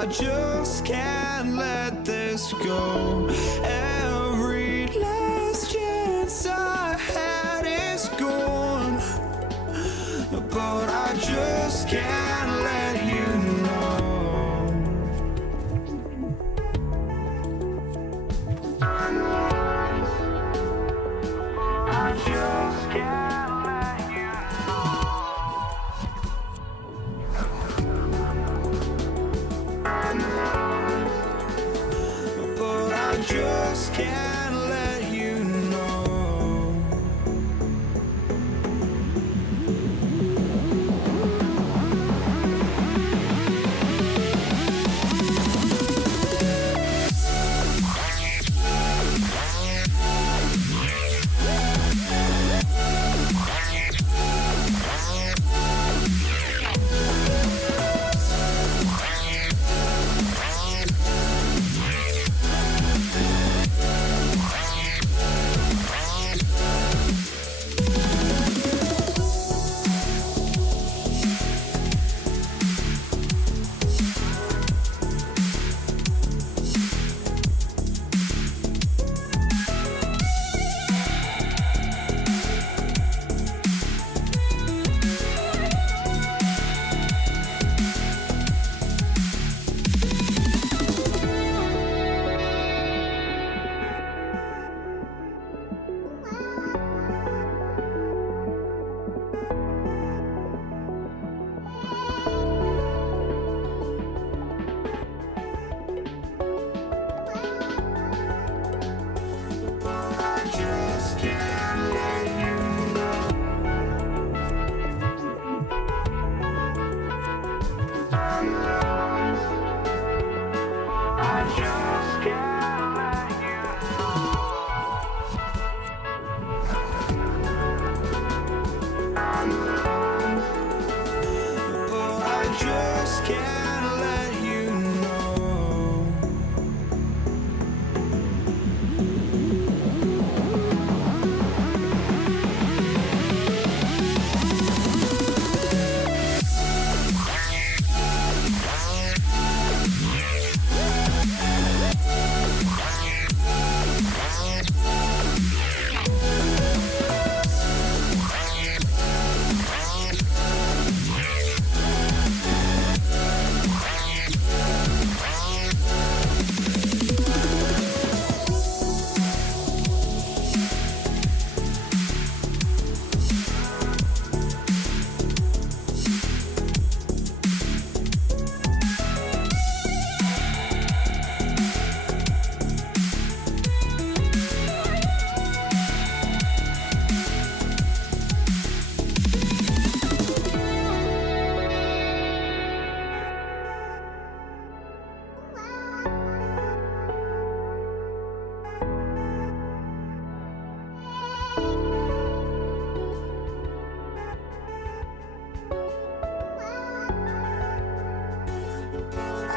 I just can't let this go. Every last chance I had is gone, but I just can't let you know. I just can't let you know. But I just can't let you know.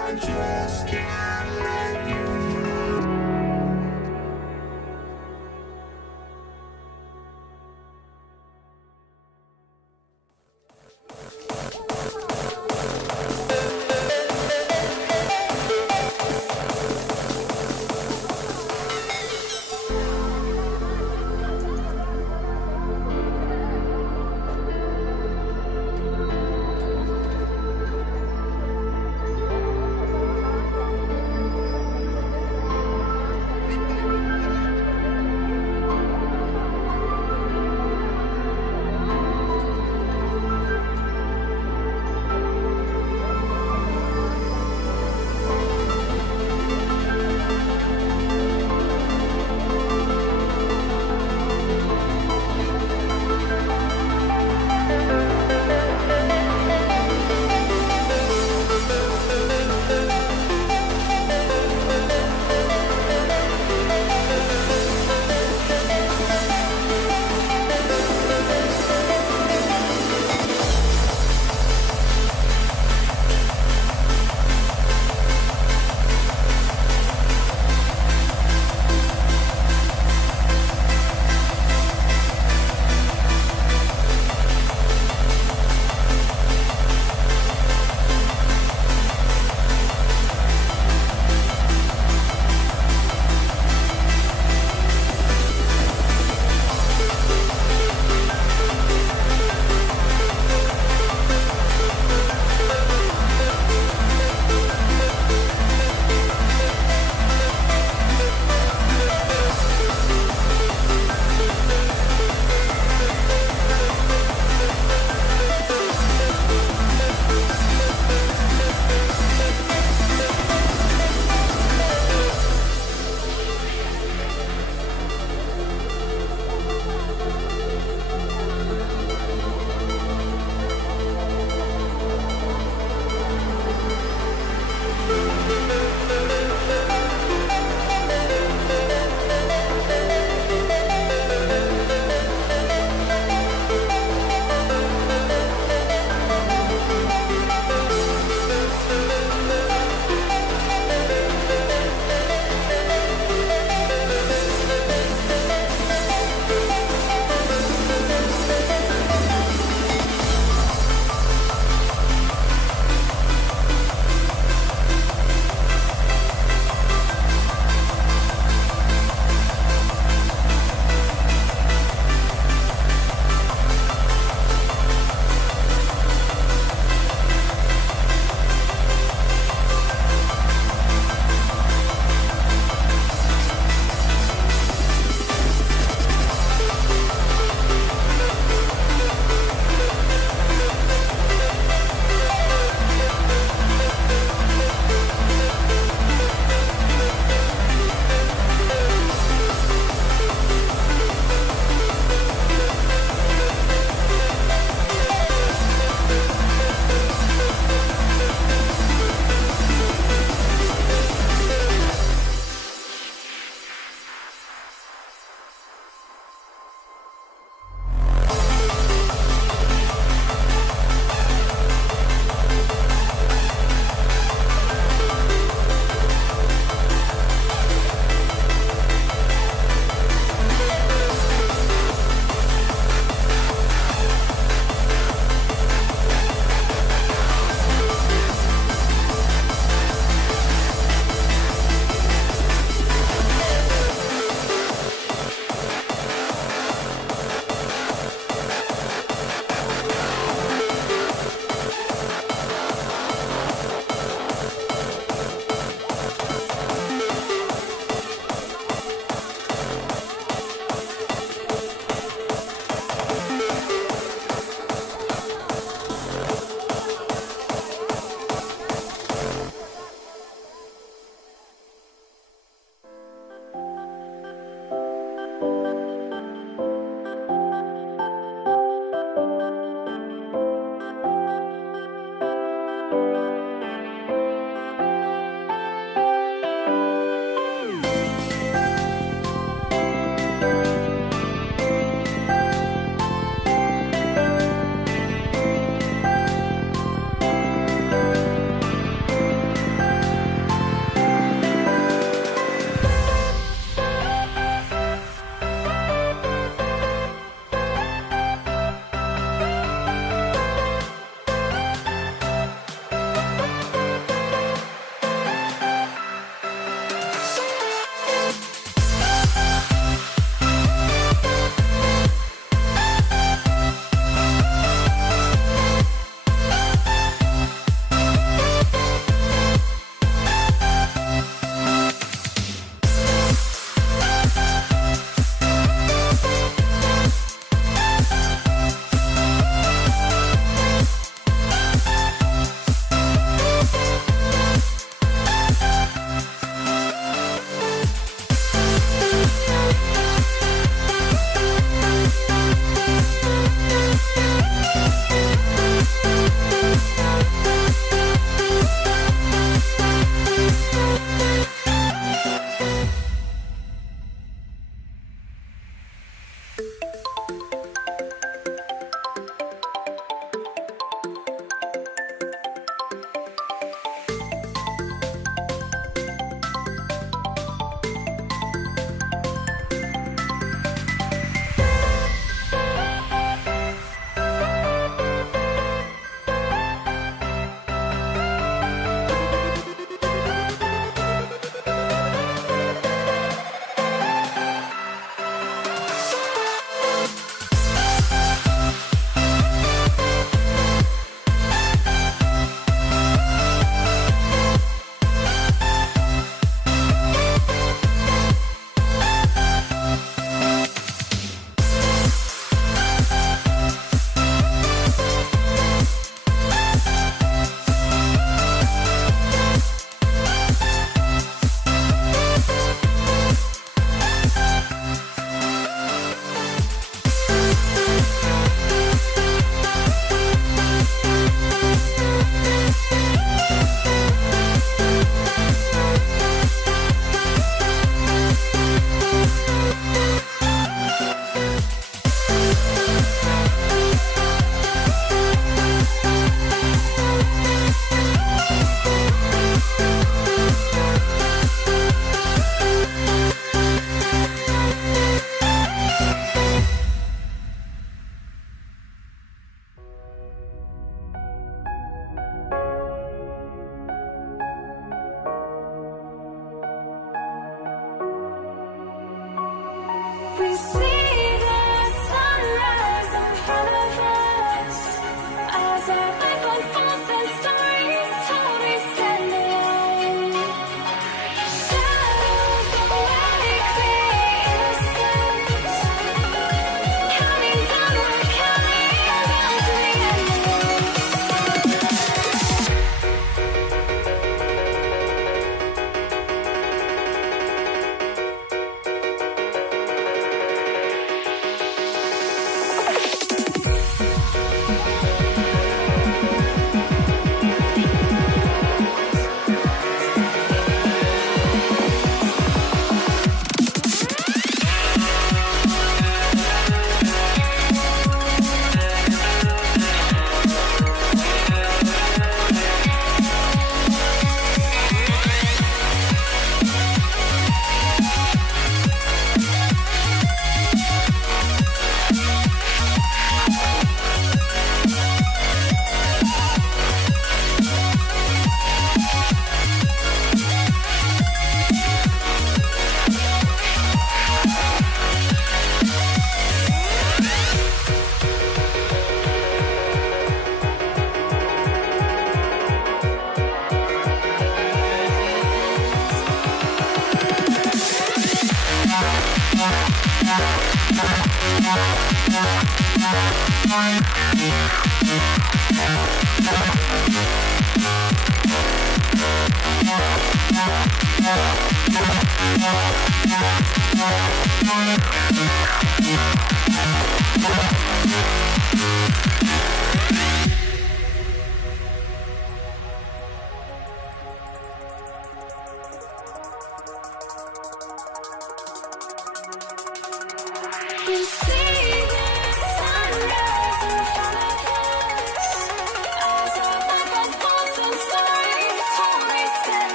I just can't let you know.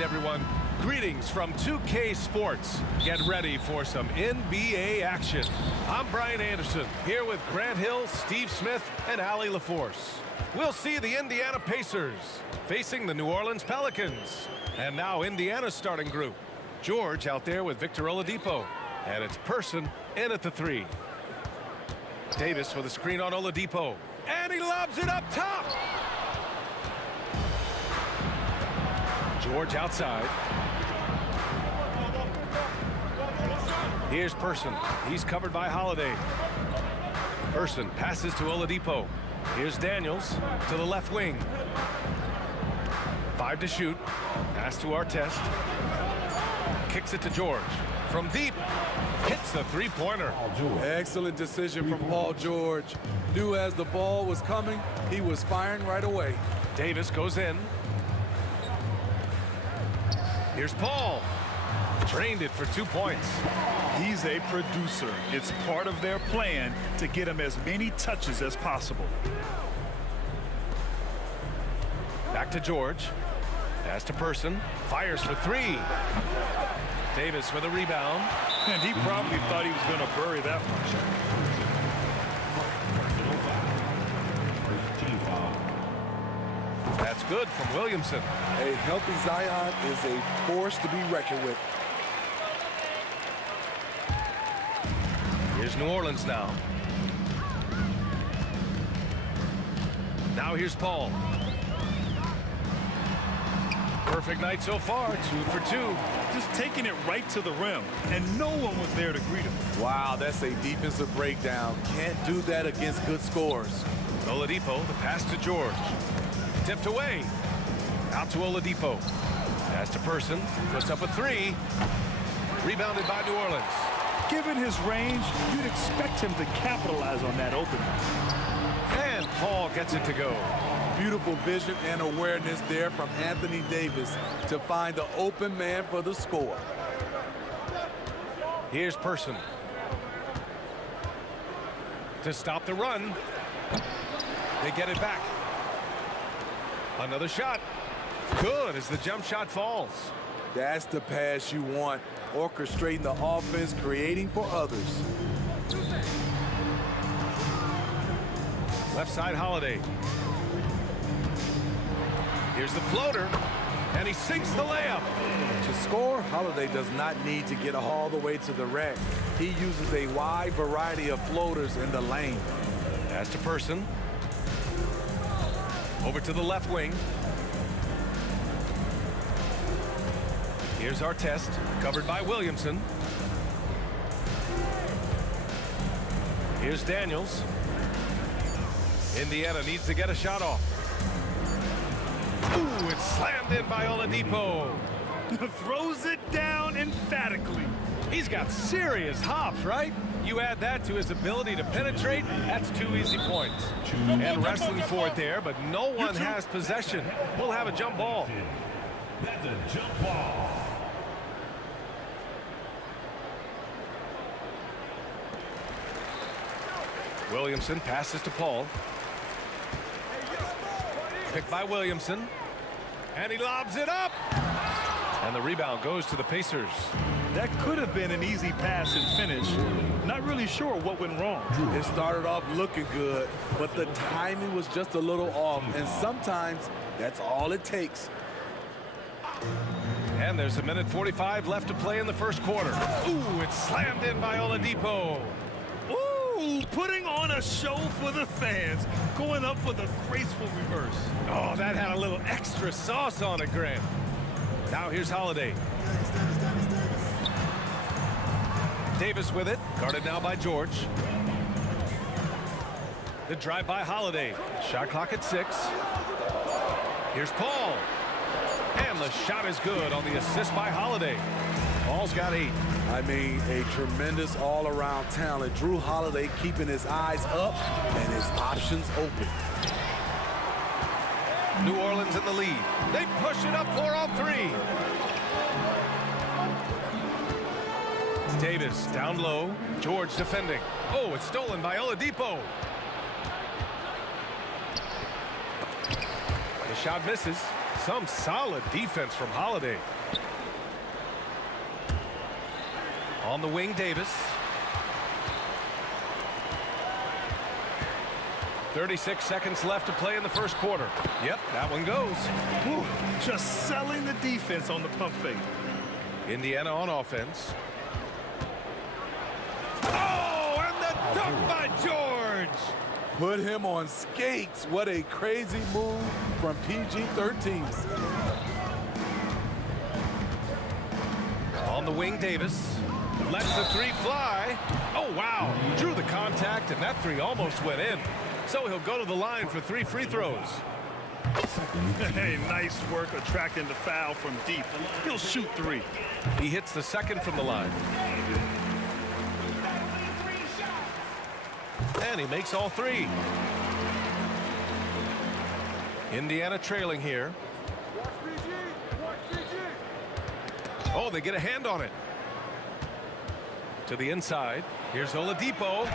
Everyone, greetings from 2K Sports. Get ready for some NBA action. I'm Brian Anderson, here with Grant Hill, Steve Smith, and Allie LaForce. We'll see the Indiana Pacers facing the New Orleans Pelicans. And now Indiana's starting group. George out there with Victor Oladipo. And it's Person in at the 3. Davis with a screen on Oladipo. And he lobs it up top. George outside. Here's Person. He's covered by Holiday. Person passes to Oladipo. Here's Daniels to the left wing. 5 to shoot. Pass to Artest. Kicks it to George. From deep. Hits the three-pointer. Excellent decision from Paul George. Knew as the ball was coming, he was firing right away. Davis goes in. Here's Paul. Drained it for 2 points. He's a producer. It's part of their plan to get him as many touches as possible. Back to George. Pass to Person. Fires for 3. Davis with a rebound. And he probably thought he was going to bury that one. That's good from Williamson. A healthy Zion is a force to be reckoned with. Here's New Orleans now. Now here's Paul. Perfect night so far, 2 for 2. Just taking it right to the rim, and no one was there to greet him. Wow, that's a defensive breakdown. Can't do that against good scores. Oladipo, the pass to George. Tipped away. Out to Oladipo. Pass to Person. Puts up a 3. Rebounded by New Orleans. Given his range, you'd expect him to capitalize on that opening. And Paul gets it to go. Beautiful vision and awareness there from Anthony Davis to find the open man for the score. Here's Person. To stop the run. They get it back. Another shot. Good as the jump shot falls. That's the pass you want. Orchestrating the offense, creating for others. Left side Holiday. Here's the floater. And he sinks the layup. score, Holiday does not need to get all the way to the rack. He uses a wide variety of floaters in the lane. Pass to Person. Over to the left wing. Here's our test, covered by Williamson. Here's Daniels. Indiana needs to get a shot off. Ooh, it's slammed in by Oladipo. Throws it down emphatically. He's got serious hops, right? You add that to his ability to penetrate, that's 2 easy points. And wrestling for it there, but no one has possession. We'll have a jump ball. That's a jump ball. Williamson passes to Paul. Picked by Williamson. And he lobs it up. And the rebound goes to the Pacers. That could have been an easy pass and finish. Not really sure what went wrong. It started off looking good, but the timing was just a little off, and sometimes that's all it takes. And there's 1:45 left to play in the first quarter. Ooh, it's slammed in by Oladipo. Ooh, putting on a show for the fans. Going up for the graceful reverse. Oh, that had a little extra sauce on it, Grant. Now here's Holiday. Davis with it, guarded now by George. The drive by Holiday. Shot clock at 6. Here's Paul. And the shot is good on the assist by Holiday. Paul's got 8. I mean, a tremendous all-around talent. Drew Holiday keeping his eyes up and his options open. New Orleans in the lead. They push it up 4 on 3. Davis down low. George defending. Oh, it's stolen by Oladipo. The shot misses. Some solid defense from Holiday. On the wing, Davis. 36 seconds left to play in the first quarter. Yep, that one goes. Whew, just selling the defense on the pump fake. Indiana on offense. Oh, and the dunk by George. Put him on skates. What a crazy move from PG-13. On the wing, Davis. Lets the 3 fly. Oh, wow. Drew the contact, and that 3 almost went in. So he'll go to the line for 3 free throws. Hey, nice work attracting the foul from deep. He'll shoot 3. He hits the second from the line. And he makes all 3. Indiana trailing here. Oh, they get a hand on it. To the inside. Here's Oladipo.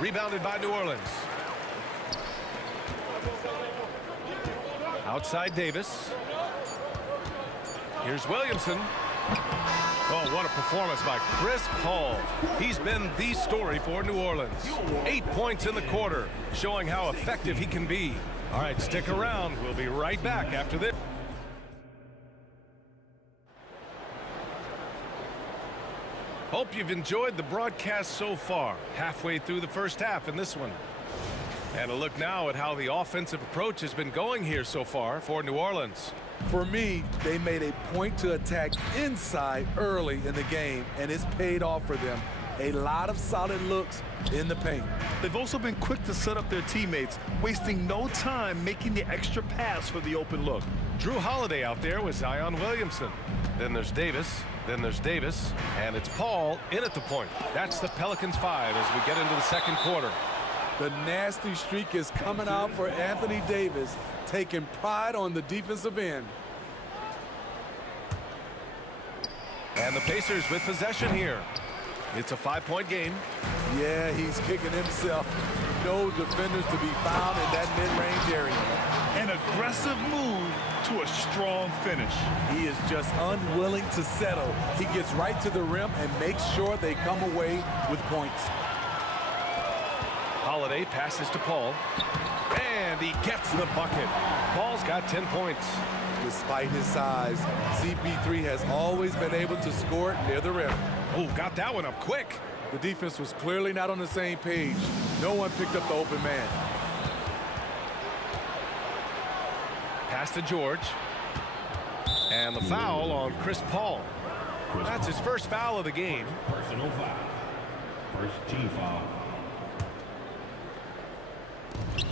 Rebounded by New Orleans. Outside Davis. Here's Williamson. Oh, what a performance by Chris Paul. He's been the story for New Orleans. 8 points in the quarter, showing how effective he can be. All right, stick around. We'll be right back after this. Hope you've enjoyed the broadcast so far. Halfway through the first half in this one. And a look now at how the offensive approach has been going here so far for New Orleans. For me, they made a point to attack inside early in the game, and it's paid off for them. A lot of solid looks in the paint. They've also been quick to set up their teammates, wasting no time making the extra pass for the open look. Drew Holiday out there with Zion Williamson. Then there's Davis. Then there's Davis. And it's Paul in at the point. That's the Pelicans 5 as we get into the second quarter. The nasty streak is coming out for Anthony Davis, taking pride on the defensive end. And the Pacers with possession here. It's a 5-point game. Yeah, he's kicking himself. No defenders to be found in that mid-range area. An aggressive move to a strong finish. He is just unwilling to settle. He gets right to the rim and makes sure they come away with points. Holiday passes to Paul. And he gets the bucket. Paul's got 10 points. Despite his size, CP3 has always been able to score it near the rim. Oh, got that one up quick. The defense was clearly not on the same page. No one picked up the open man. Pass to George. And the foul on Chris Paul. That's his first foul of the game. Personal foul. First team foul.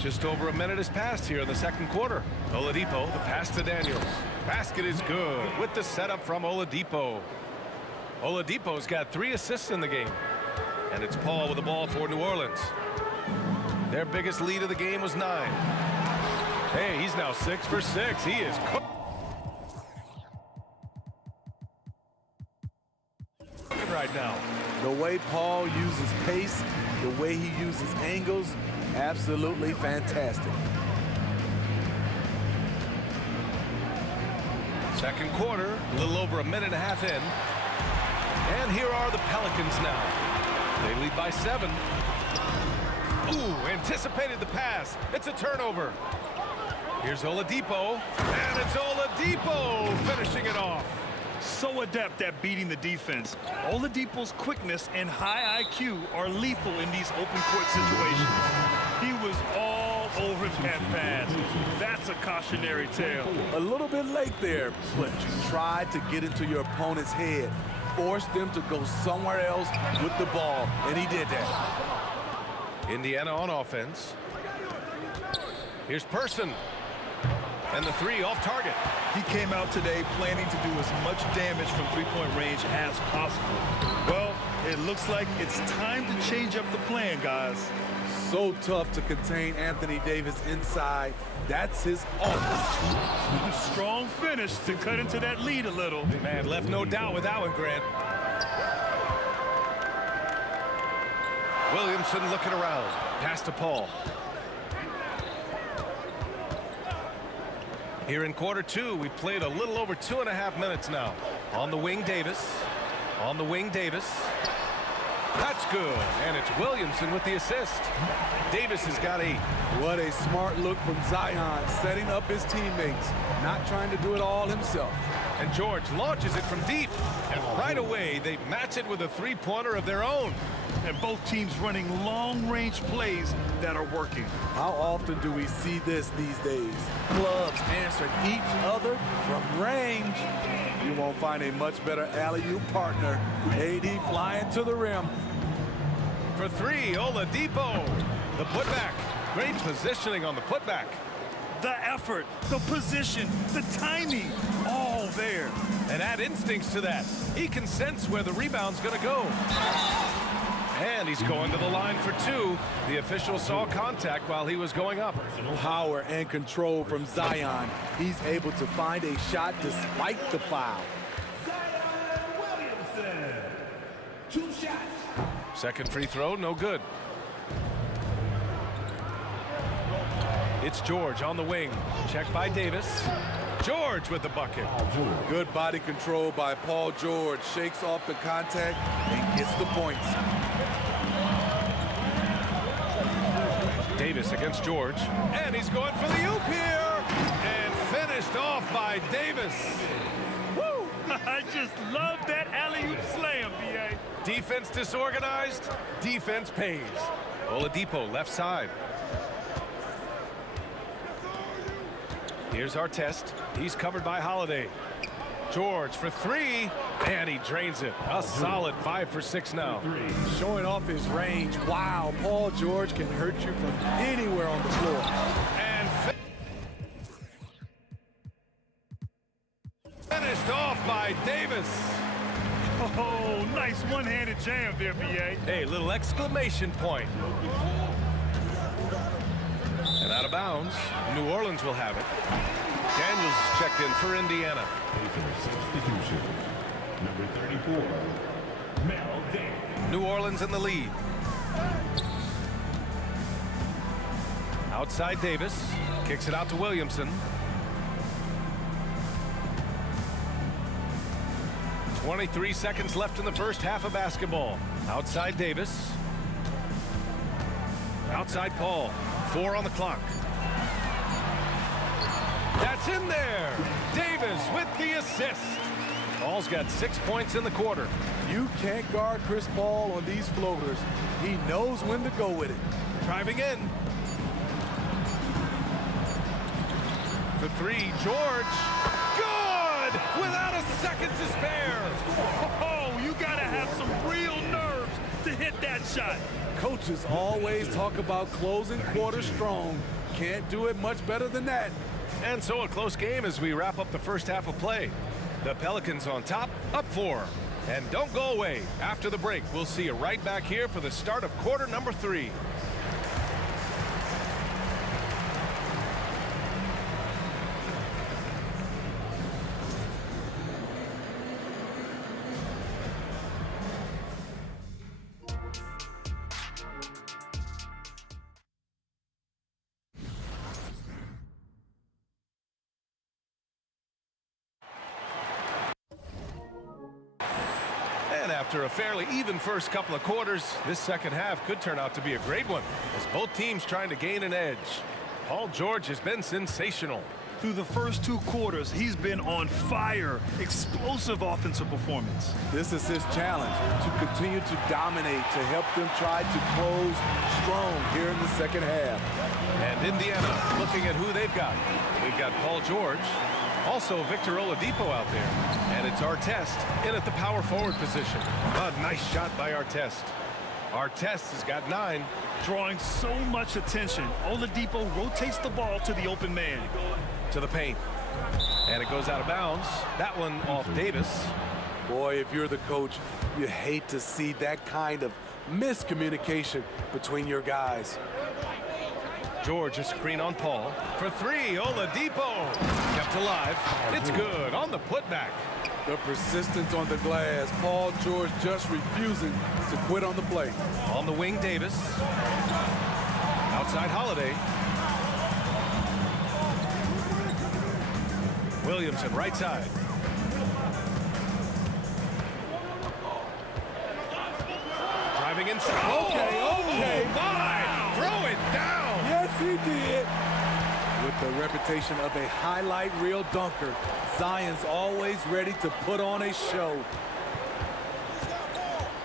Just over a minute has passed here in the second quarter. Oladipo, the pass to Daniels. Basket is good with the setup from Oladipo. Oladipo's got 3 assists in the game. And it's Paul with the ball for New Orleans. Their biggest lead of the game was 9. Hey, he's now 6 for 6. He is cooking right now. The way Paul uses pace, the way he uses angles, absolutely fantastic. Second quarter, a little over a minute and a half in. And here are the Pelicans now. They lead by 7. Ooh, anticipated the pass. It's a turnover. Here's Oladipo, and it's Oladipo finishing it off. So adept at beating the defense. Oladipo's quickness and high IQ are lethal in these open court situations. He was all over that pass. That's a cautionary tale. A little bit late there, but you tried to get into your opponent's head. Force them to go somewhere else with the ball, and he did that. Indiana on offense. Here's Person. And the 3 off target. He came out today planning to do as much damage from three-point range as possible. Well, it looks like it's time to change up the plan, guys. So tough to contain Anthony Davis inside. That's his office. Strong finish to cut into that lead a little. Man, left no doubt with that one, Grant. Williamson looking around. Pass to Paul. Here in quarter 2, we played a little over 2.5 minutes now. On the wing, Davis. On the wing, Davis. That's good. And it's Williamson with the assist. Davis has got 8. What a smart look from Zion, setting up his teammates, not trying to do it all himself. And George launches it from deep. And right away, they match it with a 3-pointer of their own. And both teams running long-range plays that are working. How often do we see this these days? Clubs answering each other from range. You won't find a much better alley-oop partner. AD flying to the rim. For 3, Oladipo. The putback. Great positioning on the putback. The effort, the position, the timing, all there. And add instincts to that. He can sense where the rebound's going to go. And he's going to the line for 2. The official saw contact while he was going up. Power and control from Zion. He's able to find a shot despite the foul. Williamson. 2 shots. Second free throw, no good. It's George on the wing. Check by Davis. George with the bucket. Good body control by Paul George. Shakes off the contact and gets the points. Davis against George. And he's going for the oop here. And finished off by Davis. Woo! I just love that alley-oop slam, B.A. Defense disorganized. Defense pays. Oladipo left side. Here's our test. He's covered by Holiday. George for 3, and he drains it. A solid 5 for 6 now. Showing off his range. Wow, Paul George can hurt you from anywhere on the floor. And finished off by Davis. Oh, nice one-handed jam there, B.A. Hey, little exclamation point. And out of bounds. New Orleans will have it. Daniels is checked in for Indiana. Substitution. Number 34, Mel Daniels. New Orleans in the lead. Outside Davis. Kicks it out to Williamson. 23 seconds left in the first half of basketball. Outside Davis. Outside Paul. 4 on the clock. That's in there. Davis with the assist. Paul's got 6 points in the quarter. You can't guard Chris Paul on these floaters. He knows when to go with it. Driving in. For three, George. Good! Without a second to spare. Oh, you gotta have some real nerves to hit that shot. Coaches always talk about closing quarters strong. Can't do it much better than that. And so a close game as we wrap up the first half of play. The Pelicans on top, up 4. And don't go away. After the break, we'll see you right back here for the start of quarter number 3. And after a fairly even first couple of quarters, this second half could turn out to be a great one, as both teams trying to gain an edge. Paul George has been sensational. Through the first 2 quarters, he's been on fire. Explosive offensive performance. This is his challenge, to continue to dominate, to help them try to close strong here in the second half. And Indiana looking at who they've got. We've got Paul George, also Victor Oladipo out there. And it's Artest in at the power forward position. A nice shot by Artest. Artest has got 9. Drawing so much attention, Oladipo rotates the ball to the open man. To the paint. And it goes out of bounds. That one off Davis. Boy, if you're the coach, you hate to see that kind of miscommunication between your guys. George, a screen on Paul. For 3, Oladipo. Kept alive. It's good on the putback. The persistence on the glass. Paul George just refusing to quit on the play. On the wing, Davis. Outside Holiday. Williamson, right side. Driving inside. Okay. Oh my! Throw it down! Yes, he did. With the reputation of a highlight reel dunker, Zion's always ready to put on a show.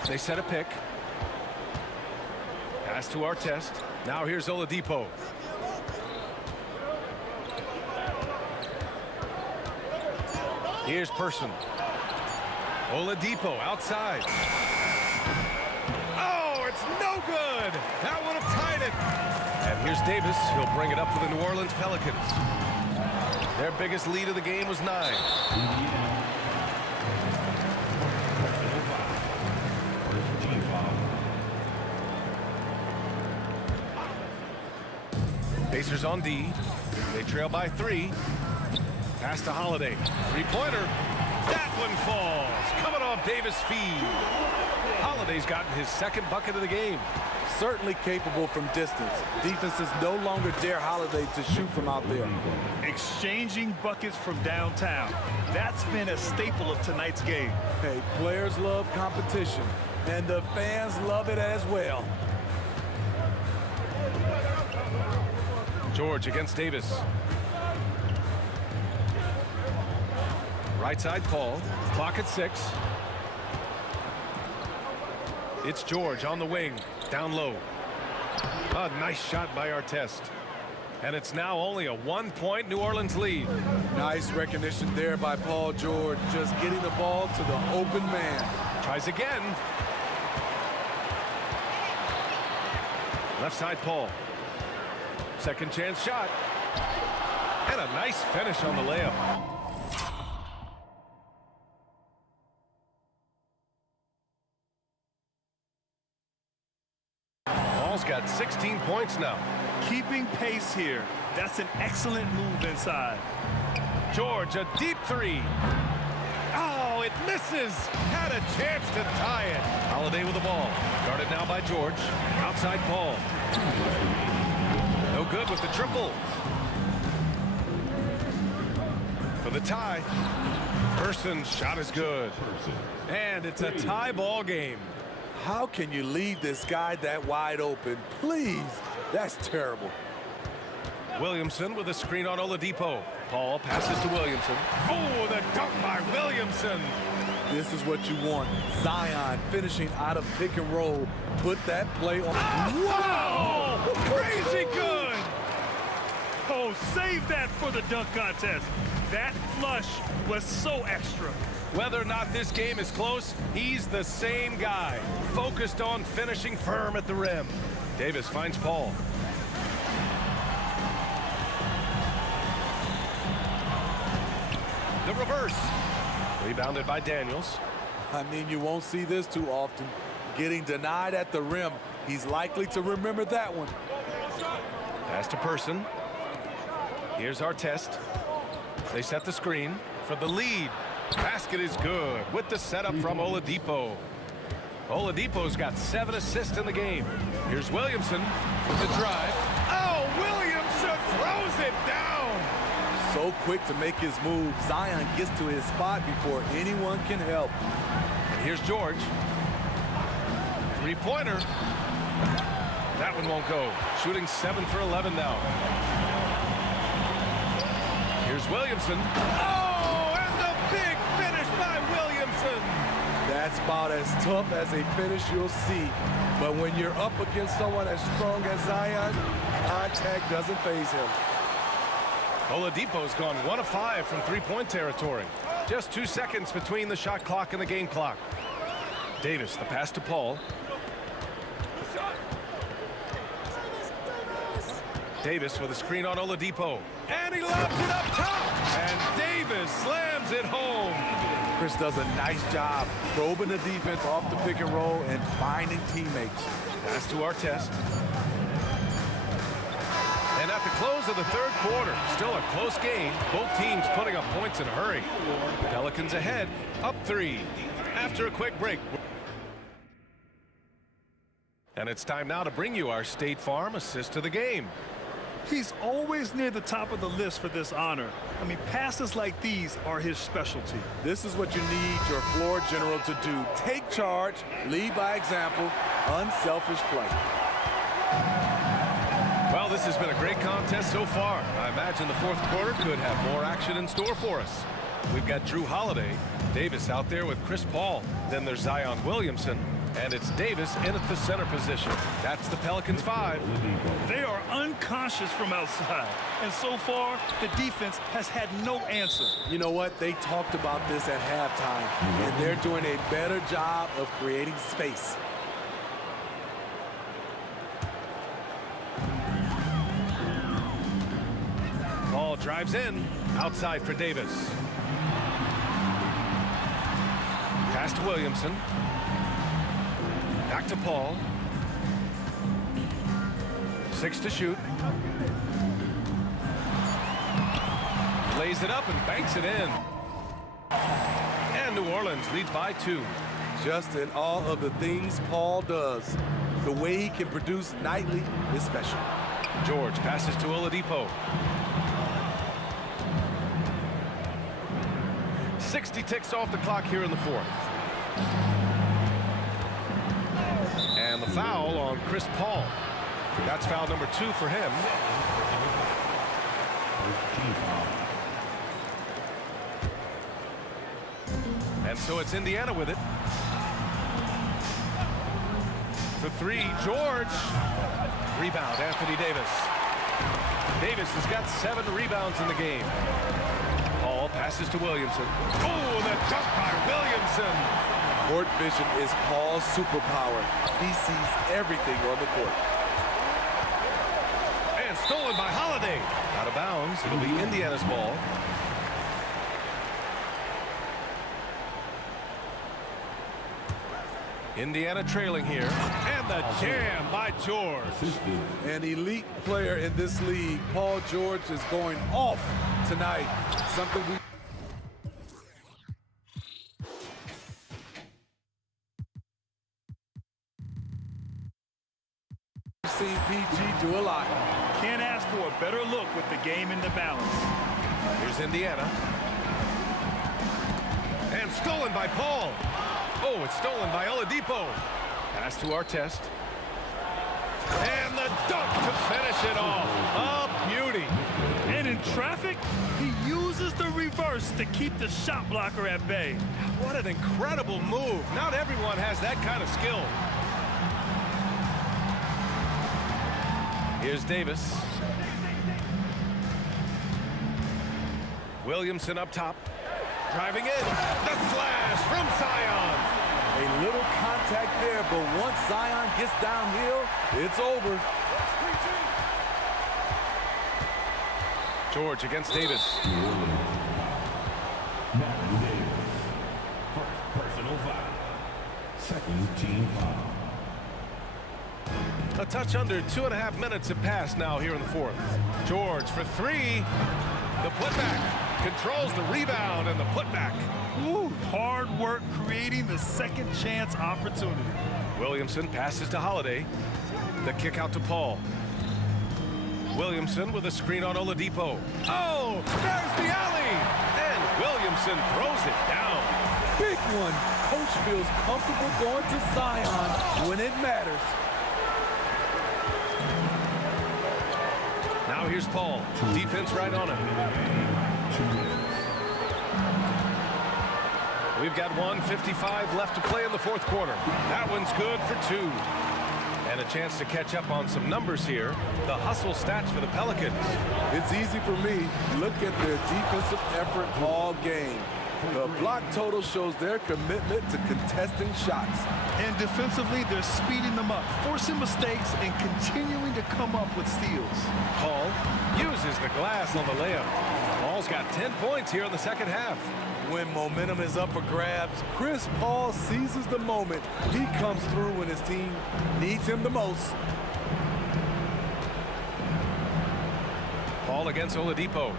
They set a pick. Pass to Artest. Now here's Oladipo. Here's Person. Oladipo outside. Oh, it's no good. That would have tied it. And here's Davis. He'll bring it up for the New Orleans Pelicans. Their biggest lead of the game was 9. Pacers on D. They trail by 3. Pass to Holiday. 3-pointer. That one falls. Coming off Davis' feed. Holiday's gotten his second bucket of the game. Certainly capable from distance. Defenses no longer dare Holiday to shoot from out there. Exchanging buckets from downtown. That's been a staple of tonight's game. Hey, players love competition, and the fans love it as well. George against Davis. Right side Paul. Clock at 6. It's George on the wing. Down low. A nice shot by Artest. And it's now only a 1-point New Orleans lead. Nice recognition there by Paul George, just getting the ball to the open man. Tries again. Left side Paul. Second chance shot. And a nice finish on the layup. Paul's got 16 points now. Keeping pace here. That's an excellent move inside. George, a deep 3. Oh, it misses. Had a chance to tie it. Holiday with the ball. Guarded now by George. Outside Paul. No good with the triple. For the tie. Person's shot is good. And it's a tie ball game. How can you leave this guy that wide open? Please, that's terrible. Williamson with a screen on Oladipo. Paul passes to Williamson. Oh, the dunk by Williamson. This is what you want. Zion finishing out of pick and roll. Put that play on. Wow! Crazy good! Oh, save that for the dunk contest. That flush was so extra. Whether or not this game is close, he's the same guy. Focused on finishing firm at the rim. Davis finds Paul. The reverse. Rebounded by Daniels. I mean, you won't see this too often. Getting denied at the rim. He's likely to remember that one. Pass to Person. Here's our test. They set the screen for the lead. Basket is good with the setup from Oladipo. Oladipo's got 7 assists in the game. Here's Williamson with the drive. Oh, Williamson throws it down. So quick to make his move. Zion gets to his spot before anyone can help. And here's George. Three-pointer. That one won't go. Shooting 7 for 11 now. Here's Williamson. Oh, and the big finish by Williamson. That's about as tough as a finish you'll see. But when you're up against someone as strong as Zion, contact doesn't faze him. Oladipo's gone 1 of 5 from three-point territory. Just 2 seconds between the shot clock and the game clock. Davis, the pass to Paul. Davis with a screen on Oladipo. And he lobs it up top. And Davis slams it home. Chris does a nice job probing the defense off the pick and roll and finding teammates. Pass to our test. And at the close of the third quarter, still a close game. Both teams putting up points in a hurry. Pelicans ahead, up 3. After a quick break. And it's time now to bring you our State Farm assist of the game. He's always near the top of the list for this honor. I mean, passes like these are his specialty. This is what you need your floor general to do. Take charge, lead by example, unselfish play. Well, this has been a great contest so far. I imagine the fourth quarter could have more action in store for us. We've got Drew Holiday, Davis out there with Chris Paul. Then there's Zion Williamson, and it's Davis in at the center position. That's the Pelicans 5. They are unconscious from outside, and so far, the defense has had no answer. You know what? They talked about this at halftime, and they're doing a better job of creating space. Paul drives in, outside for Davis. Pass to Williamson. Back to Paul. 6 to shoot. Lays it up and banks it in. And New Orleans leads by 2. Just in all of the things Paul does, the way he can produce nightly is special. George passes to Oladipo. 60 ticks off the clock here in the fourth. And the foul on Chris Paul. That's foul number 2 for him. And so it's Indiana with it. For 3, George. Rebound, Anthony Davis. Davis has got 7 rebounds in the game. Paul passes to Williamson. Oh, the dunk by Williamson. Court vision is Paul's superpower. He sees everything on the court. And stolen by Holiday. Out of bounds. It'll be Indiana's ball. Indiana trailing here. And the jam by George. An elite player in this league, Paul George, is going off tonight. Something we've seen PG do a lot. Can't ask for a better look with the game in the balance. Here's Indiana. And stolen by Paul. Oh, it's stolen by Oladipo. Pass to our test. And the the dunk to finish it off. A beauty. And in traffic, he uses the reverse to keep the shot blocker at bay. What an incredible move. Not everyone has that kind of skill. Here's Davis. Williamson up top. Driving in. The slash from Zion. A little contact there, but once Zion gets downhill, it's over. George against Davis. Matthew Davis. First personal foul. Second team foul. A touch under 2.5 minutes have passed now here in the fourth. George for three. The putback. Controls the rebound and the putback. Ooh, hard work creating the second chance opportunity. Williamson passes to Holiday. The kick out to Paul. Williamson with a screen on Oladipo. Oh, there's the alley! And Williamson throws it down. Big one. Coach feels comfortable going to Zion when it matters. Now here's Paul. Defense right on him. We've got 1:55 left to play in the fourth quarter. That one's good for two. And a chance to catch up on some numbers here. The hustle stats for the Pelicans. It's easy for me. Look at their defensive effort all game. The block total shows their commitment to contesting shots. And defensively, they're speeding them up, forcing mistakes and continuing to come up with steals. Paul uses the glass on the layup. Paul's got 10 points here in the second half. When momentum is up for grabs, Chris Paul seizes the moment. He comes through when his team needs him the most. Paul against Oladipo.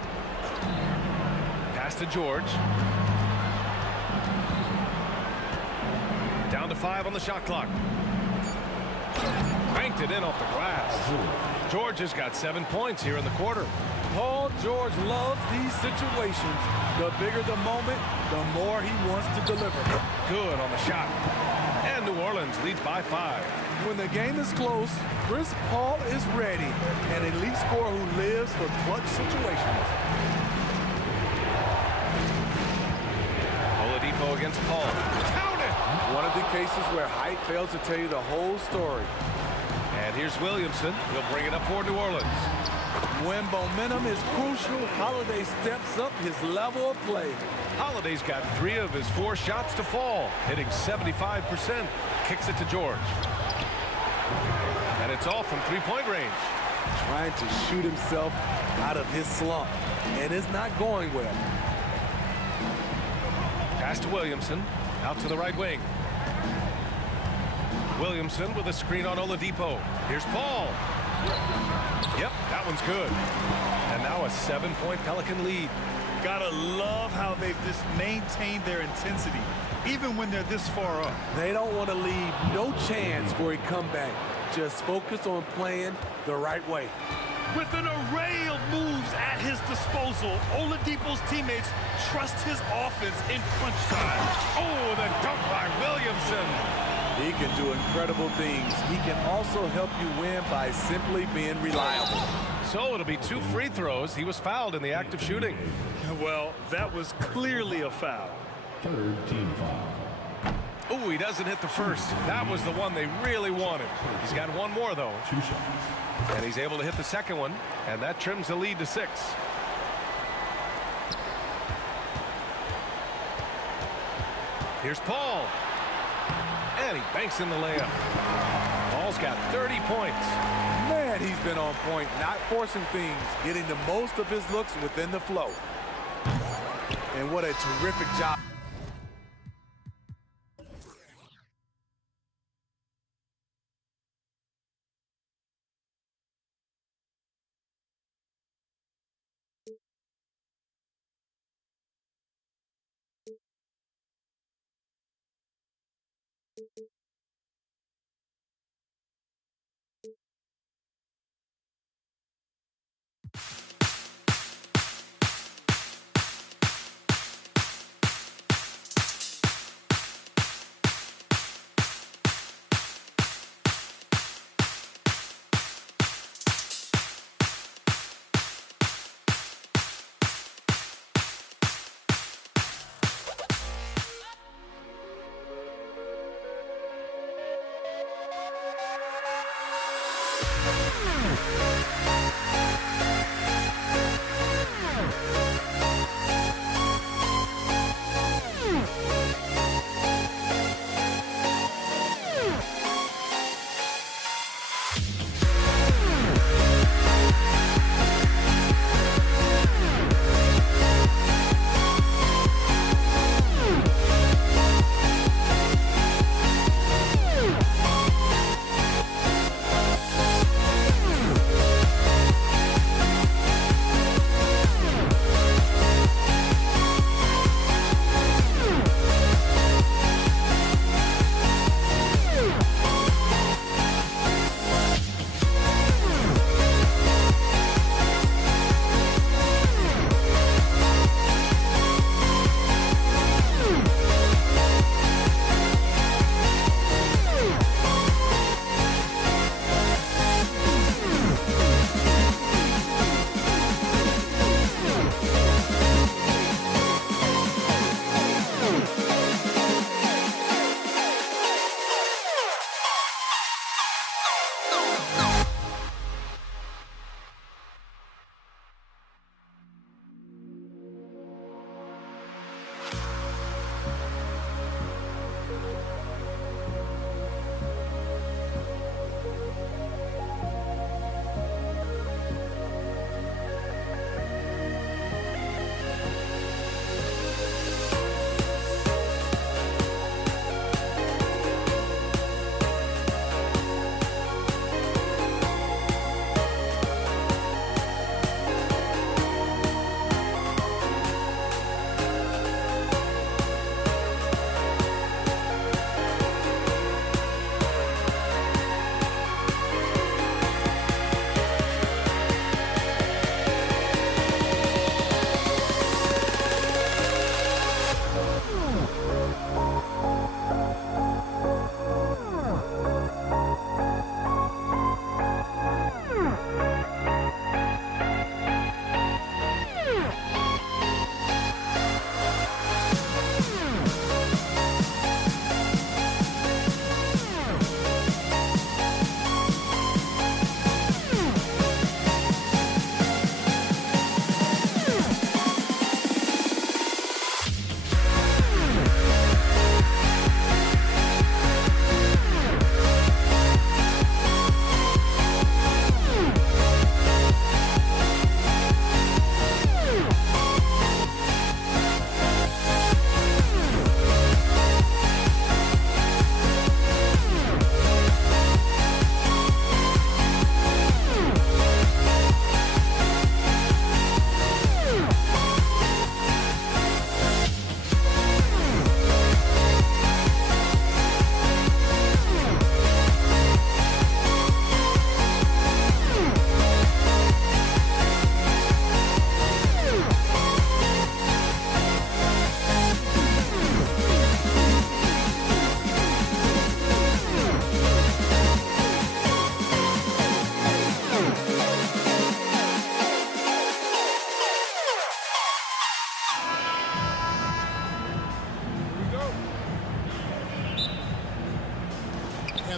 Pass to George. Down to 5 on the shot clock. Banked it in off the glass. George has got 7 points here in the quarter. Paul George loves these situations. The bigger the moment, the more he wants to deliver. Good on the shot. And New Orleans leads by 5. When the game is close, Chris Paul is ready. An elite scorer who lives for clutch situations. Oladipo against Paul. Count it! One of the cases where height fails to tell you the whole story. And here's Williamson. He'll bring it up for New Orleans. When momentum is crucial, Holiday steps up his level of play. Holiday's got 3 of his 4 shots to fall, hitting 75%. Kicks it to George. And it's all from three-point range. Trying to shoot himself out of his slump, and it's not going well. Pass to Williamson, out to the right wing. Williamson with a screen on Oladipo. Here's Paul. Yep, that one's good. And now a 7-point Pelican lead. Gotta love how they've just maintained their intensity, even when they're this far up. They don't want to leave no chance for a comeback. Just focus on playing the right way. With an array of moves at his disposal, Oladipo's teammates trust his offense in crunch time. Oh, the dunk by Williamson. He can do incredible things. He can also help you win by simply being reliable. So it'll be 2 free throws. He was fouled in the act of shooting. Well, that was clearly a foul. Third team foul. Oh, he doesn't hit the first. That was the one they really wanted. He's got 1 more, though. 2 shots. And he's able to hit the second one, and that trims the lead to 6. Here's Paul. And he banks in the layup. Paul's got 30 points. Man, he's been on point, not forcing things, getting the most of his looks within the flow. And what a terrific job.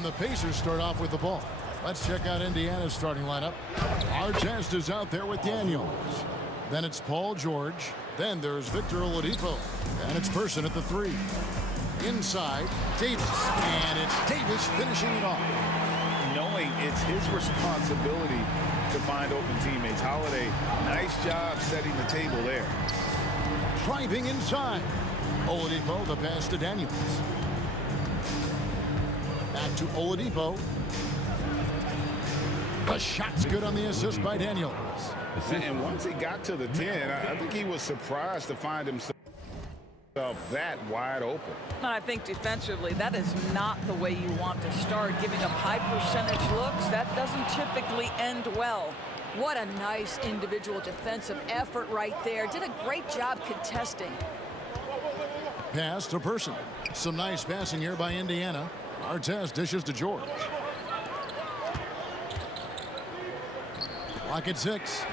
the Pacers start off with the ball. Let's check out Indiana's starting lineup. Artest is out there with Daniels. Then it's Paul George. Then there's Victor Oladipo. And it's Person at the 3. Inside, Davis. And it's Davis finishing it off. Knowing it's his responsibility to find open teammates. Holiday, nice job setting the table there. Driving inside. Oladipo, the pass to Daniels. Back to Oladipo. The shot's good on the assist by Daniels. And once he got to the 10, I think he was surprised to find himself that wide open. I think defensively, that is not the way you want to start. Giving up high percentage looks, that doesn't typically end well. What a nice individual defensive effort right there. Did a great job contesting. Pass to Person. Some nice passing here by Indiana. Artest dishes to George. Clock at 6.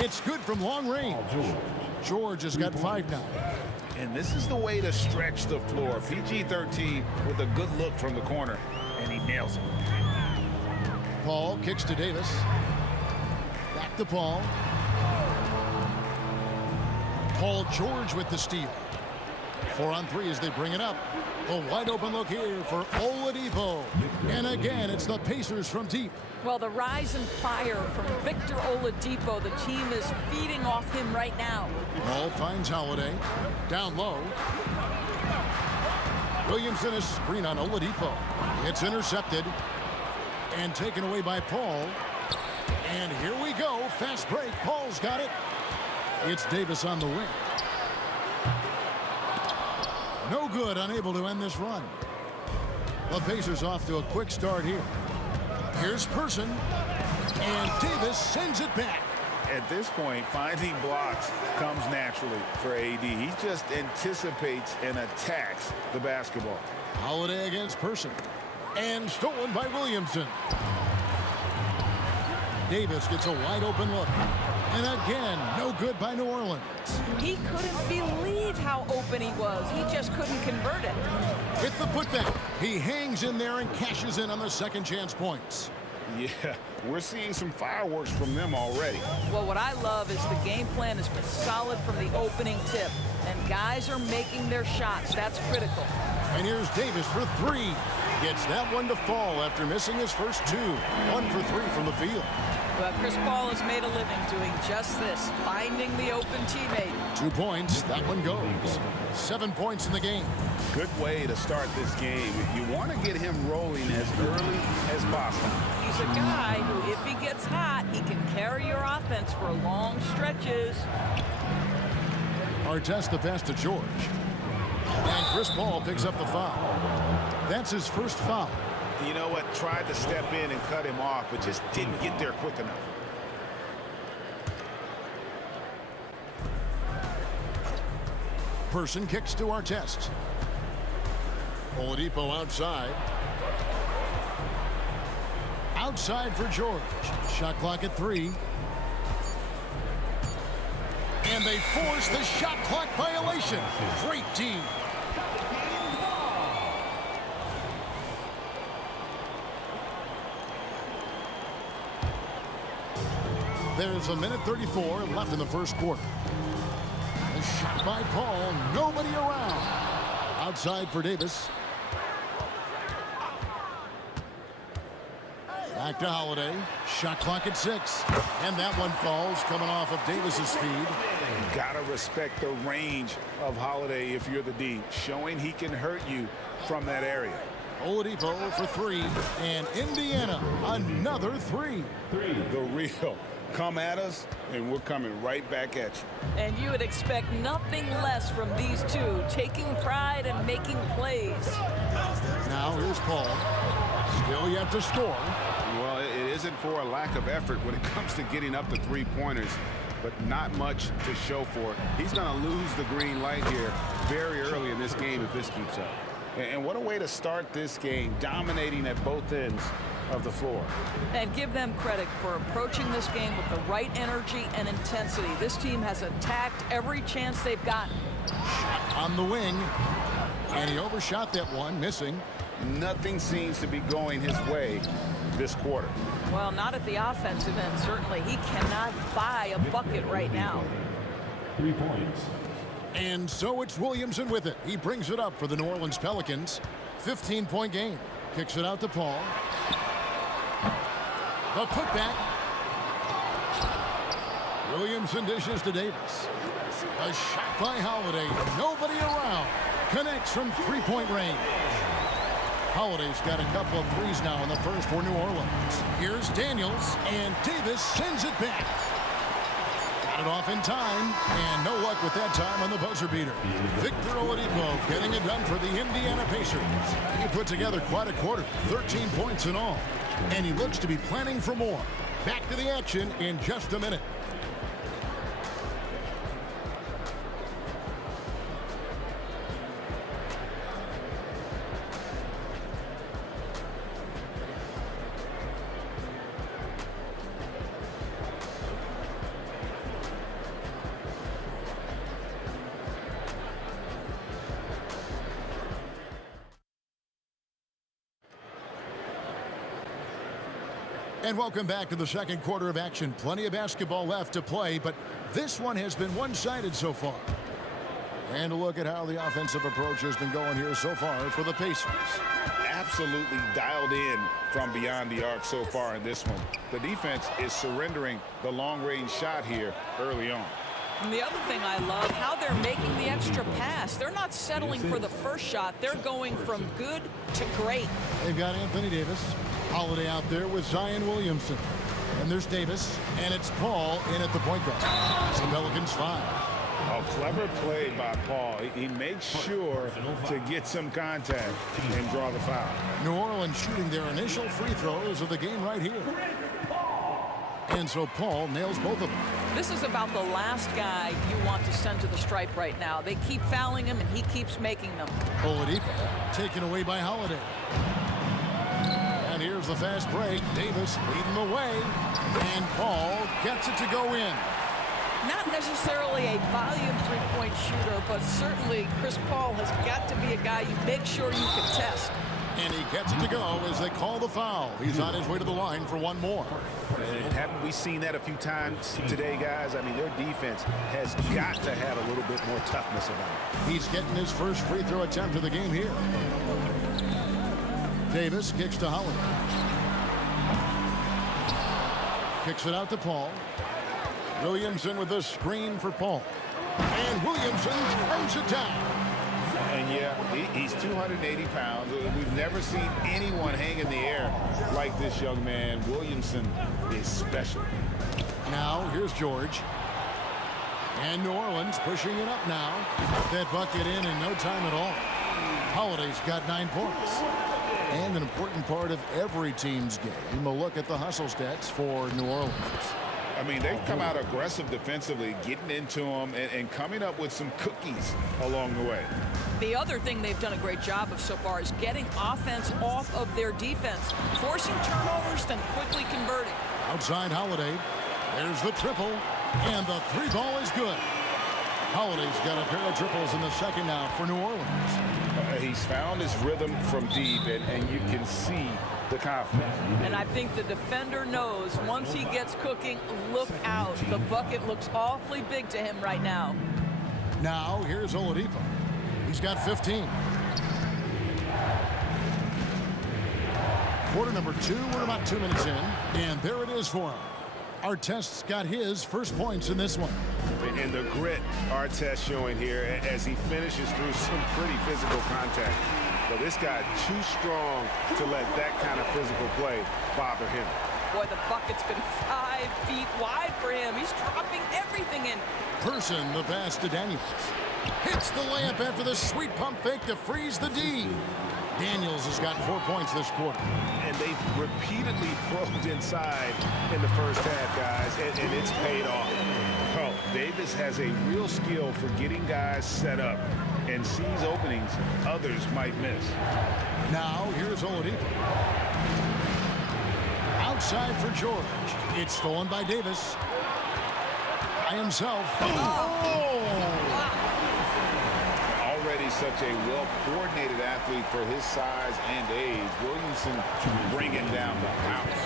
It's good from long range. George has got 5 now. And this is the way to stretch the floor. PG-13 with a good look from the corner, and he nails it. Paul kicks to Davis. Back to Paul. Paul George with the steal. 4 on 3 as they bring it up. A wide open look here for Oladipo. And again, it's the Pacers from deep. Well, the rise and fire from Victor Oladipo. The team is feeding off him right now. Paul finds Holiday. Down low. Williamson is screen on Oladipo. It's intercepted. And taken away by Paul. And here we go. Fast break. Paul's got it. It's Davis on the wing. No good, unable to end this run. The Pacers off to a quick start here. Here's Person. And Davis sends it back. At this point, finding blocks comes naturally for AD. He just anticipates and attacks the basketball. Holiday against Person. And stolen by Williamson. Davis gets a wide open look. And again, no good by New Orleans. He couldn't believe how open he was. He just couldn't convert it. With the putback, he hangs in there and cashes in on the second chance points. Yeah, we're seeing some fireworks from them already. Well, what I love is the game plan has been solid from the opening tip. And guys are making their shots. That's critical. And here's Davis for 3. Gets that one to fall after missing his first 2. 1 for 3 from the field. But Chris Paul has made a living doing just this, finding the open teammate. 2 points. That one goes. 7 points in the game. Good way to start this game. You want to get him rolling as early as possible. He's a guy who, if he gets hot, he can carry your offense for long stretches. Artest the pass to George. And Chris Paul picks up the foul. That's his first foul. You know what? Tried to step in and cut him off, but just didn't get there quick enough. Person kicks to Artest. Oladipo outside. Outside for George. Shot clock at 3. And they force the shot clock violation. Great team. There's a minute 34 left in the first quarter. A shot by Paul. Nobody around. Outside for Davis. Back to Holiday. Shot clock at 6. And that one falls, coming off of Davis's feed. You gotta respect the range of Holiday if you're the D, showing he can hurt you from that area. Oladipo for 3. And Indiana, another 3. The real. Come at us, and we're coming right back at you. And you would expect nothing less from these two, taking pride and making plays. Now here's Paul. Still yet to score. Well, it isn't for a lack of effort when it comes to getting up the three-pointers, but not much to show for it. He's going to lose the green light here very early in this game if this keeps up. And what a way to start this game, dominating at both ends of the floor. And give them credit for approaching this game with the right energy and intensity. This team has attacked every chance they've gotten. Shot on the wing. And he overshot that one, missing. nothing seems to be going his way this quarter. Well, not at the offensive end, certainly. He cannot buy a bucket right now. 3 points. And so it's Williamson with it. He brings it up for the New Orleans Pelicans. 15-point game. Kicks it out to Paul. The putback. Williamson dishes to Davis. A shot by Holiday. Nobody around. Connects from three-point range. Holiday's got a couple of threes now in the first for New Orleans. Here's Daniels, and Davis sends it back. Got it off in time, and no luck with that time on the buzzer beater. Victor Oladipo getting it done for the Indiana Pacers. He put together quite a quarter, 13 points in all, and he looks to be planning for more. Back to the action in just a minute. And welcome back to the second quarter of action. Plenty of basketball left to play, but this one has been one-sided so far. And a look at how the offensive approach has been going here so far for the Pacers. Absolutely dialed in from beyond the arc so far in this one. The defense is surrendering the long-range shot here early on. And the other thing I love, how they're making the extra pass. They're not settling for the first shot. They're going from good to great. They've got Anthony Davis. Holiday out there with Zion Williamson. And there's Davis, and it's Paul in at the point guard. It's the Pelicans 5. A clever play by Paul. He makes sure to get some contact and draw the foul. New Orleans shooting their initial free throws of the game right here. And so Paul nails both of them. This is about the last guy you want to send to the stripe right now. They keep fouling him, and he keeps making them. Oladipo taken away by Holiday. And here's the fast break. Davis leading the way. And Paul gets it to go in. Not necessarily a volume three-point shooter, but certainly Chris Paul has got to be a guy you make sure you can test. And he gets it to go as they call the foul. He's on his way to the line for one more. And haven't we seen that a few times today, guys? I mean, their defense has got to have a little bit more toughness about it. He's getting his first free throw attempt of the game here. Davis kicks to Holiday. Kicks it out to Paul. Williamson with the screen for Paul. And Williamson throws it down. And yeah, he's 280 pounds. We've never seen anyone hang in the air like this young man. Williamson is special. Now here's George. And New Orleans pushing it up now. That bucket in no time at all. Holiday's got 9 points. And an important part of every team's game, a look at the hustle stats for New Orleans. I mean, they've come out aggressive defensively, getting into them and coming up with some cookies along the way. The other thing they've done a great job of so far is getting offense off of their defense, forcing turnovers, then quickly converting. Outside Holiday. There's the triple. And the three ball is good. Holiday's got a pair of triples in the second now for New Orleans. He's found his rhythm from deep, and you can see the confidence. And I think the defender knows once he gets cooking, look out. The bucket looks awfully big to him right now. Now here's Oladipo. He's got 15. Quarter number 2. We're about 2 minutes in. And there it is for him. Artest's got his first points in this one. And the grit Artest showing here as he finishes through some pretty physical contact. But this guy too strong to let that kind of physical play bother him. Boy, the bucket's been 5 feet wide for him. He's dropping everything in. Person, the pass to Daniels. Hits the layup after the sweet pump fake to freeze the D. Daniels has got 4 points this quarter. And they've repeatedly probed inside in the first half, guys, and it's paid off. Oh, Davis has a real skill for getting guys set up and sees openings others might miss. Now, here's Oladipo. Outside for George. It's stolen by Davis. By himself. Already he's such a well-coordinated athlete for his size and age. Williamson bringing down the house.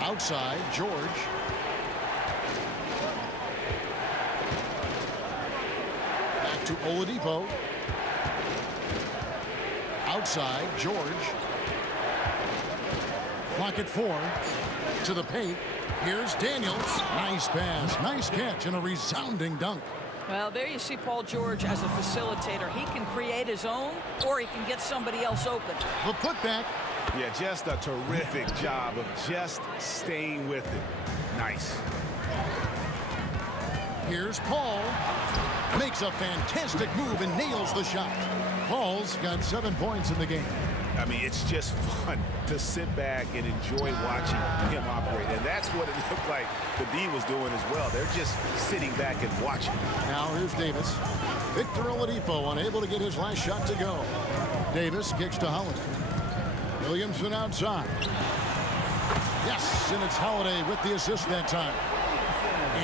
Outside, George. Back to Oladipo. Outside, George. Clock at 4. To the paint. Here's Daniels. Nice pass, nice catch, and a resounding dunk. Well, there you see Paul George as a facilitator. He can create his own, or he can get somebody else open. The putback. Yeah, just a terrific job of just staying with it. Nice. Here's Paul. Makes a fantastic move and nails the shot. Paul's got 7 points in the game. I mean, it's just fun to sit back and enjoy watching him operate. And that's what it looked like the D was doing as well. They're just sitting back and watching. Now here's Davis. Victor Oladipo unable to get his last shot to go. Davis kicks to Holiday. Williamson outside. Yes, and it's Holiday with the assist that time.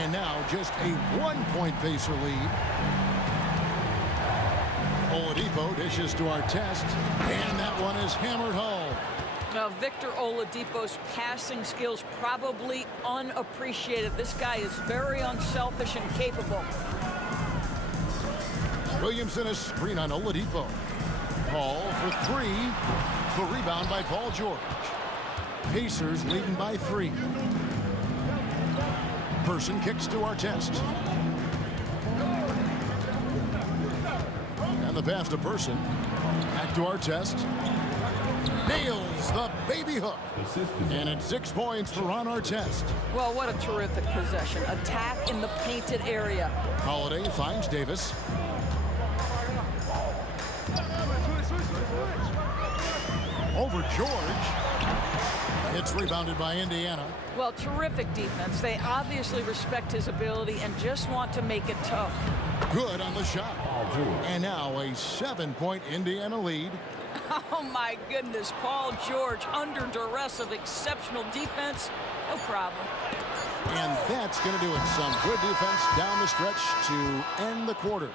And now just a 1-point Pacer lead. Oladipo dishes to Artest, and that one is hammered home. Now, Victor Oladipo's passing skills probably unappreciated. This guy is very unselfish and capable. Williamson is screen on Oladipo. Paul for 3. The rebound by Paul George. Pacers leading by 3. Person kicks to Artest. And the pass to Person. Back to Artest. Nails the baby hook. And it's 6 points for Ron Artest. Well, what a terrific possession. Attack in the painted area. Holiday finds Davis. Over George. It's rebounded by Indiana. Well, terrific defense. They obviously respect his ability and just want to make it tough. Good on the shot. And now a 7-point Indiana lead. Oh, my goodness. Paul George under duress of exceptional defense. No problem. And that's going to do it. Some good defense down the stretch to end the quarter.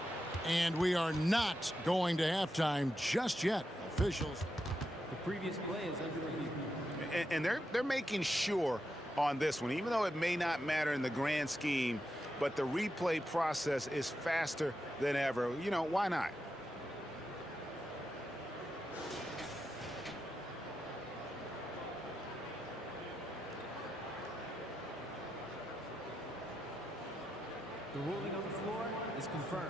And we are not going to halftime just yet. Officials. The previous play is under review. And they're making sure on this one, even though it may not matter in the grand scheme, but the replay process is faster than ever. You know, why not? The ruling on the floor is confirmed.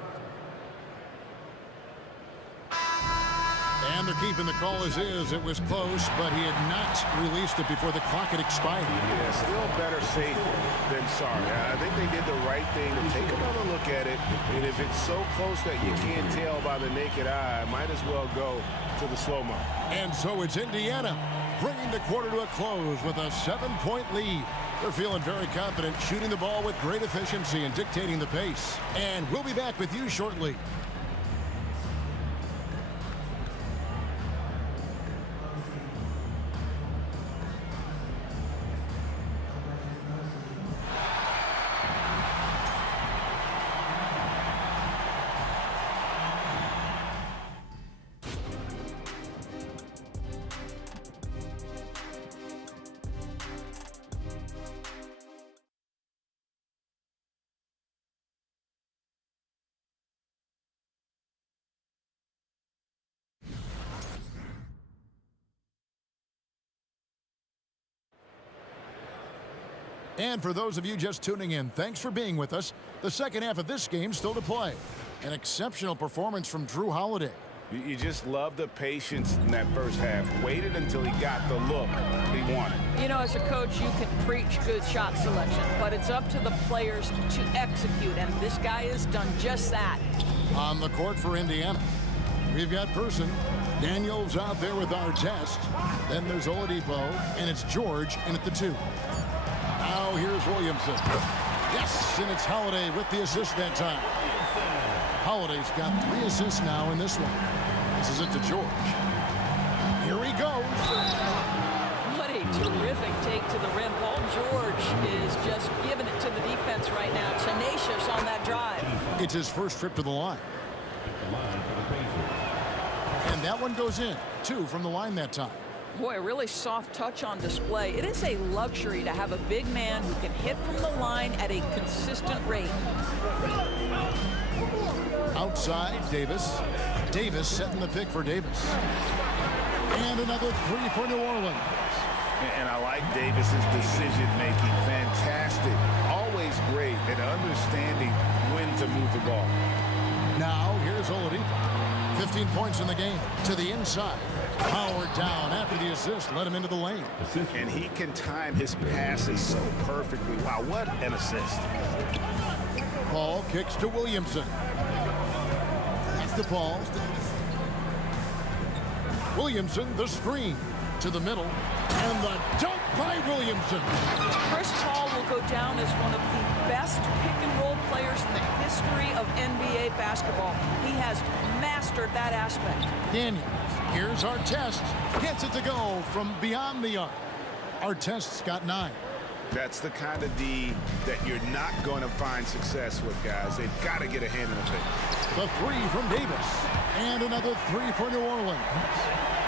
And they're keeping the call as is. It was close, but he had not released it before the clock had expired. Yeah, still better safe than sorry. I think they did the right thing to take another look at it. And if it's so close that you can't tell by the naked eye, might as well go to the slow-mo. And so it's Indiana bringing the quarter to a close with a 7-point lead. They're feeling very confident, shooting the ball with great efficiency and dictating the pace. And we'll be back with you shortly. And for those of you just tuning in, thanks for being with us. The second half of this game still to play. An exceptional performance from Drew Holiday. You just love the patience in that first half. Waited until he got the look he wanted. You know, as a coach, you can preach good shot selection, but it's up to the players to execute, and this guy has done just that. On the court for Indiana, we've got Person. Daniels out there with Artest. Then there's Oladipo, and it's George in at the 2. Now here's Williamson. Yes, and it's Holiday with the assist that time. Holiday's got 3 assists now in this one. This is it to George. Here he goes. What a terrific take to the rim. Paul George is just giving it to the defense right now. Tenacious on that drive. It's his first trip to the line. at the line for the Pacers. And that one goes in. 2 from the line that time. Boy, a really soft touch on display. It is a luxury to have a big man who can hit from the line at a consistent rate. Outside, Davis. Davis setting the pick for Davis. And another 3 for New Orleans. And I like Davis's decision-making. Fantastic. Always great at understanding when to move the ball. Now, here's Oladipo. 15 points in the game. To the inside. Powered down after the assist. Let him into the lane. And he can time his passes so perfectly. Wow, what an assist. Paul kicks to Williamson. That's to Paul. Williamson, the screen. To the middle. And the dunk by Williamson. Chris Paul will go down as one of the best pick-and-roll players in the history of NBA basketball. He has mastered that aspect. Daniels. Here's Artest. Gets it to go from beyond the arc. Artest's got 9. That's the kind of D that you're not going to find success with, guys. They've got to get a hand in the face. The 3 from Davis. And another 3 for New Orleans.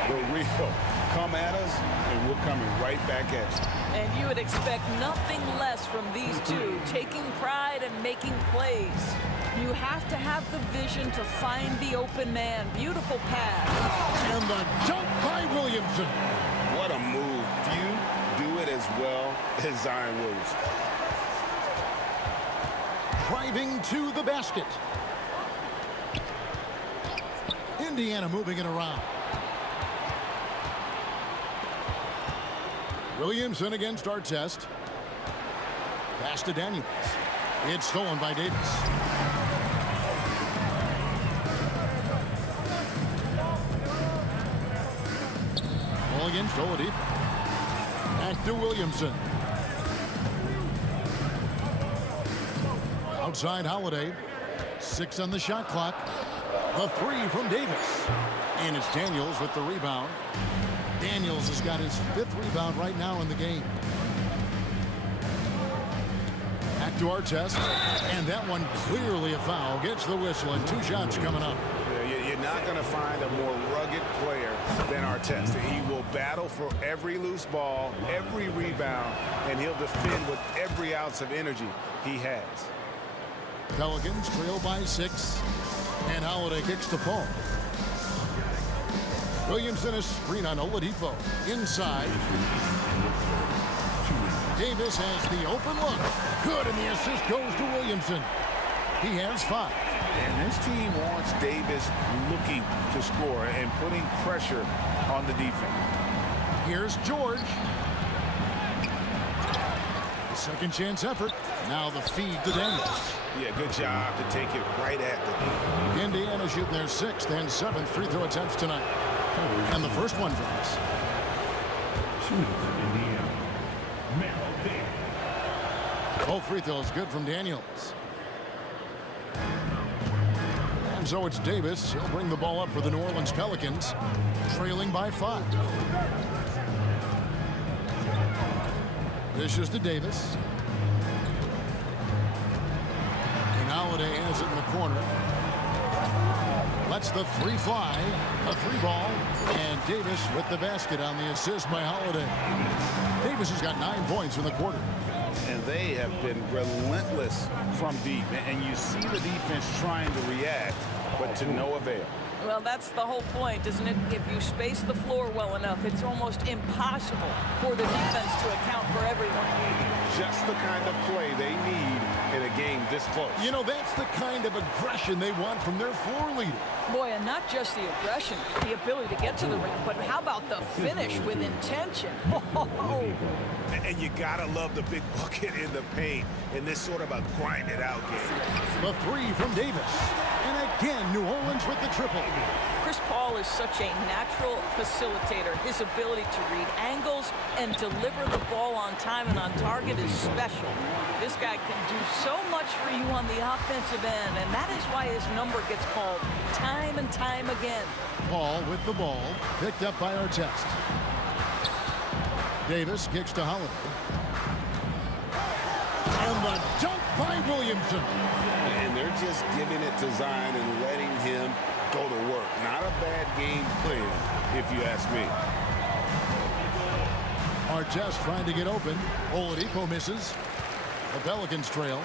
The real. Come at us, and we're coming right back at you. And you would expect nothing less from these two, taking pride and making plays. You have to have the vision to find the open man. Beautiful pass. And the dunk by Williamson. What a move. Few do it as well as Zion Williamson. Driving to the basket. Indiana moving it around. Williamson against Artest. Pass to Daniels. It's stolen by Davis. Ball against Oladipo. Back to Williamson. Outside Holiday. 6 on the shot clock. The 3 from Davis. And it's Daniels with the rebound. Daniels has got his 5th rebound right now in the game. Back to Artest. And that one clearly a foul. Gets the whistle and 2 shots coming up. You're not going to find a more rugged player than Artest. He will battle for every loose ball, every rebound, and he'll defend with every ounce of energy he has. Pelicans trail by 6. And Holiday kicks to Paul. Williamson is screen on Oladipo. Inside. Davis has the open look. Good, and the assist goes to Williamson. He has 5. And this team wants Davis looking to score and putting pressure on the defense. Here's George. The second chance effort. Now the feed to Daniels. Yeah, good job to take it right at the knee. Indiana shooting their 6th and 7th free throw attempts tonight. And the first one drops. Shooting for Indiana. Merrill Davis. Both free throws good from Daniels. And so it's Davis. He'll bring the ball up for the New Orleans Pelicans, trailing by 5. Dishes to Davis. And Holiday has it in the corner. Lets the 3 fly. A 3 ball. And Davis with the basket on the assist by Holiday. Davis has got 9 points in the quarter. And they have been relentless from deep. And you see the defense trying to react, but to no avail. Well, that's the whole point, isn't it? If you space the floor well enough, it's almost impossible for the defense to account for everyone. Just the kind of play they need in a game this close. You know, that's the kind of aggression they want from their floor leader. Boy, and not just the aggression, the ability to get to the rim, but how about the finish with intention? Oh. And you gotta love the big bucket in the paint in this sort of a grind-it-out game. The 3 from Davis. And again, New Orleans with the triple. Chris Paul is such a natural facilitator. His ability to read angles and deliver the ball on time and on target is special. This guy can do so much for you on the offensive end, and that is why his number gets called time and time again. Paul with the ball, picked up by Artest. Davis kicks to Holiday. And the dunk by Williamson. And they're just giving it to Zion and letting him go to work. Not a bad game plan, if you ask me. Artest trying to get open. Oladipo misses. The Pelicans trail.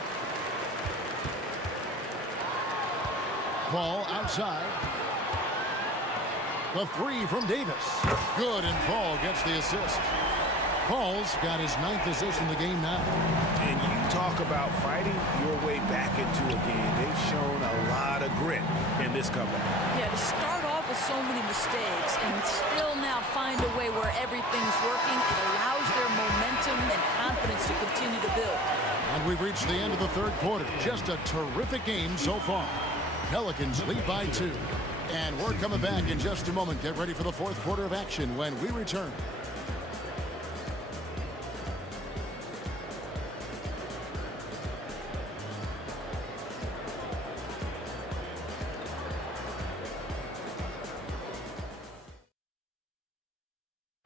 Paul outside. The three from Davis. Good, and Paul gets the assist. Paul's got his 9th assist in the game now. And you talk about fighting your way back into a game. They've shown a lot of grit in this comeback. Yeah, to start off with so many mistakes and still now find a way where everything's working, it allows their momentum and confidence to continue to build. And we've reached the end of the 3rd quarter. Just a terrific game so far. Pelicans lead by 2. And we're coming back in just a moment. Get ready for the 4th quarter of action when we return.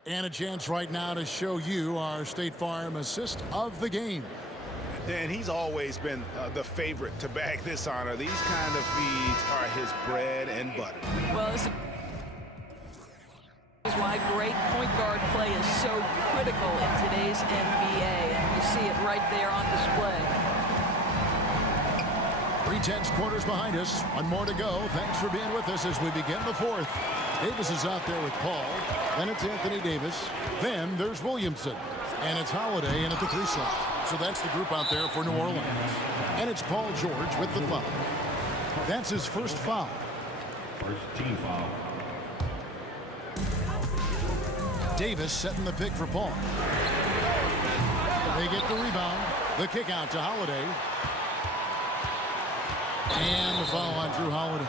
And a chance right now to show you our State Farm assist of the game. And he's always been the favorite to bag this honor. These kind of feeds are his bread and butter. Well, this is why great point guard play is so critical in today's NBA. And you see it right there on display. 3/10 quarters behind us. One more to go. Thanks for being with us as we begin the 4th. Davis is out there with Paul. Then it's Anthony Davis. Then there's Williamson. And it's Holiday in at the 3 slot. So that's the group out there for New Orleans. And it's Paul George with the foul. That's his first foul. First team foul. Davis setting the pick for Paul. They get the rebound. The kick out to Holiday. And the foul on Drew Holiday.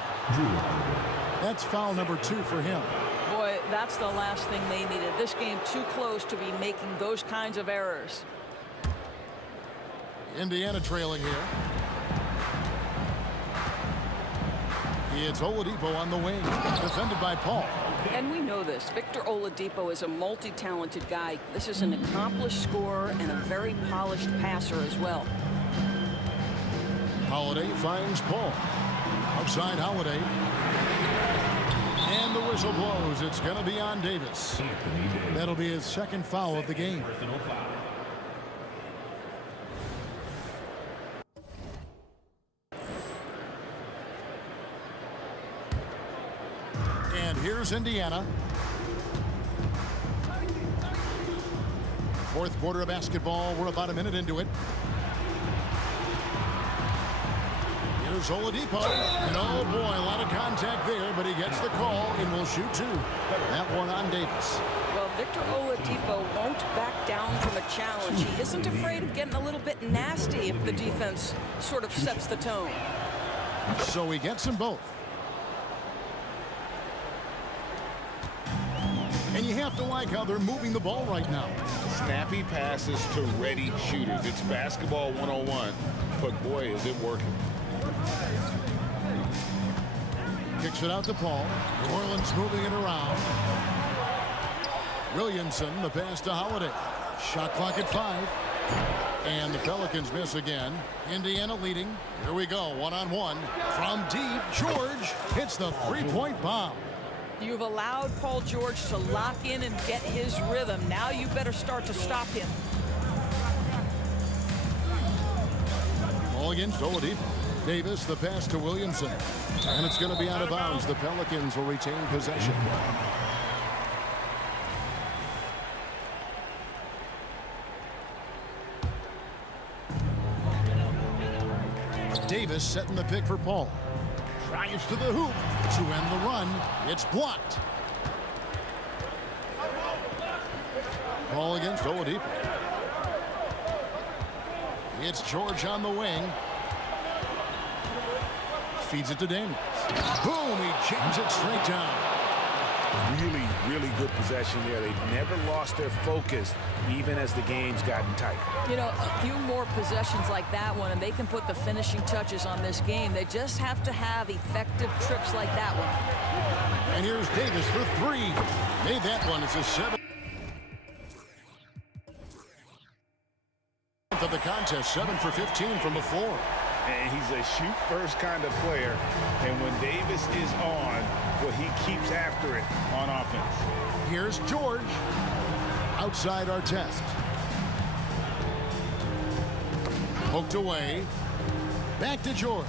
That's foul number 2 for him. Boy, that's the last thing they needed. This game too close to be making those kinds of errors. Indiana trailing here. It's Oladipo on the wing, defended by Paul. And we know this. Victor Oladipo is a multi-talented guy. This is an accomplished scorer and a very polished passer as well. Holiday finds Paul. Outside Holiday. And the whistle blows. It's going to be on Davis. That'll be his 2nd foul of the game. Personal foul. And here's Indiana. 4th quarter of basketball. We're about a minute into it. Here's Oladipo. And oh boy, a lot of contact there, but he gets the call and will shoot 2. That one on Davis. Well, Victor Oladipo won't back down from a challenge. He isn't afraid of getting a little bit nasty if the defense sort of sets the tone. So he gets them both. And you have to like how they're moving the ball right now. Snappy passes to ready shooters. It's basketball 101, but boy, is it working. Kicks it out to Paul. New Orleans moving it around. Williamson, the pass to Holiday. Shot clock at 5. And the Pelicans miss again. Indiana leading. Here we go, one-on-one. From deep, George hits the 3-point bomb. You've allowed Paul George to lock in and get his rhythm. Now you better start to stop him. Ball against Oladipo. Davis, the pass to Williamson. And it's going to be out of bounds. The Pelicans will retain possession. Davis setting the pick for Paul. Drives to the hoop to end the run. It's blocked. Ball against Oladipo. It's George on the wing. Feeds it to Daniels. Boom, he jams it straight down. Really, really good possession there. They've never lost their focus, even as the game's gotten tight. You know, a few more possessions like that one, and they can put the finishing touches on this game. They just have to have effective trips like that one. And here's Davis for 3. Made that one. It's a 7th of the contest. 7 for 15 from the floor. And he's a shoot-first kind of player. And when Davis is on, well, he keeps after it on offense. Here's George. Outside our test. Poked away. Back to George.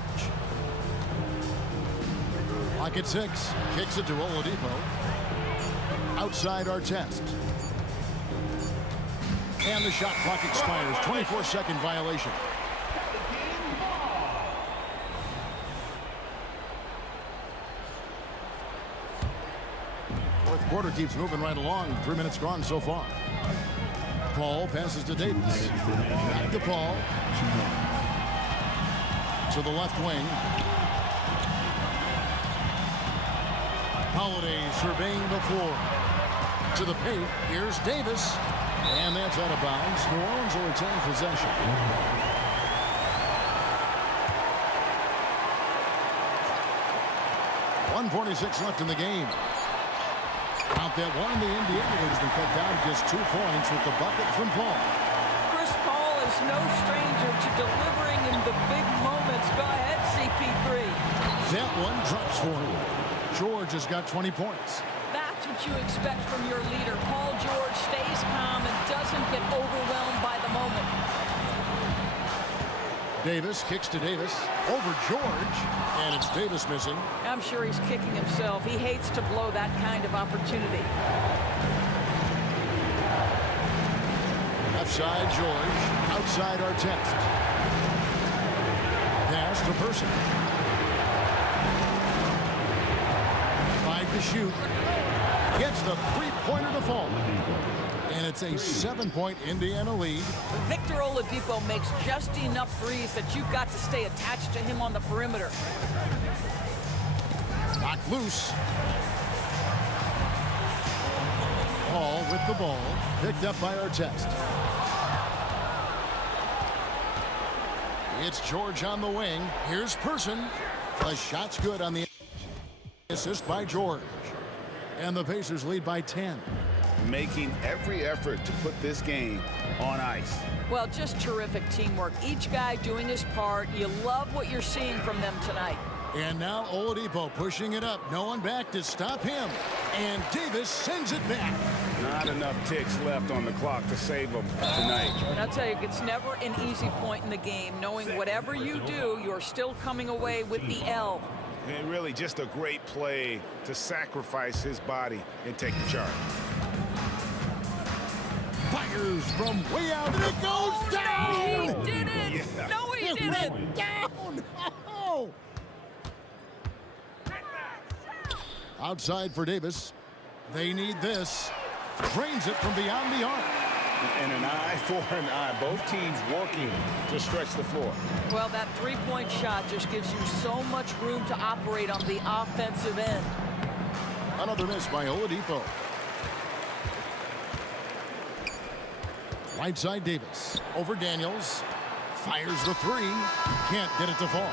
Lock at 6. Kicks it to Oladipo. Outside our test. And the shot clock expires. 24-second violation. Fourth quarter keeps moving right along. 3 minutes gone so far. Paul passes to Davis. Back to Paul. To the left wing. Holiday surveying the floor. To the paint. Here's Davis. And that's out of bounds. New Orleans will retain possession. 1:46 left in the game. Count that one. The Indiana has been cut down to just 2 points with the bucket from Paul. Chris Paul is no stranger to delivering in the big moments. Go ahead, CP3. That one drops for him. George has got 20 points. That's what you expect from your leader. Paul George stays calm and doesn't get overwhelmed by the moment. Davis kicks to Davis. Over George. And it's Davis missing. I'm sure he's kicking himself. He hates to blow that kind of opportunity. Left side, George. Outside our test. Pass to Person. 5 to shoot. Gets the three-pointer to fall. And it's a 7-point Indiana lead. Victor Oladipo makes just enough threes that you've got to stay attached to him on the perimeter. Knocked loose. Paul with the ball. Picked up by Artest. It's George on the wing. Here's Person. The shot's good on the assist by George. And the Pacers lead by 10. Making every effort to put this game on ice. Well, just terrific teamwork. Each guy doing his part. You love what you're seeing from them tonight. And now Oladipo pushing it up. No one back to stop him. And Davis sends it back. Not enough ticks left on the clock to save them tonight. And I'll tell you, it's never an easy point in the game. Knowing whatever you do, you're still coming away with the L. And really just a great play to sacrifice his body and take the charge. Fires from way out, and it goes down! He did it! Yeah. No, he It didn't! went down! Oh! Outside for Davis. They need this. Drains it from beyond the arc. And an eye for an eye. Both teams working to stretch the floor. Well, that three-point shot just gives you so much room to operate on the offensive end. Another miss by Oladipo. Right side Davis. Over Daniels. Fires the three. Can't get it to fall.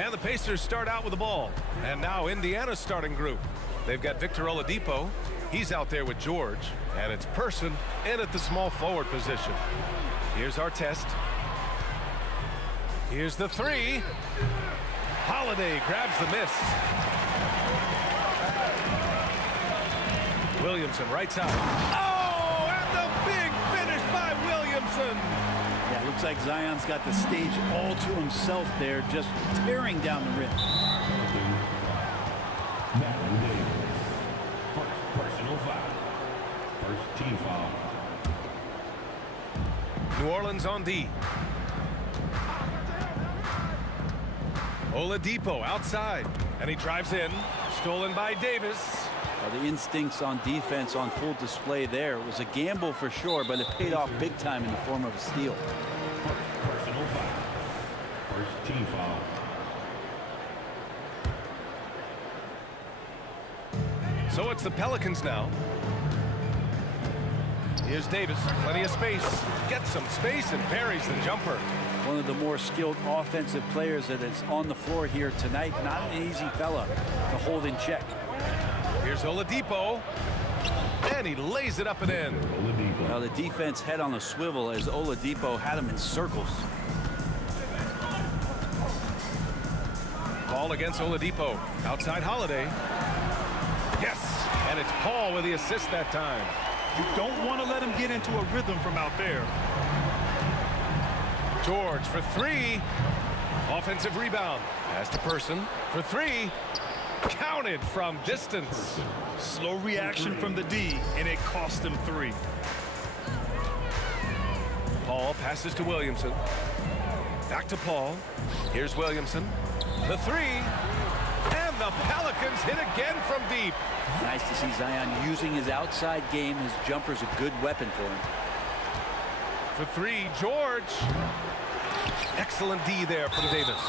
And the Pacers start out with the ball. And now Indiana's starting group. They've got Victor Oladipo. He's out there with George. And it's Person in at the small forward position. Here's our test. Here's the three. Holiday grabs the miss. Williamson right side. Oh, and the big finish by Williamson. Yeah, looks like Zion's got the stage all to himself there, just tearing down the rim. First personal foul. First team foul. New Orleans on D. Oladipo outside, and he drives in. Stolen by Davis. The instincts on defense on full display there. It was a gamble for sure, but it paid off big time in the form of a steal. First personal foul. First team foul. So it's the Pelicans now. Here's Davis, plenty of space. Gets some space and parries the jumper. One of the more skilled offensive players that is on the floor here tonight. Not an easy fella to hold in check. Here's Oladipo. And he lays it up and in. Now the defense head on a swivel as Oladipo had him in circles. Ball against Oladipo. Outside Holiday. Yes. And it's Paul with the assist that time. You don't want to let him get into a rhythm from out there. George for three. Offensive rebound. Pass to Person for three. Counted from distance. Slow reaction from the D, and it cost him three. Paul passes to Williamson. Back to Paul. Here's Williamson. The three. And the Pelicans hit again from deep. Nice to see Zion using his outside game. His jumper's a good weapon for him. For three, George. Excellent D there from Davis.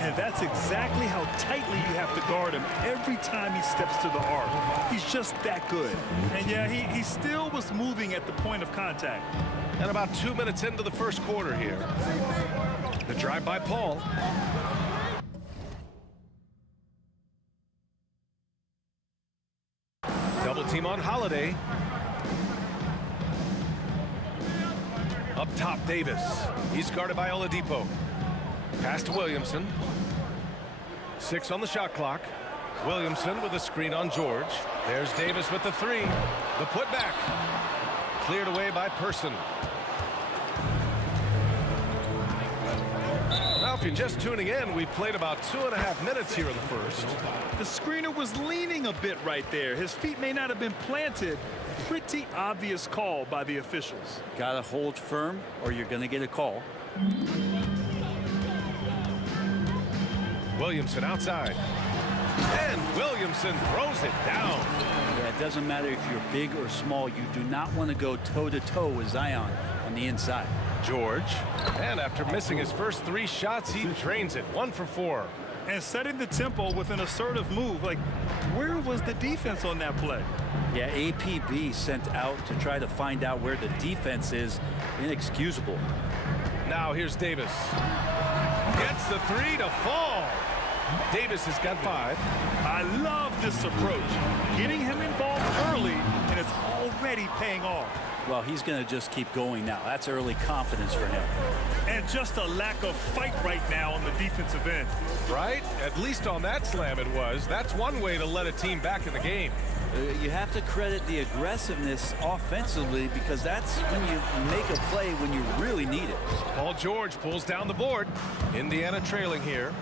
And that's exactly how tightly you have to guard him every time he steps to the arc. He's just that good. And yeah, he still was moving at the point of contact. And about 2 minutes into the first quarter here. The drive by Paul. Double team on Holiday. Up top, Davis. He's guarded by Oladipo. Pass to Williamson. 6 on the shot clock. Williamson with a screen on George. There's Davis with the three. The putback. Cleared away by Person. Now, if you're just tuning in, we've played about 2.5 minutes here in the first. The screener was leaning a bit right there. His feet may not have been planted. Pretty obvious call by the officials. Gotta hold firm or you're gonna get a call. Williamson outside. And Williamson throws it down. Yeah, it doesn't matter if you're big or small. You do not want to go toe-to-toe with Zion on the inside. George. And after missing his first 3 shots, he drains it. 1 for 4. And setting the tempo with an assertive move. Like, where was the defense on that play? Yeah, APB sent out to try to find out where the defense is. Inexcusable. Now here's Davis. Gets the three to fall. Davis has got 5. I love this approach. Getting him involved early, and it's already paying off. Well, he's going to just keep going now. That's early confidence for him. And just a lack of fight right now on the defensive end. Right? At least on that slam it was. That's one way to let a team back in the game. You have to credit the aggressiveness offensively because that's when you make a play when you really need it. Paul George pulls down the board. Indiana trailing here.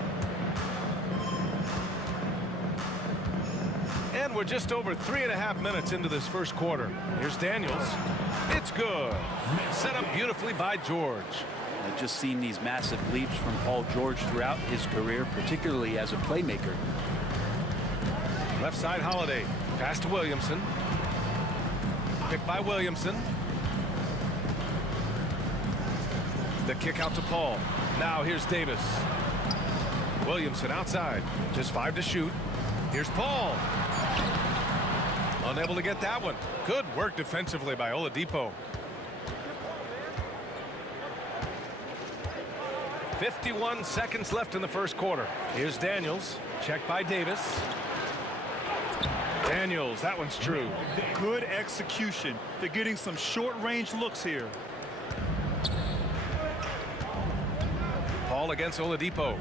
And we're just over 3.5 minutes into this first quarter. Here's Daniels. It's good. Set up beautifully by George. I've just seen these massive leaps from Paul George throughout his career, particularly as a playmaker. Left side Holiday. Pass to Williamson. Picked by Williamson. The kick out to Paul. Now here's Davis. Williamson outside. Just 5 to shoot. Here's Paul. Unable to get that one. Good work defensively by Oladipo. 51 seconds left in the first quarter. Here's Daniels. Checked by Davis. Daniels, that one's true. Good execution. They're getting some short-range looks here. Paul against Oladipo.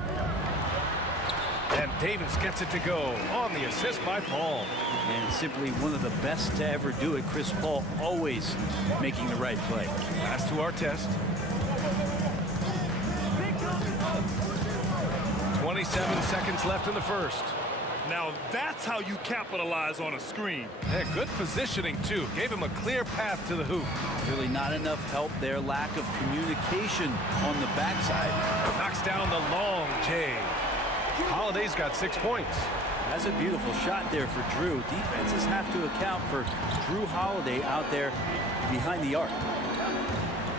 And Davis gets it to go on the assist by Paul. And simply one of the best to ever do it. Chris Paul always making the right play. Pass to Artest. 27 seconds left in the first. Now that's how you capitalize on a screen. Yeah, good positioning, too. Gave him a clear path to the hoop. Really not enough help there. Lack of communication on the backside. Knocks down the long J. Holiday's got 6 points. That's a beautiful shot there for Drew. Defenses have to account for Drew Holiday out there behind the arc.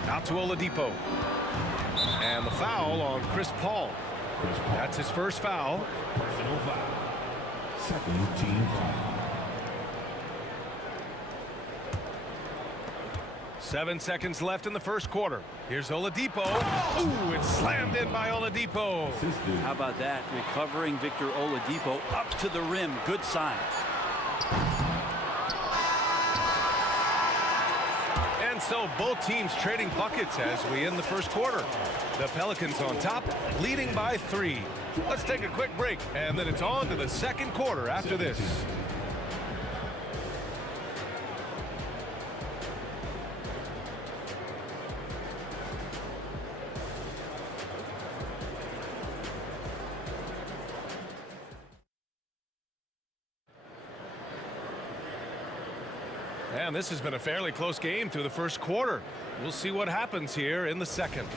Out to Oladipo. And the foul on Chris Paul. That's his first foul. Personal foul. Second team foul. 7 seconds left in the first quarter. Here's Oladipo. Ooh, it's slammed in by Oladipo. How about that? Recovering Victor Oladipo up to the rim. Good sign. And so both teams trading buckets as we end the first quarter. The Pelicans on top, leading by 3. Let's take a quick break, and then it's on to the second quarter after this. And this has been a fairly close game through the first quarter. We'll see what happens here in the second.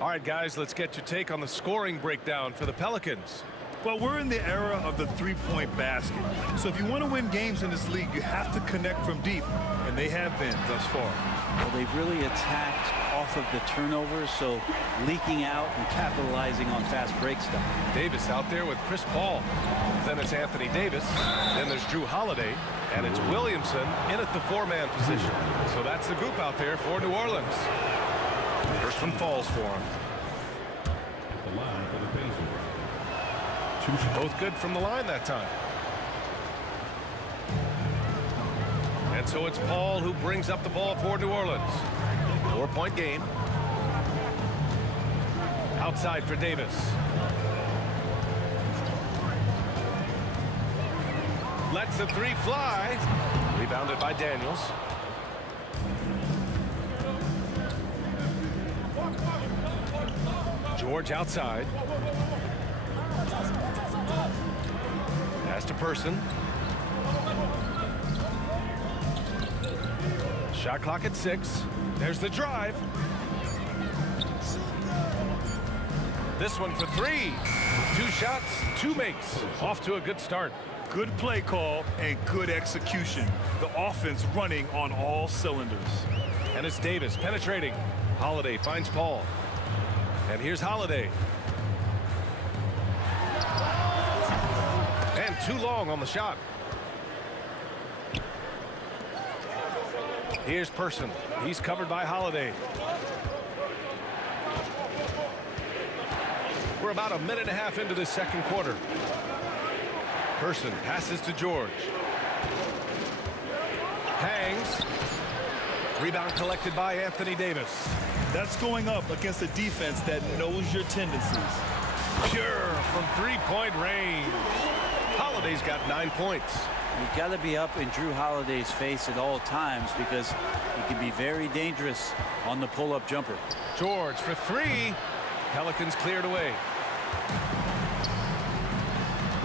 All right, guys, let's get your take on the scoring breakdown for the Pelicans. Well, we're in the era of the three-point basket. So if you want to win games in this league, you have to connect from deep, and they have been thus far. Well, they've really attacked off of the turnovers, so leaking out and capitalizing on fast break stuff. Davis out there with Chris Paul. Then it's Anthony Davis. Then there's Drew Holiday. And it's Williamson in at the 4-man position. So that's the group out there for New Orleans. First one falls for him. At the line for the Pacers. Both good from the line that time. And so it's Paul who brings up the ball for New Orleans. 4-point game. Outside for Davis. Lets the 3 fly. Rebounded by Daniels. George outside. Pass to Person. Shot clock at 6. There's the drive. This one for 3. 2 shots, 2 makes. Off to a good start. Good play call and good execution. The offense running on all cylinders. And it's Davis penetrating. Holiday finds Paul. And here's Holiday. And too long on the shot. Here's Person. He's covered by Holiday. We're about a minute and a half into this second quarter. Person passes to George. Hangs. Rebound collected by Anthony Davis. That's going up against a defense that knows your tendencies. Pure from 3-point range. Holiday's got 9 points. You've got to be up in Drew Holiday's face at all times because he can be very dangerous on the pull-up jumper. George for 3. Pelicans cleared away.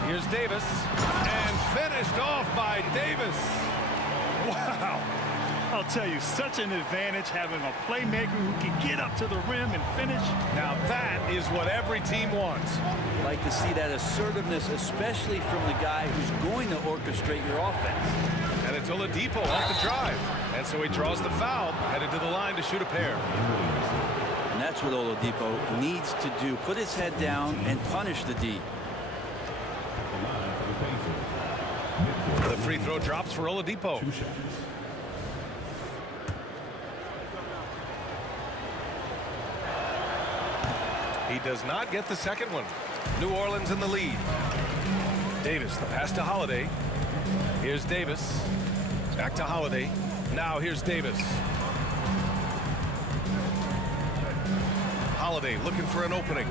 Here's Davis. And finished off by Davis. Wow. I'll tell you, such an advantage having a playmaker who can get up to the rim and finish. Now that is what every team wants. Like to see that assertiveness, especially from the guy who's going to orchestrate your offense. And it's Oladipo off the drive. And so he draws the foul, headed to the line to shoot a pair. And that's what Oladipo needs to do. Put his head down and punish the D. The free throw drops for Oladipo. 2 shots. He does not get the second one. New Orleans in the lead. Davis, the pass to Holiday. Here's Davis. Back to Holiday. Now here's Davis. Holiday looking for an opening.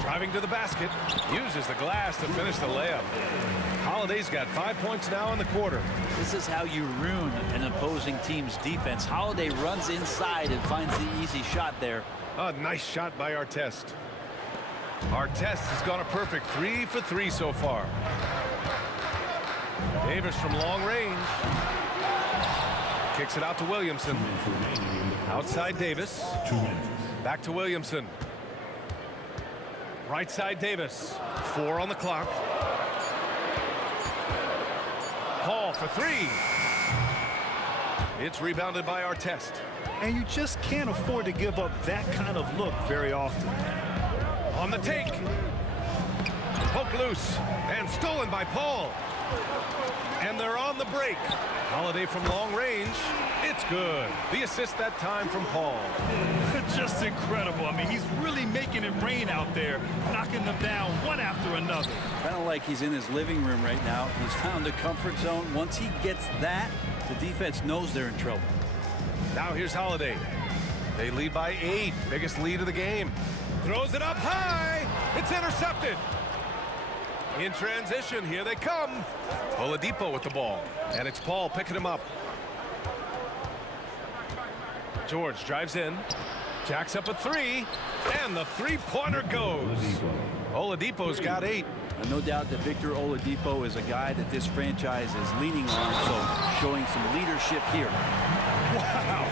Driving to the basket. Uses the glass to finish the layup. Holiday's got 5 points now in the quarter. This is how you ruin an opposing team's defense. Holiday runs inside and finds the easy shot there. A nice shot by Artest. Artest has gone a perfect 3 for 3 so far. Davis from long range. Kicks it out to Williamson. Outside Davis. Back to Williamson. Right side Davis. 4 on the clock. Paul for 3. It's rebounded by Artest. And you just can't afford to give up that kind of look very often. On the take. Poke loose. And stolen by Paul. And they're on the break. Holiday from long range. It's good. The assist that time from Paul. Just incredible. I mean, he's really making it rain out there, knocking them down one after another. Kind of like he's in his living room right now. He's found a comfort zone. Once he gets that, the defense knows they're in trouble. Now here's Holiday. They lead by 8. Biggest lead of the game. Throws it up high. It's intercepted. In transition, here they come. Oladipo with the ball. And it's Paul picking him up. George drives in. Jacks up a 3. And the three-pointer goes. Oladipo's got 8. No doubt that Victor Oladipo is a guy that this franchise is leaning on, so showing some leadership here. Wow.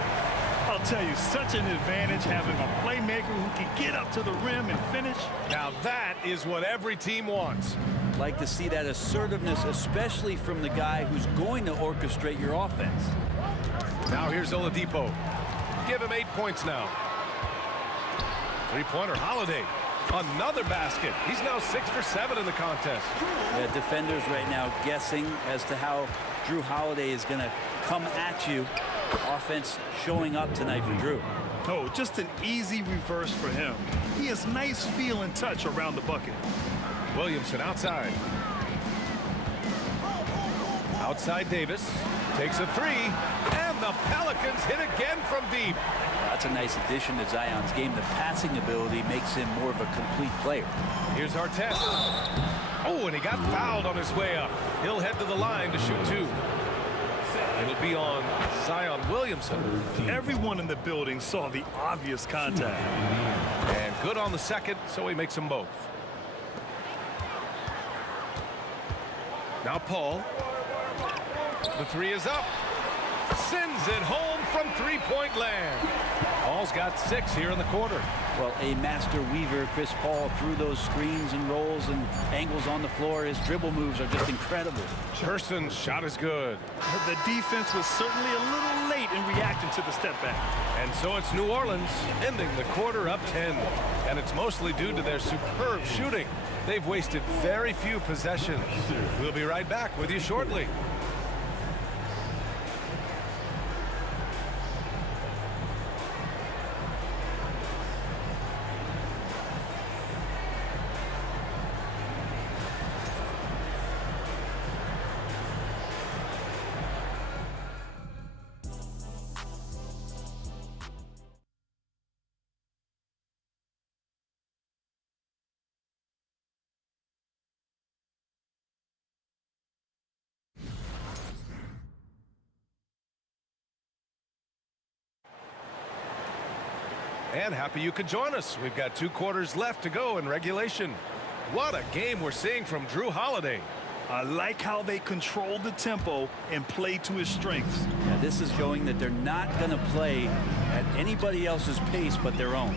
I'll tell you, such an advantage having a playmaker who can get up to the rim and finish. Now that is what every team wants. Like to see that assertiveness, especially from the guy who's going to orchestrate your offense. Now here's Oladipo. Give him 8 points now. Three-pointer, Holiday. Another basket. He's now 6 for 7 in the contest. The defenders right now guessing as to how Drew Holiday is going to come at you. Offense showing up tonight for Drew. Oh, just an easy reverse for him. He has nice feel and touch around the bucket. Williamson outside. Outside Davis. Takes a 3. And the Pelicans hit again from deep. That's a nice addition to Zion's game. The passing ability makes him more of a complete player. Here's Artest. Oh, and he got fouled on his way up. He'll head to the line to shoot 2. It'll be on Zion Williamson. Everyone in the building saw the obvious contact. And good on the second, so he makes them both. Now Paul. The 3 is up. Sends it home from three-point land. Paul's got 6 here in the quarter. Well, a master weaver, Chris Paul, through those screens and rolls and angles on the floor. His dribble moves are just incredible. Person's shot is good. The defense was certainly a little late in reacting to the step back. And so it's New Orleans ending the quarter up 10. And it's mostly due to their superb shooting. They've wasted very few possessions. We'll be right back with you shortly. And happy you could join us. We've got 2 quarters left to go in regulation. What a game we're seeing from Drew Holiday. I like how they control the tempo and play to his strengths. Yeah, this is showing that they're not going to play at anybody else's pace but their own.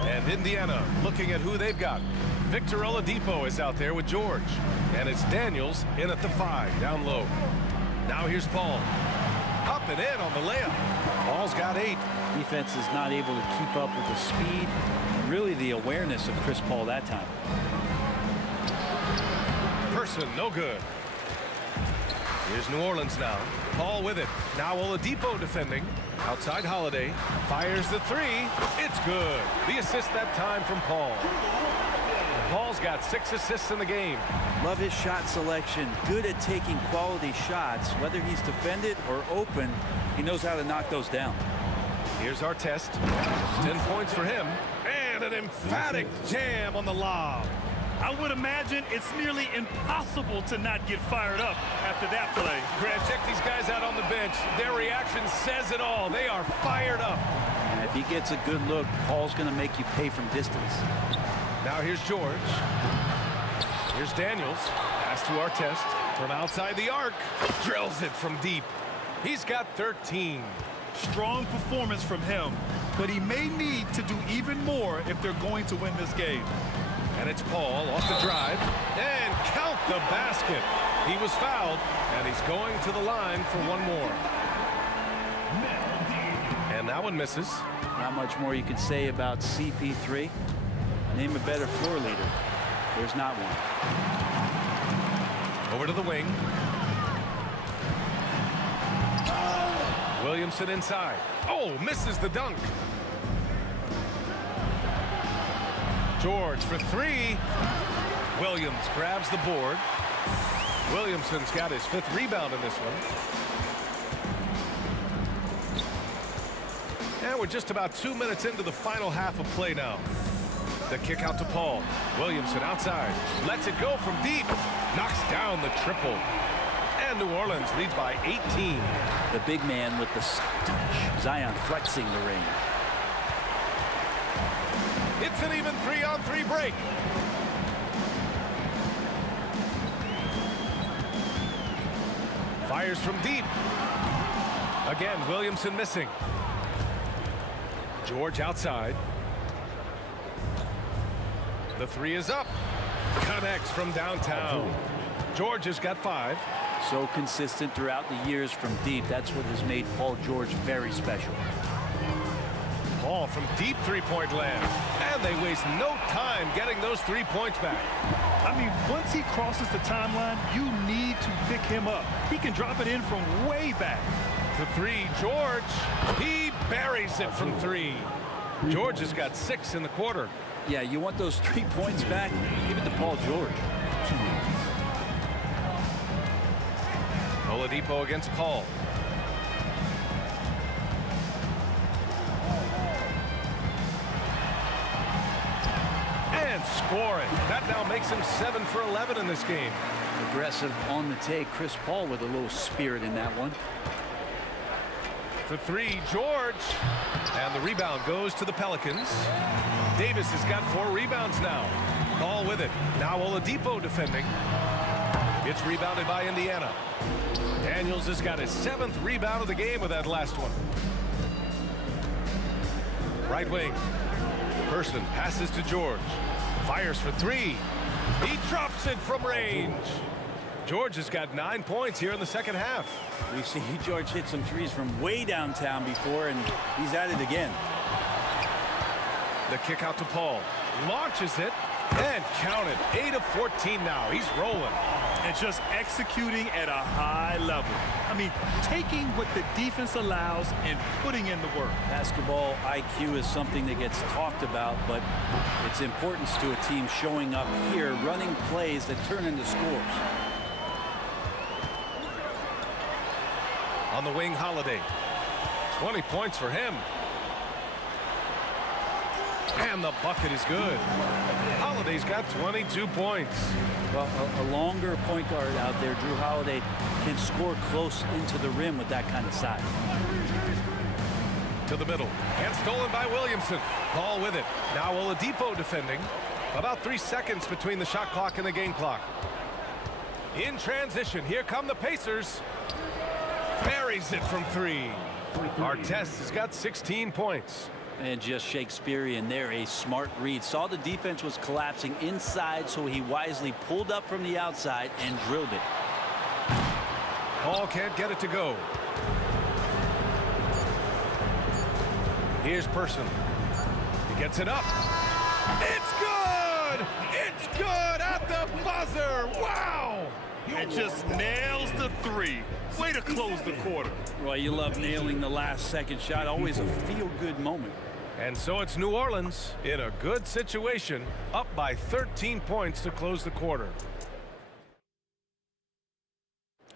And Indiana looking at who they've got. Victor Oladipo is out there with George. And it's Daniels in at the 5, down low. Now here's Paul. Up and in on the layup. Paul's got 8. Defense is not able to keep up with the speed and really the awareness of Chris Paul that time. Person, no good. Here's New Orleans now. Paul with it. Now Oladipo defending. Outside Holiday. Fires the three. It's good. The assist that time from Paul. Paul's got 6 assists in the game. Love his shot selection. Good at taking quality shots. Whether he's defended or open, he knows how to knock those down. Here's our test. 10 points for him. And an emphatic jam on the lob. I would imagine it's nearly impossible to not get fired up after that play. Grant, check these guys out on the bench. Their reaction says it all. They are fired up. And if he gets a good look, Paul's going to make you pay from distance. Now here's George. Here's Daniels. Pass to Artest from outside the arc. Drills it from deep. He's got 13. Strong performance from him, but he may need to do even more if they're going to win this game. And it's Paul off the drive. And count the basket. He was fouled, and he's going to the line for one more. And that one misses. Not much more you can say about CP3. Name a better floor leader. There's not one. Over to the wing. Williamson inside. Oh, misses the dunk. George for three. Williams grabs the board. Williamson's got his 5th rebound in this one. And we're just about 2 minutes into the final half of play now. The kick out to Paul. Williamson outside. Lets it go from deep. Knocks down the triple. And New Orleans leads by 18. The big man with the soft touch. Zion flexing the ring. It's an even 3-on-3 break. Fires from deep. Again, Williamson missing. George outside. The 3 is up. Connects from downtown. George has got 5. So consistent throughout the years from deep. That's what has made Paul George very special. Paul from deep 3-point land. And they waste no time getting those 3 points back. I mean, once he crosses the timeline, you need to pick him up. He can drop it in from way back. The 3, George. He buries it from 3. George has got 6 in the quarter. Yeah, you want those 3 points back? Give it to Paul George. Oladipo against Paul. And scoring. That now makes him 7 for 11 in this game. Aggressive on the take. Chris Paul with a little spirit in that one. For 3, George. And the rebound goes to the Pelicans. Davis has got 4 rebounds now. Paul with it. Now Oladipo defending. It's rebounded by Indiana. Daniels has got his 7th rebound of the game with that last one. Right wing. Person passes to George. Fires for 3. He drops it from range. George has got 9 points here in the second half. We've seen George hit some threes from way downtown before, and he's at it again. The kick out to Paul. Launches it. And count it. 8 of 14 now. He's rolling. And just executing at a high level. I mean, taking what the defense allows and putting in the work. Basketball IQ is something that gets talked about, but its importance to a team showing up here, running plays that turn into scores. On the wing, Holiday. 20 points for him. And the bucket is good. Holiday's got 22 points. Well, a longer point guard out there, Drew Holiday, can score close into the rim with that kind of size. To the middle. And stolen by Williamson. Paul with it. Now Oladipo defending. About 3 seconds between the shot clock and the game clock. In transition, here come the Pacers. Buries it from 3. Artest has got 16 points. And just Shakespearean there, a smart read. Saw the defense was collapsing inside, so he wisely pulled up from the outside and drilled it. Paul can't get it to go. Here's Person. He gets it up. It's good! It's good at the buzzer! Wow! and just nails the three. Way to close the quarter. Well, you love nailing the last second shot. Always a feel-good moment. And so it's New Orleans in a good situation, up by 13 points to close the quarter.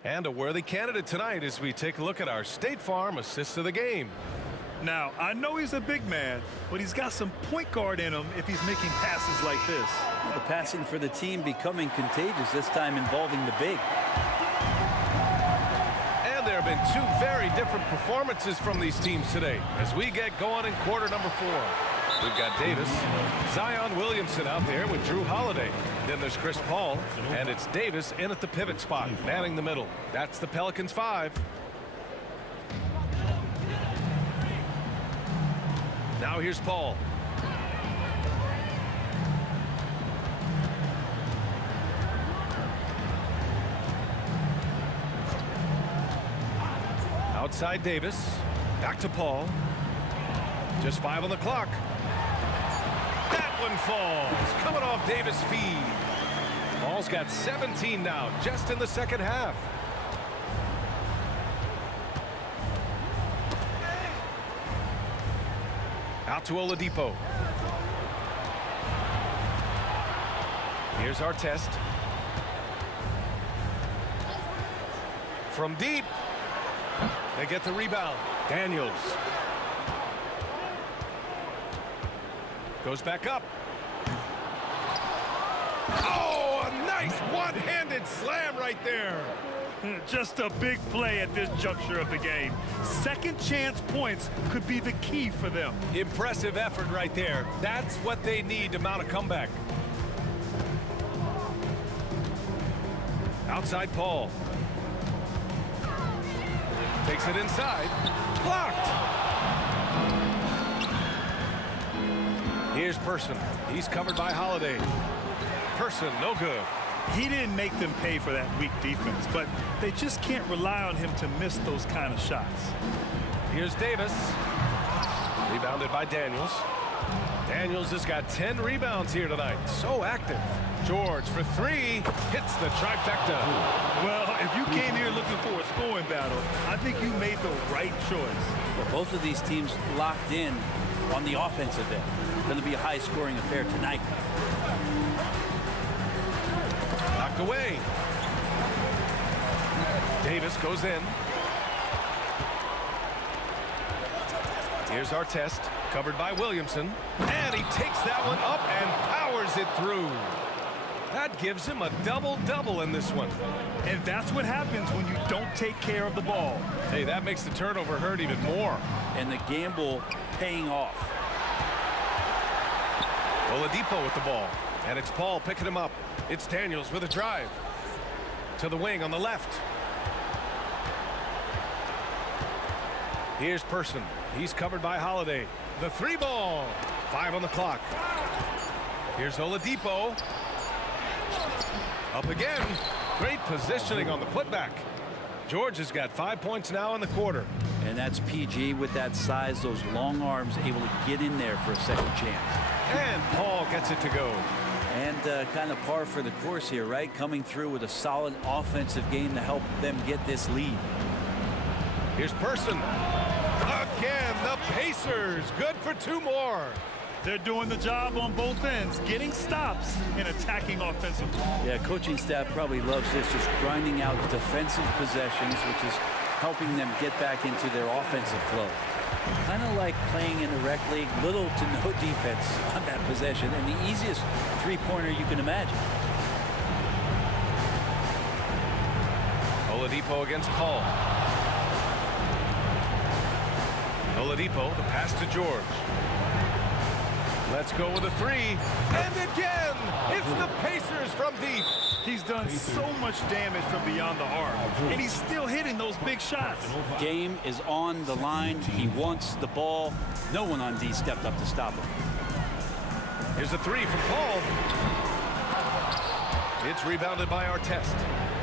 And a worthy candidate tonight as we take a look at our State Farm assist of the game. Now, I know he's a big man, but he's got some point guard in him if he's making passes like this. The passing for the team becoming contagious, this time involving the big. And there have been two very different performances from these teams today as we get going in quarter number 4. We've got Davis, Zion Williamson out there with Drew Holiday. Then there's Chris Paul, and it's Davis in at the pivot spot, manning the middle. That's the Pelicans 5. Now here's Paul. Outside Davis. Back to Paul. Just 5 on the clock. That one falls. Coming off Davis' feed. Paul's got 17 now, just in the second half. Out to Oladipo. Here's our test. From deep. They get the rebound. Daniels. Goes back up. Oh, a nice one-handed slam right there. Just a big play at this juncture of the game. Second chance points could be the key for them. Impressive effort right there. That's what they need to mount a comeback. Outside Paul. Takes it inside. Blocked. Here's Person. He's covered by Holiday. Person, no good. He didn't make them pay for that weak defense, but they just can't rely on him to miss those kind of shots. Here's Davis. Rebounded by Daniels. Daniels has got 10 rebounds here tonight. So active. George for 3. Hits the trifecta. Well, if you came here looking for a scoring battle, I think you made the right choice. Well, both of these teams locked in on the offensive end. Going to be a high-scoring affair tonight. Knocked away. Davis goes in. Here's our test, covered by Williamson. And he takes that one up and powers it through. That gives him a double-double in this one. And that's what happens when you don't take care of the ball. Hey, that makes the turnover hurt even more. And the gamble paying off. Oladipo with the ball. And it's Paul picking him up. It's Daniels with a drive. To the wing on the left. Here's Person. He's covered by Holiday. The 3 ball. 5 on the clock. Here's Oladipo. Up again. Great positioning on the putback. George has got 5 points now in the quarter. And that's PG with that size, those long arms, able to get in there for a second chance. And Paul gets it to go. And kind of par for the course here, right? Coming through with a solid offensive game to help them get this lead. Here's Person. Again, the Pacers. Good for 2 more. They're doing the job on both ends, getting stops and attacking offensively. Yeah, coaching staff probably loves this, just grinding out defensive possessions, which is helping them get back into their offensive flow. Kind of like playing in the rec league, little to no defense on that possession, and the easiest three-pointer you can imagine. Oladipo against Paul. Oladipo, the pass to George. Let's go with a 3. And again, it's the Pacers from deep. He's done so much damage from beyond the arc, and he's still hitting those big shots. Game is on the line. He wants the ball. No one on D stepped up to stop him. Here's a 3 from Paul. It's rebounded by Artest.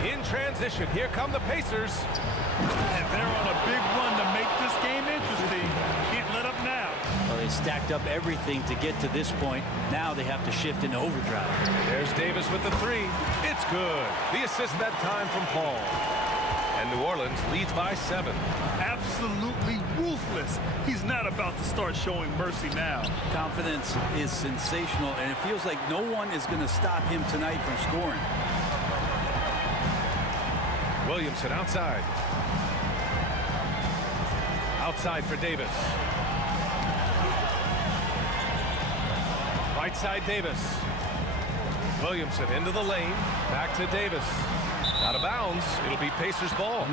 In transition, here come the Pacers. And they're on a big run to make this game interesting. Can't let up now. Well, they stacked up everything to get to this point. Now they have to shift into overdrive. There's Davis with the three. It's good. The assist that time from Paul. And New Orleans leads by 7. Absolutely ruthless. He's not about to start showing mercy now. Confidence is sensational, and it feels like no one is going to stop him tonight from scoring. Williamson outside. Outside for Davis. Right side Davis. Williamson into the lane. Back to Davis. Out of bounds. It'll be Pacers ball.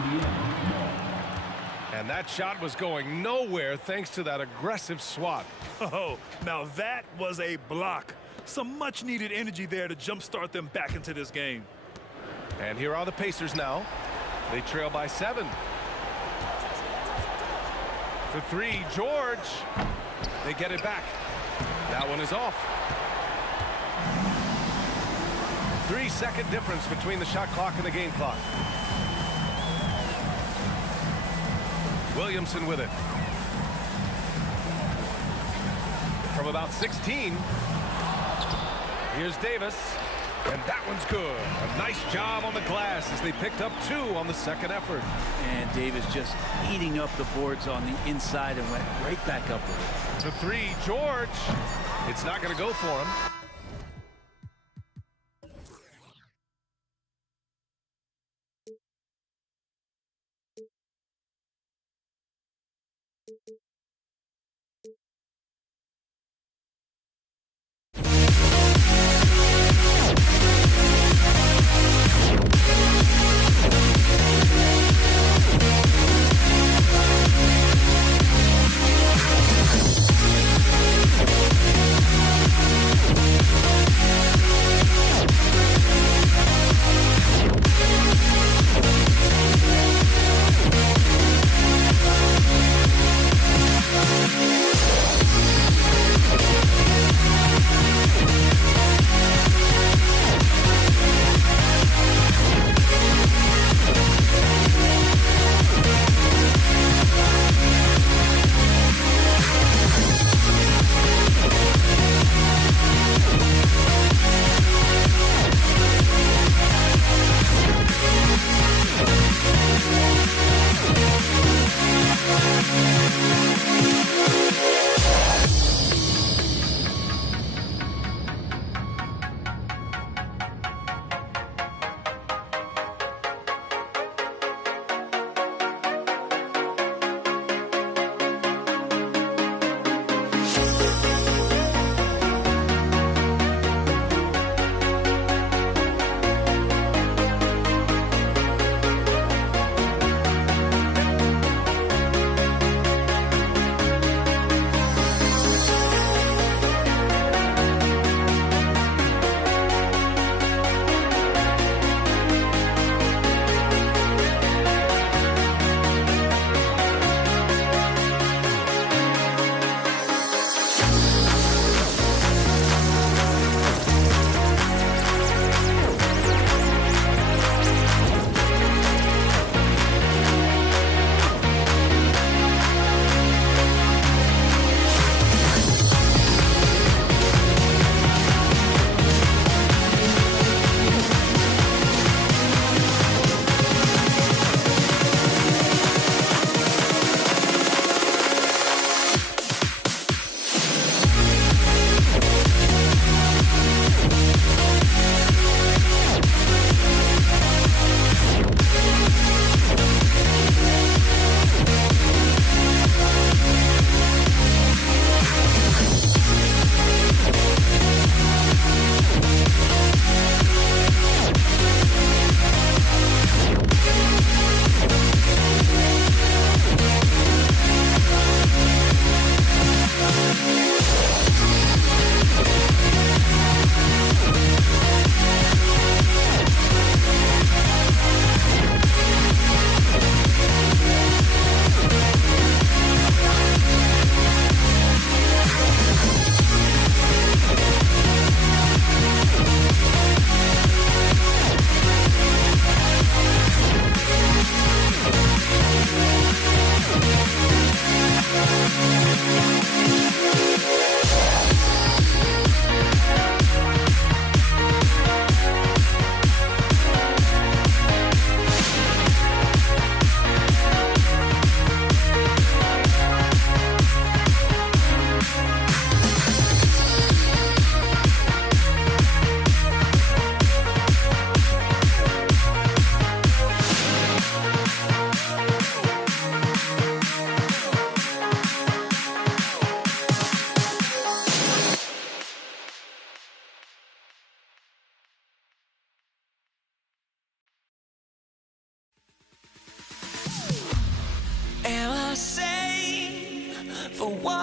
And that shot was going nowhere thanks to that aggressive swat. Oh, now that was a block. Some much needed energy there to jumpstart them back into this game. And here are the Pacers now. They trail by 7. For 3, George. They get it back. That one is off. 3-second difference between the shot clock and the game clock. Williamson with it. From about 16. Here's Davis. And that one's good. A nice job on the glass as they picked up 2 on the second effort. And Davis just eating up the boards on the inside and went right back up with it. For 3, George. It's not going to go for him.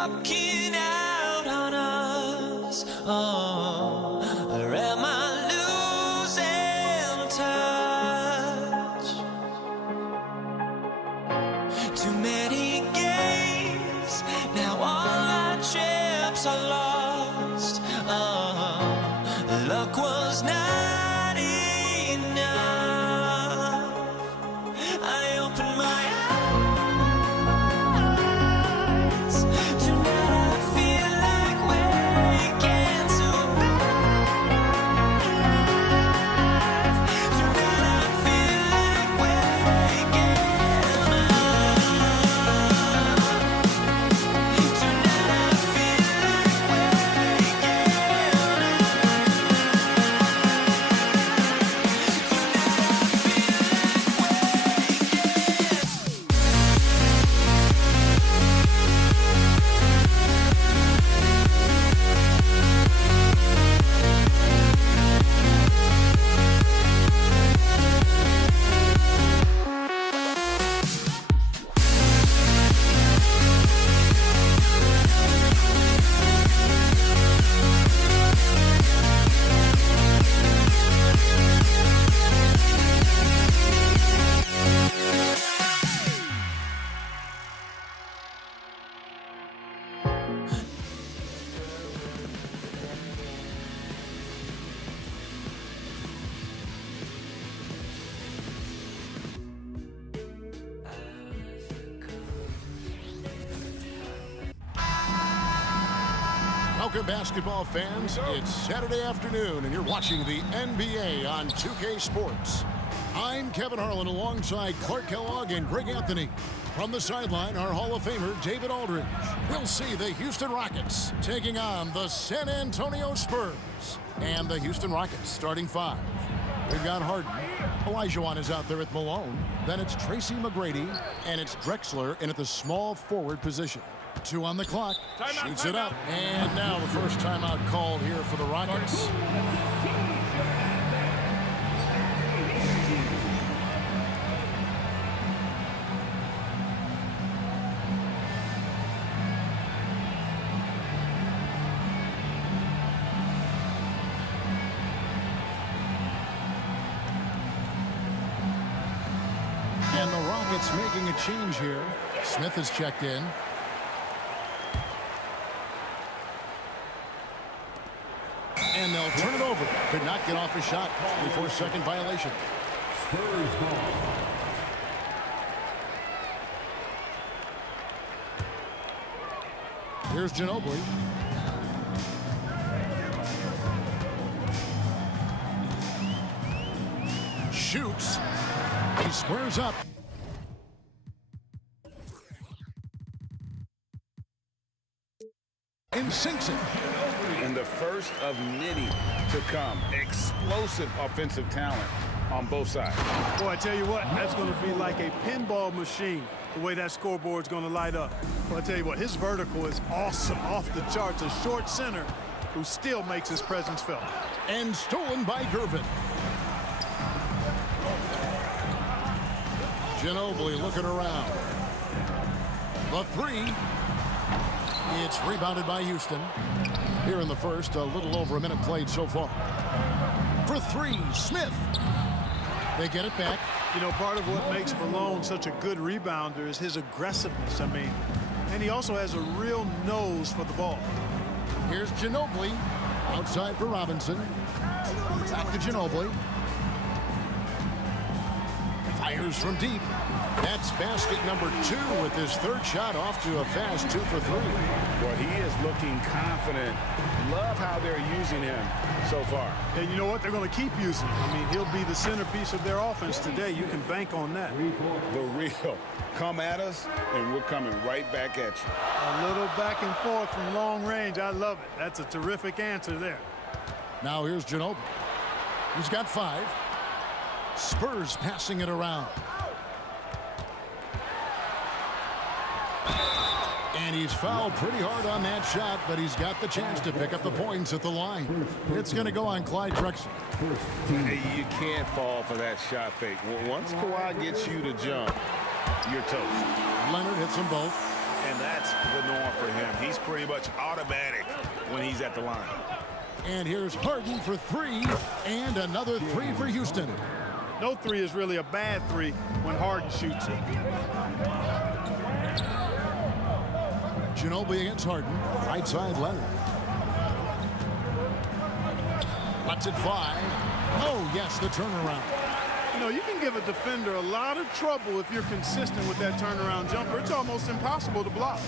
walking out on us? Oh, or am I losing touch? Too many games, now all our chips are lost. Oh, luck was not enough. I opened my eyes. Tonight I feel like waking to life. Tonight I feel like waking up. Tonight I feel like waking Welcome, basketball fans. It's Saturday afternoon, and you're watching the NBA on 2K Sports. I'm Kevin Harlan alongside Clark Kellogg and Greg Anthony. From the sideline, our Hall of Famer, David Aldridge. We'll see the Houston Rockets taking on the San Antonio Spurs. And the Houston Rockets starting five. We've got Harden. Olajuwon is out there at Malone. Then it's Tracy McGrady, and it's Drexler in at the small forward position. 2 on the clock. Shoots it up. And now the first timeout called here for the Rockets. And the Rockets making a change here. Smith has checked in. And they'll turn it over. Could not get off a shot. 24-second violation. Spurs ball. Here's Ginobili. Shoots. He squares up. And sinks it. And the first of many to come. Explosive offensive talent on both sides. Boy, I tell you what, that's going to be like a pinball machine, the way that scoreboard's going to light up. Well, I tell you what, his vertical is awesome, off the charts. A short center who still makes his presence felt. And stolen by Gervin. Ginobili looking around. The three. It's rebounded by Houston. Here in the first, a little over a minute played so far. For three, Smith. They get it back. You know, part of what makes Malone such a good rebounder is his aggressiveness. I mean, and he also has a real nose for the ball. Here's Ginobili. Outside for Robinson. Back to Ginobili. Fires from deep. That's basket number 2 with his third shot off to a fast 2 for 3. Well, he is looking confident. Love how they're using him so far. And you know what? They're going to keep using him. I mean, he'll be the centerpiece of their offense today. You can bank on that. The real. Come at us, and we're coming right back at you. A little back and forth from long range. I love it. That's a terrific answer there. Now here's Ginobili. He's got 5. Spurs passing it around. And he's fouled pretty hard on that shot, but he's got the chance to pick up the points at the line. It's going to go on Clyde Drexler. Hey, you can't fall for that shot fake. Once Kawhi gets you to jump, you're toast. Leonard hits them both. And that's the norm for him. He's pretty much automatic when he's at the line. And here's Harden for three, and another three for Houston. No three is really a bad three when Harden shoots it. Ginobili against Harden. Right side Leonard. Lets it fly. Oh, yes, the turnaround. You know, you can give a defender a lot of trouble if you're consistent with that turnaround jumper. It's almost impossible to block.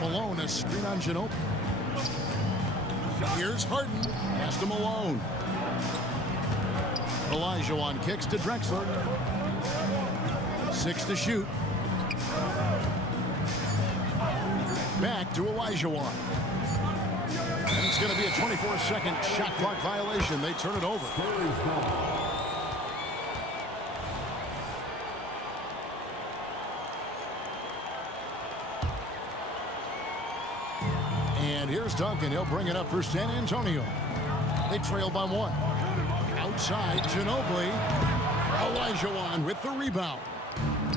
Malone, a screen on Ginobili. Here's Harden. Pass to Malone. Olajuwon kicks to Drexler. 6 to shoot. Back to Olajuwon. And it's going to be a 24-second shot clock violation. They turn it over. And here's Duncan. He'll bring it up for San Antonio. They trail by 1. Outside, Ginobili. Olajuwon with the rebound.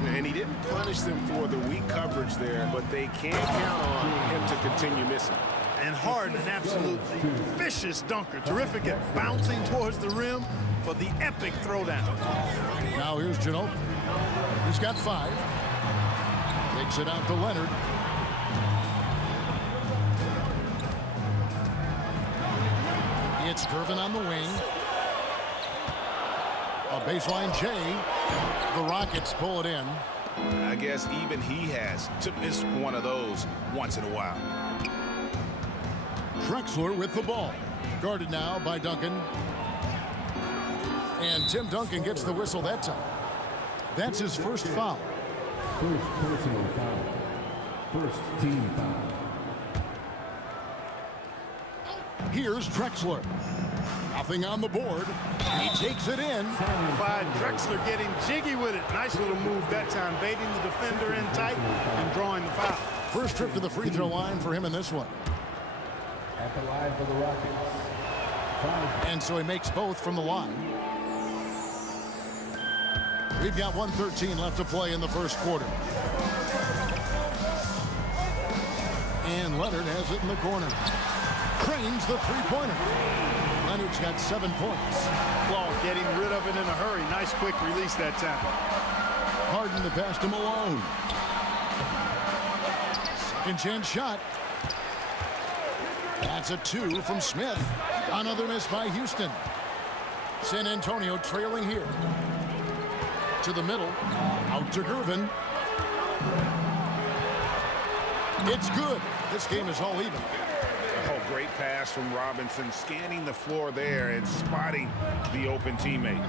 And he didn't punish them for the weak coverage there, but they can count on him to continue missing. And Harden, an absolutely vicious dunker. Terrific at bouncing towards the rim for the epic throwdown. Now here's Ginobili. He's got 5. Takes it out to Leonard. It's Gervin on the wing. A baseline J. The Rockets pull it in. I guess even he has to miss one of those once in a while. Drexler with the ball. Guarded now by Duncan. And Tim Duncan gets the whistle that time. That's his first foul. First personal foul. First team foul. Here's Drexler. Nothing on the board. He takes it in. Clyde Drexler getting jiggy with it. Nice little move that time, baiting the defender in tight and drawing the foul. First trip to the free throw line for him in this one. At the line for the Rockets. And so he makes both from the line. We've got 1:13 left to play in the first quarter. And Leonard has it in the corner. Cranes the three-pointer. Leonard's got 7 points. Claw getting rid of it in a hurry. Nice quick release that time. Harden the pass to Malone. Second chance shot. That's a 2 from Smith. Another miss by Houston. San Antonio trailing here. To the middle. Out to Gervin. It's good. This game is all even. Oh, great pass from Robinson, scanning the floor there and spotting the open teammate.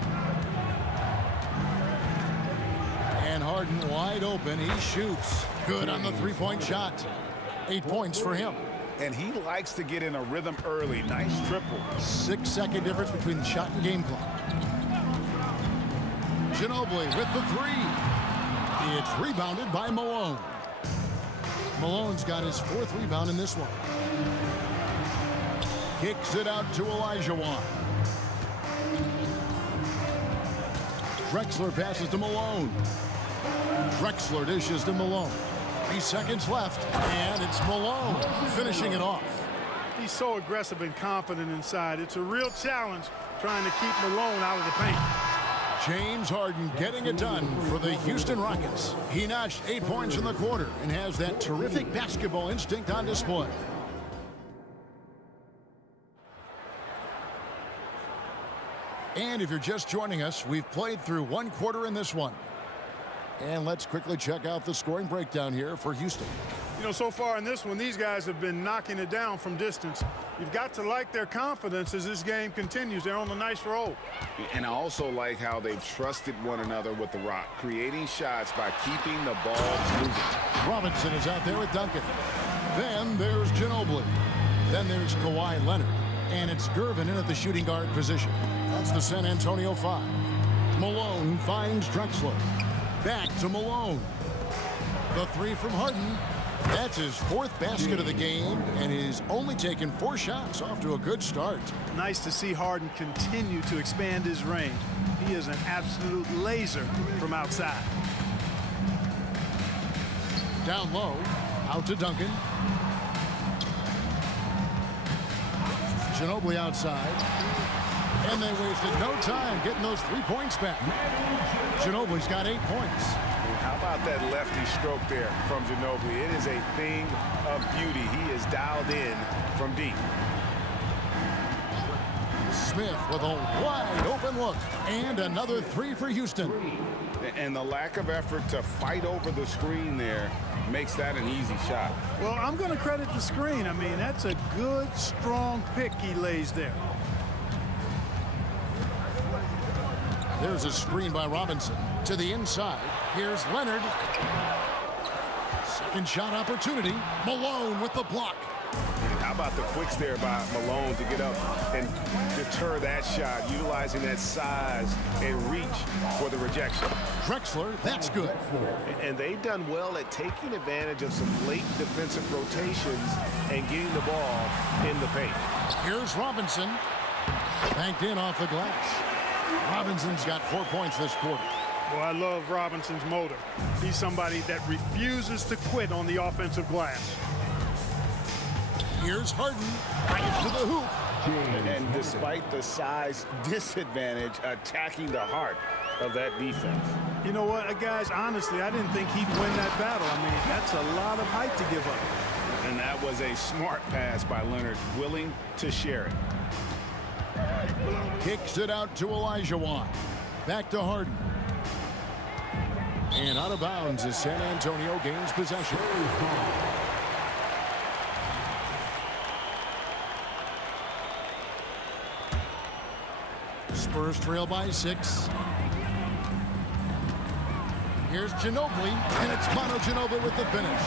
And Harden wide open. He shoots. Good on the three-point shot. 8 points for him. And he likes to get in a rhythm early. Nice triple. 6-second difference between the shot and game clock. Ginobili with the 3. It's rebounded by Malone. Malone's got his 4th rebound in this one. Kicks it out to Olajuwon. Drexler passes to Malone. Drexler dishes to Malone. 3 seconds left, and it's Malone finishing it off. He's so aggressive and confident inside. It's a real challenge trying to keep Malone out of the paint. James Harden getting it done for the Houston Rockets. He notched 8 points in the quarter and has that terrific basketball instinct on display. And if you're just joining us, we've played through 1 quarter in this one. And let's quickly check out the scoring breakdown here for Houston. You know, so far in this one, these guys have been knocking it down from distance. You've got to like their confidence as this game continues. They're on a nice roll. And I also like how they've trusted one another with the rock, creating shots by keeping the ball moving. Robinson is out there with Duncan. Then there's Ginobili. Then there's Kawhi Leonard. And it's Gervin in at the shooting guard position. That's the San Antonio 5. Malone finds Drexler. Back to Malone. The 3 from Harden. That's his 4th basket of the game, and he's only taken 4 shots. Off to a good start. Nice to see Harden continue to expand his range. He is an absolute laser from outside. Down low. Out to Duncan. Ginobili outside. And they wasted no time getting those 3 points back. Ginobili's got 8 points. How about that lefty stroke there from Ginobili? It is a thing of beauty. He is dialed in from deep. Smith with a wide open look. And another 3 for Houston. And the lack of effort to fight over the screen there makes that an easy shot. Well, I'm going to credit the screen. I mean, that's a good, strong pick he lays there. There's a screen by Robinson to the inside. Here's Leonard. Second shot opportunity. Malone with the block. How about the quicks there by Malone to get up and deter that shot, utilizing that size and reach for the rejection. Drexler, that's good. And they've done well at taking advantage of some late defensive rotations and getting the ball in the paint. Here's Robinson. Banked in off the glass. Robinson's got 4 points this quarter. Well, I love Robinson's motor. He's somebody that refuses to quit on the offensive glass. Here's Harden. Right to the hoop. And despite the size disadvantage, attacking the heart of that defense. You know what, guys, honestly, I didn't think he'd win that battle. I mean, that's a lot of height to give up. And that was a smart pass by Leonard, willing to share it. Kicks it out to Olajuwon. Back to Harden. And out of bounds as San Antonio gains possession. Spurs trail by 6. Here's Ginobili, and it's Manu Ginobili with the finish.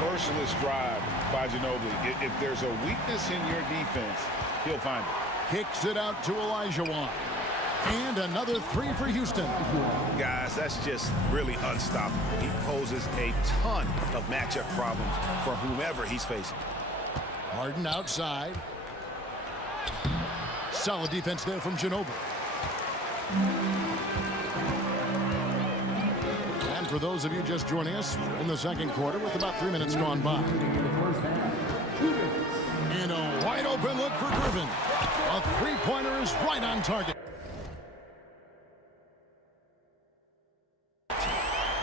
Merciless drive by Ginobili. If there's a weakness in your defense, he'll find it. Kicks it out to Olajuwon. And another 3 for Houston. Guys, that's just really unstoppable. He poses a ton of matchup problems for whomever he's facing. Harden outside. Solid defense there from Ginobili. And for those of you just joining us, we're in the second quarter with about 3 minutes gone by. And a wide open look for Griffin. A three-pointer is right on target.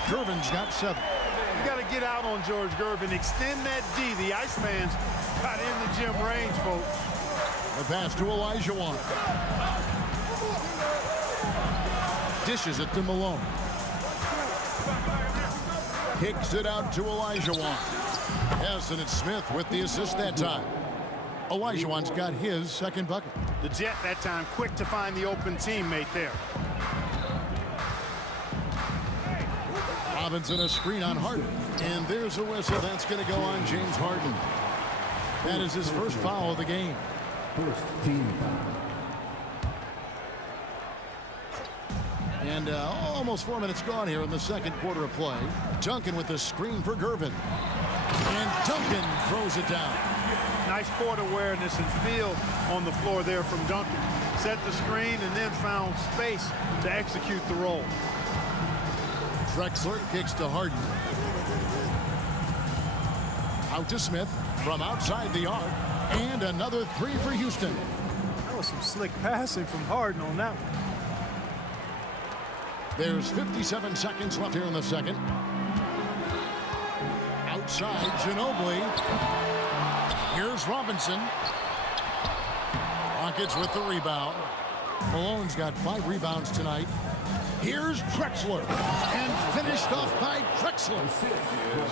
Gervin's got 7. You got to get out on George Gervin. Extend that D. The Iceman's got in the gym range, folks. The pass to Olajuwon. Dishes it to Malone. Kicks it out to Olajuwon. Yes, and it's Smith with the assist that time. Olajuwon's got his second bucket. The Jet that time quick to find the open teammate there. Robinson a screen on Harden. And there's a whistle. That's going to go on James Harden. That is his first foul of the game. First team foul. And almost 4 minutes gone here in the second quarter of play. Duncan with the screen for Gervin. And Duncan throws it down. Nice court awareness and feel on the floor there from Duncan. Set the screen and then found space to execute the roll. Drexler kicks to Harden. Out to Smith from outside the arc. And another 3 for Houston. That was some slick passing from Harden on that one. There's 57 seconds left here in the second. Outside, Ginobili. Here's Robinson. Rockets with the rebound. Malone's got 5 rebounds tonight. Here's Drexler. And finished off by Drexler.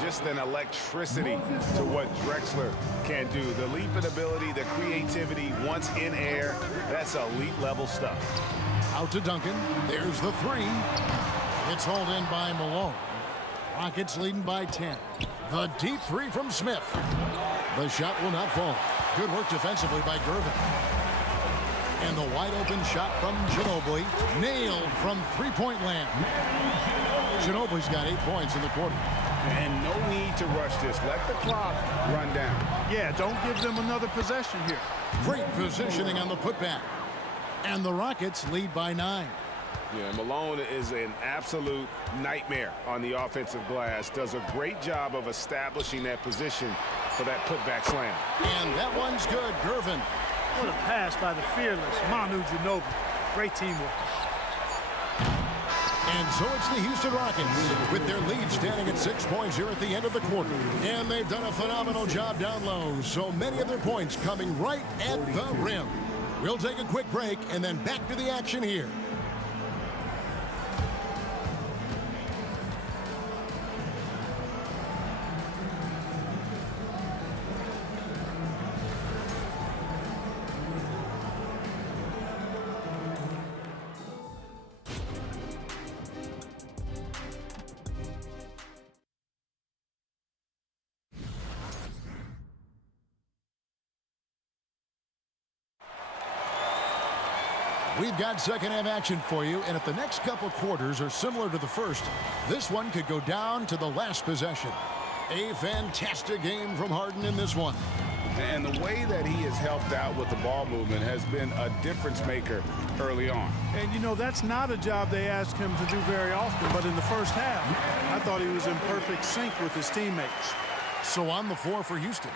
Just an electricity to what Drexler can do. The leaping ability, the creativity once in air. That's elite level stuff. Out to Duncan. There's the 3. It's hauled in by Malone. Rockets leading by 10. The deep 3 from Smith. The shot will not fall. Good work defensively by Gervin. And the wide open shot from Ginobili. Nailed from three-point land. Ginobili's got 8 points in the quarter. And no need to rush this. Let the clock run down. Yeah, don't give them another possession here. Great positioning on the putback. And the Rockets lead by 9. Yeah, Malone is an absolute nightmare on the offensive glass. Does a great job of establishing that position for that putback slam. And that one's good. Gervin. What a pass by the fearless Manu Ginobili. Great teamwork. And so it's the Houston Rockets with their lead standing at 6 points here at the end of the quarter. And they've done a phenomenal job down low. So many of their points coming right at the rim. We'll take a quick break and then back to the action here. We've got second half action for you, and if the next couple quarters are similar to the first, this one could go down to the last possession. A fantastic game from Harden in this one. And the way that he has helped out with the ball movement has been a difference maker early on. And, you know, that's not a job they ask him to do very often, but in the first half, I thought he was in perfect sync with his teammates. So on the floor for Houston,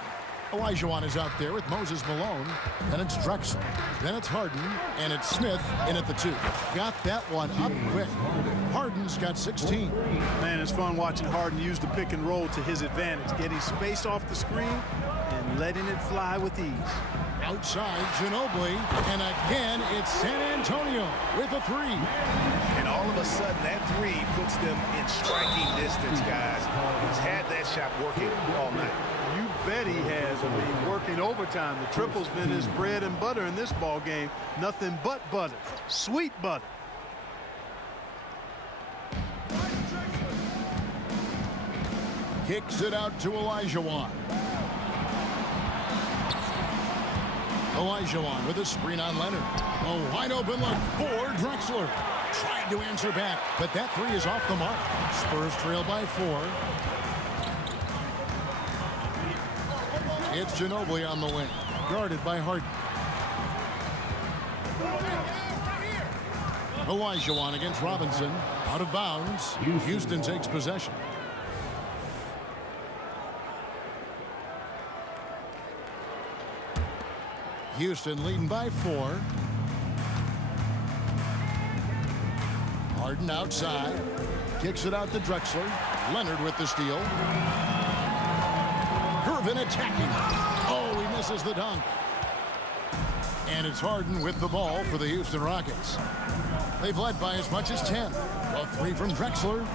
Olajuwon is out there with Moses Malone. Then it's Drexler. Then it's Harden. And it's Smith in at the 2. Got that one up quick. Harden's got 16. Man, it's fun watching Harden use the pick and roll to his advantage, getting space off the screen and letting it fly with ease. Outside, Ginobili. And again, it's San Antonio with a 3. And all of a sudden, that 3 puts them in striking distance, guys. He's had that shot working all night. You bet he has. I mean, working overtime. The triple's been his bread and butter in this ball game. Nothing but butter. Sweet butter. Kicks it out to Olajuwon. Olajuwon with a screen on Leonard. A wide open look for Drexler. Trying to answer back, but that 3 is off the mark. Spurs trail by 4. It's Ginobili on the wing, guarded by Harden. Olajuwon against Robinson, out of bounds. Houston takes possession. Houston leading by 4. Harden outside, kicks it out to Drexler. Leonard with the steal. Irvin attacking. Oh, he misses the dunk. And it's Harden with the ball for the Houston Rockets. They've led by as much as 10. A 3 from Drexler.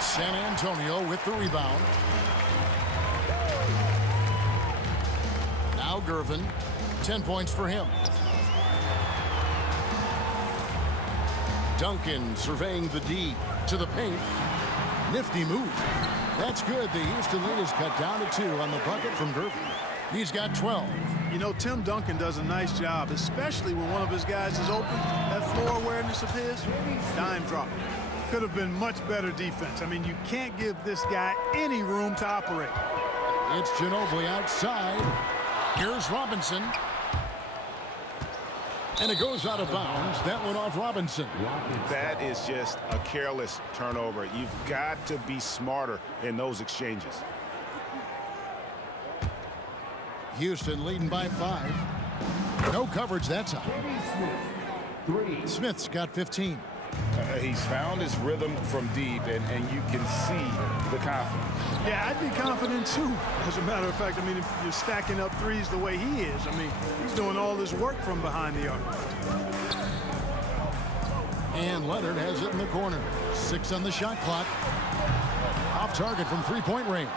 San Antonio with the rebound. Now Gervin. 10 points for him. Duncan surveying the D to the paint. Nifty move. That's good. The Houston lead is cut down to 2 on the bucket from Gervin. He's got 12. You know, Tim Duncan does a nice job, especially when one of his guys is open. That floor awareness of his, dime drop. Could have been much better defense. I mean, you can't give this guy any room to operate. It's Ginobili outside. Here's Robinson. And it goes out of bounds. That went off Robinson. That is just a careless turnover. You've got to be smarter in those exchanges. Houston leading by 5. No coverage that time. Smith's got 15. He's found his rhythm from deep, and you can see the confidence. Yeah, I'd be confident too. As a matter of fact, I mean, if you're stacking up threes the way he is, I mean, he's doing all this work from behind the arc. And Leonard has it in the corner. 6 on the shot clock. Off target from 3-point range.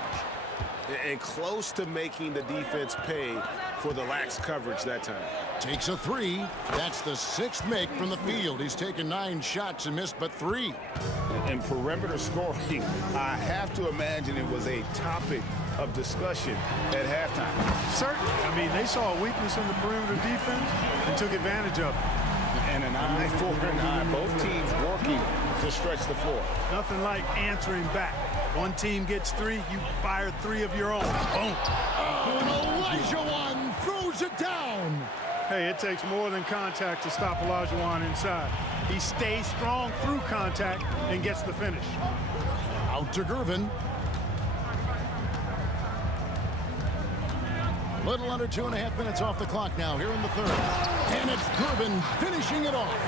And close to making the defense pay for the lax coverage that time. Takes a 3. That's the 6th make from the field. He's taken 9 shots and missed but 3. And perimeter scoring, I have to imagine it was a topic of discussion at halftime. Certainly. I mean, they saw a weakness in the perimeter defense and took advantage of it. And an eye for an eye. Both teams working to stretch the floor. Nothing like answering back. One team gets 3, you fire 3 of your own. Boom. And Olajuwon throws it down. Hey, it takes more than contact to stop Olajuwon inside. He stays strong through contact and gets the finish. Out to Gervin. Little under 2.5 minutes off the clock now here in the third. And it's Gervin finishing it off.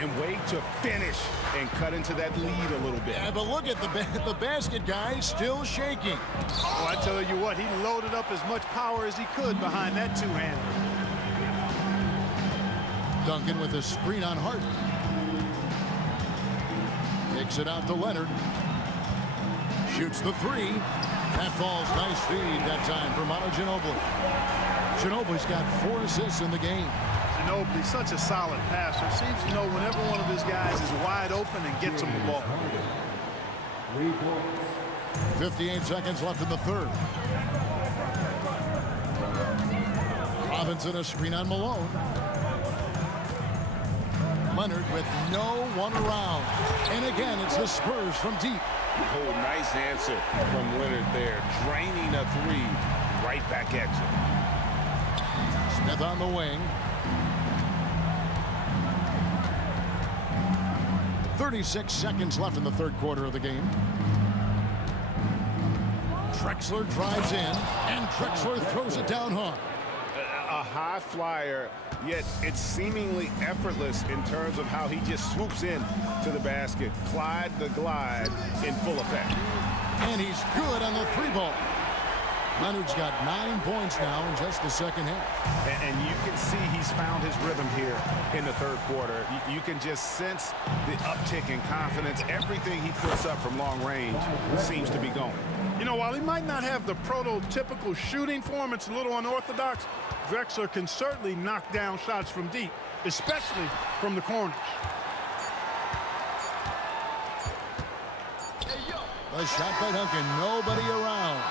And wait to finish and cut into that lead a little bit. Yeah, but look at the basket guy still shaking. Oh, I tell you what, he loaded up as much power as he could behind that two-hander. Duncan with a screen on Harden. Takes it out to Leonard. Shoots the three. That falls. Nice feed that time for Manu Ginobili. Ginobili's got 4 assists in the game. Ginobili, such a solid passer. Seems to know whenever one of his guys is wide open and gets him the ball. 58 seconds left in the third. Robinson a screen on Malone. Leonard with no one around. And again, it's the Spurs from deep. Oh, nice answer from Leonard there. Draining a three. Right back at you. Smith on the wing. 36 seconds left in the third quarter of the game. Drexler drives in, and Drexler throws it down hard. A high flyer, yet it's seemingly effortless in terms of how he just swoops in to the basket. Clyde the glide in full effect. And he's good on the three ball. Leonard's got 9 points now in just the second half. And you can see he's found his rhythm here in the third quarter. You can just sense the uptick in confidence. Everything he puts up from long range seems to be going. You know, while he might not have the prototypical shooting form, it's a little unorthodox. Drexler can certainly knock down shots from deep, especially from the corners. A shot by Duncan, nobody around.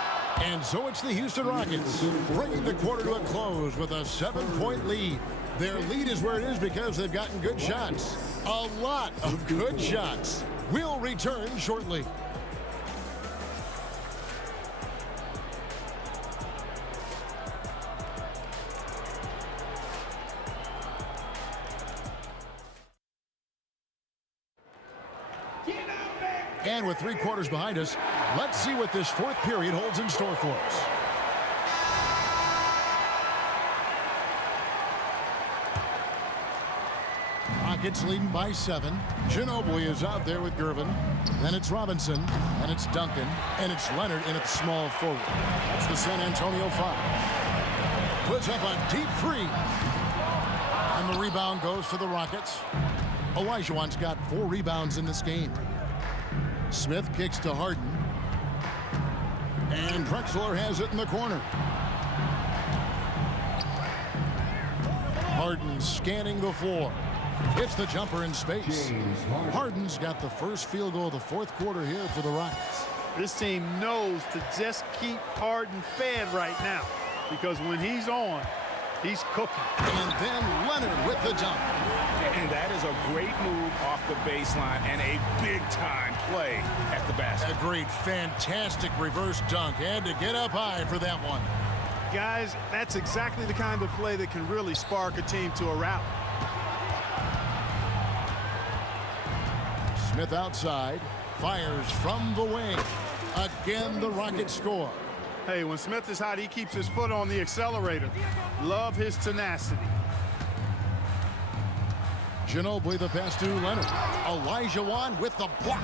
And so it's the Houston Rockets bringing the quarter to a close with a 7-point lead. Their lead is where it is because they've gotten good shots. A lot of good shots. We'll return shortly. And with 3 quarters behind us, let's see what this fourth period holds in store for us. Rockets leading by 7. Ginobili is out there with Gervin. Then it's Robinson, and it's Duncan, and it's Leonard, and it's small forward. That's the San Antonio foul. Puts up a deep three. And the rebound goes to the Rockets. Olajuwon's got 4 rebounds in this game. Smith kicks to Harden. And Drexler has it in the corner. Harden scanning the floor. Hits the jumper in space. Harden's got the first field goal of the fourth quarter here for the Rockets. This team knows to just keep Harden fed right now, because when he's on, he's cooking. And then Leonard with the dunk. And that is a great move off the baseline and a big-time play at the basket. A great, fantastic reverse dunk. Had to get up high for that one. Guys, that's exactly the kind of play that can really spark a team to a rally. Smith outside. Fires from the wing. Again, the Rockets score. Hey, when Smith is hot, he keeps his foot on the accelerator. Love his tenacity. Ginobili the pass to Leonard. Olajuwon with the block.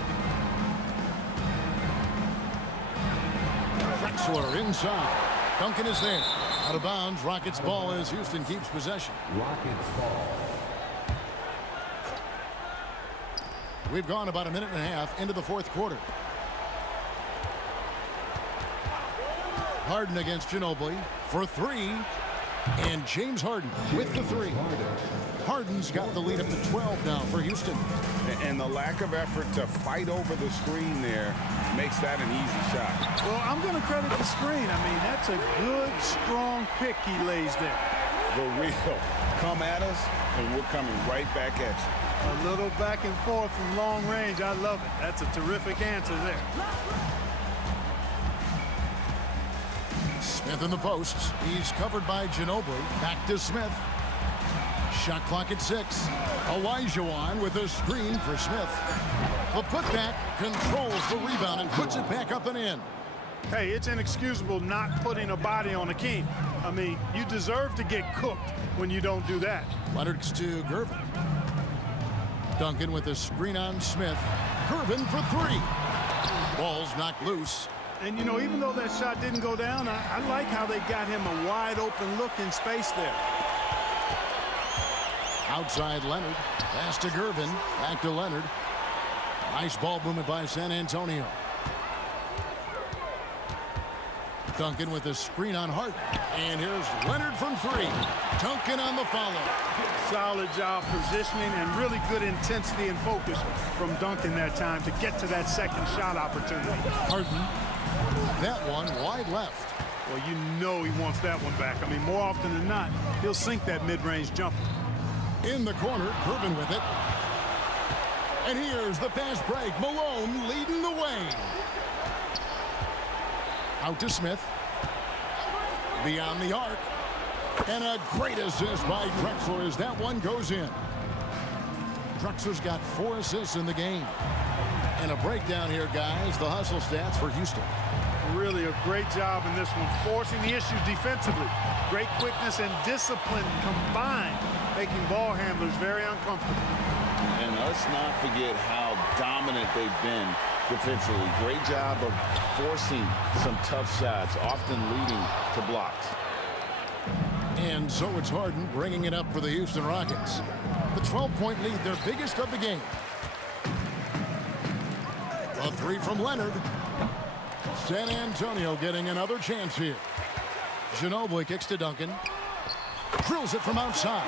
Drexler inside. Duncan is there. Out of bounds. Rockets ball as Houston keeps possession. Rockets ball. We've gone about a minute and a half into the fourth quarter. Harden against Ginobili for 3. And James Harden with the 3. Harden's got the lead up to 12 now for Houston. And the lack of effort to fight over the screen there makes that an easy shot. Well, I'm going to credit the screen. I mean, that's a good, strong pick he lays there. The real. Come at us, and we're coming right back at you. A little back and forth from long range. I love it. That's a terrific answer there. Smith in the posts. He's covered by Ginobili. Back to Smith. Shot clock at 6. Olajuwon with a screen for Smith. The putback controls the rebound and puts it back up and in. Hey, it's inexcusable not putting a body on a king. I mean, you deserve to get cooked when you don't do that. Leonard's to Gervin. Duncan with a screen on Smith. Gervin for 3. Ball's knocked loose. And, you know, even though that shot didn't go down, I like how they got him a wide open look in space there. Outside Leonard. Pass to Gervin. Back to Leonard. Nice ball movement by San Antonio. Duncan with a screen on Hart. And here's Leonard from 3. Duncan on the follow. Solid job positioning and really good intensity and focus from Duncan that time to get to that second shot opportunity. Harden. That one wide left. Well, you know he wants that one back. I mean, more often than not, he'll sink that mid-range jumper. In the corner, Gervin with it. And here's the fast break. Malone leading the way. Out to Smith. Beyond the arc. And a great assist by Drexler as that one goes in. Drexler's got 4 assists in the game. And a breakdown here, guys. The hustle stats for Houston. Really a great job in this one, forcing the issues defensively. Great quickness and discipline combined, making ball handlers very uncomfortable. And let's not forget how dominant they've been defensively. Great job of forcing some tough shots, often leading to blocks. And so it's Harden bringing it up for the Houston Rockets. The 12-point lead, their biggest of the game. A 3 from Leonard. San Antonio getting another chance here. Ginobili kicks to Duncan. Drills it from outside.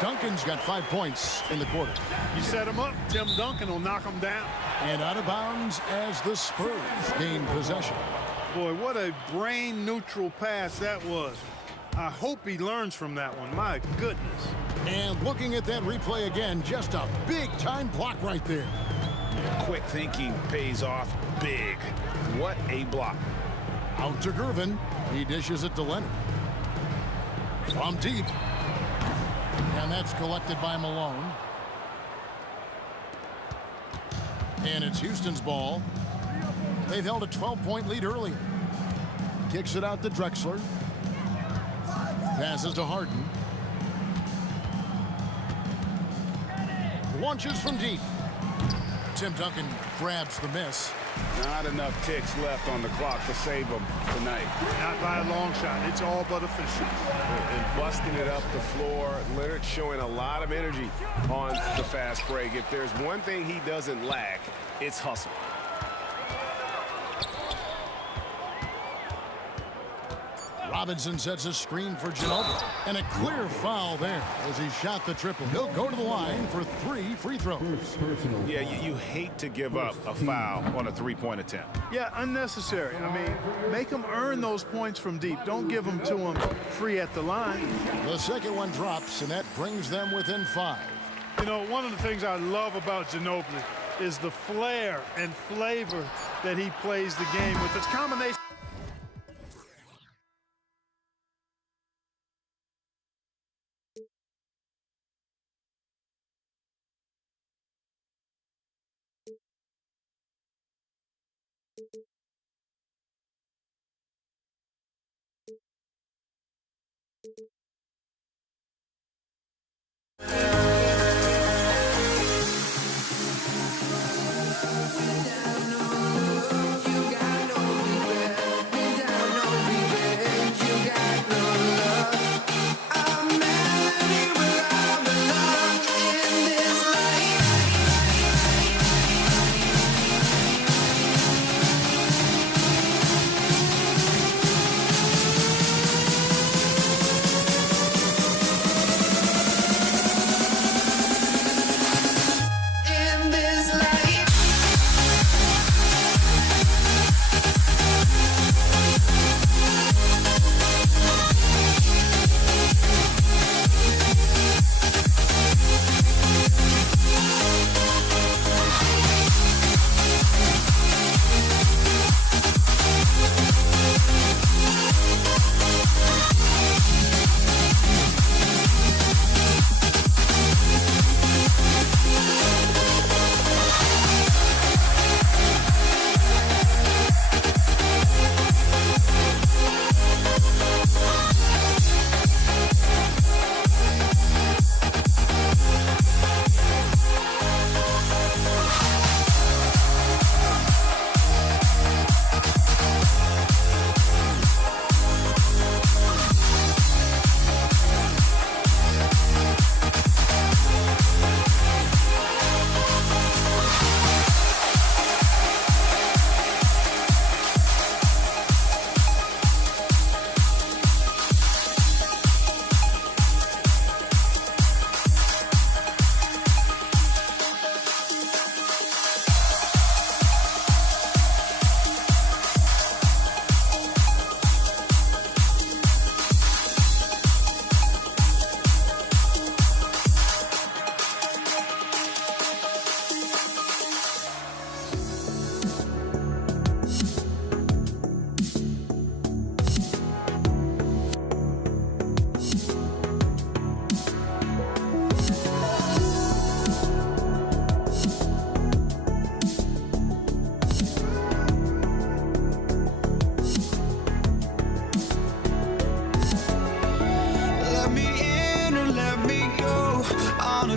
Duncan's got 5 points in the quarter. You set him up, Tim Duncan will knock him down. And out of bounds as the Spurs gain possession. Boy, what a brain-neutral pass that was. I hope he learns from that one. My goodness. And looking at that replay again, just a big-time block right there. Quick thinking pays off big. What a block. Out to Gervin. He dishes it to Leonard. From deep. And that's collected by Malone. And it's Houston's ball. They've held a 12-point lead earlier. Kicks it out to Drexler. Passes to Harden. Launches from deep. Tim Duncan grabs the miss. Not enough ticks left on the clock to save them tonight. Not by a long shot. It's all but official. And busting it up the floor. Leonard showing a lot of energy on the fast break. If there's one thing he doesn't lack, it's hustle. Robinson sets a screen for Ginobili. And a clear foul there as he shot the triple. He'll go to the line for 3 free throws. Yeah, you hate to give up a foul on a 3-point attempt. Yeah, unnecessary. I mean, make them earn those points from deep. Don't give them to them free at the line. The second one drops, and that brings them within 5. You know, one of the things I love about Ginobili is the flair and flavor that he plays the game with. Its combination.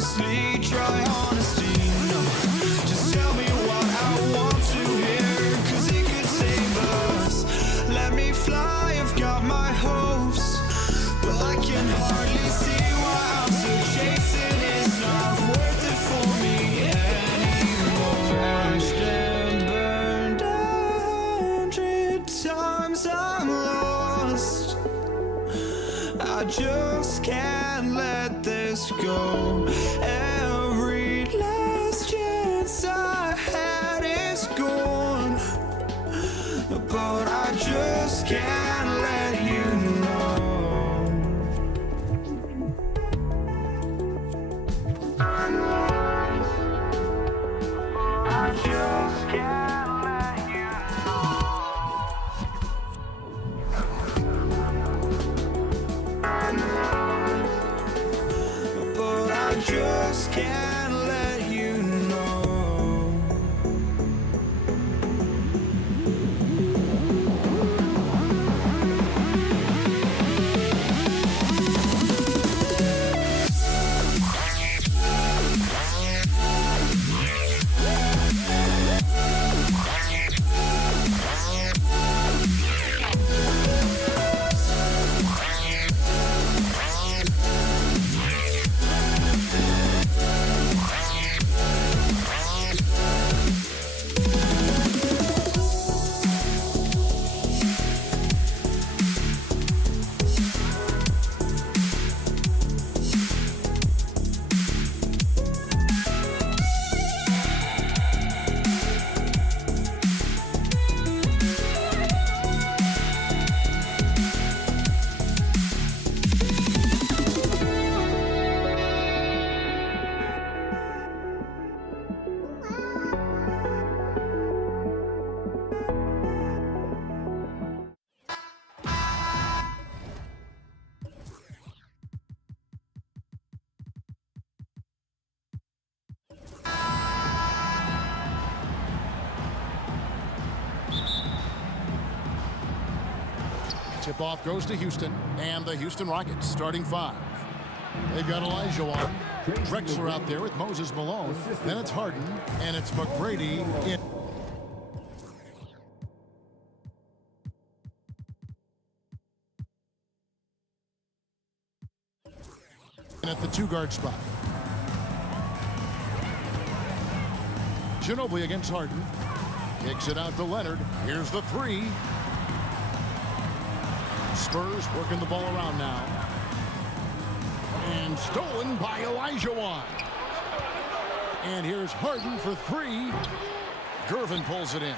honestly, try honesty. No, just tell me what I want to hear, 'cause it could save us. Let me fly, I've got my hopes, but I can hardly see why I'm still chasing. It's not worth it for me anymore. Crashed and burned 100 times, I'm lost. I just can't let this go. Every last chance I had is gone, but I just can't let you know. I just can't let you know. But I just can't let you know. Tip-off goes to Houston, and the Houston Rockets starting 5. They've got Elijah on. Drexler out there with Moses Malone. Then it's Harden, and it's McGrady in. At the 2-guard spot. Ginobili against Harden. Kicks it out to Leonard. Here's the 3. Spurs working the ball around now. And stolen by Elijah Wan. And here's Harden for 3. Gervin pulls it in.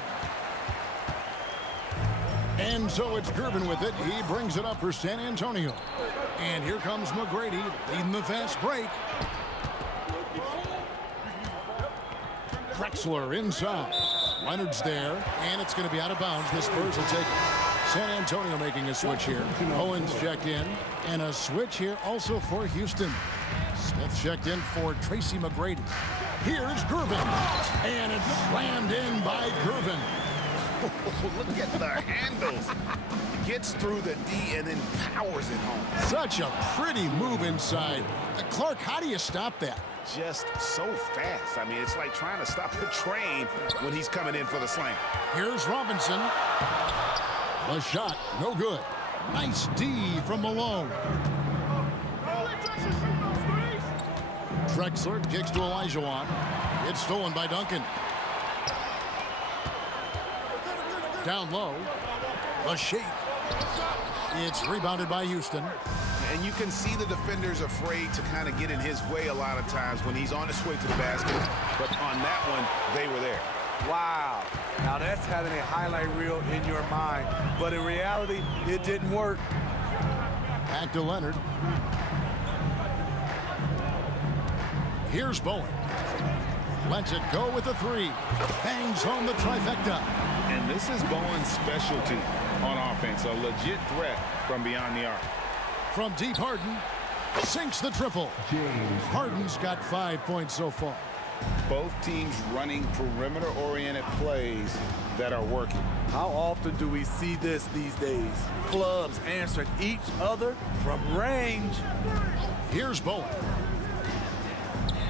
And so it's Gervin with it. He brings it up for San Antonio. And here comes McGrady leading the fast break. Drexler inside. Leonard's there, and it's going to be out of bounds. The Spurs will take it. San Antonio making a switch here. Owens checked in, and a switch here also for Houston. Smith checked in for Tracy McGrady. Here's Gervin, and it's slammed in by Gervin. Look at the handles. Gets through the D and then powers it home. Such a pretty move inside. Clark, how do you stop that? Just so fast. I mean, it's like trying to stop a train when he's coming in for the slam. Here's Robinson. The shot, no good. Nice D from Malone. Drexler kicks to Elijah Wan. It's stolen by Duncan. Down low. A shake. It's rebounded by Houston. And you can see the defenders afraid to kind of get in his way a lot of times when he's on his way to the basket. But on that one, they were there. Wow. Now that's having a highlight reel in your mind. But in reality, it didn't work. Back to Leonard. Here's Bowen. Lets it go with the 3. Bangs home the trifecta. And this is Bowen's specialty on offense. A legit threat from beyond the arc. From deep, Harden sinks the triple. Harden's got 5 points so far. Both teams running perimeter-oriented plays that are working. How often do we see this these days? Clubs answering each other from range. Here's Bowen.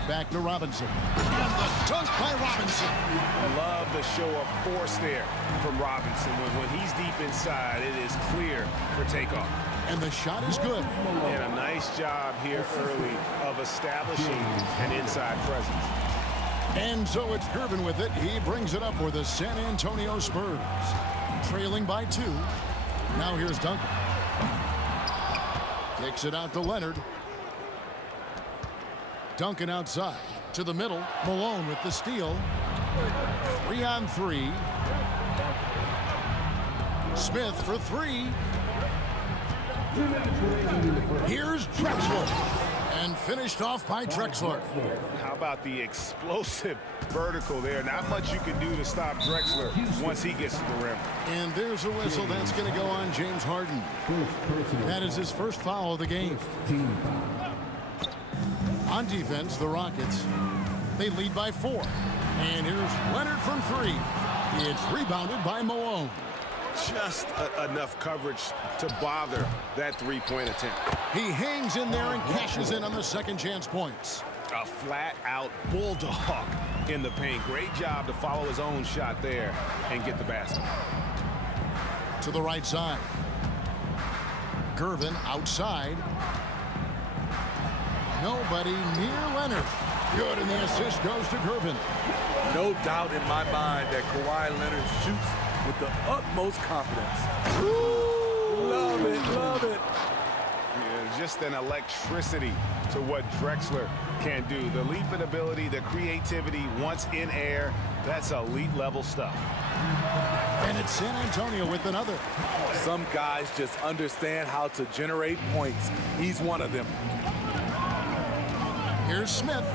back to Robinson. And the dunk by Robinson. I love the show of force there from Robinson. When he's deep inside, it is clear for takeoff. And the shot is good. And a nice job here early of establishing an inside presence. And so it's Gervin with it. He brings it up for the San Antonio Spurs. Trailing by 2. Now here's Duncan. Kicks it out to Leonard. Duncan outside to the middle. Malone with the steal. 3-on-3. Smith for 3. Here's Drexler. And finished off by Drexler. How about the explosive vertical there? Not much you can do to stop Drexler once he gets to the rim. And there's a whistle that's going to go on James Harden. That is his first foul of the game. On defense, the Rockets, they lead by 4. And here's Leonard from 3. It's rebounded by Malone. Just enough coverage to bother that three-point attempt. He hangs in there and cashes in on the second chance points. A flat-out bulldog in the paint. Great job to follow his own shot there and get the basket. To the right side. Gervin outside. Nobody near Leonard. Good, and the assist goes to Gervin. No doubt in my mind that Kawhi Leonard shoots with the utmost confidence. Ooh, love it, love it. Yeah, just an electricity to what Drexler can do. The leaping ability, the creativity once in air, that's elite level stuff. And it's San Antonio with another. Some guys just understand how to generate points. He's one of them. Here's Smith.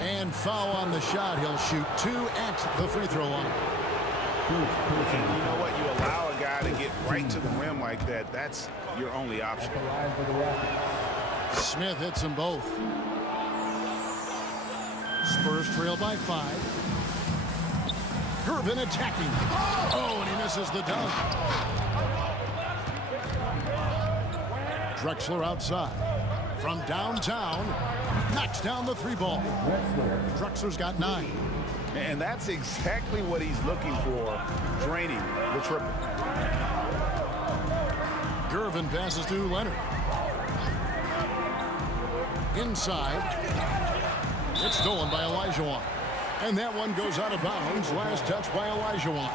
And foul on the shot. He'll shoot 2 at the free throw line. And you know what? You allow a guy to get right to the rim like that. That's your only option. Smith hits them both. Spurs trail by 5. Gervin attacking. Oh, and he misses the dunk. Drexler outside. From downtown, knocks down the 3 ball. Drexler's got 9. And that's exactly what he's looking for, draining the triple. Gervin passes to Leonard. Inside. It's stolen by Olajuwon. And that one goes out of bounds. Last touch by Olajuwon.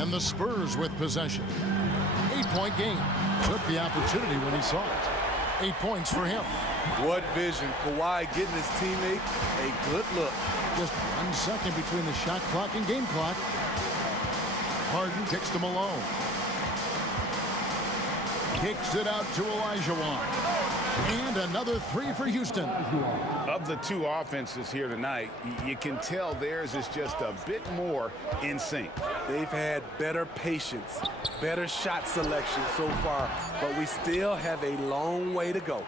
And the Spurs with possession. 8-point game. Took the opportunity when he saw it. 8 points for him. What vision. Kawhi getting his teammate a good look. Just 1 second between the shot clock and game clock. Harden kicks to Malone. Kicks it out to Olajuwon. And another 3 for Houston. Of the 2 offenses here tonight, you can tell theirs is just a bit more in sync. They've had better patience, better shot selection so far, but we still have a long way to go.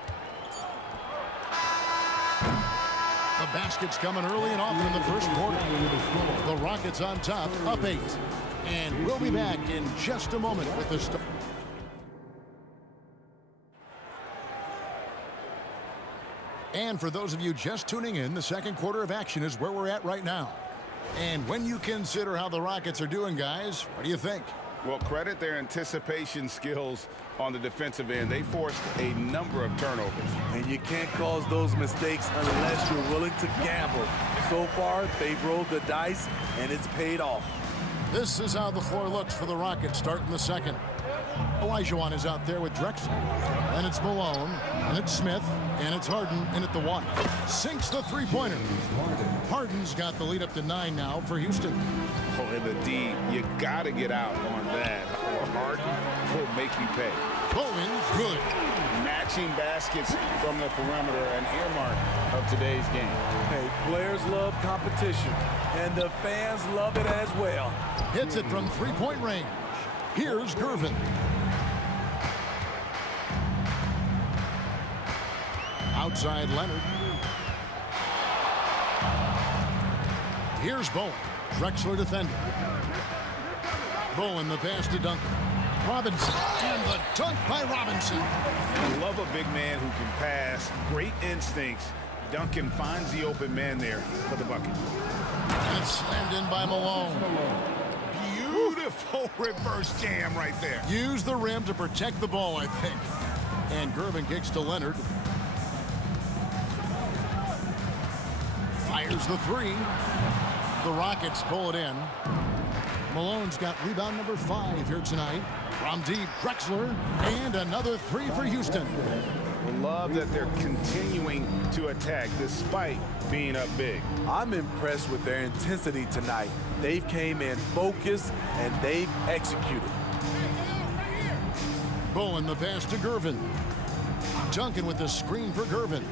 The basket's coming early and often in the first quarter. The Rockets on top, up 8. And we'll be back in just a moment with the start. And for those of you just tuning in, the second quarter of action is where we're at right now. And when you consider how the Rockets are doing, guys, what do you think? Well, credit their anticipation skills on the defensive end. They forced a number of turnovers. And you can't cause those mistakes unless you're willing to gamble. So far, they've rolled the dice, and it's paid off. This is how the floor looks for the Rockets starting the second. Olajuwon is out there with Drexler. And it's Malone. And it's Smith. And it's Harden in at the 1. Sinks the 3-pointer. Harden's got the lead up to 9 now for Houston. Oh, and the D, you got to get out on that, or Harden will make you pay. Bowen, good. Matching baskets from the perimeter, an earmark of today's game. Hey, players love competition, and the fans love it as well. Hits it from 3-point range. Here's Gervin. Outside Leonard. Here's Bowen. Drexler defending. Bowen the pass to Duncan. Robinson. And the dunk by Robinson. I love a big man who can pass. Great instincts. Duncan finds the open man there for the bucket. And it's slammed in by Malone. Beautiful reverse jam right there. Use the rim to protect the ball, I think. And Gervin kicks to Leonard. Fires the three. The Rockets pull it in. Malone's got rebound number 5 here tonight. From deep, Drexler. And another three for Houston. Love that they're continuing to attack despite being up big. I'm impressed with their intensity tonight. They've came in focused and they've executed. Bowen the pass to Gervin. Duncan with the screen for Gervin.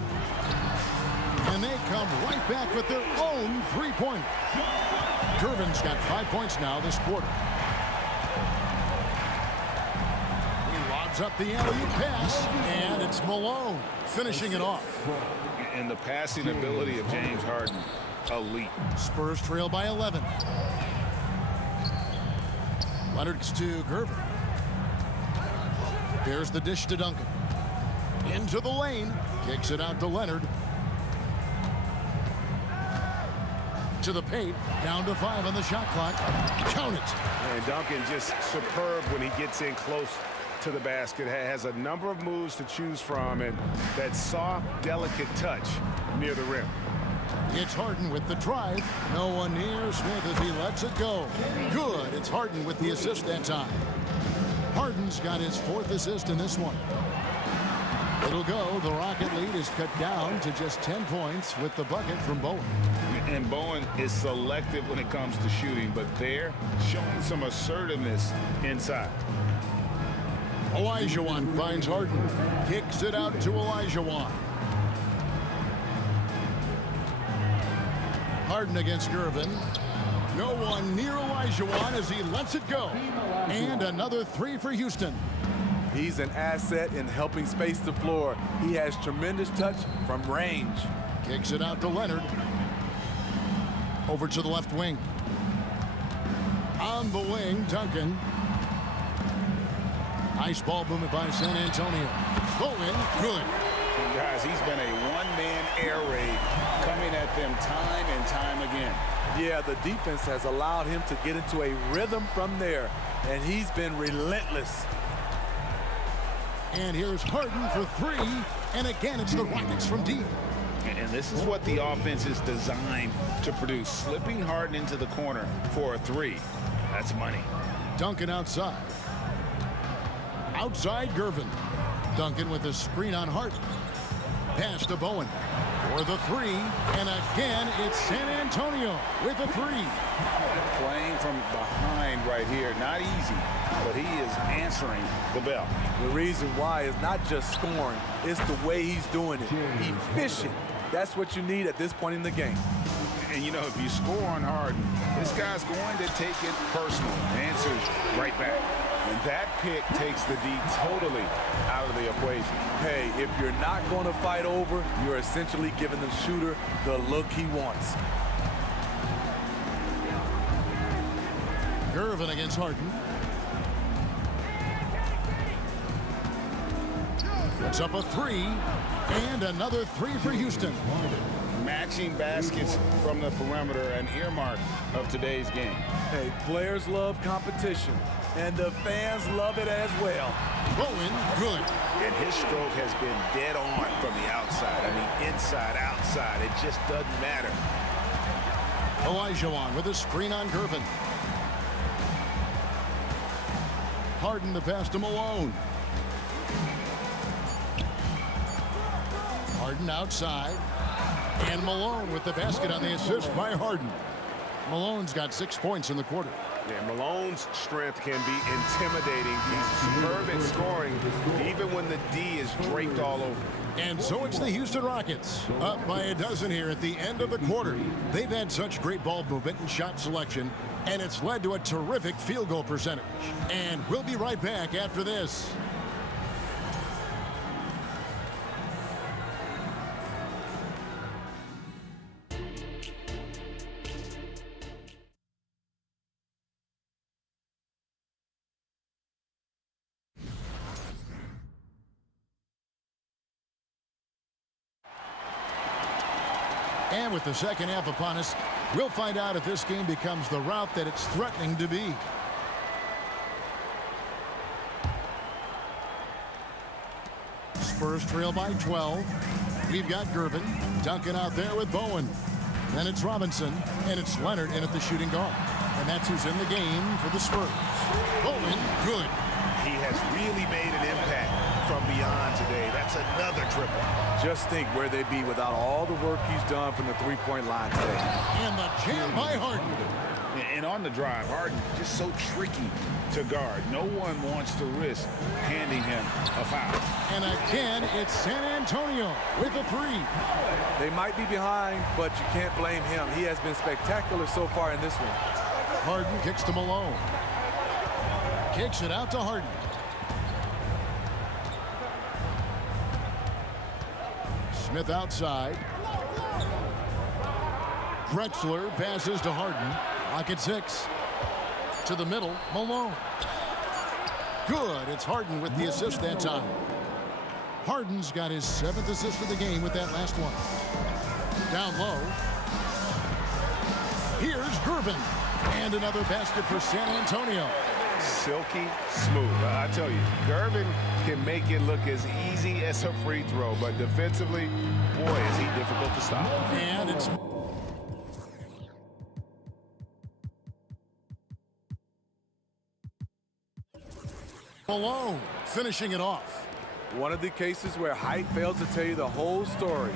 And they come right back with their own three-pointer. Gervin's got 5 points now this quarter. He lobs up the alley-oop pass, and it's Malone finishing it off. And the passing ability of James Harden, elite. Spurs trail by 11. Leonard's to Gervin. There's the dish to Duncan. Into the lane. Kicks it out to Leonard. To the paint. Down to 5 on the shot clock. Count it. And Duncan just superb when he gets in close to the basket. Has a number of moves to choose from, and that soft, delicate touch near the rim. It's Harden with the drive. No one near Smith as he lets it go. Good. It's Harden with the assist that time. Harden's got his 4th assist in this one. It'll go. The Rocket lead is cut down to just 10 points with the bucket from Bowen. And Bowen is selective when it comes to shooting, but they're showing some assertiveness inside. Olajuwon finds Harden. Kicks it out to Olajuwon. Harden against Gervin. No one near Olajuwon as he lets it go. And another three for Houston. He's an asset in helping space the floor. He has tremendous touch from range. Kicks it out to Leonard. Over to the left wing. On the wing, Duncan. Nice ball movement by San Antonio. Bowen, good. Guys, he's been a one-man air raid coming at them time and time again. Yeah, the defense has allowed him to get into a rhythm from there, and he's been relentless. And here's Harden for 3, and again it's the Rockets from deep. And this is what the offense is designed to produce. Slipping Harden into the corner for a 3. That's money. Duncan outside. Outside Gervin. Duncan with a screen on Harden. Pass to Bowen for the 3, and again it's San Antonio with a 3. Playing from behind right here, not easy, but he is answering the bell. The reason why is not just scoring, it's the way he's doing it. Efficient. That's what you need at this point in the game. And you know, if you score on Harden, this guy's going to take it personal. Answers right back. And that pick takes the D totally out of the equation. Hey, if you're not going to fight over, you're essentially giving the shooter the look he wants. Gervin against Harden. Puts up a 3, and another 3 for Houston. Matching baskets from the perimeter, an earmark of today's game. Hey, players love competition, and the fans love it as well. Bowen, good. And his stroke has been dead on from the outside. I mean, inside, outside, it just doesn't matter. Olajuwon with a screen on Gervin. Harden the pass to Malone. Harden outside. And Malone with the basket on the assist by Harden. Malone's got 6 points in the quarter. Yeah, Malone's strength can be intimidating. He's superb at scoring, even when the D is draped all over. And so it's the Houston Rockets, up by a dozen here at the end of the quarter. They've had such great ball movement and shot selection, and it's led to a terrific field goal percentage. And we'll be right back after this. And with the second half upon us, we'll find out if this game becomes the route that it's threatening to be. Spurs trail by 12. We've got Gervin. Duncan out there with Bowen. Then it's Robinson, and it's Leonard in at the shooting guard. And that's who's in the game for the Spurs. Bowen, good. He has really made an impact from beyond today. That's another triple. Just think where they'd be without all the work he's done from the three-point line today. And the jam by Harden. And on the drive, Harden just so tricky to guard. No one wants to risk handing him a foul. And again, it's San Antonio with a three. They might be behind, but you can't blame him. He has been spectacular so far in this one. Harden kicks to Malone. Kicks it out to Harden. Smith outside. Drexler passes to Harden. Pocket 6. To the middle, Malone. Good. It's Harden with the assist that time. Harden's got his 7th assist of the game with that last one. Down low. Here's Gervin. And another basket for San Antonio. Silky smooth. I tell you, Gervin can make it look as easy as a free throw, but defensively, boy, is he difficult to stop. And it's Malone finishing it off. One of the cases where height fails to tell you the whole story.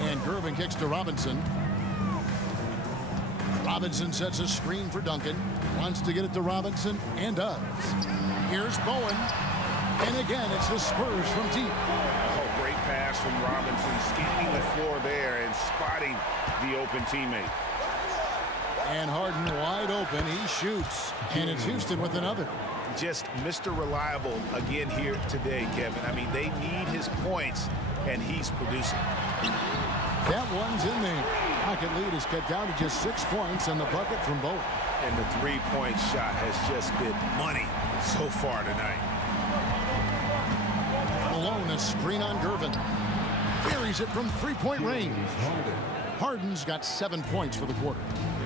And Gervin kicks to Robinson. Robinson sets a screen for Duncan. Wants to get it to Robinson and does. Here's Bowen. And again, it's the Spurs from deep. Oh, great pass from Robinson, scanning the floor there and spotting the open teammate. And Harden wide open. He shoots. And it's Houston with another. Just Mr. Reliable again here today, Kevin. I mean, they need his points, and he's producing. That one's in there. Pocket lead is cut down to just 6 points and the bucket from Bowen. And the three-point shot has just been money so far tonight. Malone, a screen on Gervin. Buries it from three-point range. Harden's got 7 points for the quarter.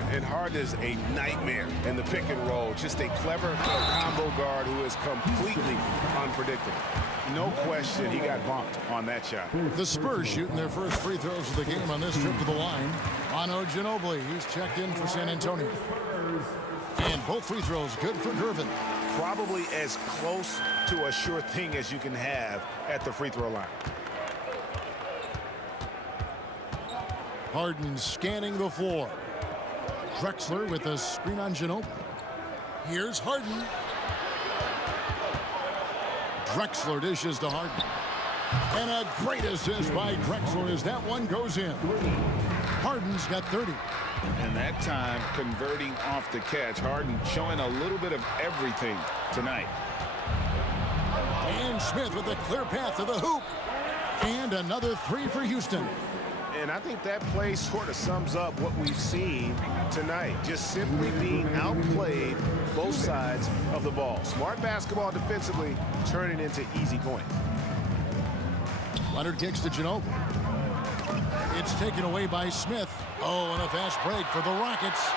And Harden is a nightmare in the pick and roll. Just a clever combo guard who is completely unpredictable. No question he got bumped on that shot. The Spurs shooting their first free throws of the game on this trip to the line. Manu Ginobili, he's checked in for San Antonio. And both free throws good for Gervin. Probably as close to a sure thing as you can have at the free throw line. Harden scanning the floor. Drexler with a screen on Ginobili. Here's Harden. Drexler dishes to Harden. And a great assist by Drexler as that one goes in. Harden's got 30. And that time converting off the catch. Harden showing a little bit of everything tonight. And Smith with a clear path to the hoop. And another three for Houston. And I think that play sort of sums up what we've seen tonight. Just simply being outplayed both sides of the ball. Smart basketball defensively turning into easy points. Leonard kicks to Ginobili. It's taken away by Smith. Oh, and a fast break for the Rockets.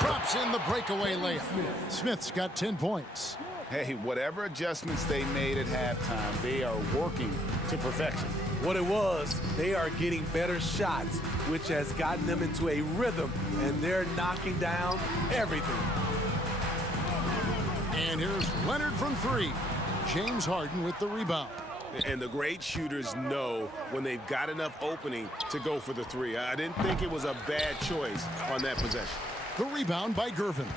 Drops in the breakaway layup. Smith's got 10 points. Hey, whatever adjustments they made at halftime, they are working to perfection. What it was, they are getting better shots, which has gotten them into a rhythm, and they're knocking down everything. And here's Leonard from three. James Harden with the rebound. And the great shooters know when they've got enough opening to go for the three. I didn't think it was a bad choice on that possession. The rebound by Gervin.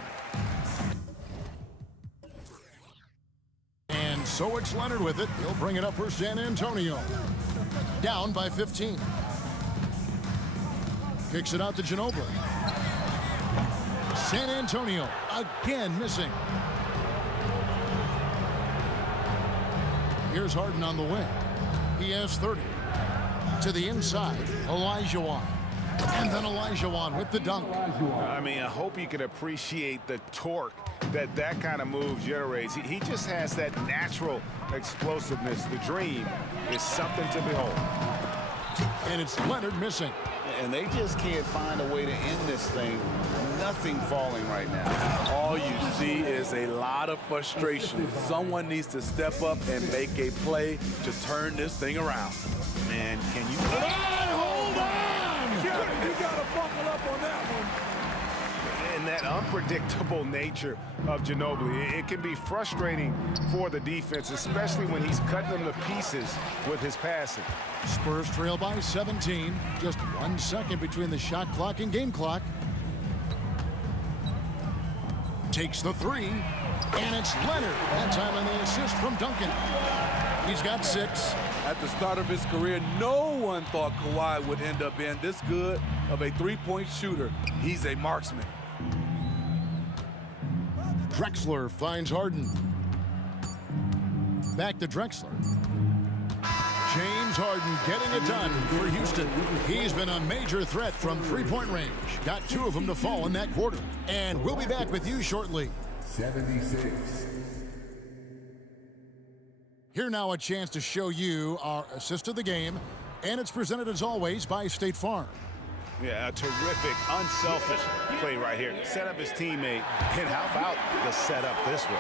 And so it's Leonard with it. He'll bring it up for San Antonio. Down by 15. Kicks it out to Ginobili. San Antonio again missing. Here's Harden on the wing. He has 30. To the inside, Olajuwon. And then Olajuwon with the dunk. I mean, I hope you can appreciate the torque that kind of move generates. He just has that natural explosiveness. The dream is something to behold. And it's Leonard missing. And they just can't find a way to end this thing. Nothing falling right now. All you see is a lot of frustration. Someone needs to step up and make a play to turn this thing around. Man, can you... Hold on! You gotta buckle up on that one. And that unpredictable nature of Ginobili, it can be frustrating for the defense, especially when he's cutting them to pieces with his passing. Spurs trail by 17. Just 1 second between the shot clock and game clock. Takes the three, and it's Leonard. That time on the assist from Duncan. He's got 6. At the start of his career, no one thought Kawhi would end up being this good of a three-point shooter. He's a marksman. Drexler finds Harden. Back to Drexler. James Harden getting it done for Houston. He's been a major threat from three-point range. Got 2 of them to fall in that quarter. And we'll be back with you shortly. 76. Here now a chance to show you our assist of the game. And it's presented as always by State Farm. Yeah, a terrific, unselfish play right here. Set up his teammate, and how about the setup this way?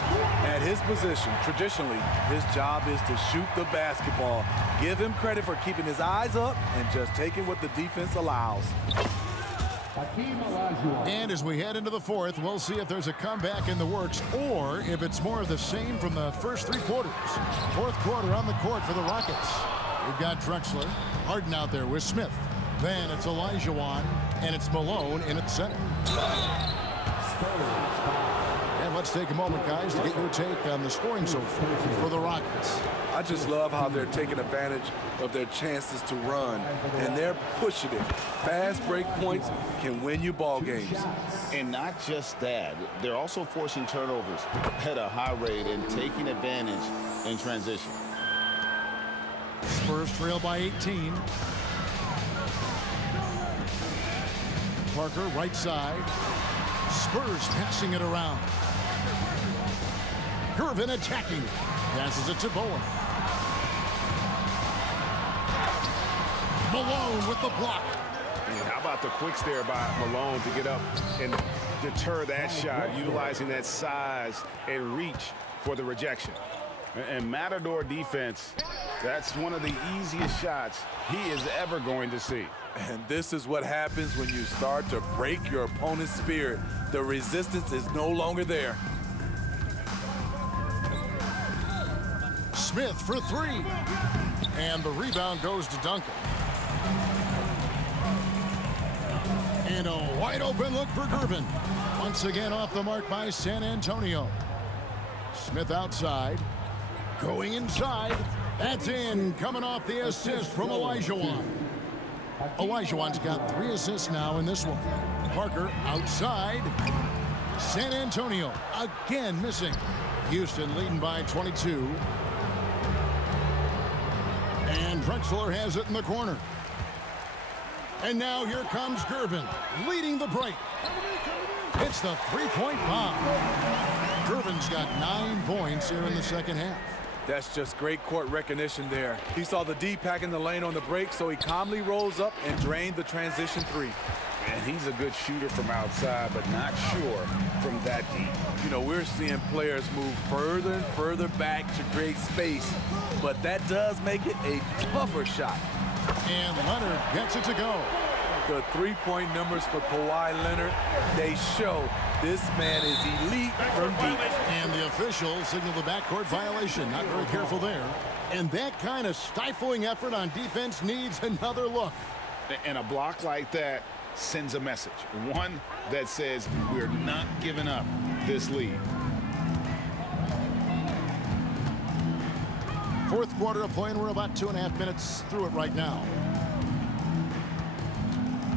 At his position, traditionally, his job is to shoot the basketball. Give him credit for keeping his eyes up and just taking what the defense allows. And as we head into the fourth, we'll see if there's a comeback in the works or if it's more of the same from the first 3 quarters. Fourth quarter on the court for the Rockets. We've got Drexler, Harden out there with Smith. Then it's Olajuwon, and it's Malone in at center. And let's take a moment, guys, to get your take on the scoring so far for the Rockets. I just love how they're taking advantage of their chances to run, and they're pushing it. Fast break points can win you ball games. And not just that, they're also forcing turnovers at a high rate and taking advantage in transition. Spurs trail by 18. Parker right side. Spurs passing it around. Irvin attacking. Passes it to Bowen. Malone with the block. And how about the quicks there by Malone to get up and deter that shot, utilizing that size and reach for the rejection. And Matador defense, that's one of the easiest shots he is ever going to see. And this is what happens when you start to break your opponent's spirit. The resistance is no longer there. Smith for 3. And the rebound goes to Duncan. And a wide open look for Gervin. Once again off the mark by San Antonio. Smith outside. Going inside. That's in. Coming off the assist from Olajuwon. Olajuwon's got 3 assists now in this one. Parker outside. San Antonio again missing. Houston leading by 22. And Drexler has it in the corner. And now here comes Gervin leading the break. It's the 3-point bomb. Gervin's got 9 points here in the second half. That's just great court recognition there. He saw the D pack in the lane on the break, so he calmly rolls up and drained the transition 3. And he's a good shooter from outside, but not sure from that deep. You know, we're seeing players move further and further back to create space, but that does make it a tougher shot. And Leonard gets it to go. The 3-point numbers for Kawhi Leonard, they show this man is elite from deep. And the official signaled the backcourt violation. Not very careful there. And that kind of stifling effort on defense needs another look. And a block like that sends a message. One that says we're not giving up this lead. Fourth quarter of play, and we're about 2.5 minutes through it right now.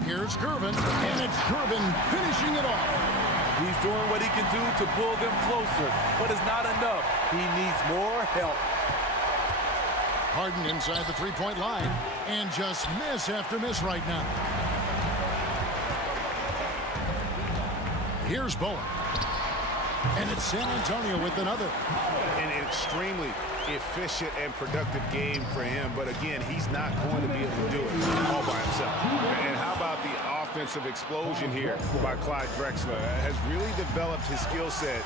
Here's Gervin, and it's Gervin finishing it off. He's doing what he can do to pull them closer, but it's not enough. He needs more help. Harden inside the 3-point line, and just miss after miss right now. Here's Bowen. And it's San Antonio with another. An extremely efficient and productive game for him. But again, he's not going to be able to do it all by himself. And how about the offensive explosion here by Clyde Drexler? Has really developed his skill set.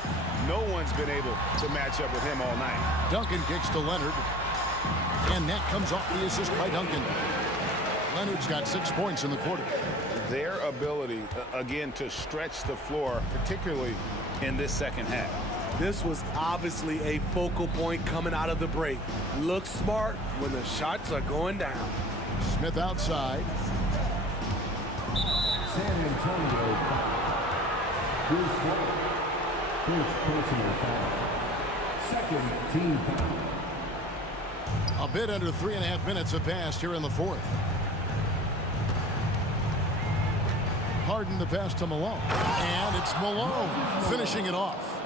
No one's been able to match up with him all night. Duncan kicks to Leonard. And that comes off the assist by Duncan. Leonard's got 6 points in the quarter. Their ability, again, to stretch the floor, particularly in this second half. This was obviously a focal point coming out of the break. Look smart when the shots are going down. Smith outside. San Antonio foul. First personal foul. Second team foul. A bit under 3.5 minutes have passed here in the fourth. Harden the pass to Malone. And it's Malone finishing it off.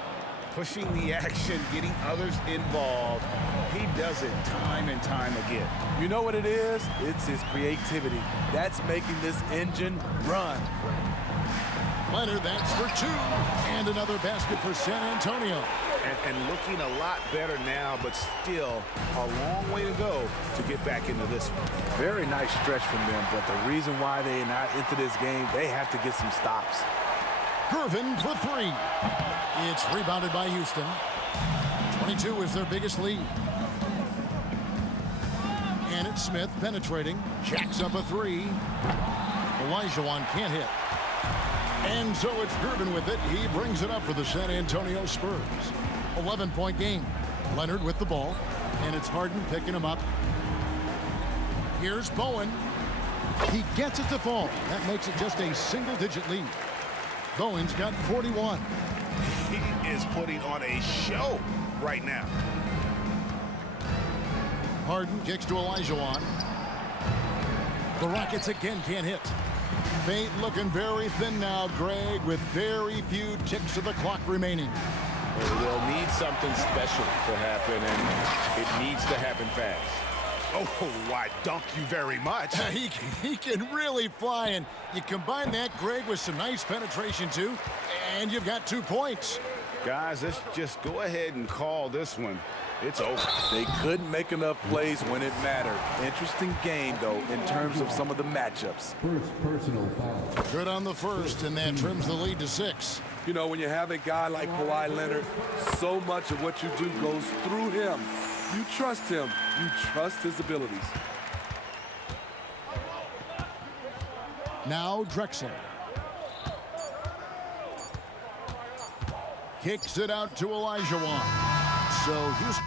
Pushing the action, getting others involved. He does it time and time again. You know what it is? It's his creativity. That's making this engine run. Leonard, that's for 2. And another basket for San Antonio. And looking a lot better now, but still a long way to go to get back into this one. Very nice stretch from them, but the reason why they're not into this game, they have to get some stops. Gervin for 3. It's rebounded by Houston. 22 is their biggest lead. And it's Smith penetrating. Jacks up a 3. Olajuwon can't hit. And so it's Gervin with it. He brings it up for the San Antonio Spurs. 11-point game. Leonard with the ball. And it's Harden picking him up. Here's Bowen. He gets it to fall. That makes it just a single-digit lead. Bowen's got 41. He is putting on a show right now. Harden kicks to Olajuwon. The Rockets again can't hit. Fate looking very thin now, Greg, with very few ticks of the clock remaining. They'll need something special to happen, and it needs to happen fast. Oh, why, dunk you very much. He can really fly, and you combine that, Greg, with some nice penetration, too, and you've got 2 points. Guys, let's just go ahead and call this one. It's over. They couldn't make enough plays when it mattered. Interesting game, though, in terms of some of the matchups. First personal foul. Good on the first, and that trims the lead to 6. You know, when you have a guy like Kawhi Leonard, so much of what you do goes through him. You trust him. You trust his abilities. Now Drexler. Kicks it out to Olajuwon. So Houston.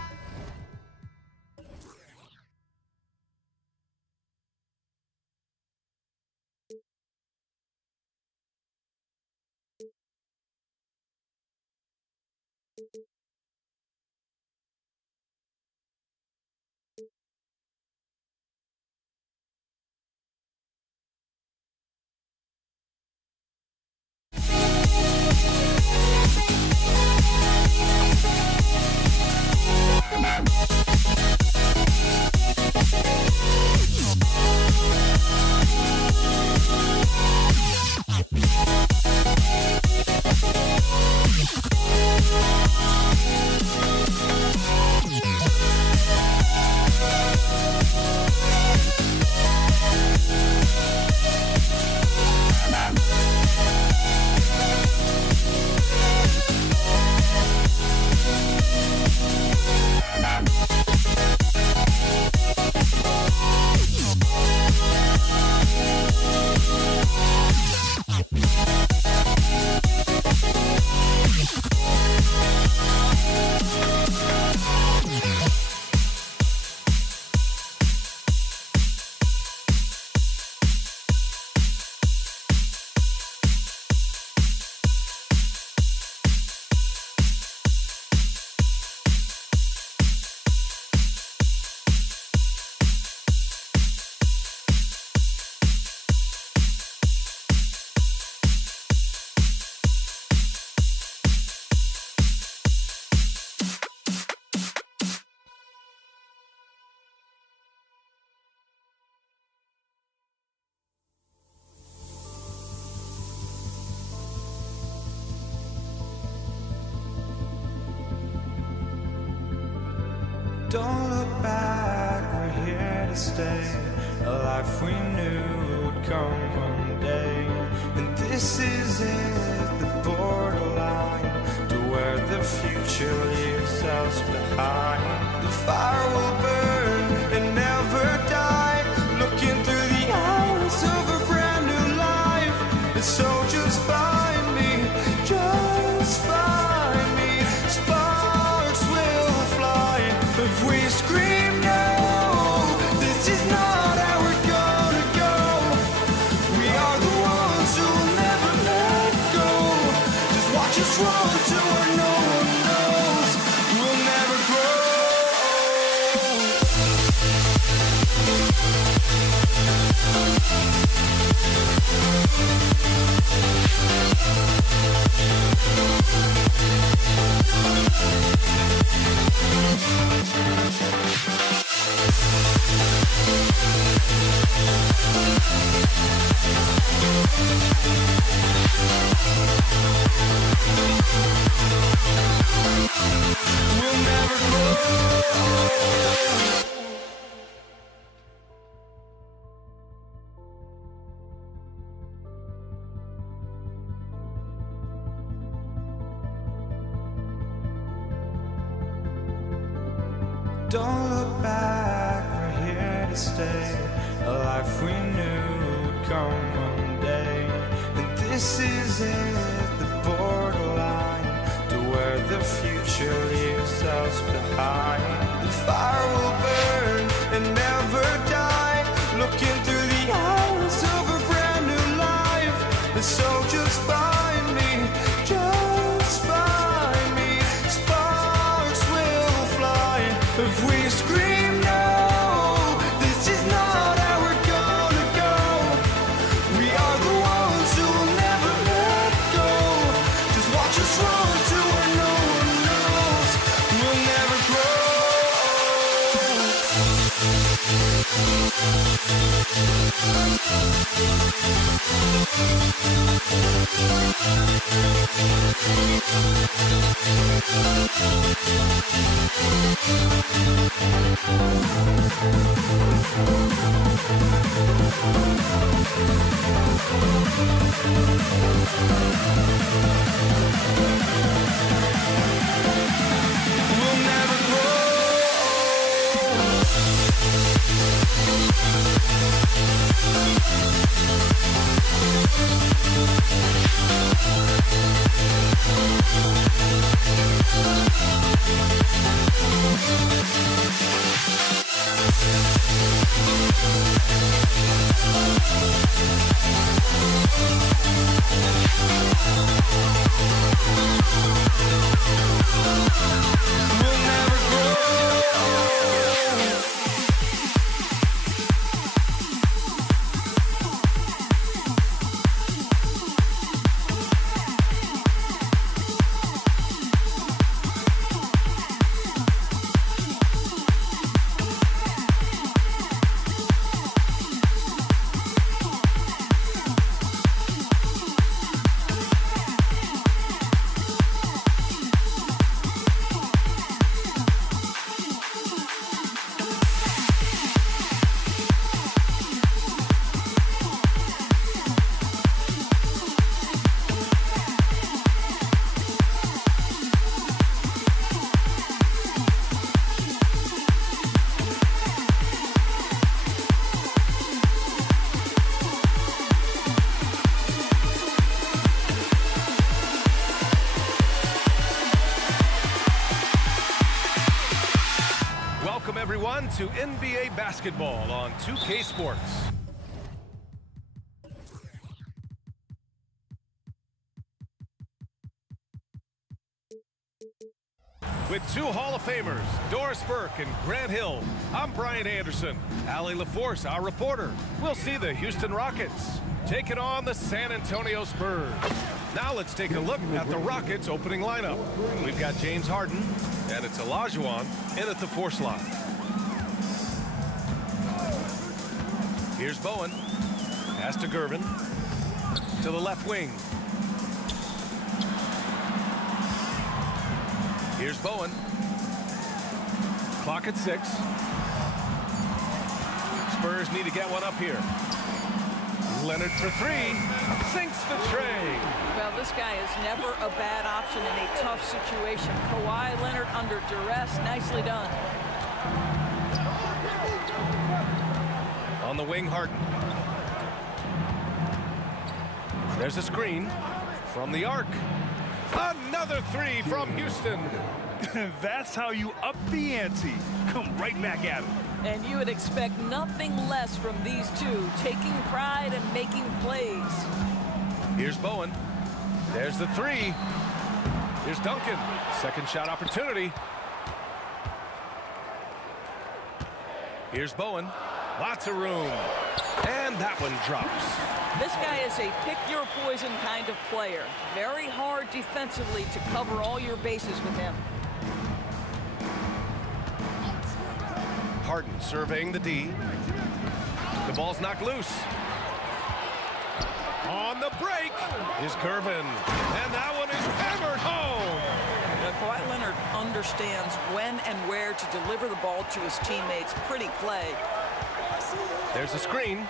Don't look back, we're here to stay. A life we knew would come one day. And this is it, the borderline to where the future leaves us behind. The fire will burn and never die, looking through the eyes of a brand new life. And so just find me, just find me. Sparks will fly if we scream no. This is not how we're gonna go. We are the ones who will never let go. Just watch us run to where no one knows. We'll never grow. We'll never grow. Don't look back, we're here to stay. A life we knew would come one day. And this is it, the borderline to where the future leaves us behind. The fire will burn and never die, looking through the eyes of a brand new life. And so just find me, just find me. Sparks will fly if we scream no. This is not how we're gonna go. We are the ones who will never let go. Just watch us run to where no one knows. We'll never grow. We'll never grow. We'll never grow. Welcome, everyone, to NBA basketball on 2K Sports. With two Hall of Famers, Doris Burke and Grant Hill, I'm Brian Anderson. Allie LaForce, our reporter. We'll see the Houston Rockets taking on the San Antonio Spurs. Now let's take a look at the Rockets' opening lineup. We've got James Harden, and it's Olajuwon in at the 4 slot. Here's Bowen. Pass to Gervin. To the left wing. Here's Bowen. Clock at 6. Spurs need to get one up here. Leonard for 3. Sinks the tray. Well, this guy is never a bad option in a tough situation. Kawhi Leonard under duress. Nicely done. On the wing, Harden. There's a screen from the arc. Another 3 from Houston. That's how you up the ante. Come right back at him. And you would expect nothing less from these two, taking pride and making plays. Here's Bowen. There's the 3. Here's Duncan. Second shot opportunity. Here's Bowen. Lots of room. And that one drops. This guy is a pick-your-poison kind of player. Very hard defensively to cover all your bases with him. Harden surveying the D. The ball's knocked loose. On the break is Gervin. And that one is hammered home. Kawhi Leonard understands when and where to deliver the ball to his teammates. Pretty play. There's a screen.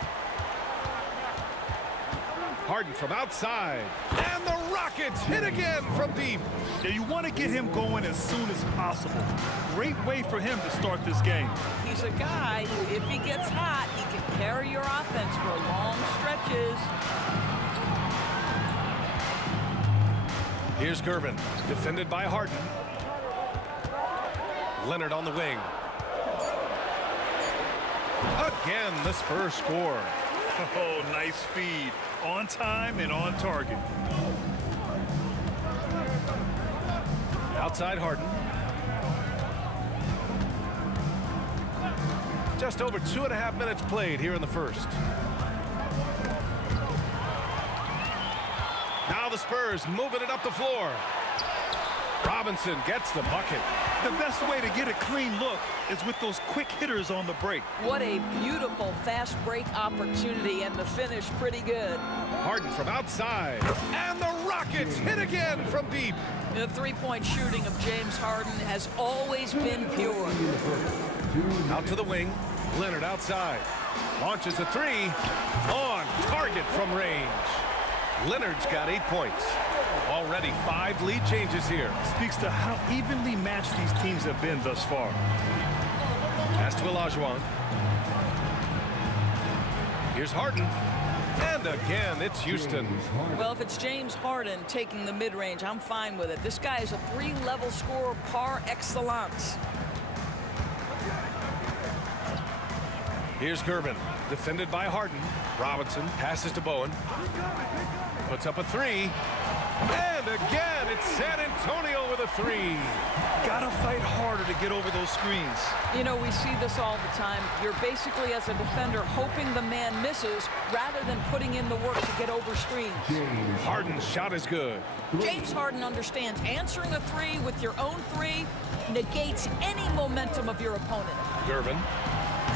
Harden from outside. And the Rockets hit again from deep. Yeah, you want to get him going as soon as possible. Great way for him to start this game. He's a guy who, if he gets hot, he can carry your offense for long stretches. Here's Gervin, defended by Harden. Leonard on the wing. Again, the Spurs score. Oh, nice feed. On time and on target. Outside Harden. Just over 2.5 minutes played here in the first. Now the Spurs moving it up the floor. Robinson gets the bucket. The best way to get a clean look is with those quick hitters on the break. What a beautiful fast break opportunity, and the finish pretty good. Harden from outside. And the Rockets hit again from deep. The three-point shooting of James Harden has always been pure. Out to the wing. Leonard outside. Launches a 3. On target from range. Leonard's got 8 points. Already 5 lead changes here. Speaks to how evenly matched these teams have been thus far. Pass to Olajuwon. Here's Harden. And again, it's Houston. Well, if it's James Harden taking the mid-range, I'm fine with it. This guy is a 3-level scorer par excellence. Here's Gervin, defended by Harden. Robinson passes to Bowen. Puts up a 3. And again, it's San Antonio with a 3. Gotta fight harder to get over those screens. You know, we see this all the time. You're basically, as a defender, hoping the man misses rather than putting in the work to get over screens. Harden's shot is good. James Harden understands answering a 3 with your own 3 negates any momentum of your opponent. Gervin.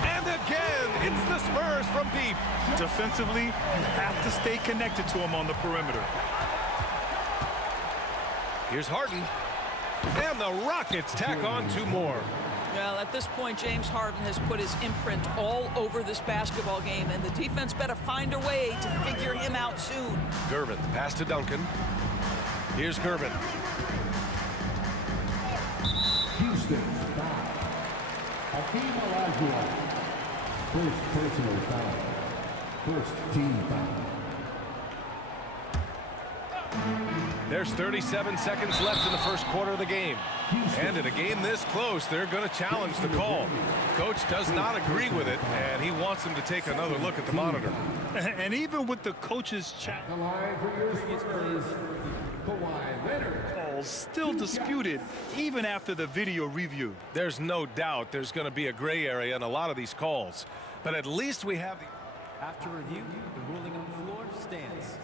And again, it's the Spurs from deep. Defensively, you have to stay connected to him on the perimeter. Here's Harden. And the Rockets tack on 2 more. Well, at this point, James Harden has put his imprint all over this basketball game, and the defense better find a way to figure him out soon. Gervin, pass to Duncan. Here's Gervin. Houston, foul. Hakeem Olajuwon. First personal foul. First team foul. There's 37 seconds left in the first quarter of the game. And in a game this close, they're going to challenge the call. Coach does not agree with it, and he wants them to take another look at the monitor. And even with the coach's chat, The line for your Spurs, Kawhi Leonard. calls still disputed even after the video review. There's no doubt there's going to be a gray area in a lot of these calls. But at least we have the... After review, the ruling on the floor stands.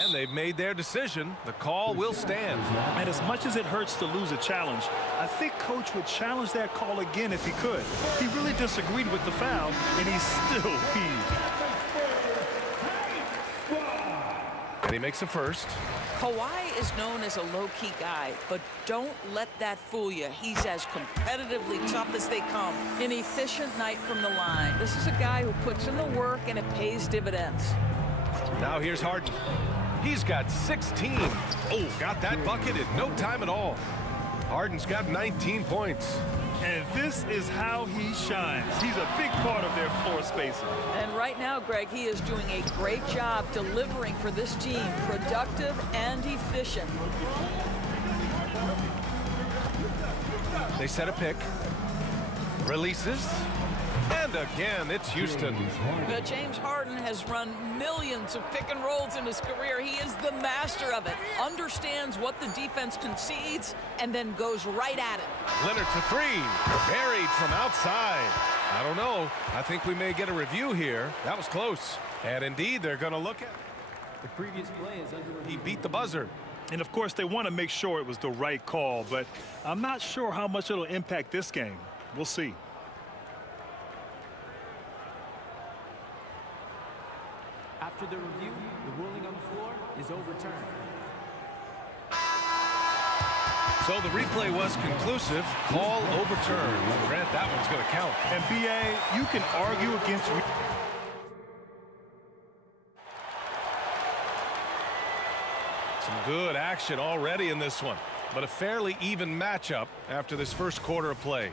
And they've made their decision. The call will stand. And as much as it hurts to lose a challenge, I think Coach would challenge that call again if he could. He really disagreed with the foul, and he's still peeved. And he makes a first. Kawhi is known as a low-key guy, but don't let that fool you. He's as competitively tough as they come. An efficient night from the line. This is a guy who puts in the work, and it pays dividends. Now here's Harden. He's got 16. Oh, got that bucket in no time at all. Harden's got 19 points. And this is how he shines. He's a big part of their floor spacing. And right now, Greg, he is doing a great job delivering for this team. Productive and efficient. They set a pick. Releases. And again, it's Houston. James Harden has run millions of pick and rolls in his career. He is the master of it. Understands what the defense concedes and then goes right at it. Leonard for three. Buried from outside. I don't know. I think we may get a review here. That was close. And indeed, they're going to look at the previous play is under review. He beat the buzzer. And of course, they want to make sure it was the right call, but I'm not sure how much it'll impact this game. We'll see. After the review, the ruling on the floor is overturned. So the replay was conclusive. Call overturned. Grant, that one's going to count. And BA, you can argue against... Some good action already in this one, but a fairly even matchup after this first quarter of play.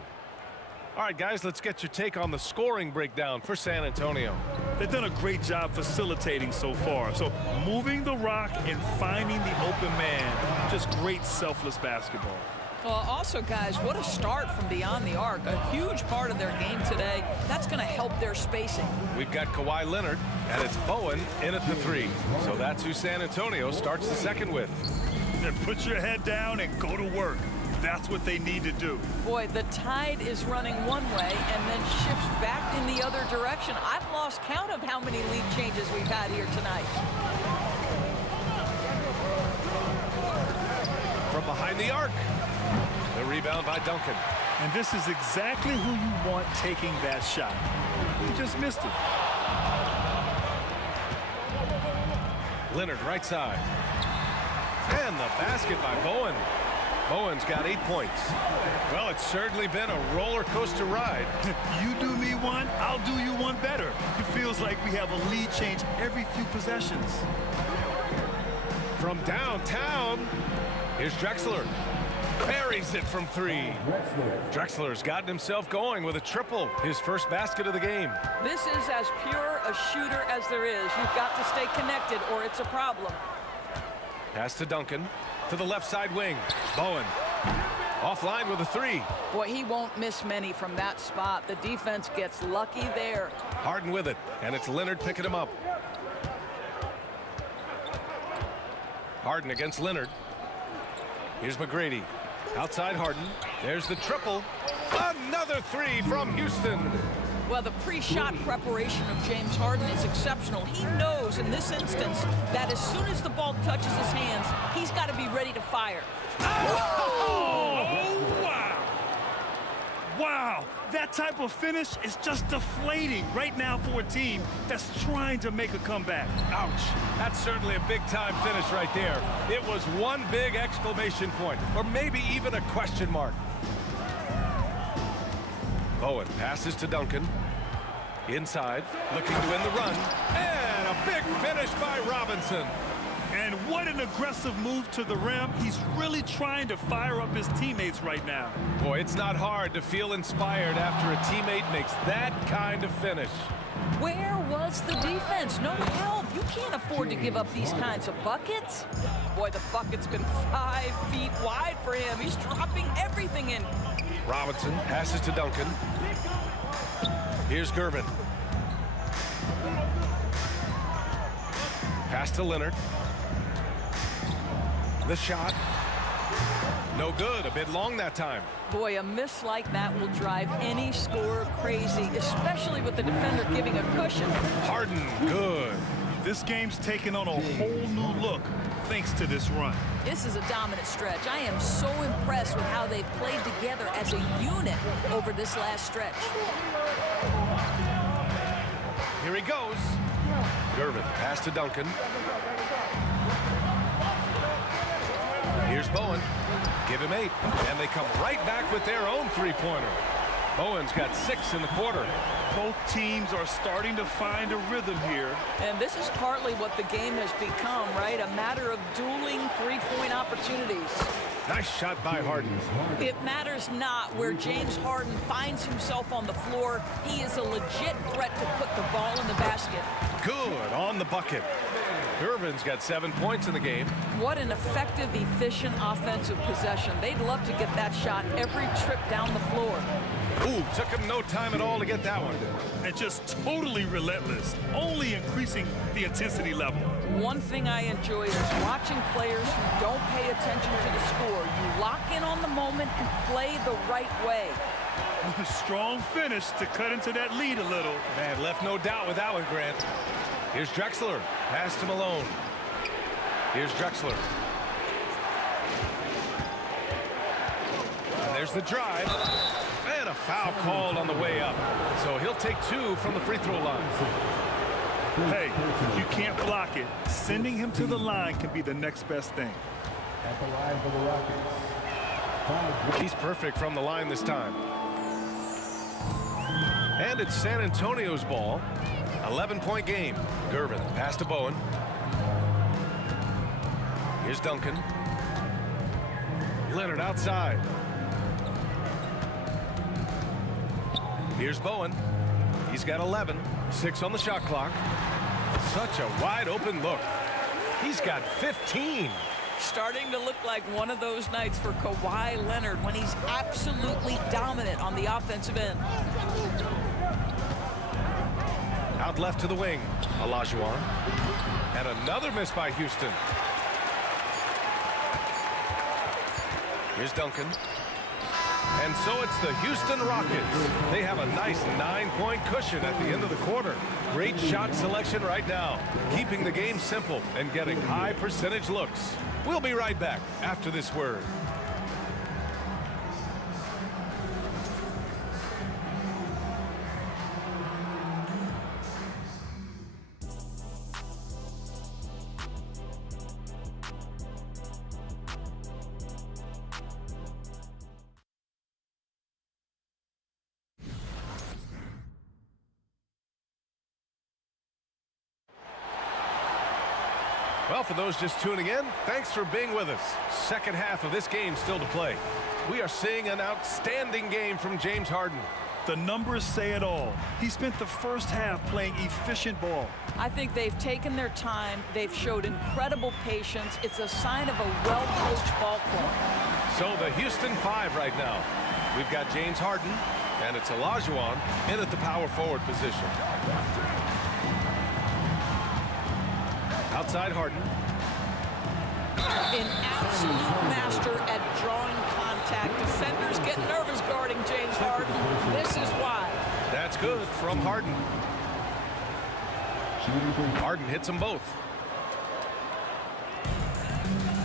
All right, guys, let's get your take on the scoring breakdown for San Antonio. They've done a great job facilitating so far. So moving the rock and finding the open man, just great selfless basketball. Well, also, guys, what a start from beyond the arc. A huge part of their game today. That's going to help their spacing. We've got Kawhi Leonard, and it's Bowen in at the three. So that's who San Antonio starts the second with. Then put your head down and go to work. That's what they need to do. Boy, the tide is running one way and then shifts back in the other direction. I've lost count of how many lead changes we've had here tonight. From behind the arc. The rebound by Duncan. And this is exactly who you want taking that shot. He just missed it. Leonard right side. And the basket by Bowen. Bowen's got 8 points. Well, it's certainly been a roller coaster ride. You do me one, I'll do you one better. It feels like we have a lead change every few possessions. From downtown, here's Drexler. Buries it from three. Drexler's gotten himself going with a triple, his first basket of the game. This is as pure a shooter as there is. You've got to stay connected or it's a problem. Pass to Duncan. To the left side wing. Bowen offline with a three. Boy, he won't miss many from that spot. The defense gets lucky there. Harden with it, and it's Leonard picking him up. Harden against Leonard. Here's McGrady. Outside Harden. There's the triple. Another three from Houston. Well, the pre-shot preparation of James Harden is exceptional. He knows in this instance that as soon as the ball touches his hands, he's got to be ready to fire. Oh, wow. Wow, that type of finish is just deflating right now for a team that's trying to make a comeback. Ouch. That's certainly a big-time finish right there. It was one big exclamation point, or maybe even a question mark. Bowen passes to Duncan. Inside, looking to win the run. And a big finish by Robinson. And what an aggressive move to the rim. He's really trying to fire up his teammates right now. Boy, it's not hard to feel inspired after a teammate makes that kind of finish. Where was the defense? No help. You can't afford to give up these kinds of buckets. Boy, the bucket's been 5 feet wide for him. He's dropping everything in. Robinson passes to Duncan. Here's Gervin. Pass to Leonard. The shot. No good. A bit long that time. Boy, a miss like that will drive any scorer crazy, especially with the defender giving a cushion. Harden, good. This game's taken on a whole new look thanks to this run. This is a dominant stretch. I am so impressed with how they've played together as a unit over this last stretch. Here he goes. Gervin, pass to Duncan. Here's Bowen. Give him 8. And they come right back with their own three-pointer. Bowen's got 6 in the quarter. Both teams are starting to find a rhythm here. And this is partly what the game has become, right? A matter of dueling three-point opportunities. Nice shot by Harden. It matters not where James Harden finds himself on the floor. He is a legit threat to put the ball in the basket. Good on the bucket. Gervin's got 7 points in the game. What an effective, efficient offensive possession. They'd love to get that shot every trip down the floor. Ooh, took him no time at all to get that one. And just totally relentless, only increasing the intensity level. One thing I enjoy is watching players who don't pay attention to the score. You lock in on the moment and play the right way. Strong finish to cut into that lead a little. Man, left no doubt with that one, Grant. Here's Drexler. Pass to Malone. Here's Drexler. And there's the drive. And a foul called on the way up. So he'll take 2 from the free throw line. Hey, if you can't block it, sending him to the line can be the next best thing. At the line for the Rockets. He's perfect from the line this time. And it's San Antonio's ball. 11-point game. Gervin, pass to Bowen. Here's Duncan. Leonard outside. Here's Bowen. He's got 11. 6 on the shot clock. Such a wide open look. He's got 15. Starting to look like one of those nights for Kawhi Leonard when he's absolutely dominant on the offensive end. Out left to the wing, Olajuwon. And another miss by Houston. Here's Duncan. And so it's the Houston Rockets. They have a nice 9-point cushion at the end of the quarter. Great shot selection right now, keeping the game simple and getting high percentage looks. We'll be right back after this word. Well, for those just tuning in, thanks for being with us. Second half of this game still to play. We are seeing an outstanding game from James Harden. The numbers say it all. He spent the first half playing efficient ball. I think they've taken their time. They've showed incredible patience. It's a sign of a well-coached ball club. So the Houston 5 right now. We've got James Harden, and it's Olajuwon in at the power forward position. Outside Harden. An absolute master at drawing contact. Defenders get nervous guarding James Harden. This is why. That's good from Harden. Harden hits them both.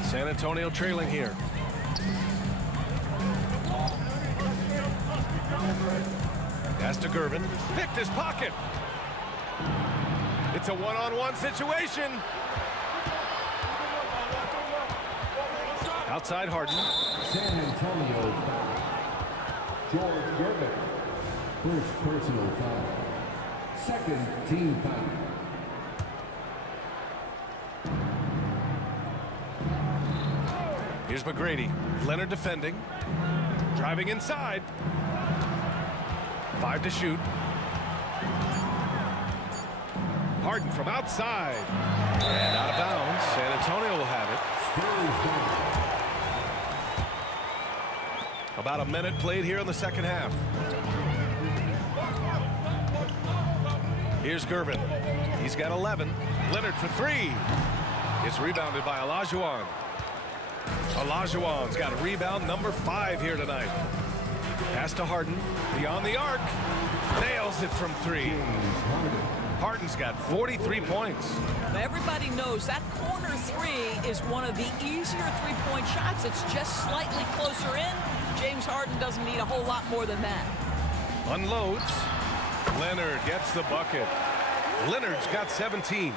San Antonio trailing here. Pass to Gervin. Picked his pocket. It's a one-on-one situation. Outside Harden. San Antonio foul. George Gervin. First personal foul. Second team foul. Here's McGrady. Leonard defending. Driving inside. 5 to shoot. Harden from outside. And out of bounds. San Antonio will have it. About a minute played here in the second half. Here's Gervin. He's got 11. Leonard for 3. It's rebounded by Olajuwon. Olajuwon's got rebound number 5 here tonight. Pass to Harden. Beyond the arc. Nails it from 3. Harden's got 43 points. Everybody knows that corner 3 is one of the easier three-point shots. It's just slightly closer in. James Harden doesn't need a whole lot more than that. Unloads. Leonard gets the bucket. Leonard's got 17.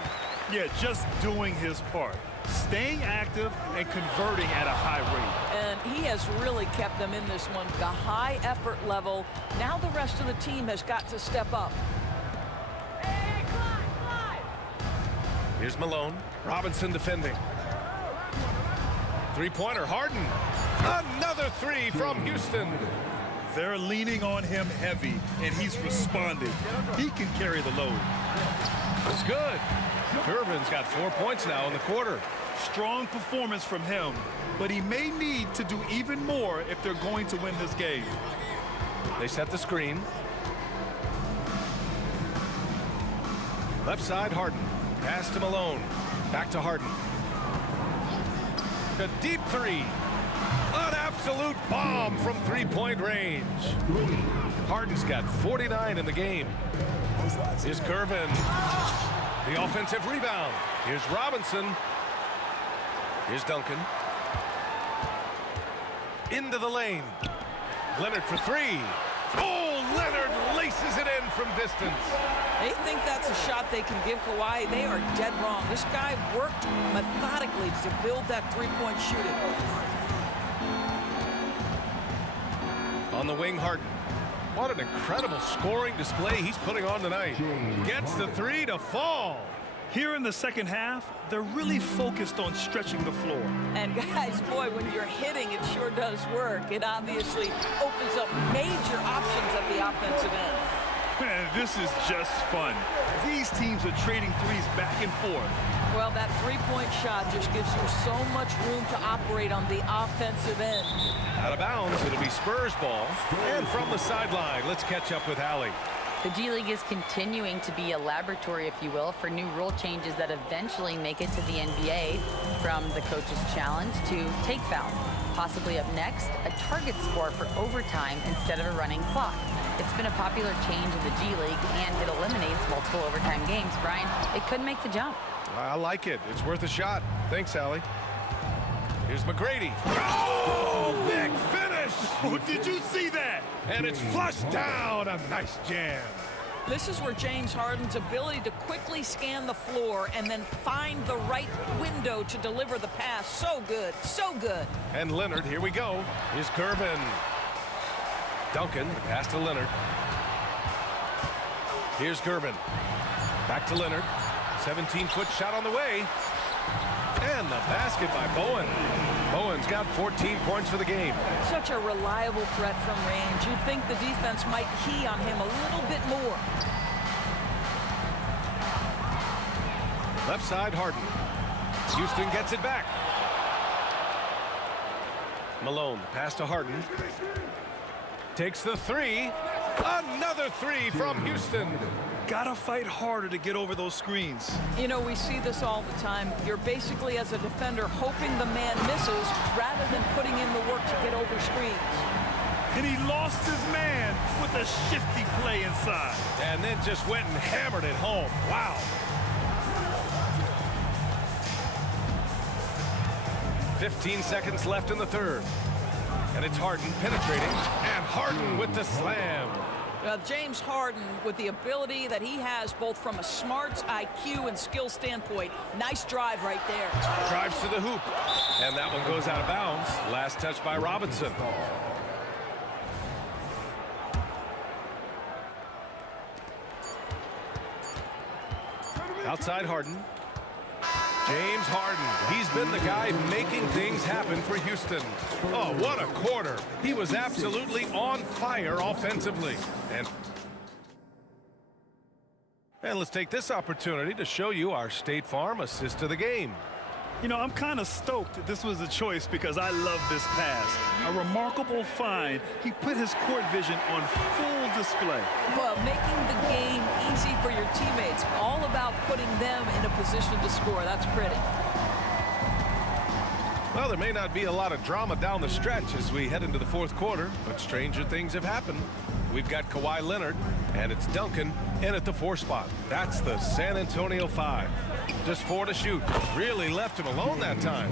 Yeah, just doing his part. staying active and converting at a high rate. And he has really kept them in this one. The high effort level. Now the rest of the team has got to step up. Here's Malone. Robinson defending. Three-pointer, Harden. Another three from Houston. They're leaning on him heavy, and he's responding. He can carry the load. It's good. Gervin's got 4 points now in the quarter. Strong performance from him, but he may need to do even more if they're going to win this game. They set the screen. Left side, Harden. Pass to Malone. Back to Harden. A deep three. An absolute bomb from three-point range. Harden's got 49 in the game. Here's Gervin. The offensive rebound. Here's Robinson. Here's Duncan. Into the lane. Leonard for three. Oh, Leonard laces it in from distance. They think that's a shot they can give Kawhi. They are dead wrong. This guy worked methodically to build that three-point shooting. On the wing, Harden. What an incredible scoring display he's putting on tonight. Gets the three to fall. Here in the second half, they're really focused on stretching the floor. And guys, boy, when you're hitting, it sure does work. It obviously opens up major options at the offensive end. Man, this is just fun. These teams are trading threes back and forth. Well, that three-point shot just gives you so much room to operate on the offensive end. Out of bounds, it'll be Spurs ball. And from the sideline, let's catch up with Allie. The G League is continuing to be a laboratory, if you will, for new rule changes that eventually make it to the NBA, from the coach's challenge to take foul. Possibly up next, a target score for overtime instead of a running clock. It's been a popular change in the G League, and it eliminates multiple overtime games. Brian, it could make the jump. I like it. It's worth a shot. Thanks, Allie. Here's McGrady. Oh, big finish! Oh, did you see that? And it's flushed down. A nice jam. This is where James Harden's ability to quickly scan the floor and then find the right window to deliver the pass. So good, so good. And Leonard, here we go. Here's Gervin. Duncan, pass to Leonard. Here's Gervin. Back to Leonard. 17-foot shot on the way. And the basket by Bowen. Bowen's got 14 points for the game. Such a reliable threat from range. You'd think the defense might key on him a little bit more. Left side, Harden. Houston gets it back. Malone, pass to Harden. Takes the three. Another three from Houston. Gotta fight harder to get over those screens. You know, we see this all the time. You're basically, as a defender, hoping the man misses rather than putting in the work to get over screens. And he lost his man with a shifty play inside. And then just went and hammered it home. Wow. "15 seconds left in the third. And it's Harden penetrating. And Harden with the slam. James Harden, with the ability that he has both from a smarts, IQ, and skill standpoint, nice drive right there. Drives to the hoop. And that one goes out of bounds. Last touch by Robinson. Outside Harden. James Harden. He's been the guy making things happen for Houston. Oh, what a quarter. He was absolutely on fire offensively. And let's take this opportunity to show you our State Farm assist of the game. You know, I'm kind of stoked that this was a choice because I love this pass. A remarkable find. He put his court vision on full display. Well, making the game easy for your teammates. All about putting them in a position to score. That's pretty. Well, there may not be a lot of drama down the stretch as we head into the fourth quarter, but stranger things have happened. We've got Kawhi Leonard, and it's Duncan in at the 4 spot. That's the San Antonio 5. Just 4 to shoot. Really left him alone that time.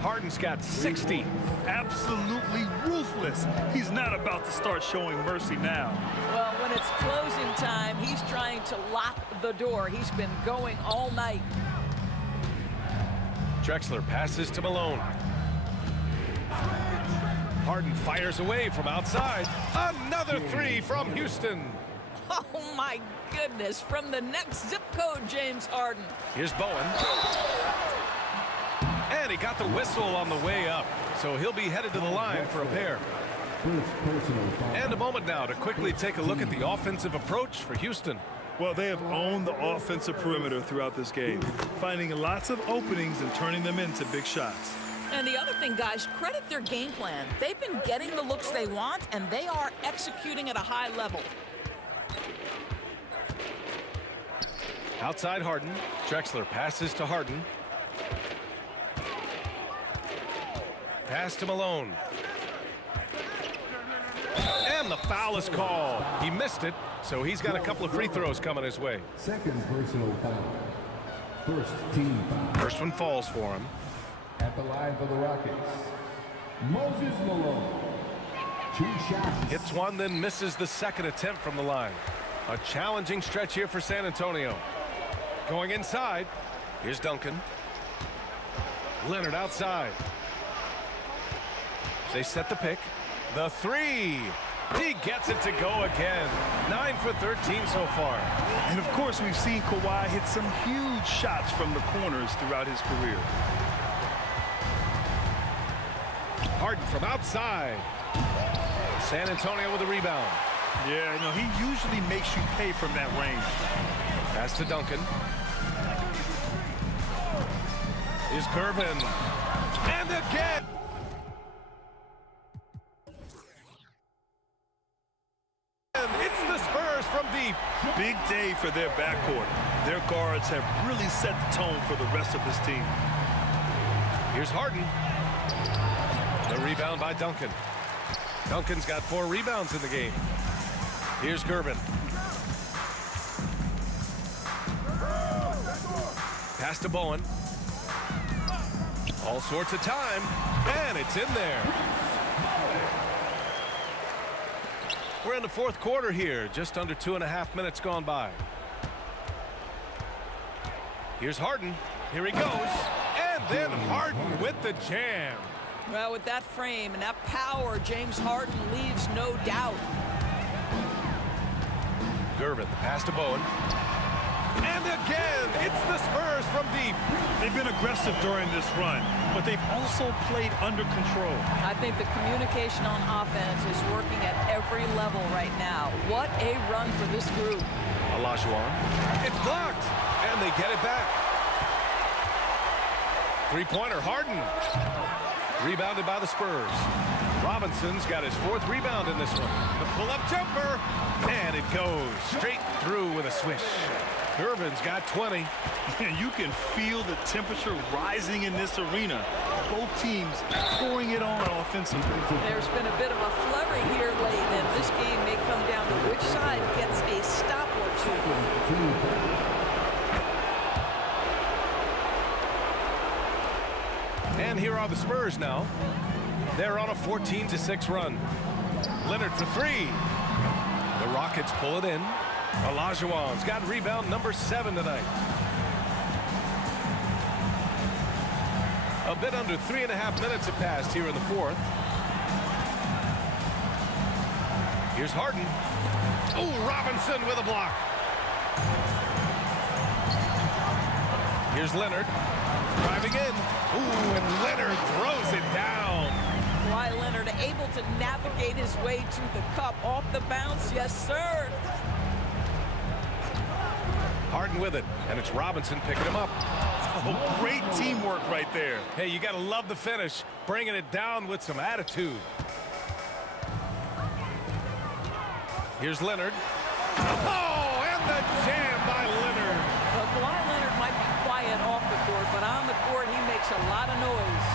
Harden's got 60. Absolutely ruthless. He's not about to start showing mercy now. Well, when it's closing time, he's trying to lock the door. He's been going all night. Drexler passes to Malone. Harden fires away from outside. Another three from Houston. Oh, my goodness. From the next zip code, James Harden. Here's Bowen. And he got the whistle on the way up. So he'll be headed to the line for a pair. And a moment now to quickly take a look at the offensive approach for Houston. Well, they have owned the offensive perimeter throughout this game, finding lots of openings and turning them into big shots. And the other thing, guys, credit their game plan. They've been getting the looks they want, and they are executing at a high level. Outside Harden. Drexler passes to Harden. Pass to Malone. And the foul is called. He missed it, so he's got a couple of free throws coming his way. Second personal foul. First team foul. First one falls for him. At the line for the Rockets, Moses Malone. 2 shots. Hits one, then misses the second attempt from the line. A challenging stretch here for San Antonio. Going inside. Here's Duncan. Leonard outside. They set the pick. The three. He gets it to go again. 9 for 13 so far. And of course, we've seen Kawhi hit some huge shots from the corners throughout his career. Harden from outside. San Antonio with a rebound. Yeah, no, he usually makes you pay from that range. Pass to Duncan. Is Gervin. And again. It's the Spurs from deep. Big day for their backcourt. Their guards have really set the tone for the rest of this team. Here's Harden. The rebound by Duncan. Duncan's got 4 rebounds in the game. Here's Gervin. Pass to Bowen. All sorts of time. And it's in there. We're in the 4th quarter here. Just under 2.5 minutes gone by. Here's Harden. Here he goes. And then Harden with the jam. Well, with that frame and that power, James Harden leaves no doubt. Gervin, the pass to Bowen. And again, it's the Spurs from deep. They've been aggressive during this run, but they've also played under control. I think the communication on offense is working at every level right now. What a run for this group. Olajuwon. It's blocked, and they get it back. Three-pointer, Harden. Rebounded by the Spurs. Robinson's got his 4th rebound in this one. The pull-up jumper, and it goes straight through with a swish. Gervin's got 20. You can feel the temperature rising in this arena. Both teams pouring it on offensively. There's been a bit of a flurry here late, and this game may come down to which side gets a stop or two. And here are the Spurs now. They're on a 14-6 run. Leonard for 3. The Rockets pull it in. Olajuwon's got rebound number 7 tonight. A bit under 3.5 minutes have passed here in the 4th. Here's Harden. Oh, Robinson with a block. Here's Leonard. Driving in. Ooh, and Leonard throws it down. Why Leonard able to navigate his way to the cup off the bounce? Yes, sir. Harden with it, and it's Robinson picking him up. Oh, great teamwork right there. Hey, you got to love the finish, bringing it down with some attitude. Here's Leonard. Oh, and the jam by Leonard. Well, Kawhi Leonard might be quiet off the court, but on the court, he makes a lot of noise.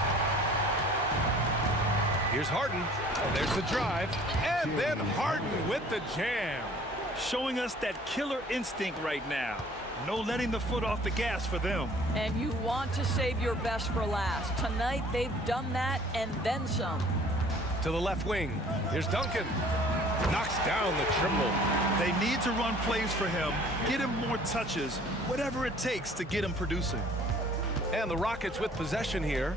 Here's Harden, and there's the drive, and then Harden with the jam. Showing us that killer instinct right now. No letting the foot off the gas for them. And you want to save your best for last. Tonight, they've done that and then some. To the left wing, here's Duncan. Knocks down the triple. They need to run plays for him, get him more touches, whatever it takes to get him producing. And the Rockets with possession here.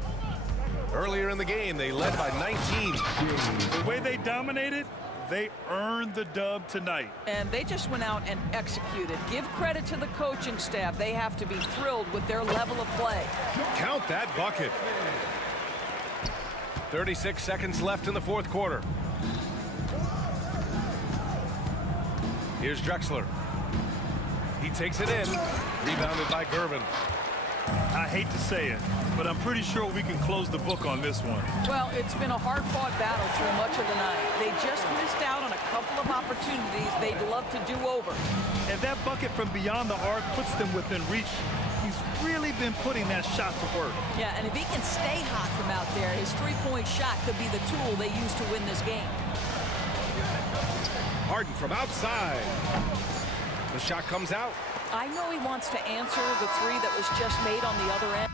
Earlier in the game, they led by 19. The way they dominated, they earned the dub tonight. And they just went out and executed. Give credit to the coaching staff. They have to be thrilled with their level of play. Count that bucket. 36 seconds left in the fourth quarter. Here's Drexler. He takes it in. Rebounded by Gervin. I hate to say it, but I'm pretty sure we can close the book on this one. Well, it's been a hard-fought battle through much of the night. They just missed out on a couple of opportunities they'd love to do over. And that bucket from beyond the arc puts them within reach. He's really been putting that shot to work. Yeah, and if he can stay hot from out there, his three-point shot could be the tool they use to win this game. Harden from outside. The shot comes out. I know he wants to answer the three that was just made on the other end.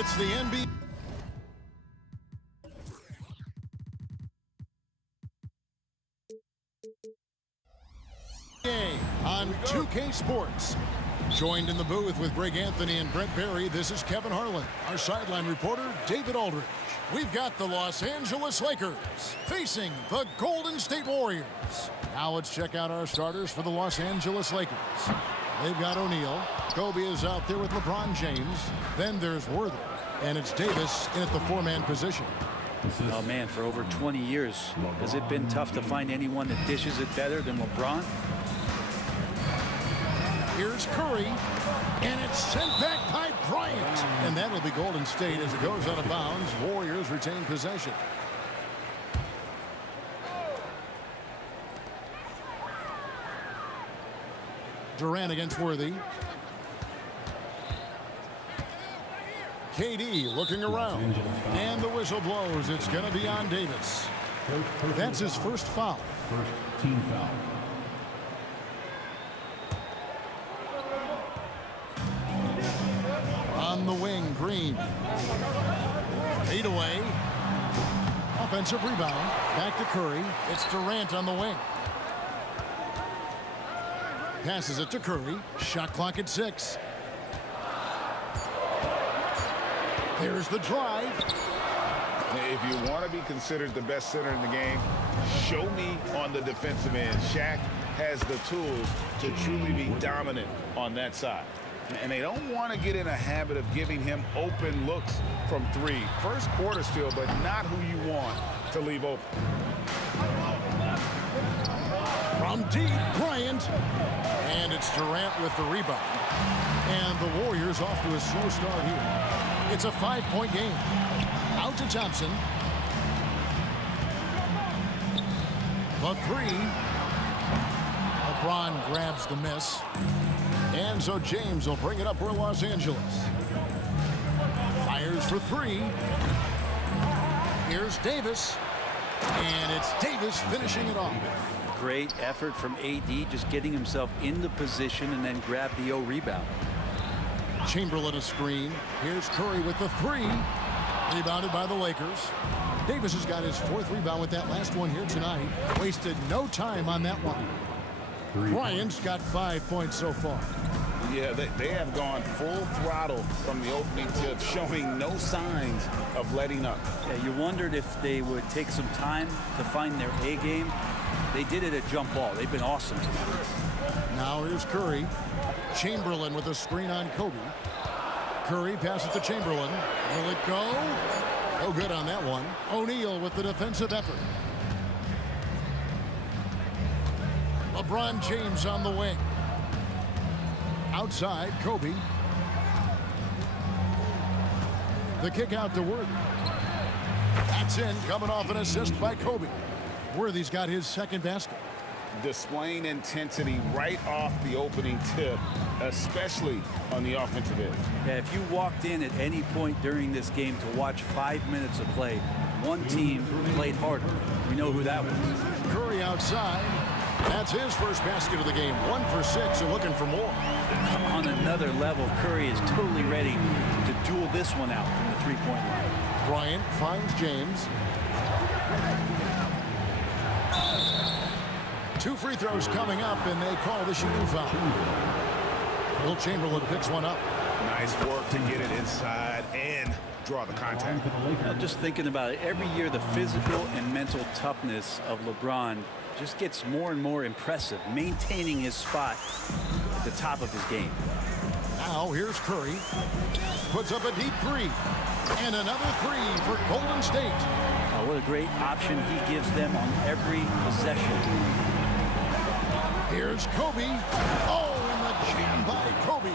It's the NBA. On 2K Sports. Joined in the booth with Greg Anthony and Brent Barry, this is Kevin Harlan. Our sideline reporter, David Aldridge. We've got the Los Angeles Lakers facing the Golden State Warriors. Now let's check out our starters for the Los Angeles Lakers. They've got O'Neal. Kobe is out there with LeBron James. Then there's Worthy. And it's Davis in at the four-man position. Oh, man, for over 20 years, has it been tough to find anyone that dishes it better than LeBron? Here's Curry, and it's sent back by Bryant. And that'll be Golden State as it goes out of bounds. Warriors retain possession. Durant against Worthy. KD looking around, and the whistle blows. It's going to be on Davis. That's his first foul. First team foul. On the wing, Green. Fade away. Offensive rebound. Back to Curry. It's Durant on the wing. Passes it to Curry. Shot clock at 6. There's the drive. If you want to be considered the best center in the game, show me on the defensive end. Shaq has the tools to truly be dominant on that side. And they don't want to get in a habit of giving him open looks from 3. First quarter still, but not who you want to leave open. From deep, Bryant. And it's Durant with the rebound. And the Warriors off to a slow start here. It's a 5-point game. Out to Thompson. The 3. LeBron grabs the miss. And so James will bring it up for Los Angeles. Fires for 3. Here's Davis. And it's Davis finishing it off. Great effort from AD, just getting himself into position and then grab the rebound. Chamberlain a screen. Here's Curry with the 3. Rebounded by the Lakers. Davis has got his 4th rebound with that last one here tonight. Wasted no time on that one. Bryant's got 5 points so far. Yeah, they have gone full throttle from the opening tip, showing no signs of letting up. Yeah, you wondered if they would take some time to find their A game. They did it at jump ball. They've been awesome tonight. Now here's Curry. Chamberlain with a screen on Kobe. Curry passes to Chamberlain. Will it go? No good on that one. O'Neal with the defensive effort. LeBron James on the wing. Outside, Kobe. The kick out to Worthy. That's in, coming off an assist by Kobe. Worthy's got his 2nd basket. Displaying intensity right off the opening tip, especially on the offensive end. Yeah, if you walked in at any point during this game to watch 5 minutes of play, one team played harder. We know who that was. Curry outside. That's his first basket of the game. 1 for 6 and looking for more. On another level, Curry is totally ready to duel this one out from the 3-point line. Bryant finds James. 2 free throws coming up, and they call the shooting foul. Will Chamberlain picks one up. Nice work to get it inside and draw the contact. Just thinking about it, every year the physical and mental toughness of LeBron just gets more and more impressive, maintaining his spot at the top of his game. Now here's Curry. Puts up a deep 3. And another 3 for Golden State. What a great option he gives them on every possession. Here's Kobe. Oh, and the jam by Kobe.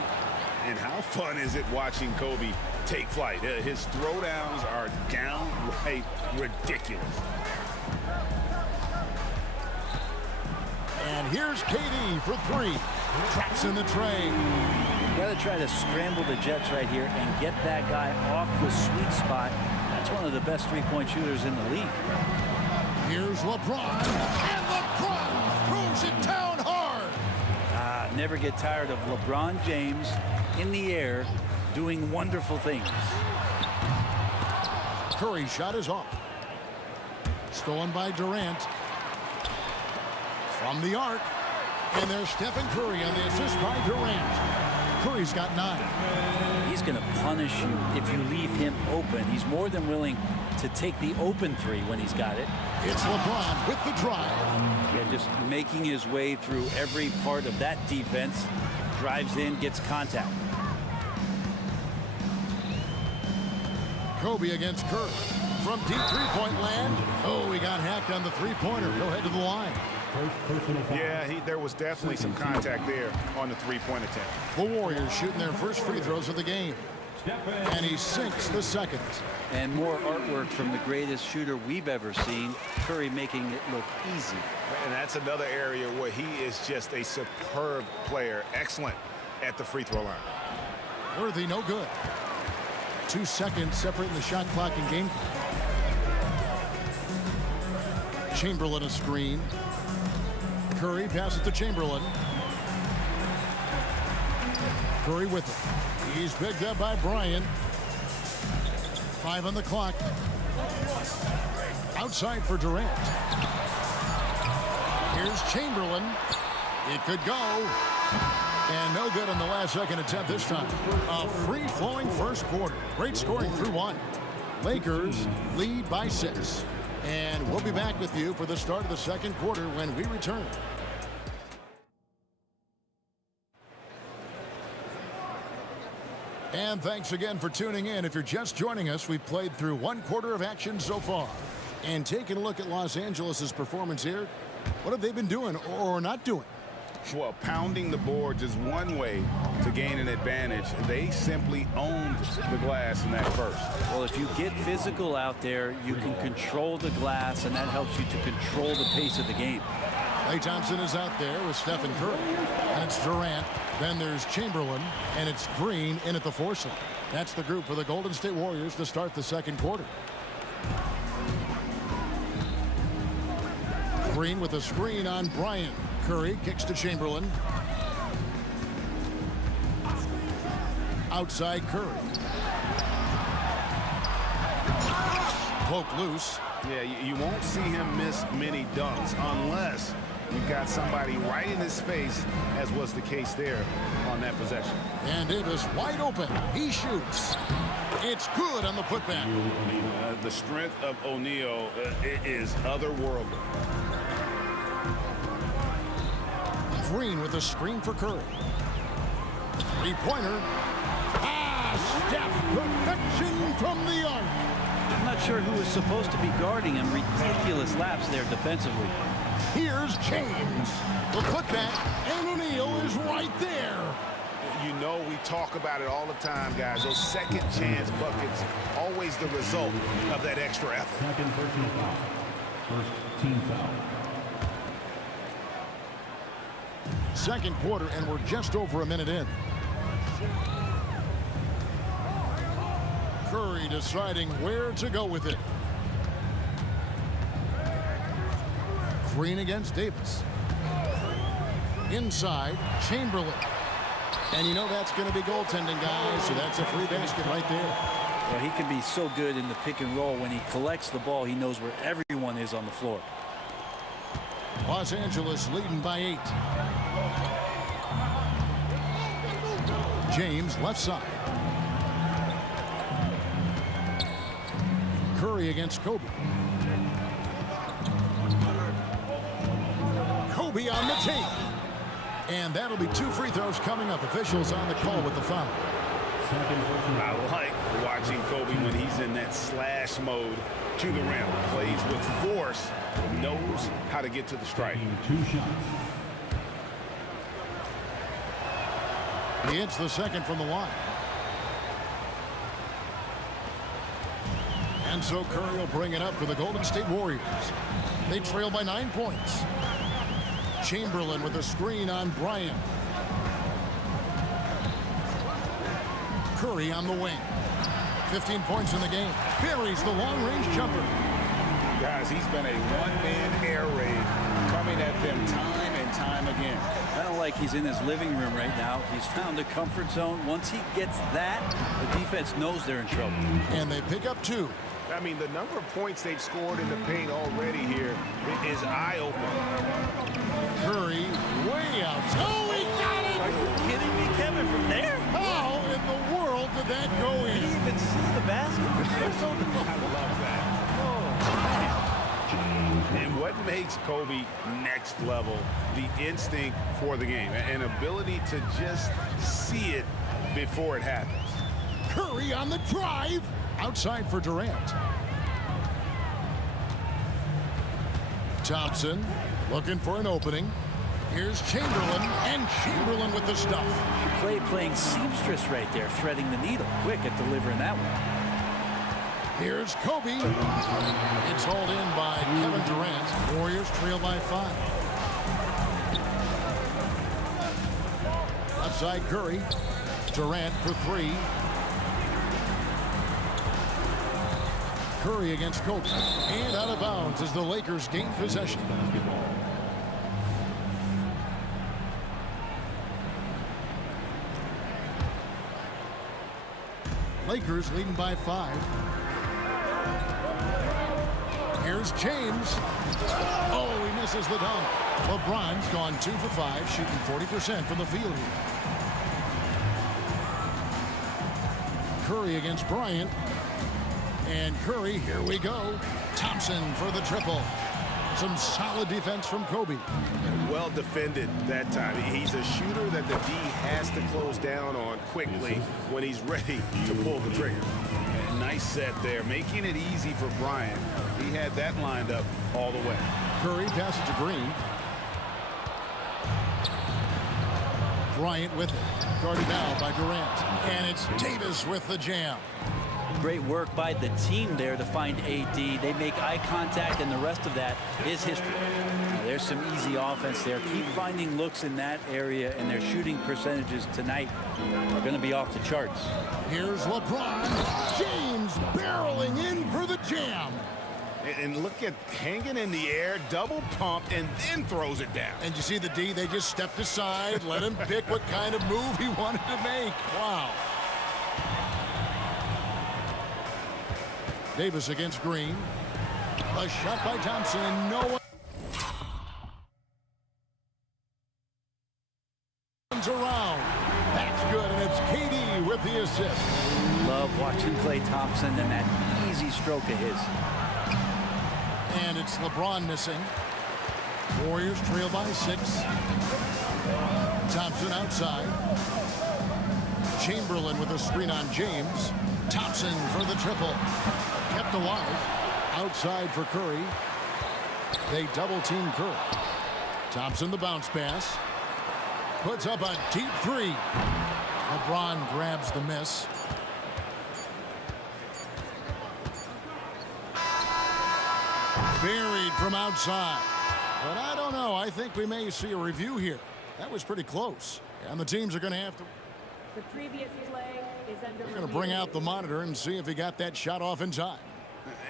And how fun is it watching Kobe take flight? His throwdowns are downright ridiculous. And here's KD for 3. Traps in the tray. You got to try to scramble the Jets right here and get that guy off the sweet spot. That's one of the best three-point shooters in the league. Here's LeBron. And LeBron throws it down hard. Never get tired of LeBron James in the air doing wonderful things. Curry's shot is off. Stolen by Durant. From the arc. And there's Stephen Curry on the assist by Durant. Curry's got 9. He's going to punish you if you leave him open. He's more than willing to take the open 3 when he's got it. It's LeBron with the drive. Yeah, just making his way through every part of that defense. Drives in, gets contact. Kobe against Curry. From deep 3-point land. Oh, he got hacked on the 3-pointer. Go ahead to the line. Yeah, there was definitely some contact there on the 3-point attempt. The Warriors shooting their first free throws of the game. And he sinks the second. And more artwork from the greatest shooter we've ever seen. Curry making it look easy. And that's another area where he is just a superb player. Excellent at the free throw line. Worthy, no good. 2 seconds separating the shot clock and game clock. Chamberlain a screen. Curry passes to Chamberlain. Curry with it. He's picked up by Bryant. 5 on the clock. Outside for Durant. Here's Chamberlain. It could go. And no good on the last second attempt this time. A free-flowing first quarter. Great scoring through 1. Lakers lead by 6. And we'll be back with you for the start of the second quarter when we return. And thanks again for tuning in. If you're just joining us, we've played through 1 quarter of action so far. And taking a look at Los Angeles' performance here, what have they been doing or not doing? Well, pounding the boards is one way to gain an advantage. They simply owned the glass in that first. Well, if you get physical out there, you can control the glass, and that helps you to control the pace of the game. Klay Thompson is out there with Stephen Curry. And it's Durant. Then there's Chamberlain. And it's Green in at the 4 slot. That's the group for the Golden State Warriors to start the second quarter. Green with a screen on Bryant. Curry kicks to Chamberlain. Outside Curry. Poke loose. Yeah, you won't see him miss many dunks unless you've got somebody right in his face, as was the case there on that possession. And Davis wide open. He shoots. It's good on the putback. The strength of O'Neal is otherworldly. Green with a screen for Curry. 3-pointer. Steph, perfection from the arc. I'm not sure who is supposed to be guarding him. Ridiculous laps there defensively. Here's James. The putback, and O'Neal is right there. You know, we talk about it all the time, guys. Those second chance buckets, always the result of that extra effort. Second personal foul. First team foul. Second quarter, and we're just over a minute in. Curry deciding where to go with it. Green against Davis. Inside, Chamberlain. And you know that's going to be goaltending, guys, so that's a free basket right there. Well, he can be so good in the pick and roll. When he collects the ball, he knows where everyone is on the floor. Los Angeles leading by 8. James left side. Curry against Kobe. Kobe on the tape. And that'll be 2 free throws coming up. Officials on the call with the foul. I like watching Kobe when he's in that slash mode to the rim. Plays with force, knows how to get to the strike. 2 shots. He hits the second from the line. And so Curry will bring it up for the Golden State Warriors. They trail by 9 points. Chamberlain with a screen on Bryant. Curry on the wing. 15 points in the game. Buries the long-range jumper. Guys, he's been a one-man air raid coming at them time and time again. I don't like he's in his living room right now. He's found a comfort zone. Once he gets that, the defense knows they're in trouble. And they pick up 2. I mean, the number of points they've scored in the paint already here is eye-opening. Curry way out. Oh, he got it! Are you kidding me, Kevin, from there? How in the world did that go in? Did he even see the basket? I love that. And what makes Kobe next level, the instinct for the game, an ability to just see it before it happens. Curry on the drive. Outside for Durant. Thompson looking for an opening. Here's Chamberlain, and Chamberlain with the stuff. Clay playing seamstress right there, threading the needle. Quick at delivering that one. Here's Kobe. It's hauled in by Kevin Durant. Warriors trail by 5. Outside Curry. Durant for 3. Curry against Kobe. And out of bounds as the Lakers gain possession. Lakers leading by 5. Here's James. Oh, he misses the dunk. LeBron's gone 2 for 5, shooting 40% from the field here. Curry against Bryant. And Curry, here we go. Thompson for the triple. Some solid defense from Kobe. Well defended that time. He's a shooter that the D has to close down on quickly when he's ready to pull the trigger. And nice set there, making it easy for Bryant. He had that lined up all the way. Curry passes to Green. Bryant with it. Guarded now by Durant. And it's Davis with the jam. Great work by the team there to find AD. They make eye contact, and the rest of that is history. Now, there's some easy offense there. Keep finding looks in that area, and their shooting percentages tonight are going to be off the charts. Here's LeBron James barreling in for the jam. And look at hanging in the air, double pump, and then throws it down. And you see the D, they just stepped aside, let him pick what kind of move he wanted to make. Wow. Davis against Green. A shot by Thompson. No one's around. That's good, and it's KD with the assist. Love watching Klay Thompson and that easy stroke of his. And it's LeBron missing. Warriors trail by 6. Thompson outside. Chamberlain with a screen on James. Thompson for the triple. Kept alive. Outside for Curry. They double team Curry. Thompson the bounce pass. Puts up a deep 3. LeBron grabs the miss. Buried from outside. But I don't know. I think we may see a review here. That was pretty close. And the teams are going to have to... The previous play is under We're going to bring out the monitor and see if he got that shot off in time.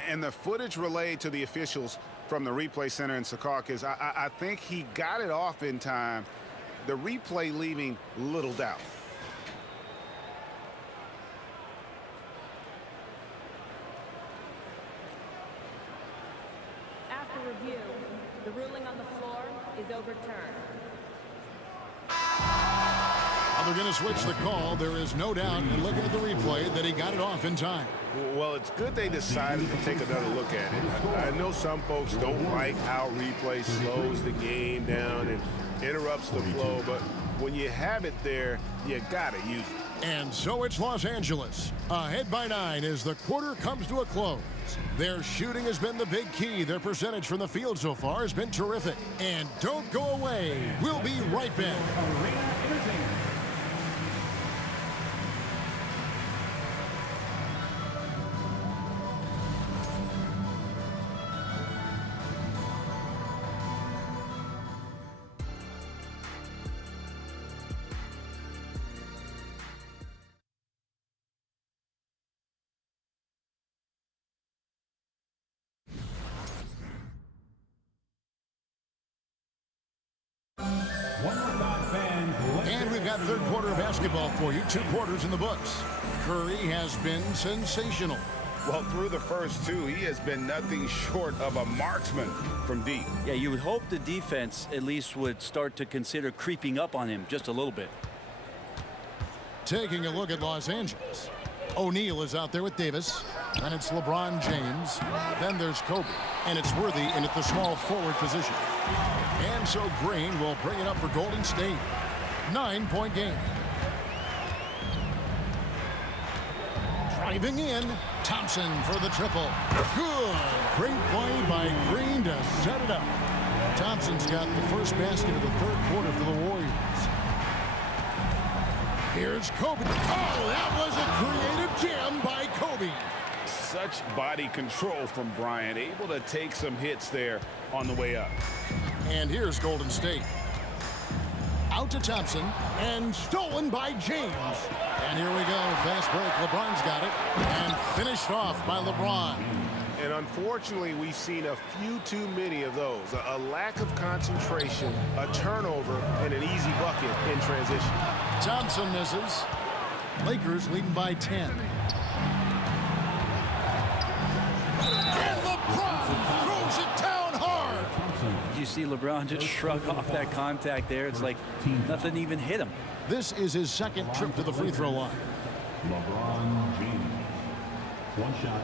And the footage relayed to the officials from the replay center in Secaucus, I think he got it off in time. The replay leaving little doubt. After review, the ruling on the floor is overturned. They're going to switch the call. There is no doubt, in looking at the replay, that he got it off in time. Well, it's good they decided to take another look at it. I know some folks don't like how replay slows the game down and interrupts the flow, but when you have it there, you got to use it. And so it's Los Angeles, ahead by 9 as the quarter comes to a close. Their shooting has been the big key. Their percentage from the field so far has been terrific. And don't go away. We'll be right back. And we've got third quarter of basketball for you. 2 quarters in the books. Curry has been sensational. Well, through the first 2, he has been nothing short of a marksman from deep. Yeah, you would hope the defense at least would start to consider creeping up on him just a little bit. Taking a look at Los Angeles. O'Neal is out there with Davis. And it's LeBron James. Then there's Kobe. And it's Worthy in at the small forward position. And so Green will bring it up for Golden State. 9-point game. Driving in. Thompson for the triple. Good. Great play by Green to set it up. Thompson's got the first basket of the third quarter for the Warriors. Here's Kobe. Oh, that was a creative jam by Kobe. Such body control from Bryant, able to take some hits there on the way up. And here's Golden State. Out to Thompson, and stolen by James. And here we go, fast break. LeBron's got it, and finished off by LeBron. And unfortunately, we've seen a few too many of those. A lack of concentration, a turnover, and an easy bucket in transition. Thompson misses. Lakers leading by 10. And LeBron throws it down hard. You see LeBron just shrug off that contact there. It's like nothing even hit him. This is his second trip to the free throw line. LeBron James. 1 shot.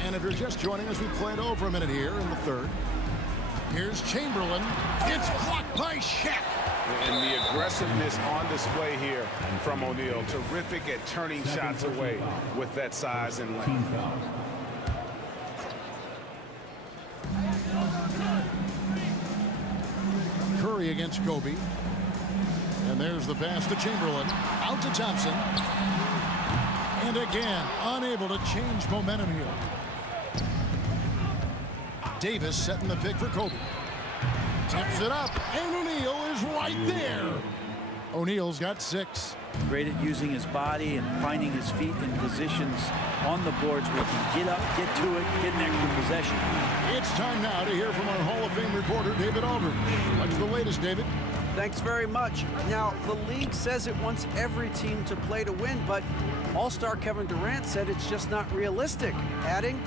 And if you're just joining us, we played over a minute here in the third. Here's Chamberlain. It's blocked by Shaq. And the aggressiveness on display here from O'Neal. Terrific at turning shots away with that size and length. Curry against Kobe. And there's the pass to Chamberlain. Out to Thompson. And again, unable to change momentum here. Davis setting the pick for Kobe. Tips it up, and O'Neal is right there. O'Neal's got 6. Great at using his body and finding his feet in positions on the boards where he can get up, get to it, get an extra possession. It's time now to hear from our Hall of Fame reporter, David Aldridge. What's the latest, David? Thanks very much. Now, the league says it wants every team to play to win, but All-Star Kevin Durant said it's just not realistic, adding,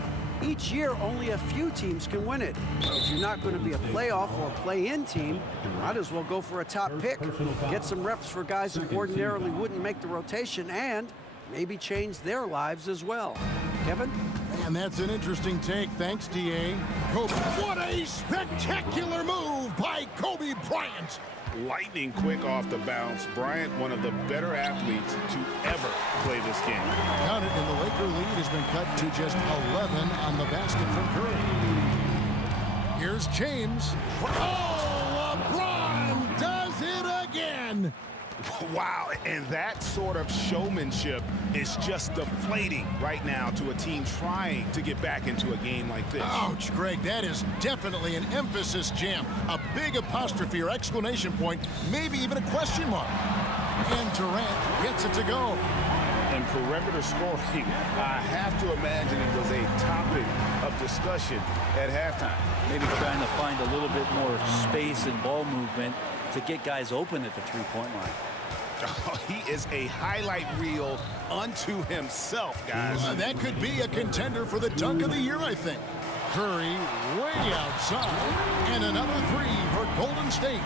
each year only a few teams can win it. If you're not going to be a playoff or a play-in team, might as well go for a top pick. Get some reps for guys who ordinarily wouldn't make the rotation and maybe change their lives as well. Kevin? And that's an interesting take. Thanks, D.A. Kobe. What a spectacular move by Kobe Bryant. Lightning quick off the bounce. Bryant, one of the better athletes to ever play this game. Count it, and the Laker lead has been cut to just 11 on the basket from Curry. Here's James. Oh, LeBron does it again. Wow, and that sort of showmanship is just deflating right now to a team trying to get back into a game like this. Ouch, Greg, that is definitely an emphasis jam. A big apostrophe or exclamation point, maybe even a question mark. And Durant gets it to go. And perimeter scoring, I have to imagine it was a topic of discussion at halftime. Maybe trying to find a little bit more space and ball movement to get guys open at the three-point line. Oh, he is a highlight reel unto himself, guys. That could be a contender for the dunk of the year, I think. Curry way outside, and another three for Golden State.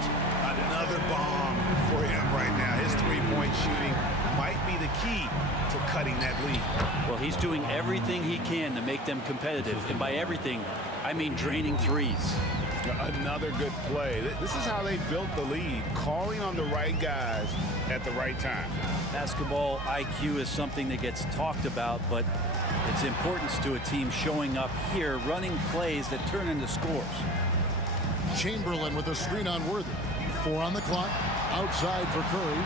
Another bomb for him right now. His three-point shooting might be the key to cutting that lead. Well, he's doing everything he can to make them competitive. And by everything, I mean draining threes. Another good play. This is how they built the lead, calling on the right guys at the right time. Basketball IQ is something that gets talked about, but its importance to a team showing up here, running plays that turn into scores. Chamberlain with a screen on Worthy. 4 on the clock. Outside for Curry.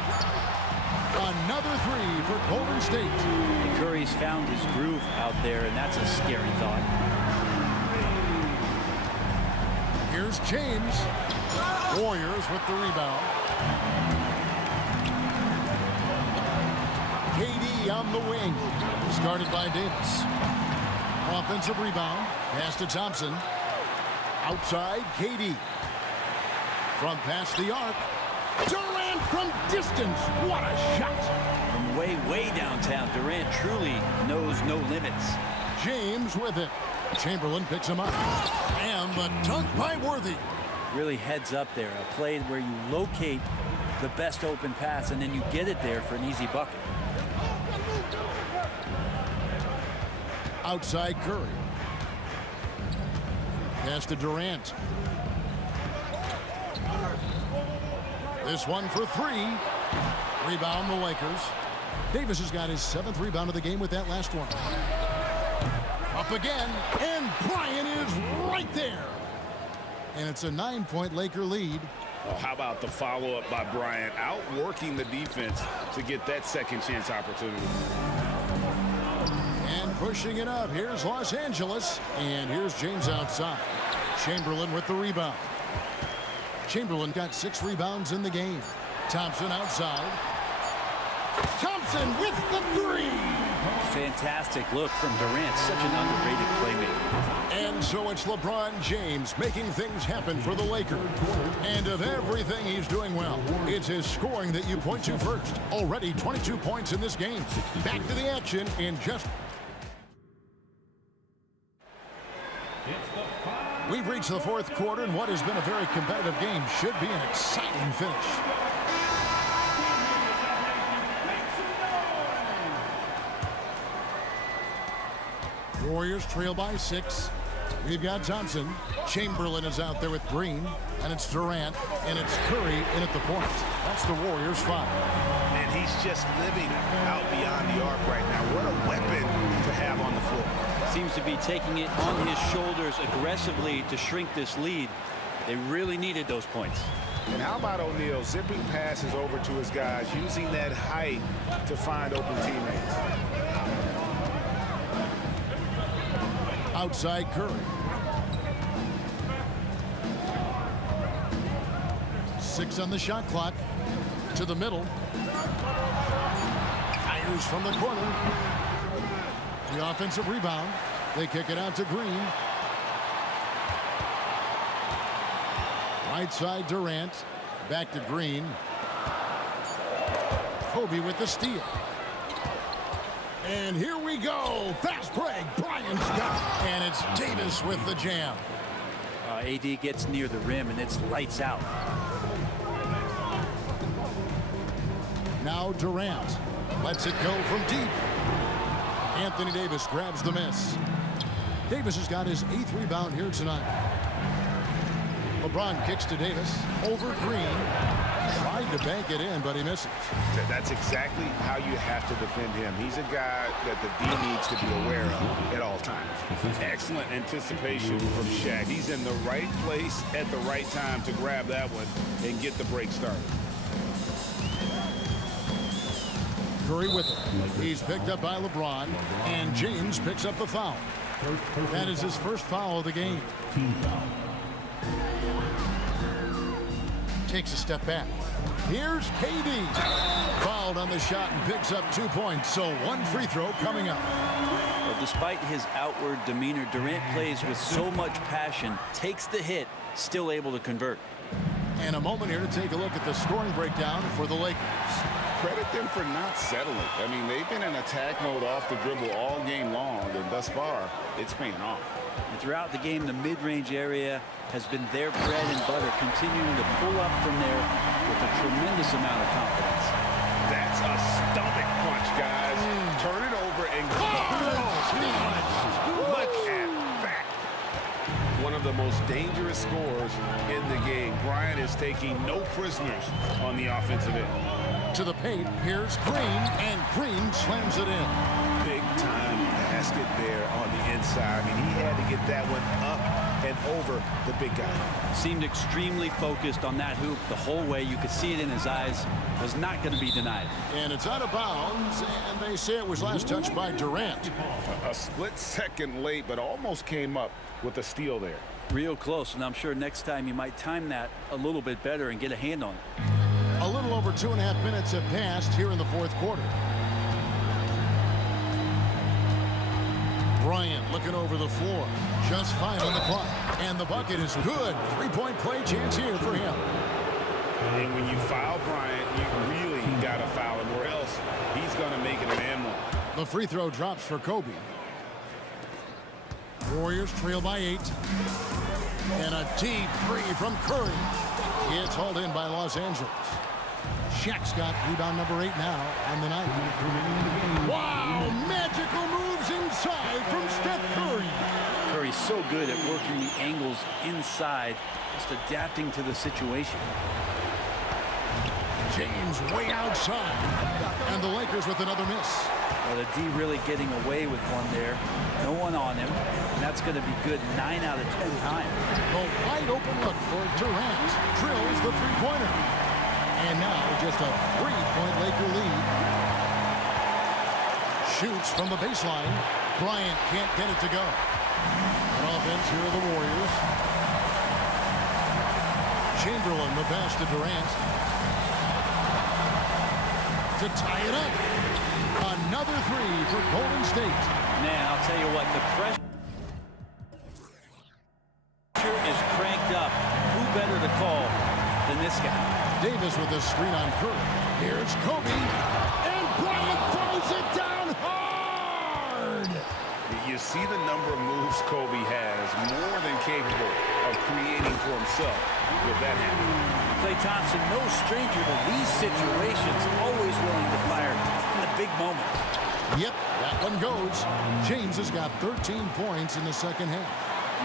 Another three for Golden State. And Curry's found his groove out there, and that's a scary thought. Here's James. Warriors with the rebound. KD on the wing. Started by Davis. Offensive rebound. Pass to Thompson. Outside, KD. From past the arc. Durant from distance. What a shot. From way downtown, Durant truly knows no limits. James with it. Chamberlain picks him up. And the dunk by Worthy. Really heads up there. A play where you locate the best open pass and then you get it there for an easy bucket. Outside Curry. Pass to Durant. This one for three. Rebound the Lakers. Davis has got his 7th rebound of the game with that last one. Up again, and Bryant is right there. And it's a 9-point Laker lead. Oh, how about the follow-up by Bryant, outworking the defense to get that second chance opportunity. And pushing it up. Here's Los Angeles. And here's James outside. Chamberlain with the rebound. Chamberlain got 6 rebounds in the game. Thompson outside. Thompson with the three. Fantastic look from Durant. Such an underrated playmaker. And so it's LeBron James making things happen for the Lakers. And of everything he's doing well, it's his scoring that you point to first. Already 22 points in this game. Back to the action in just... We've reached the 4th quarter, and what has been a very competitive game should be an exciting finish. Warriors trail by 6. We've got Thompson. Chamberlain is out there with Green, and it's Durant, and it's Curry in at the point. That's the Warriors' 5. And he's just living out beyond the arc right now. What a weapon to have on the floor. Seems to be taking it on his shoulders aggressively to shrink this lead. They really needed those points. And how about O'Neal zipping passes over to his guys, using that height to find open teammates. Outside Curry. 6 on the shot clock. To the middle. Fires from the corner. The offensive rebound. They kick it out to Green. Right side Durant. Back to Green. Kobe with the steal. And here we go. Fast break. Bryant's got it. And it's Davis with the jam. AD gets near the rim and it's lights out. Now Durant lets it go from deep. Anthony Davis grabs the miss. Davis has got his 8th rebound here tonight. LeBron kicks to Davis. Over Green. Tried to bank it in, but he misses. That's exactly how you have to defend him. He's a guy that the D needs to be aware of at all times. Excellent anticipation from Shaq. He's in the right place at the right time to grab that one and get the break started. Curry with it. He's picked up by LeBron, and James picks up the foul. That is his first foul of the game. Team foul. Takes a step back. Here's KD. Fouled on the shot and picks up 2 points. So 1 free throw coming up. Well, despite his outward demeanor, Durant plays with so much passion, takes the hit, still able to convert. And a moment here to take a look at the scoring breakdown for the Lakers. credit them for not settling. I mean, they've been in attack mode off the dribble all game long, and thus far, it's paying off. And throughout the game, the mid-range area has been their bread and butter, continuing to pull up from there with a tremendous amount of confidence. That's a stomach punch, guys. Turn it over and go. Look at that. One of the most dangerous scorers in the game. Bryant is taking no prisoners on the offensive end. To the paint, here's Green, and Green slams it in. Big time basket there on the inside. I mean, he had to get that one up and over the big guy. Seemed extremely focused on that hoop the whole way. You could see it in his eyes. Was not going to be denied. And it's out of bounds, and they say it was last touched by Durant. A split second late, but almost came up with a steal there. Real close, and I'm sure next time you might time that a little bit better and get a hand on it. A little over 2.5 minutes have passed here in the fourth quarter. Bryant looking over the floor. Just 5 on the clock. And the bucket is good. 3-point play chance here for him. And when you foul Bryant, you really got to foul him, or else he's going to make it an and one. The free throw drops for Kobe. Warriors trail by 8. And a deep 3 from Curry. It's hauled in by Los Angeles. Shaq's got rebound number 8 now on the night. Wow! Magical moves inside from Steph Curry. Curry's so good at working the angles inside, just adapting to the situation. James way outside. And the Lakers with another miss. Well, the D really getting away with one there. No one on him. And that's going to be good 9 out of 10 times. The wide open look for Durant. Drills the three-pointer. And now just a 3-point Laker lead. Shoots from the baseline. Bryant can't get it to go. On offense, here are the Warriors. Chamberlain, the pass to Durant. To tie it up. Another 3 for Golden State. Man, I'll tell you what, the pressure is cranked up. Who better to call than this guy? Davis with a screen on Curry. Here's Kobe. And Bryant throws it down hard. You see the number of moves Kobe has, more than capable of creating for himself with that hand. Klay Thompson, no stranger to these situations, always willing to fire in the big moments. Yep, that one goes. James has got 13 points in the second half.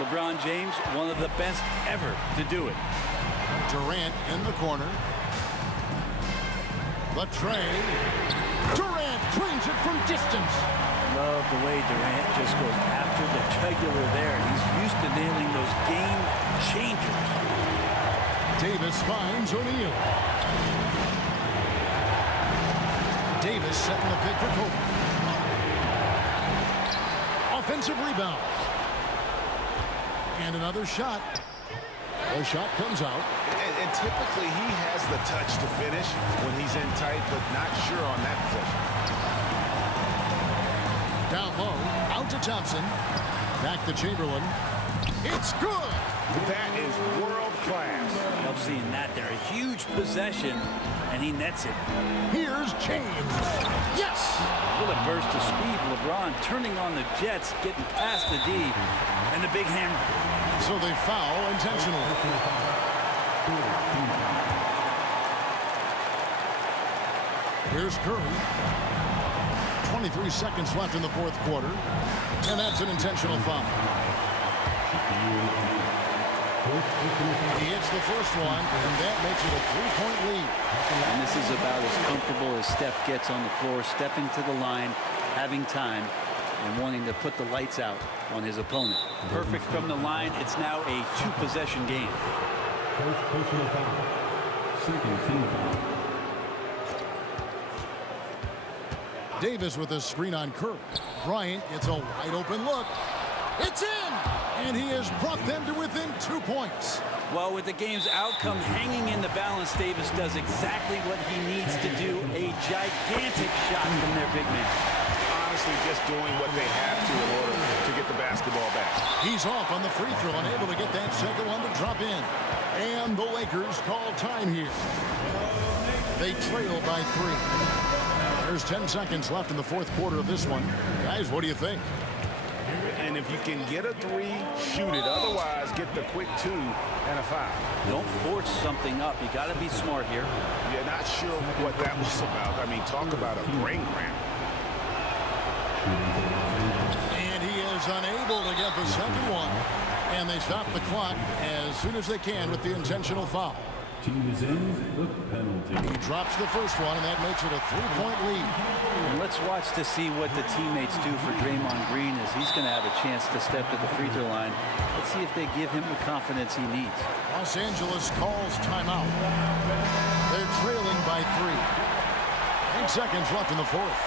LeBron James, one of the best ever to do it. Durant in the corner. The tray. Durant drains it from distance. Love the way Durant just goes after the jugular there. He's used to nailing those game changers. Davis finds O'Neal. Davis setting the pick for Kobe. Offensive rebound. And another shot. The shot comes out. And typically he has the touch to finish when he's in tight, but not sure on that possession. Down low, out to Thompson. Back to Chamberlain. It's good. That is world class. Love seeing that there. A huge possession, and he nets it. Here's James. Yes! What a burst of speed. LeBron turning on the Jets, getting past the D, and the big hammer. So they foul intentionally. Here's Curry. 23 seconds left in the fourth quarter. And that's an intentional foul. He hits the first one, and that makes it a 3-point lead. And this is about as comfortable as Steph gets on the floor, stepping to the line, having time, and wanting to put the lights out on his opponent. Perfect from the line. It's now a 2-possession game. First personal foul. Second team foul. Davis with a screen on Curry. Bryant gets a wide open look. It's in! And he has brought them to within 2 points. Well, with the game's outcome hanging in the balance, Davis does exactly what he needs to do. A gigantic shot from their big man. Honestly, just doing what they have to in order to get the basketball back. He's off on the free throw, unable to get that second one to drop in. And the Lakers call time here. They trail by 3. There's 10 seconds left in the fourth quarter of this one. Guys, what do you think? And if you can get a 3, shoot it. Otherwise, get the quick 2 and a 5. Don't force something up. You got to be smart here. You're not sure what that was about. I mean, talk about a brain cramp. And he is unable to get the second one. And they stop the clock as soon as they can with the intentional foul. Team is in the penalty. He drops the first one, and that makes it a 3-point lead. And let's watch to see what the teammates do for Draymond Green as he's going to have a chance to step to the free throw line. Let's see if they give him the confidence he needs. Los Angeles calls timeout. They're trailing by 3. 8 seconds left in the fourth.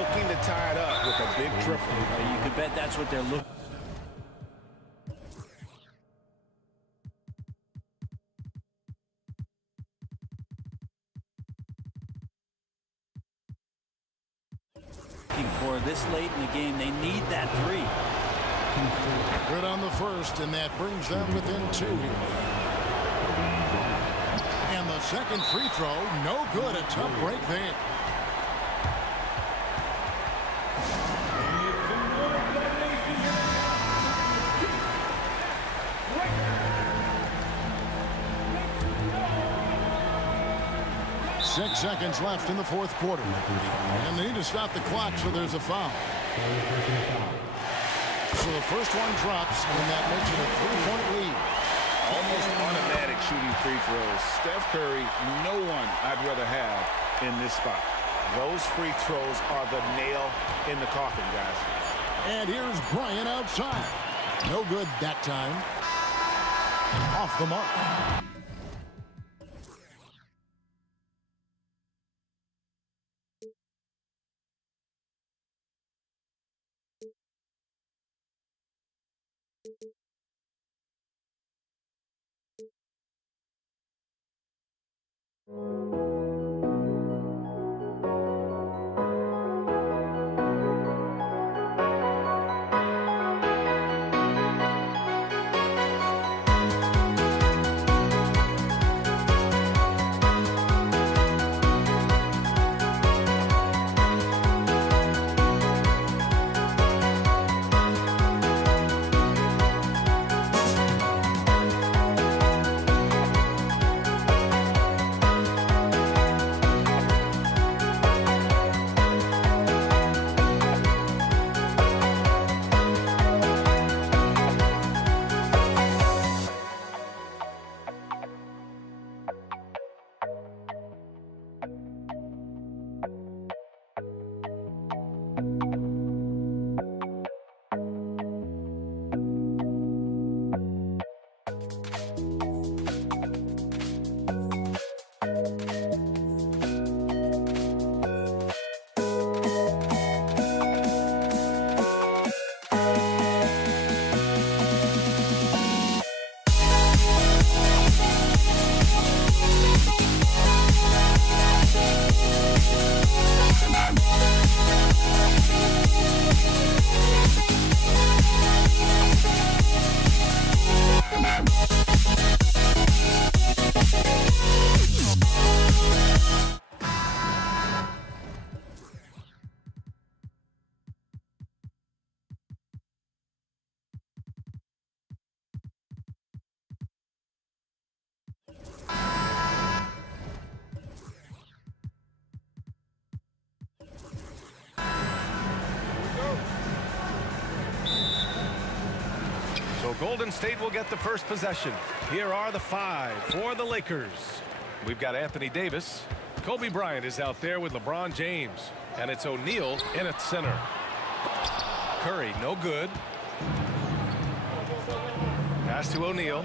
Looking to tie it up with a big triple. You could bet that's what they're looking. For this late in the game, they need that 3. Good on the first, and that brings them within 2 here. And the second free throw, no good. A tough break there. Six seconds left in the fourth quarter. And they need to stop the clock, so there's a foul. So the first one drops, and that makes it a 3-point lead. Almost automatic shooting free throws. Steph Curry, no one I'd rather have in this spot. Those free throws are the nail in the coffin, guys. And here's Bryant outside. No good that time. Off the mark. So Golden State will get the first possession. Here are the 5 for the Lakers. We've got Anthony Davis. Kobe Bryant is out there with LeBron James. And it's O'Neal in at center. Curry, no good. Pass to O'Neal.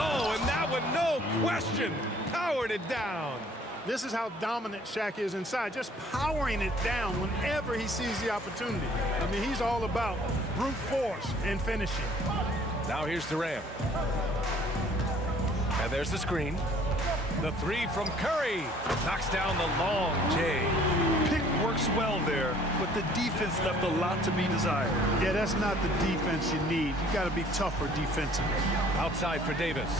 Oh, and that one, no question, powered it down. This is how dominant Shaq is inside, just powering it down whenever he sees the opportunity. I mean, he's all about brute force and finishing. Now here's Durant. And there's the screen. The 3 from Curry. Knocks down the long J. Pick work works well there, but the defense left a lot to be desired. Yeah, that's not the defense you need. You got to be tougher defensively. Outside for Davis.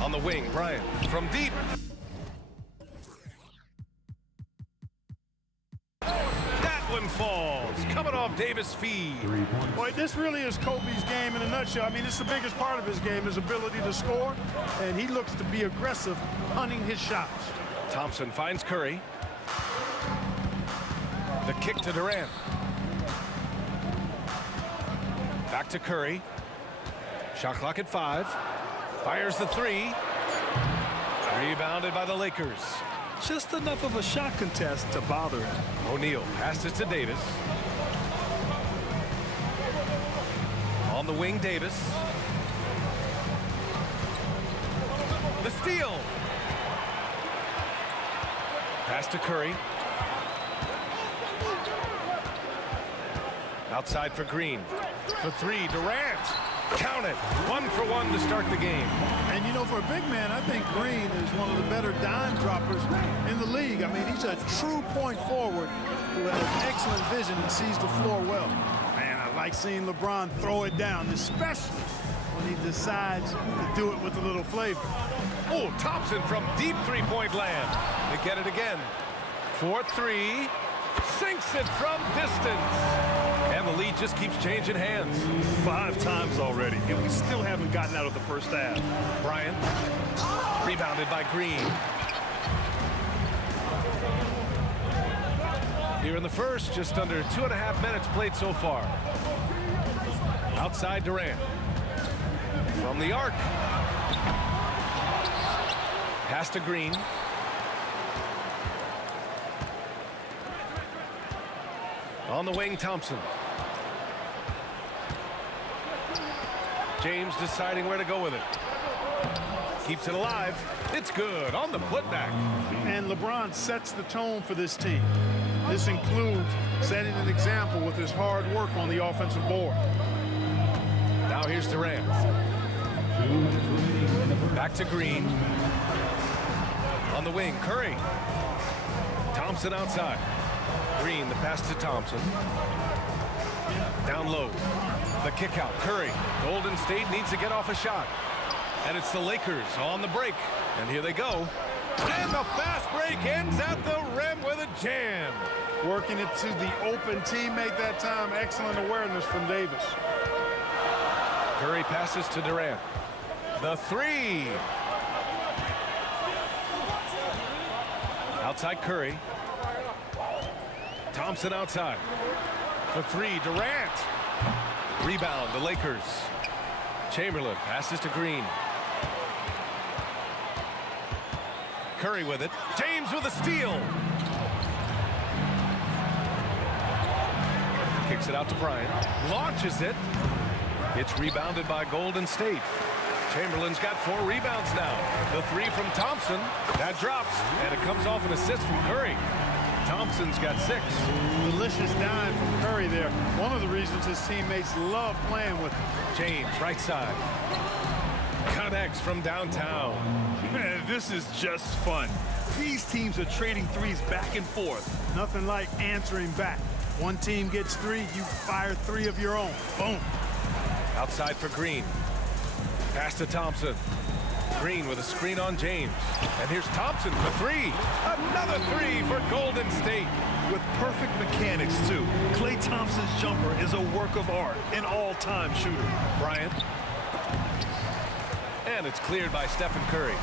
On the wing, Bryant from deep. That one falls. Coming off Davis' feed. Boy, this really is Kobe's game in a nutshell. I mean, it's the biggest part of his game, his ability to score, and he looks to be aggressive, hunting his shots. Thompson finds Curry. The kick to Durant. Back to Curry. Shot clock at 5. Fires the 3. Rebounded by the Lakers. Just enough of a shot contest to bother him. O'Neal passes to Davis. On the wing, Davis. The steal. Pass to Curry. Outside for Green. For 3, Durant. Count it. 1 for 1 to start the game. And, you know, for a big man, I think Green is one of the better dime droppers in the league. I mean, he's a true point forward who has excellent vision and sees the floor well. Man, I like seeing LeBron throw it down, especially when he decides to do it with a little flavor. Oh, Thompson from deep three-point land. They get it again. 4-3. Sinks it from distance. And the lead just keeps changing hands. 5 times already, and we still haven't gotten out of the first half. Bryant. Rebounded by Green. Here in the first, just under 2.5 minutes played so far. Outside Durant. From the arc. Pass to Green. On the wing, Thompson. James deciding where to go with it. Keeps it alive. It's good on the putback. And LeBron sets the tone for this team. This includes setting an example with his hard work on the offensive board. Now here's Durant. Back to Green. On the wing, Curry. Thompson outside. Green, the pass to Thompson. Down low. The kick out. Curry. Golden State needs to get off a shot. And it's the Lakers on the break. And here they go. And the fast break ends at the rim with a jam. Working it to the open teammate that time. Excellent awareness from Davis. Curry passes to Durant. The 3. Outside Curry. Thompson outside. For 3, Durant. Rebound, the Lakers. Chamberlain passes to Green. Curry with it. James with a steal. Kicks it out to Bryant. Launches it. It's rebounded by Golden State. Chamberlain's got 4 rebounds now. The 3 from Thompson. That drops, and it comes off an assist from Curry. Thompson's got 6. Delicious dime from Curry there. One of the reasons his teammates love playing with him. James, right side. Connects from downtown. Man, this is just fun. These teams are trading threes back and forth. Nothing like answering back. One team gets 3, you fire 3 of your own. Boom. Outside for Green. Pass to Thompson. Green with a screen on James. And here's Thompson for 3. Another 3 for Golden State. With perfect mechanics, too. Klay Thompson's jumper is a work of art, an all-time shooter. Bryant. And it's cleared by Stephen Curry.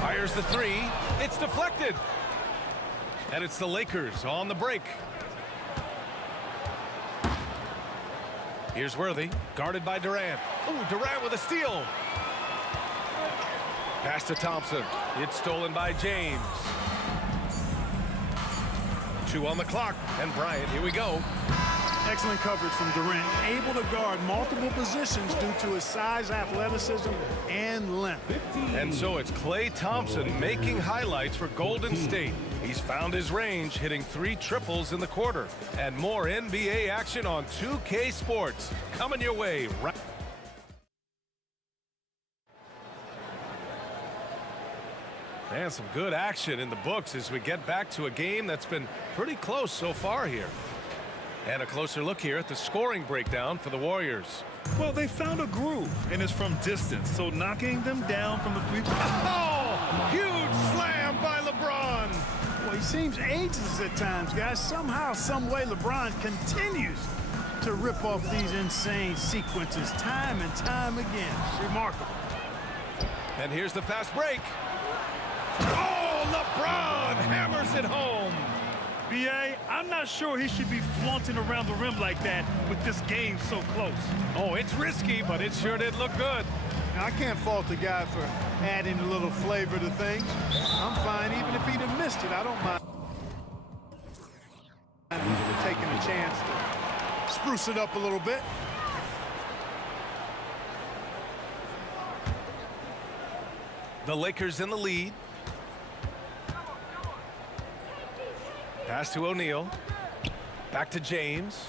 Fires the 3. It's deflected. And it's the Lakers on the break. Here's Worthy, guarded by Durant. Oh, Durant with a steal. Pass to Thompson. It's stolen by James. 2 on the clock. And Bryant, here we go. Excellent coverage from Durant. Able to guard multiple positions due to his size, athleticism, and length. And so it's Klay Thompson making highlights for Golden State. He's found his range, hitting 3 triples in the quarter. And more NBA action on 2K Sports. Coming your way right. And some good action in the books as we get back to a game that's been pretty close so far here. And a closer look here at the scoring breakdown for the Warriors. Well, they found a groove, and it's from distance, so knocking them down from the three-point. Oh! Huge slam by LeBron! Well, he seems ageless at times, guys. Somehow, some way, LeBron continues to rip off these insane sequences time and time again. Remarkable. And here's the fast break. Oh, LeBron hammers it home. B.A., I'm not sure he should be flaunting around the rim like that with this game so close. Oh, it's risky, but it sure did look good. Now, I can't fault the guy for adding a little flavor to things. I'm fine, even if he'd have missed it. I don't mind taking a chance to spruce it up a little bit. The Lakers in the lead. Pass to O'Neal. Back to James.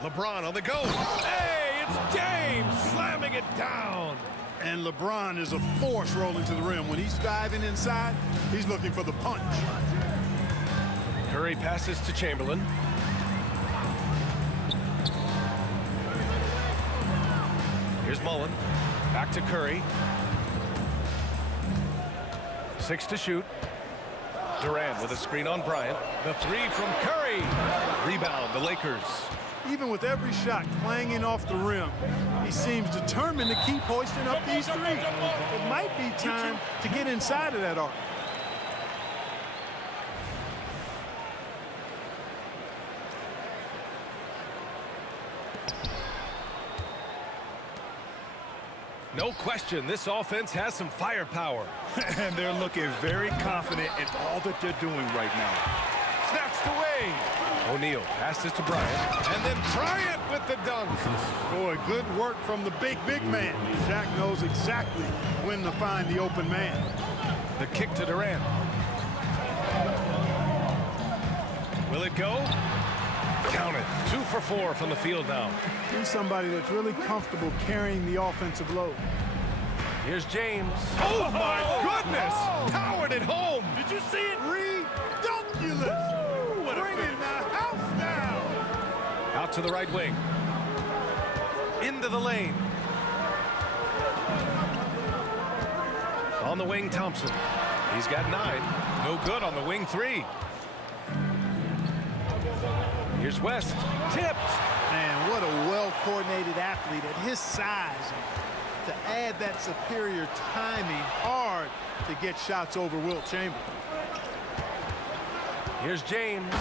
LeBron on the go. Hey, it's James slamming it down. And LeBron is a force rolling to the rim. When he's diving inside, he's looking for the punch. Curry passes to Chamberlain. Here's Mullen. Back to Curry. 6 to shoot. Durant with a screen on Bryant. The three from Curry. Rebound, the Lakers. Even with every shot clanging off the rim, he seems determined to keep hoisting up these threes. It might be time to get inside of that arc. No question, this offense has some firepower. And they're looking very confident in all that they're doing right now. Snatched away. O'Neal passes to Bryant, and then Bryant with the dunk. Boy, good work from the big man. Shaq knows exactly when to find the open man. The kick to Durant. Will it go? Count it. 2 for 4 from the field now. He's somebody that's really comfortable carrying the offensive load. Here's James. Oh, my goodness! Powered it home. Did you see it? Redunculous! Bringing the house down! Out to the right wing. Into the lane. On the wing, Thompson. He's got 9. No good on the wing 3. Here's West. Tipped. Man, what a well-coordinated athlete at his size. And to add that superior timing, hard to get shots over Wilt Chamberlain. Here's James.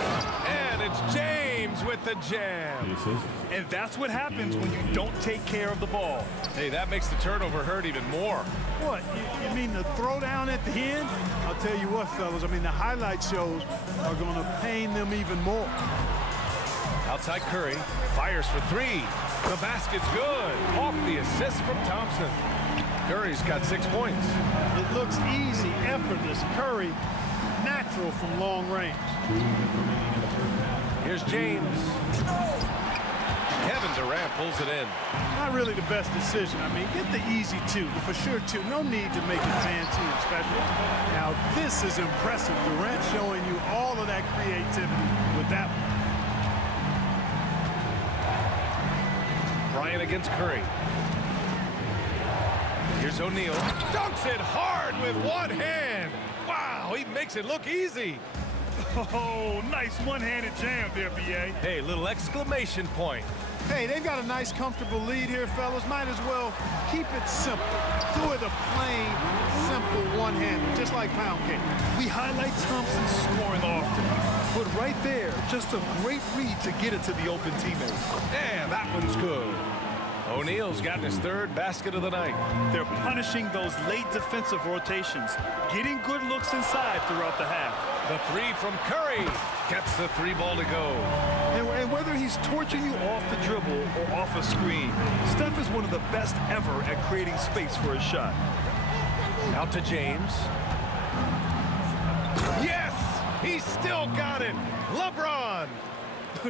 And it's James with the jam. And that's what happens when you don't take care of the ball. Hey, that makes the turnover hurt even more. What, you mean the throwdown at the end? I'll tell you what, fellas, I mean, the highlight shows are going to pain them even more. Outside Curry, fires for 3. The basket's good. Off the assist from Thompson. Curry's got 6 points. It looks easy, effortless. Curry, natural from long range. Here's James. Kevin Durant pulls it in. Not really the best decision. I mean, get the easy 2, for sure 2. No need to make it fancy and special. Now, this is impressive. Durant showing you all of that creativity with that one. Bryant against Curry. Here's O'Neal. Dunks it hard with one hand. Wow, he makes it look easy. Oh, nice one-handed jam there, B.A. Hey, little exclamation point. Hey, they've got a nice, comfortable lead here, fellas. Might as well keep it simple. Do it a plain, simple one-hander, just like pound cake. We highlight Thompson's scoring often, but right there, just a great read to get it to the open teammate. And that one's good. O'Neal's gotten his 3rd basket of the night. They're punishing those late defensive rotations, getting good looks inside throughout the half. The 3 from Curry gets the 3 ball to go. And whether he's torching you off the dribble or off a screen, Steph is one of the best ever at creating space for his shot. Out to James. Yes! He's still got it. LeBron.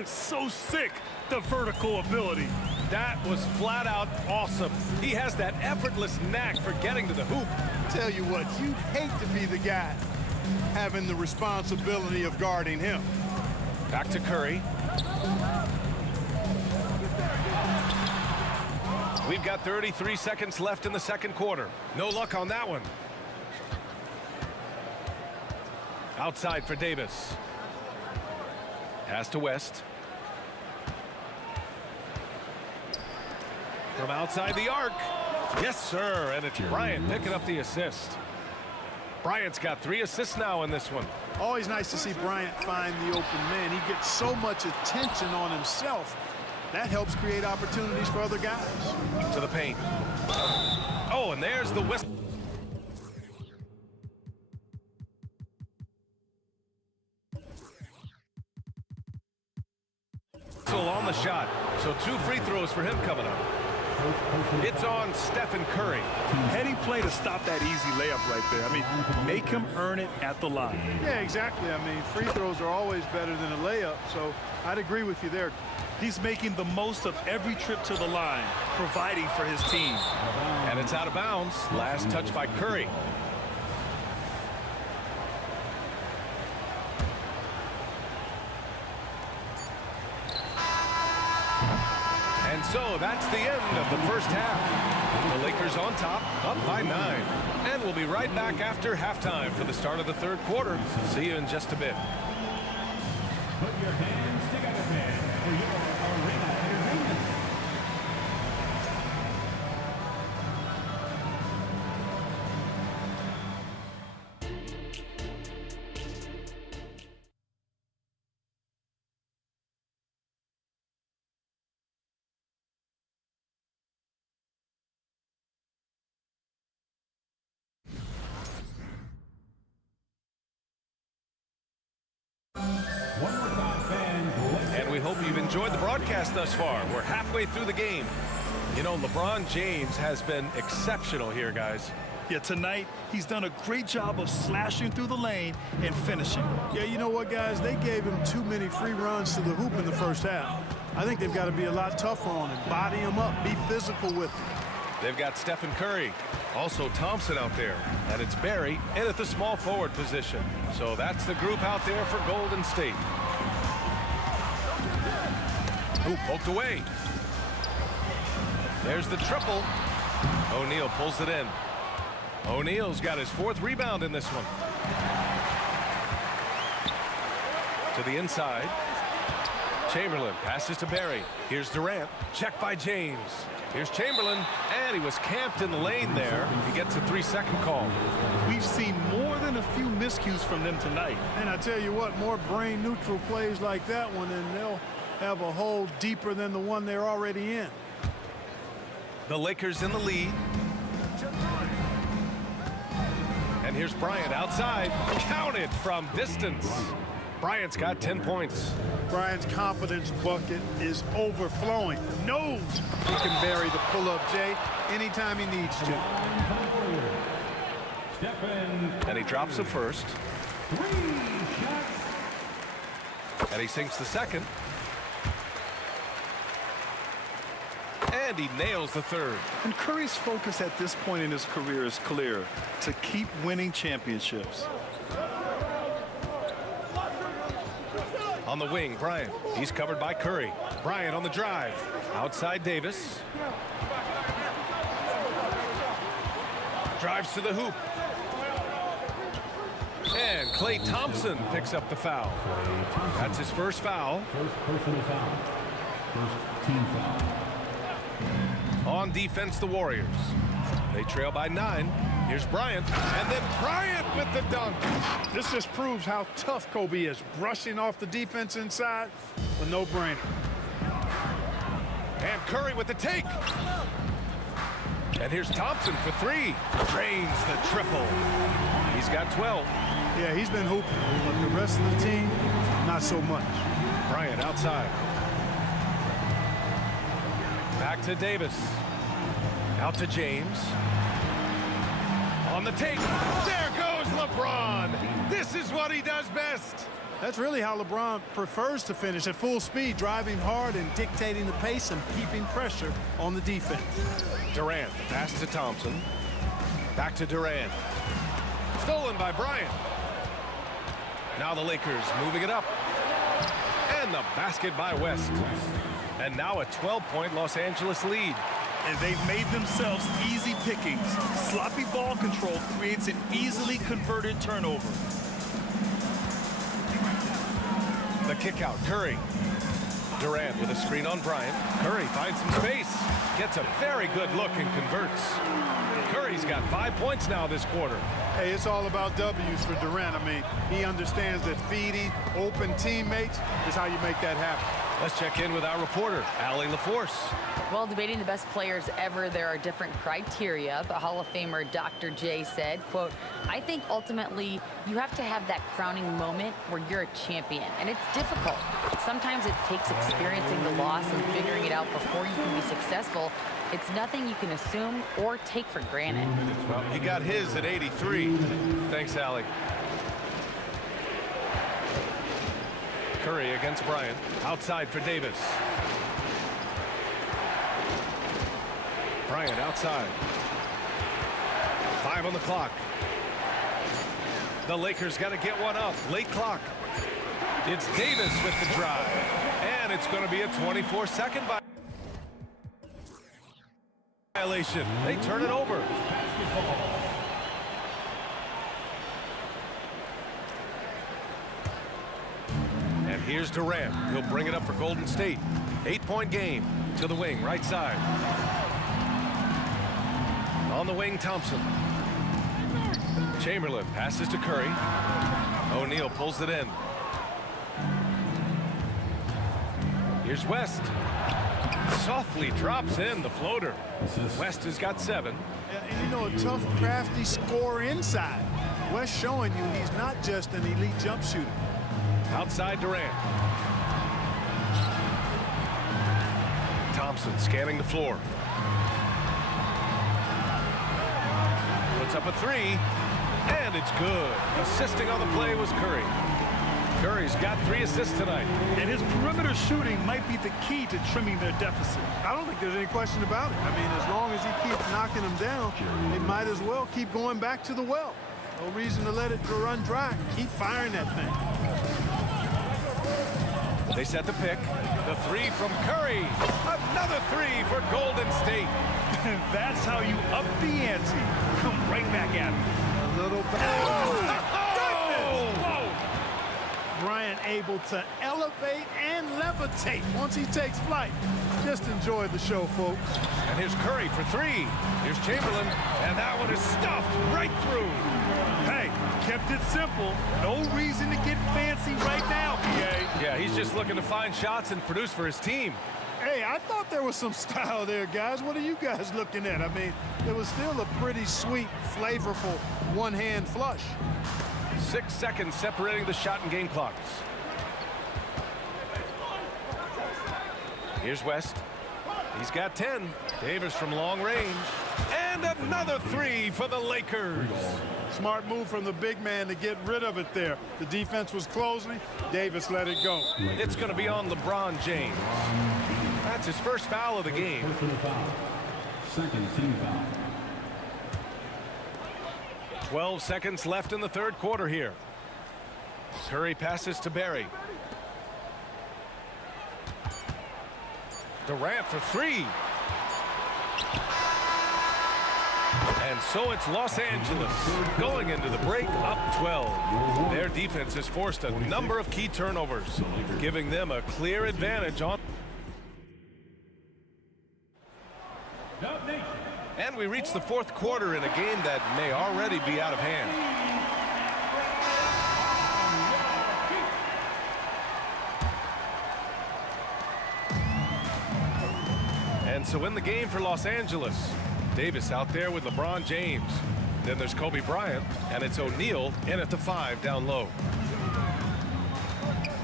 So sick, the vertical ability. That was flat out awesome. He has that effortless knack for getting to the hoop. Tell you what, you'd hate to be the guy having the responsibility of guarding him. Back to Curry. We've got 33 seconds left in the second quarter. No luck on that one. Outside for Davis. Pass to West. From outside the arc. Yes, sir. And it's Bryant picking up the assist. Bryant's got 3 assists now in this one. Always nice to see Bryant find the open man. He gets so much attention on himself. That helps create opportunities for other guys. To the paint. Oh, and there's the whistle. On the shot. So 2 free throws for him coming up. It's on Stephen Curry. Heady play to stop that easy layup right there. I mean, make him earn it at the line. Yeah, exactly. I mean, free throws are always better than a layup, so I'd agree with you there. He's making the most of every trip to the line, providing for his team. And it's out of bounds. Last touch by Curry. And so that's the end of the first half. The Lakers on top, up by 9. And we'll be right back after halftime for the start of the third quarter. See you in just a bit. Put your hands together, fans, for your arena entertainment. And we hope you've enjoyed the broadcast thus far. We're halfway through the game. You know, LeBron James has been exceptional here, guys. Yeah, tonight, he's done a great job of slashing through the lane and finishing. Yeah, you know what, guys? They gave him too many free runs to the hoop in the first half. I think they've got to be a lot tougher on him, body him up, be physical with him. They've got Stephen Curry, also Thompson out there, and it's Barry in at the small forward position. So that's the group out there for Golden State. Ooh, poked away. There's the triple. O'Neal pulls it in. O'Neal's got his 4th rebound in this one. To the inside. Chamberlain passes to Barry. Here's Durant. Check by James. Here's Chamberlain, and he was camped in the lane there. He gets a 3-second call. We've seen more than a few miscues from them tonight. And I tell you what, more brain-neutral plays like that one, and they'll have a hole deeper than the one they're already in. The Lakers in the lead. And here's Bryant outside. Counted from distance. Bryant's got 10 points. Bryant's confidence bucket is overflowing. Knows he can bury the pull-up J anytime he needs to. And he drops the first. 3 shots. And he sinks the second. And he nails the third. And Curry's focus at this point in his career is clear: to keep winning championships. On the wing, Bryant. He's covered by Curry. Bryant on the drive. Outside Davis. Drives to the hoop. And Klay Thompson picks up the foul. That's his first foul. First personal foul. First team foul. On defense, the Warriors. They trail by 9. Here's Bryant, and then Bryant with the dunk. This just proves how tough Kobe is. Brushing off the defense inside, a no-brainer. And Curry with the take. And here's Thompson for 3. Drains the triple. He's got 12. Yeah, he's been hooping, but the rest of the team, not so much. Bryant outside. Back to Davis. Out to James. On the take. There goes LeBron. This is what he does best. That's really how LeBron prefers to finish, at full speed, driving hard and dictating the pace and keeping pressure on the defense. Durant, the pass to Thompson. Back to Durant. Stolen by Bryant. Now the Lakers moving it up. And the basket by West. And now a 12-point Los Angeles lead. And they've made themselves easy pickings. Sloppy ball control creates an easily converted turnover. The kick out, Curry. Durant with a screen on Bryant. Curry finds some space. Gets a very good look and converts. Curry's got 5 points now this quarter. Hey, it's all about W's for Durant. I mean, he understands that feeding open teammates is how you make that happen. Let's check in with our reporter, Allie LaForce. Well, debating the best players ever, there are different criteria, but Hall of Famer Dr. J said, quote, I think ultimately you have to have that crowning moment where you're a champion, and it's difficult. Sometimes it takes experiencing the loss and figuring it out before you can be successful. It's nothing you can assume or take for granted. Well, he got his at 83. Thanks, Allie. Curry against Bryant. Outside for Davis. Bryant outside. 5 on the clock. The Lakers got to get one up. Late clock. It's Davis with the drive. And it's going to be a 24-second violation. They turn it over. And here's Durant. He'll bring it up for Golden State. 8-point game to the wing, right side. On the wing, Thompson. Chamberlain passes to Curry. O'Neal pulls it in. Here's West. Softly drops in the floater. West has got 7. Yeah, and you know, a tough, crafty scorer inside. West showing you he's not just an elite jump shooter. Outside Durant. Thompson scanning the floor. Puts up a 3, and it's good. Assisting on the play was Curry. Curry's got 3 assists tonight. And his perimeter shooting might be the key to trimming their deficit. I don't think there's any question about it. I mean, as long as he keeps knocking them down, they might as well keep going back to the well. No reason to let it run dry. Keep firing that thing. They set the pick. The 3 from Curry. Another 3 for Golden State. And that's how you up the ante. Come right back at him. A little bit. Whoa! Bryant able to elevate and levitate once he takes flight. Just enjoy the show, folks. And here's Curry for 3. Here's Chamberlain, and that one is stuffed right through. Hey, kept it simple. No reason to get fancy right now, PA. Yeah, he's just looking to find shots and produce for his team. Hey, I thought there was some style there, guys. What are you guys looking at? I mean, it was still a pretty sweet, flavorful one-hand flush. 6 seconds separating the shot and game clocks. Here's West. He's got 10. Davis from long range. And another 3 for the Lakers. Smart move from the big man to get rid of it there. The defense was closing. Davis let it go. It's going to be on LeBron James. That's his first foul of the game. Second team foul. 12 seconds left in the third quarter here. Curry passes to Barry. Durant for 3. And so it's Los Angeles going into the break up 12. Their defense has forced a number of key turnovers, giving them a clear advantage on. And we reach the fourth quarter in a game that may already be out of hand. And so in the game for Los Angeles, Davis out there with LeBron James. Then there's Kobe Bryant, and it's O'Neal in at the 5 down low.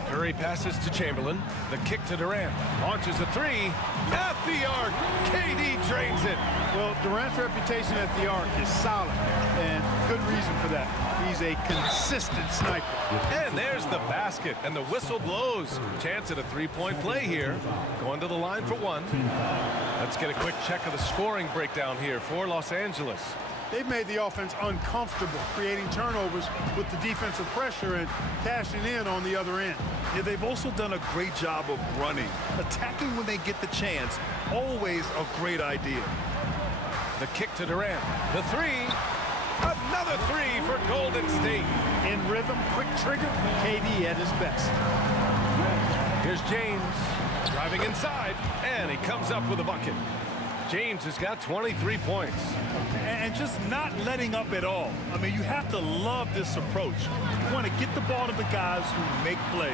Curry passes to Chamberlain. The kick to Durant. Launches a three. At the arc. KD drains it. Well, Durant's reputation at the arc is solid, and good reason for that. He's a consistent sniper. And there's the basket, and the whistle blows. Chance at a three-point play here. Going to the line for one. Let's get a quick check of the scoring breakdown here for Los Angeles. They've made the offense uncomfortable, creating turnovers with the defensive pressure and cashing in on the other end. Yeah, they've also done a great job of running. Attacking when they get the chance, always a great idea. The kick to Durant. The three. Another three for Golden State. In rhythm, quick trigger, KD at his best. Here's James driving inside, and he comes up with a bucket. James has got 23 points. And just not letting up at all. I mean, you have to love this approach. You want to get the ball to the guys who make plays.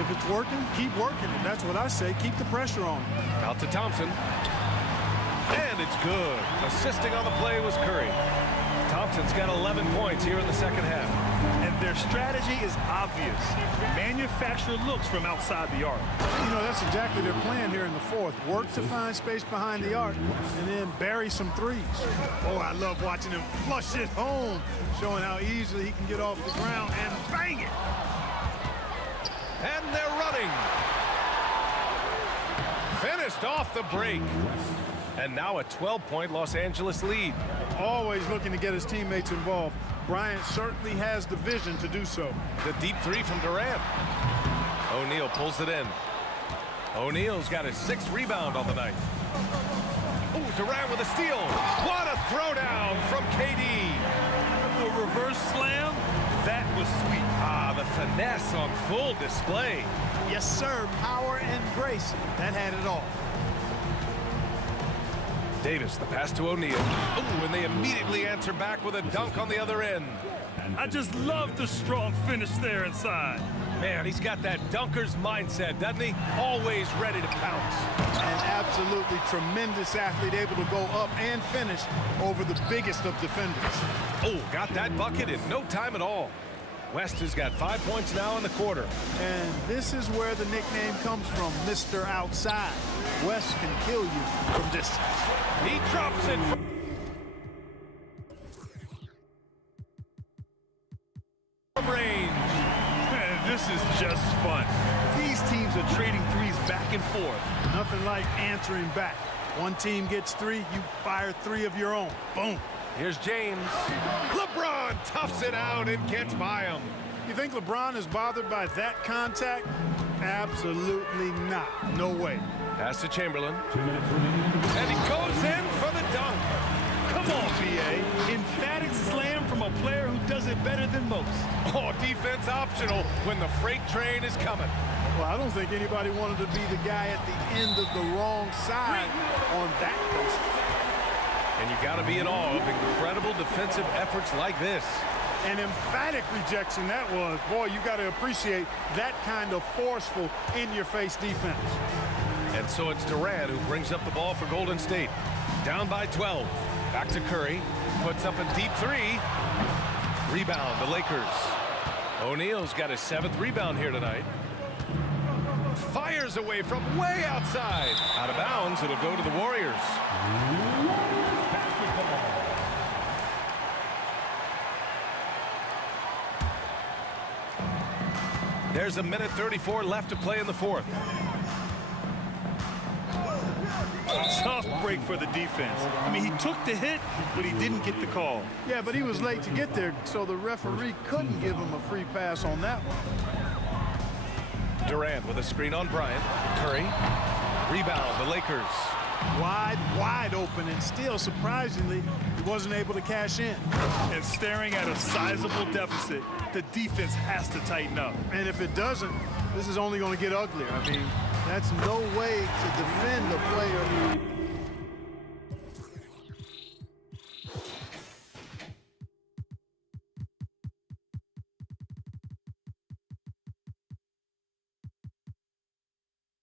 If it's working, keep working it. That's what I say. Keep the pressure on. Out to Thompson. And it's good. Assisting on the play was Curry. Thompson's got 11 points here in the second half. And their strategy is obvious. Manufacture looks from outside the arc. You know, that's exactly their plan here in the fourth. Work to find space behind the arc and then bury some threes. Oh, I love watching him flush it home, showing how easily he can get off the ground and bang it. And they're running. Finished off the break. And now a 12-point Los Angeles lead. Always looking to get his teammates involved. Bryant certainly has the vision to do so. The deep three from Durant. O'Neal pulls it in. O'Neal's got his 6th rebound on the night. Oh, Durant with a steal. What a throwdown from KD. The reverse slam, that was sweet. Ah, the finesse on full display. Yes, sir. Power and grace. That had it all. Davis, the pass to O'Neal. Oh, and they immediately answer back with a dunk on the other end. I just love the strong finish there inside. Man, he's got that dunker's mindset, doesn't he? Always ready to pounce. An absolutely tremendous athlete, able to go up and finish over the biggest of defenders. Oh, got that bucket in no time at all. West has got 5 points now in the quarter. And this is where the nickname comes from, Mr. Outside. West can kill you from distance. He drops it. From range. Man, this is just fun. These teams are trading threes back and forth. Nothing like answering back. One team gets 3, you fire 3 of your own. Boom. Here's James. LeBron toughs it out and gets by him. You think LeBron is bothered by that contact? Absolutely not. No way. Pass to Chamberlain. And he goes in for the dunk. Come on, B.A. Emphatic slam from a player who does it better than most. Oh, defense optional when the freight train is coming. Well, I don't think anybody wanted to be the guy at the end of the wrong side on that post. And you got to be in awe of incredible defensive efforts like this. An emphatic rejection that was. Boy, you got to appreciate that kind of forceful, in-your-face defense. And so it's Durant who brings up the ball for Golden State. Down by 12. Back to Curry. Puts up a deep three. Rebound, the Lakers. O'Neal's got his 7th rebound here tonight. Fires away from way outside. Out of bounds, it'll go to the Warriors. There's 1:34 left to play in the fourth. Tough break for the defense. I mean, he took the hit, but he didn't get the call. Yeah, but he was late to get there, so the referee couldn't give him a free pass on that one. Durant with a screen on Bryant. Curry. Rebound, the Lakers. Wide open, and still, surprisingly, he wasn't able to cash in. And staring at a sizable deficit, the defense has to tighten up. And if it doesn't, this is only going to get uglier. I mean, that's no way to defend a player.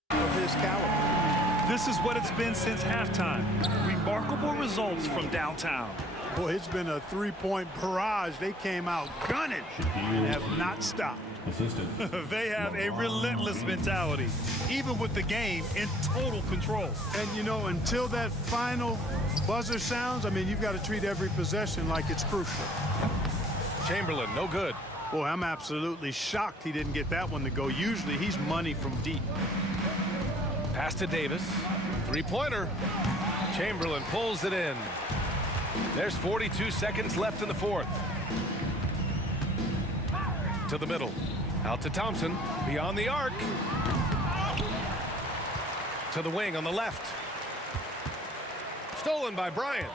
Of his caliber. This is what it's been since halftime. Remarkable results from downtown. Boy, it's been a three-point barrage. They came out gunning and have not stopped. assistant. They have a relentless mentality, even with the game in total control. And, you know, until that final buzzer sounds, I mean, you've got to treat every possession like it's crucial. Chamberlain, no good. Boy, I'm absolutely shocked he didn't get that one to go. Usually he's money from deep. Pass to Davis. Three-pointer. Chamberlain pulls it in. There's 42 seconds left in the fourth. To the middle. Out to Thompson. Beyond the arc. To the wing on the left. Stolen by Bryant.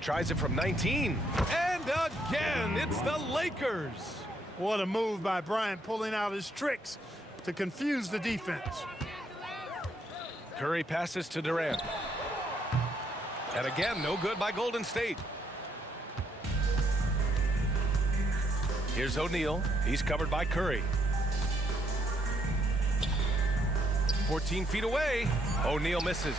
Tries it from 19. And again, it's the Lakers. What a move by Bryant, pulling out his tricks to confuse the defense. Curry passes to Durant. And again, no good by Golden State. Here's O'Neal. He's covered by Curry. 14 feet away. O'Neal misses.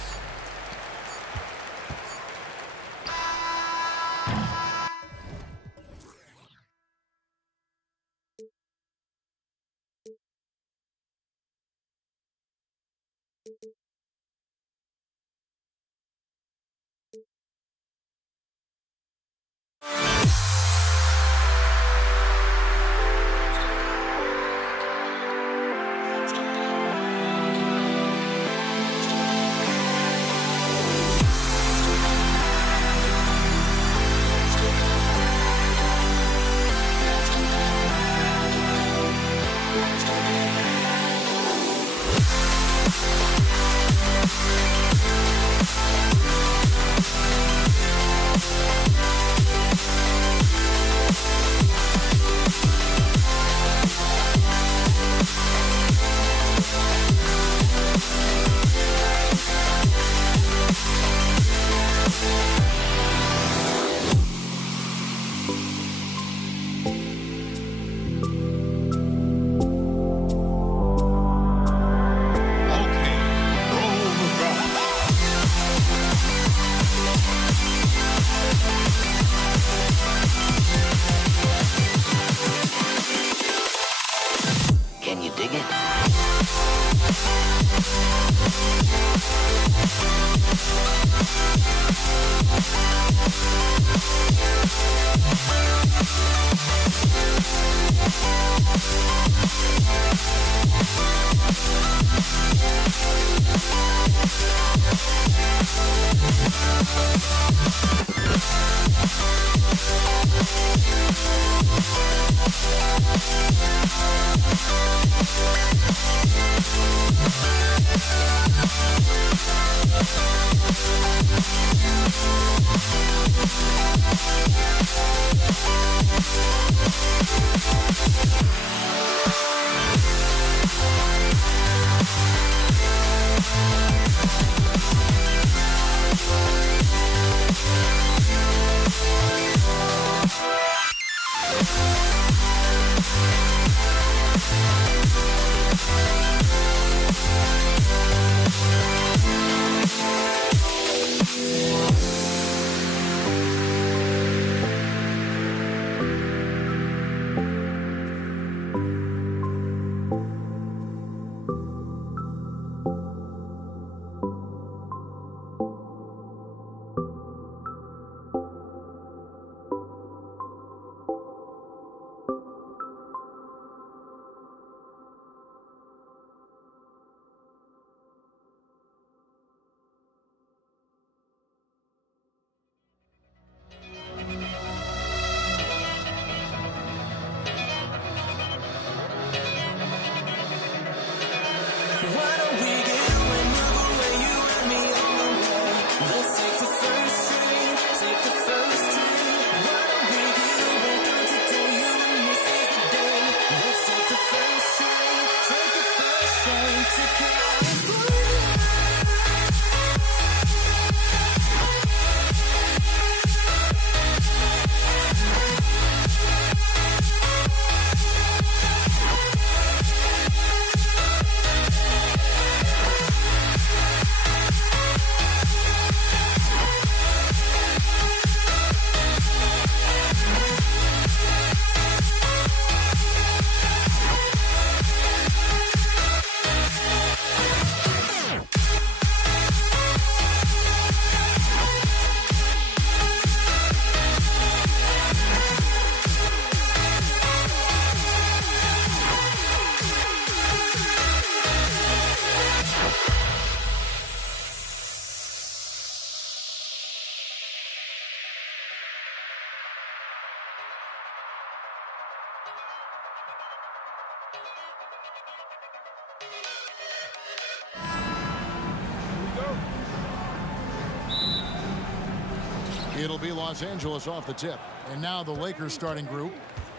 It'll be Los Angeles off the tip. And now the Lakers starting group.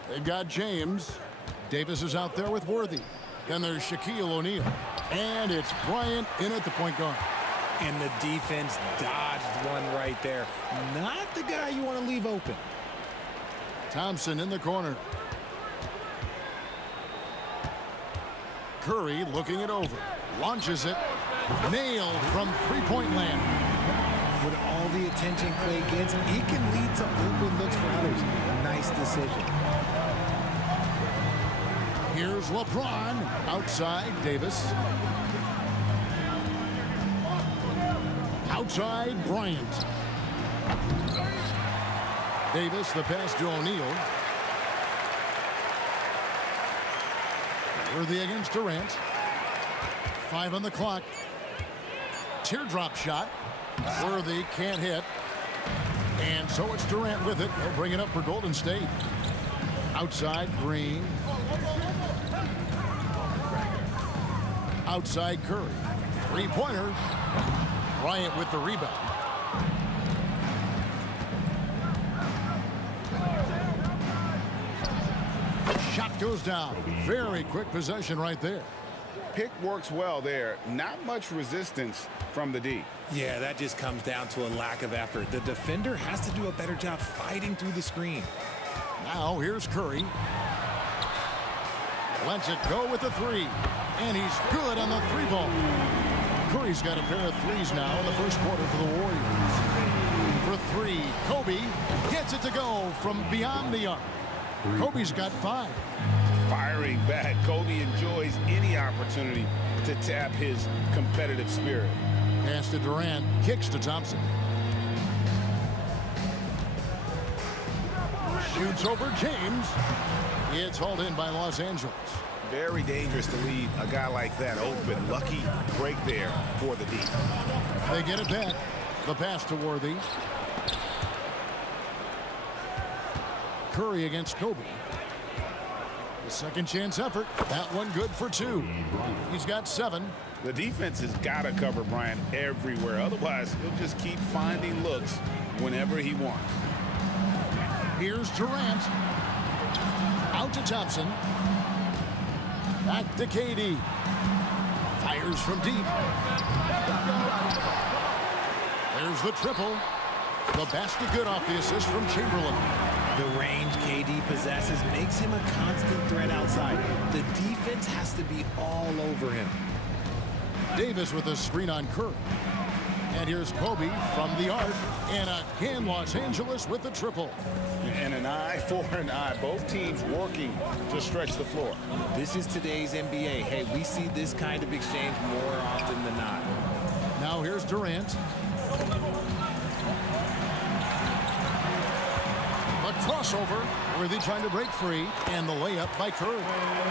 They've got James. Davis is out there with Worthy. Then there's Shaquille O'Neal. And it's Bryant in at the point guard. And the defense dodged one right there. Not the guy you want to leave open. Thompson in the corner. Curry looking it over. Launches it. Nailed from three-point land. With all the attention Clay gets, it can lead to open looks for others. Nice decision. Here's LeBron. Outside, Davis. Outside, Bryant. Davis, the pass to O'Neal. Worthy against Durant. 5 on the clock. Teardrop shot. Worthy can't hit. And so it's Durant with it. He'll bring it up for Golden State. Outside, Green. Outside, Curry. Three-pointer. Bryant with the rebound. Shot goes down. Very quick possession right there. Pick works well there. Not much resistance from the D. Yeah, that just comes down to a lack of effort. The defender has to do a better job fighting through the screen. Now here's Curry. Lets it go with the three. And he's good on the three ball. Curry's got a pair of threes now in the first quarter for the Warriors. For three, Kobe gets it to go from beyond the arc. Kobe's got 5. Firing back. Kobe enjoys any opportunity to tap his competitive spirit. Pass to Durant. Kicks to Thompson. Shoots over James. It's hauled in by Los Angeles. Very dangerous to leave a guy like that open. Lucky break there for the D. They get it back. The pass to Worthy. Curry against Kobe. The second chance effort. That one good for 2. He's got 7. The defense has got to cover Bryant everywhere. Otherwise, he'll just keep finding looks whenever he wants. Here's Durant. Out to Thompson. Back to KD. Fires from deep. There's the triple. The basket good off the assist from Chamberlain. The range KD possesses makes him a constant threat outside. The defense has to be all over him. Davis with a screen on Curry. And here's Kobe from the arc. And again, Los Angeles with the triple. And an eye for an eye. Both teams working to stretch the floor. This is today's NBA. Hey, we see this kind of exchange more often than not. Now here's Durant. A crossover. Worthy trying to break free. And the layup by Curry.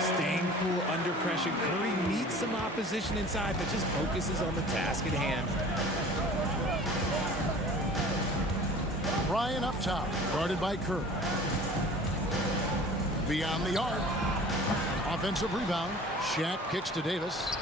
Staying cool under pressure. Curry meets some opposition inside, but just focuses on the task at hand. Bryant up top, guarded by Curry. Beyond the arc. Offensive rebound. Shaq kicks to Davis.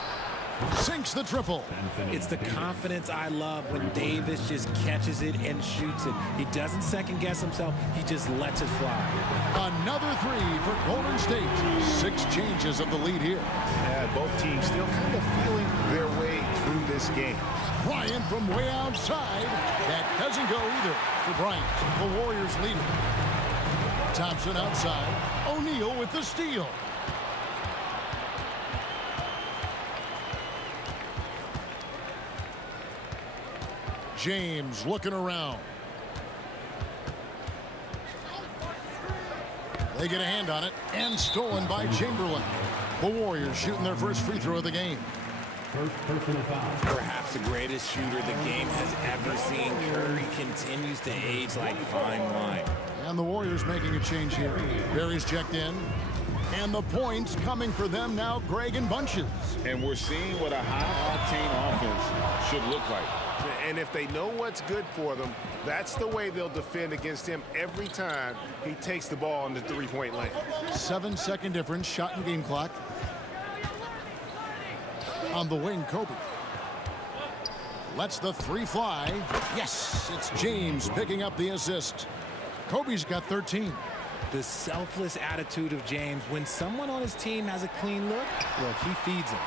Sinks the triple. It's the confidence I love when Davis just catches it and shoots it. He doesn't second guess himself. He just lets it fly. Another 3 for Golden State. 6 changes of the lead here. Yeah, both teams still kind of feeling their way through this game. Bryant from way outside. That doesn't go either for Bryant. The Warriors lead it. Thompson outside. O'Neal with the steal. James looking around. They get a hand on it and stolen by Chamberlain. The Warriors shooting their first free throw of the game. Perhaps the greatest shooter the game has ever seen. Curry continues to age like fine wine. And the Warriors making a change here. Barry's checked in. And the points coming for them now, Greg in bunches. And we're seeing what a high-octane offense should look like. And if they know what's good for them, that's the way they'll defend against him every time he takes the ball in the three-point lane. 7-second difference, shot and game clock. On the wing, Kobe. Lets the three fly. Yes, it's James picking up the assist. Kobe's got 13. The selfless attitude of James. When someone on his team has a clean look, he feeds him.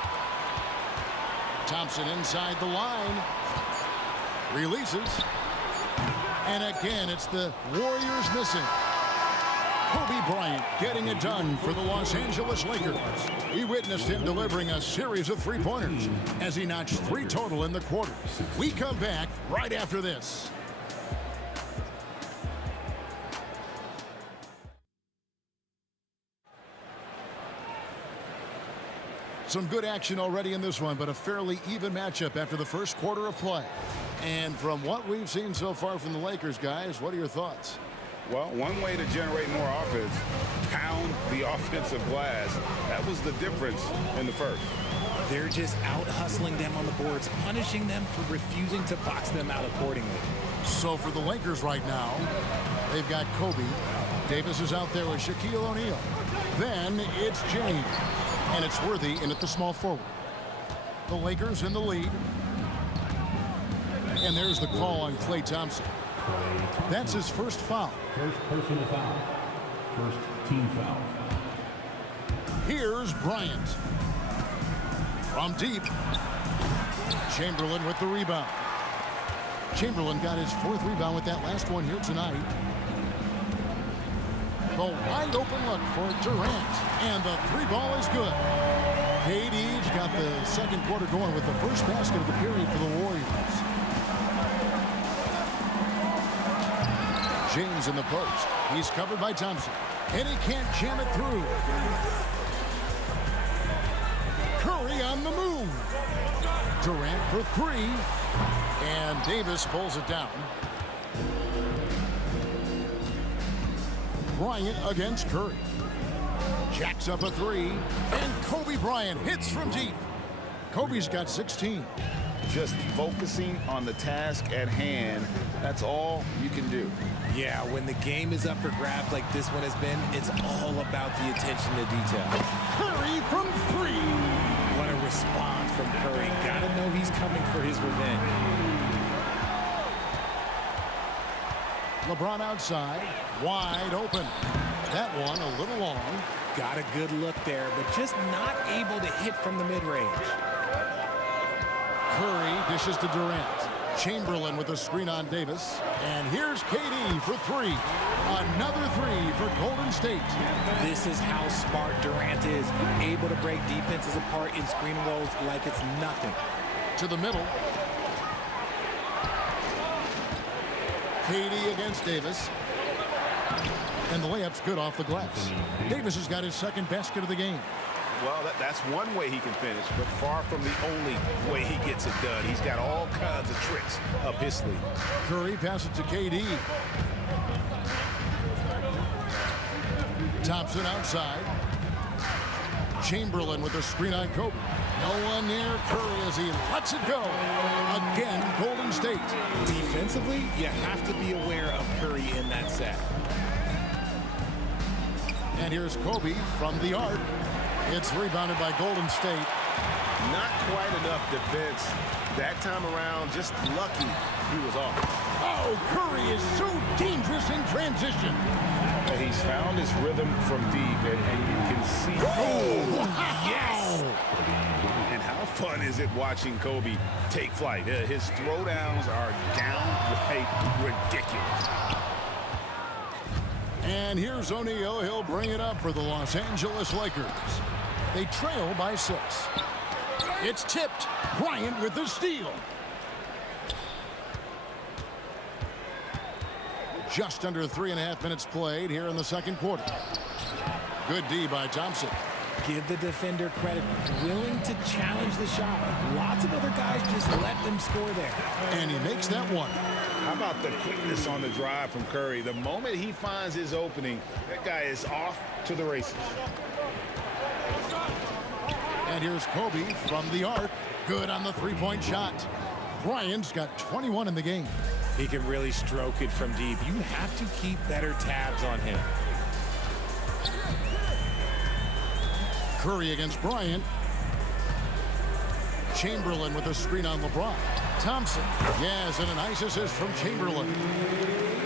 Thompson inside the line. Releases. And again, it's the Warriors missing. Kobe Bryant getting it done for the Los Angeles Lakers. We witnessed him delivering a series of three-pointers as he notched 3 total in the quarters. We come back right after this. Some good action already in this one, but a fairly even matchup after the first quarter of play. And from what we've seen so far from the Lakers, guys, what are your thoughts? Well, one way to generate more offense, pound the offensive glass. That was the difference in the first. They're just out hustling them on the boards, punishing them for refusing to box them out accordingly. So for the Lakers right now, they've got Kobe. Davis is out there with Shaquille O'Neal. Then it's James. And it's Worthy in at the small forward. The Lakers in the lead. And there's the call on Klay Thompson. That's his first foul. First personal foul. First team foul. Here's Bryant. From deep. Chamberlain with the rebound. Chamberlain got his 4th rebound with that last one here tonight. The wide open look for Durant. And the 3-ball is good. KD's got the second quarter going with the first basket of the period for the Warriors. James in the post. He's covered by Thompson. And he can't jam it through. Curry on the move. Durant for 3. And Davis pulls it down. Bryant against Curry. Jacks up a 3. And Kobe Bryant hits from deep. Kobe's got 16. Just focusing on the task at hand, that's all you can do. Yeah, when the game is up for grabs like this one has been, it's all about the attention to detail. Curry from 3. What a response from Curry. Gotta know he's coming for his revenge. LeBron outside, wide open. That one a little long. Got a good look there, but just not able to hit from the mid-range. Curry dishes to Durant. Chamberlain with a screen on Davis. And here's KD for 3. Another 3 for Golden State. This is how smart Durant is. Able to break defenses apart in screen rolls like it's nothing. To the middle. KD against Davis. And the layup's good off the glass. Davis has got his 2nd basket of the game. Well, that's one way he can finish, but far from the only way he gets it done. He's got all kinds of tricks up his sleeve. Curry passes to KD. Thompson outside. Chamberlain with a screen on Kobe. No one near Curry as he lets it go. Again, Golden State. Defensively, you have to be aware of Curry in that set. And here's Kobe from the arc. It's rebounded by Golden State. Not quite enough defense that time around. Just lucky he was off. Oh, Curry is so dangerous in transition. He's found his rhythm from deep, and you can see. Oh, yes! And how fun is it watching Kobe take flight? His throwdowns are downright ridiculous. And here's O'Neal. He'll bring it up for the Los Angeles Lakers. They trail by 6. It's tipped. Bryant with the steal. Just under 3.5 minutes played here in the second quarter. Good D by Thompson. Give the defender credit. Willing to challenge the shot. Lots of other guys just let them score there. And he makes that one. How about the quickness on the drive from Curry? The moment he finds his opening, that guy is off to the races. And here's Kobe from the arc. Good on the 3-point shot. Bryant's got 21 in the game. He can really stroke it from deep. You have to keep better tabs on him. Curry against Bryant. Chamberlain with a screen on LeBron. Thompson. Yes, and a nice assist from Chamberlain.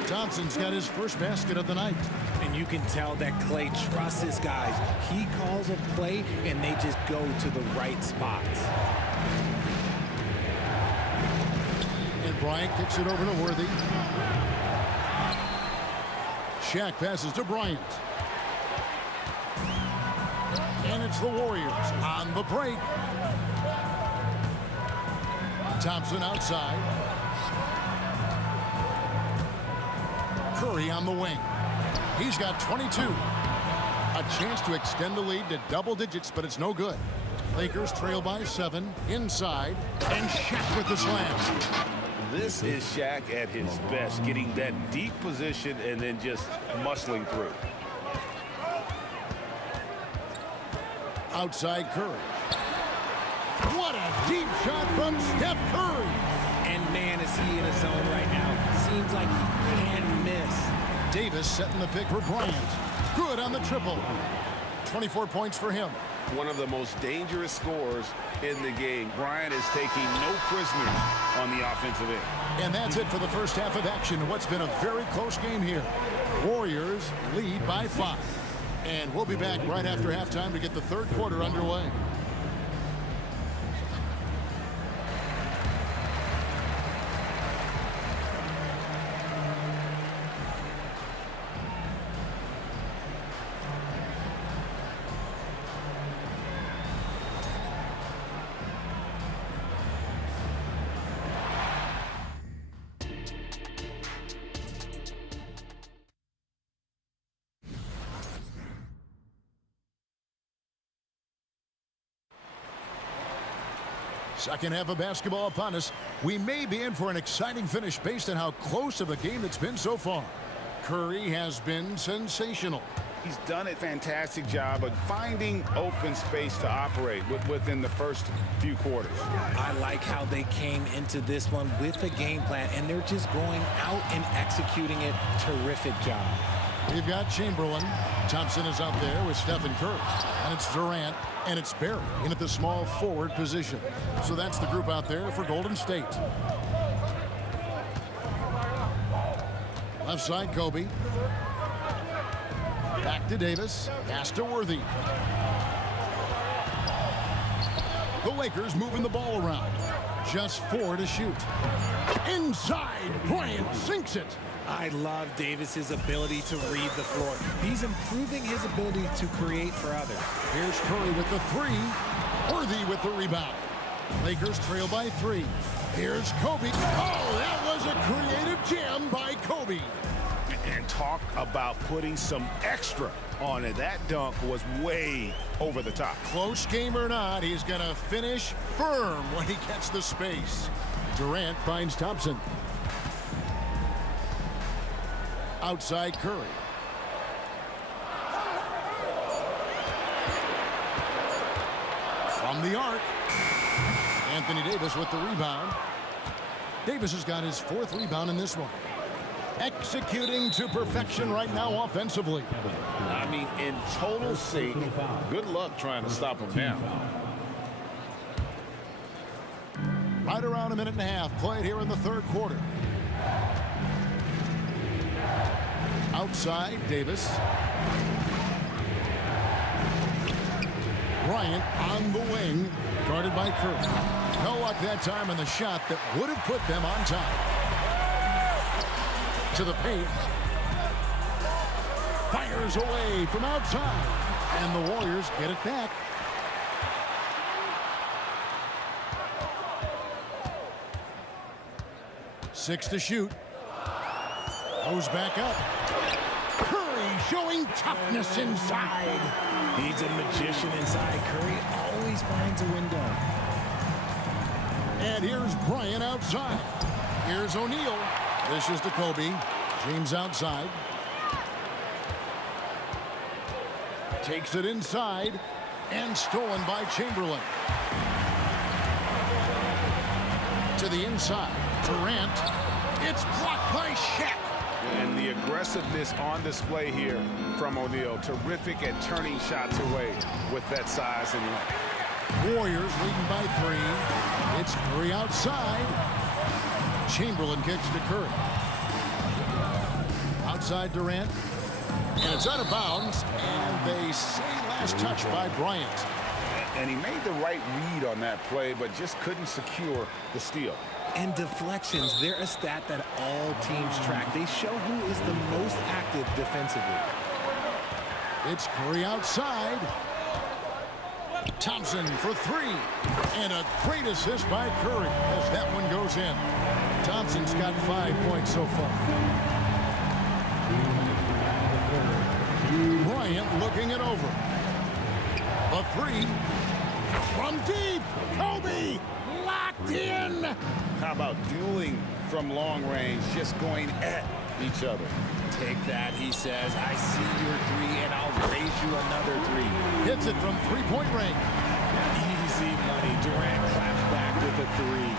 Thompson's got his first basket of the night. And you can tell that Clay trusts his guys. He calls a play, and they just go to the right spots. And Bryant kicks it over to Worthy. Shaq passes to Bryant. And it's the Warriors on the break. Thompson outside. Curry on the wing. He's got 22. A chance to extend the lead to double digits, but it's no good. Lakers trail by 7 inside, and Shaq with the slam. This is Shaq at his best, getting that deep position and then just muscling through. Outside Curry. What a deep shot from Steph Curry. And man, is he in a zone right now. Seems like he can't miss. Davis setting the pick for Bryant. Good on the triple. 24 points for him. One of the most dangerous scorers in the game. Bryant is taking no prisoners on the offensive end. And that's it for the first half of action. What's been a very close game here. Warriors lead by 5. And we'll be back right after halftime to get the third quarter underway. Second half of basketball upon us. We may be in for an exciting finish based on how close of a game it's been so far. Curry has been sensational. He's done a fantastic job of finding open space to operate within the first few quarters. I like how they came into this one with a game plan, and they're just going out and executing it. Terrific job. We've got Chamberlain. Thompson is out there with Stephen Curry. And it's Durant. And it's Barry in at the small forward position. So that's the group out there for Golden State. Left side, Kobe. Back to Davis. Pass to Worthy. The Lakers moving the ball around. Just 4 to shoot. Inside, Bryant sinks it. I love Davis's ability to read the floor. He's improving his ability to create for others. Here's Curry with the 3. Worthy with the rebound. Lakers trail by 3. Here's Kobe. Oh, that was a creative jam by Kobe. And talk about putting some extra on it. That dunk was way over the top. Close game or not, he's going to finish firm when he gets the space. Durant finds Thompson. Outside Curry. From the arc. Anthony Davis with the rebound. Davis has got his 4th rebound in this one. Executing to perfection right now offensively. I mean, in total sync. Good luck trying to stop him now. Right around a minute and a half played here in the third quarter. Outside, Davis. Bryant on the wing, guarded by Curry. No luck that time on the shot that would have put them on top. To the paint. Fires away from outside. And the Warriors get it back. Six to shoot. Goes back up. Curry showing toughness inside. He's a magician inside. Curry always finds a window. And here's Bryant outside. Here's O'Neal. This is to Kobe. James outside. Takes it inside. And stolen by Chamberlain. To the inside. Durant. It's blocked by Shaq. And the aggressiveness on display here from O'Neal. Terrific at turning shots away with that size and length. Warriors leading by 3. It's Curry outside. Chamberlain kicks to Curry. Outside Durant. And it's out of bounds. And they say last touch by Bryant. And he made the right read on that play, but just couldn't secure the steal. And deflections, they're a stat that all teams track. They show who is the most active defensively. It's Curry outside. Thompson for three. And a great assist by Curry as that one goes in. Thompson's got 5 points so far. Bryant looking it over. A three. From deep. Kobe locked in. How about dueling from long range, just going at each other? Take that, he says. I see your three, and I'll raise you another three. Hits it from three-point range. Easy money. Durant claps back with a three.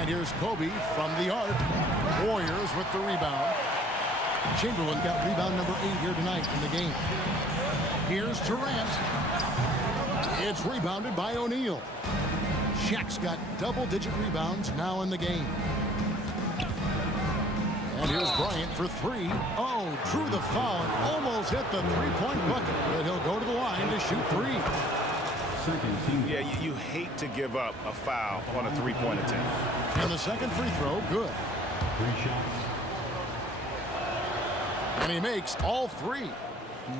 And here's Kobe from the arc. Warriors with the rebound. Chamberlain got rebound number 8 here tonight in the game. Here's Durant. It's rebounded by O'Neal. Shaq's got double-digit rebounds now in the game. And here's Bryant for three. Oh, drew the foul and almost hit the three-point bucket. But he'll go to the line to shoot three. Yeah, you hate to give up a foul on a three-point attempt. And the second free throw, good. 3 shots. And he makes all three.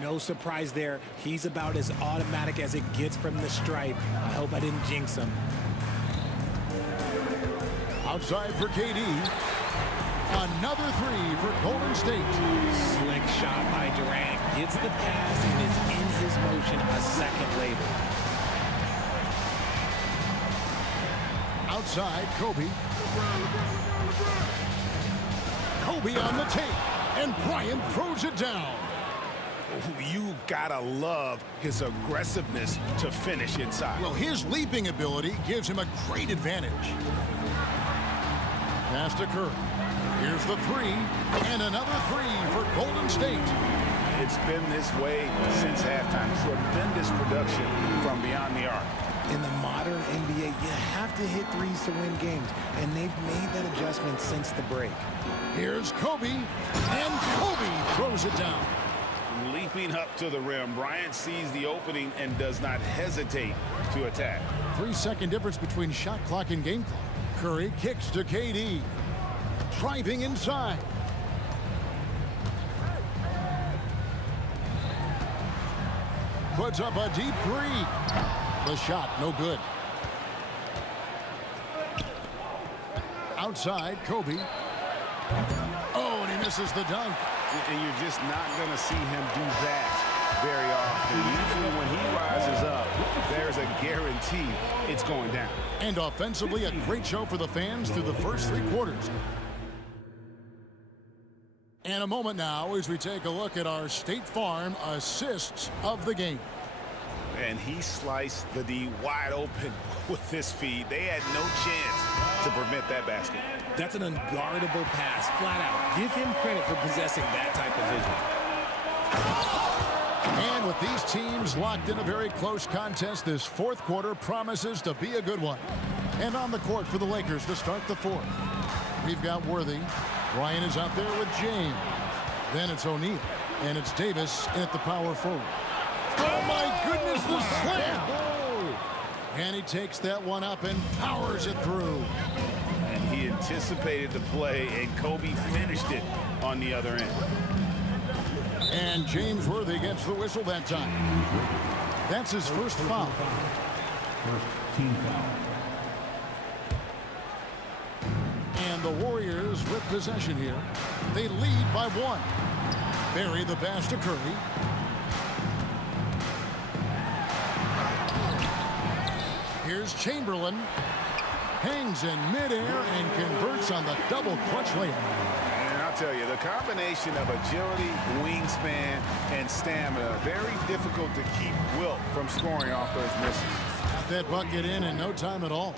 No surprise there. He's about as automatic as it gets from the stripe. I hope I didn't jinx him. Outside for KD. Another three for Golden State. Slick shot by Durant. Gets the pass and is in his motion a second later. Outside, Kobe. Kobe on the tape. And Bryant throws it down. You gotta love his aggressiveness to finish inside. Well, his leaping ability gives him a great advantage. Pass to Curry. Here's the three, and another three for Golden State. It's been this way since halftime. Tremendous production from beyond the arc. In the modern NBA, you have to hit threes to win games, and they've made that adjustment since the break. Here's Kobe, and Kobe throws it down. Leaping up to the rim, Bryant sees the opening and does not hesitate to attack. 3-second difference between shot clock and game clock. Curry kicks to KD. Driving inside. Puts up a deep three. The shot, no good. Outside, Kobe. Oh, and he misses the dunk. And you're just not going to see him do that very often. Usually when he rises up, there's a guarantee it's going down. And offensively, a great show for the fans through the first 3 quarters. And a moment now as we take a look at our State Farm assists of the game. And he sliced the D wide open with his feed. They had no chance to prevent that basket. That's an unguardable pass, flat out. Give him credit for possessing that type of vision. And with these teams locked in a very close contest, this fourth quarter promises to be a good one. And on the court for the Lakers to start the fourth. We've got Worthy. Bryant is out there with James. Then it's O'Neal. And it's Davis in at the power forward. Oh, my goodness, the slam! And he takes that one up and powers it through. And he anticipated the play, and Kobe finished it on the other end. And James Worthy gets the whistle that time. That's his first foul. First team foul. And the Warriors with possession here. They lead by 1. Bury the pass to Curry. Here's Chamberlain. Hangs in midair and converts on the double clutch layup. And I'll tell you, the combination of agility, wingspan, and stamina, very difficult to keep Wilt from scoring off those misses. Got that bucket in no time at all.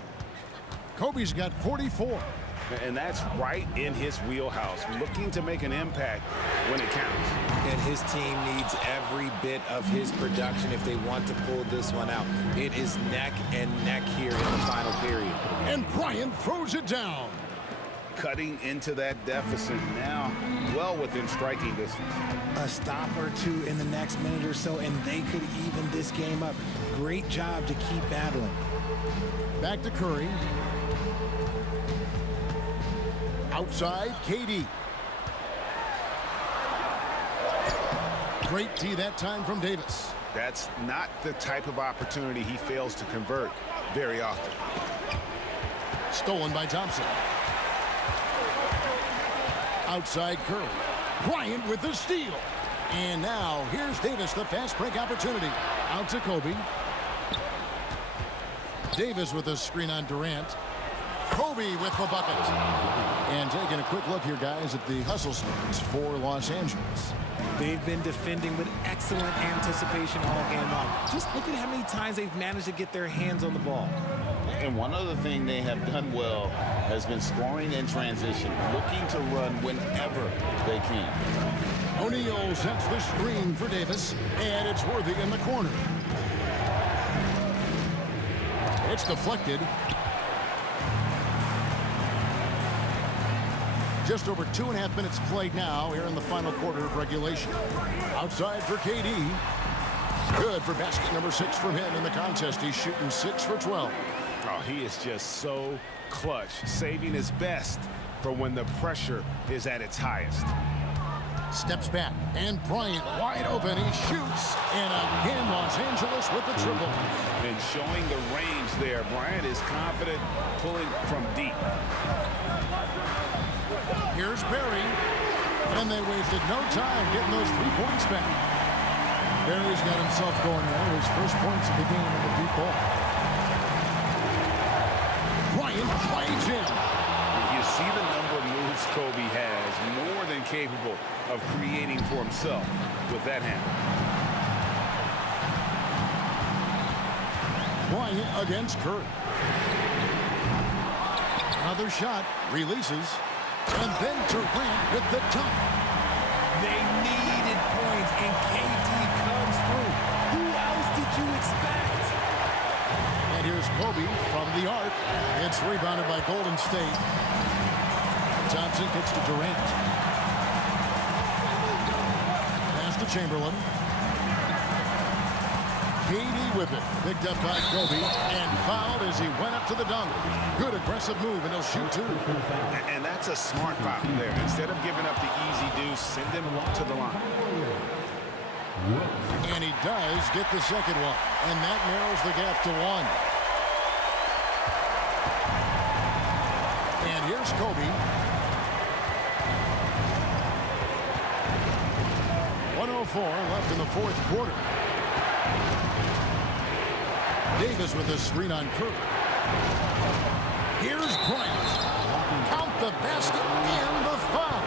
Kobe's got 44. And that's right in his wheelhouse, looking to make an impact when it counts. And his team needs every bit of his production if they want to pull this one out. It is neck and neck here in the final period. And Bryant throws it down. Cutting into that deficit now, well within striking distance. A stop or two in the next minute or so, and they could even this game up. Great job to keep battling. Back to Curry. Outside, KD. Great D that time from Davis. That's not the type of opportunity he fails to convert very often. Stolen by Thompson. Outside Curry. Bryant with the steal. And now here's Davis, the fast break opportunity. Out to Kobe. Davis with a screen on Durant. Kobe with the bucket. And taking a quick look here, guys, at the hustle stats for Los Angeles. They've been defending with excellent anticipation all game long. Just look at how many times they've managed to get their hands on the ball. And one other thing they have done well has been scoring in transition, looking to run whenever they can. O'Neal sets the screen for Davis, and it's Worthy in the corner. It's deflected. Just over 2.5 minutes played now here in the final quarter of regulation. Outside for KD. Good for basket number 6 from him in the contest. He's shooting 6 for 12. Oh, he is just so clutch, saving his best for when the pressure is at its highest. Steps back, and Bryant wide open. He shoots, and again Los Angeles with the triple. And showing the range there, Bryant is confident pulling from deep. Here's Barry, and they wasted no time getting those 3 points back. Barry's got himself going there. His first points of the game in the deep ball. Bryant drives in. You see the number of moves Kobe has, more than capable of creating for himself with that hand. Bryant against Curry. Another shot, releases, and then Durant with the dunk. They needed points, and KD comes through. Who else did you expect? And here's Kobe from the arc. It's rebounded by Golden State. Thompson gets to Durant. Pass to Chamberlain. KD with it. Picked up by Kobe and fouled as he went up to the dunk. Good aggressive move, and he'll shoot 2. And that's a smart foul there. Instead of giving up the easy deuce, send him to the line. And he does get the second one. And that narrows the gap to 1. And here's Kobe. 1:04 left in the 4th quarter. Davis with a screen on Curry. Here's Bryant. Count the basket and the foul.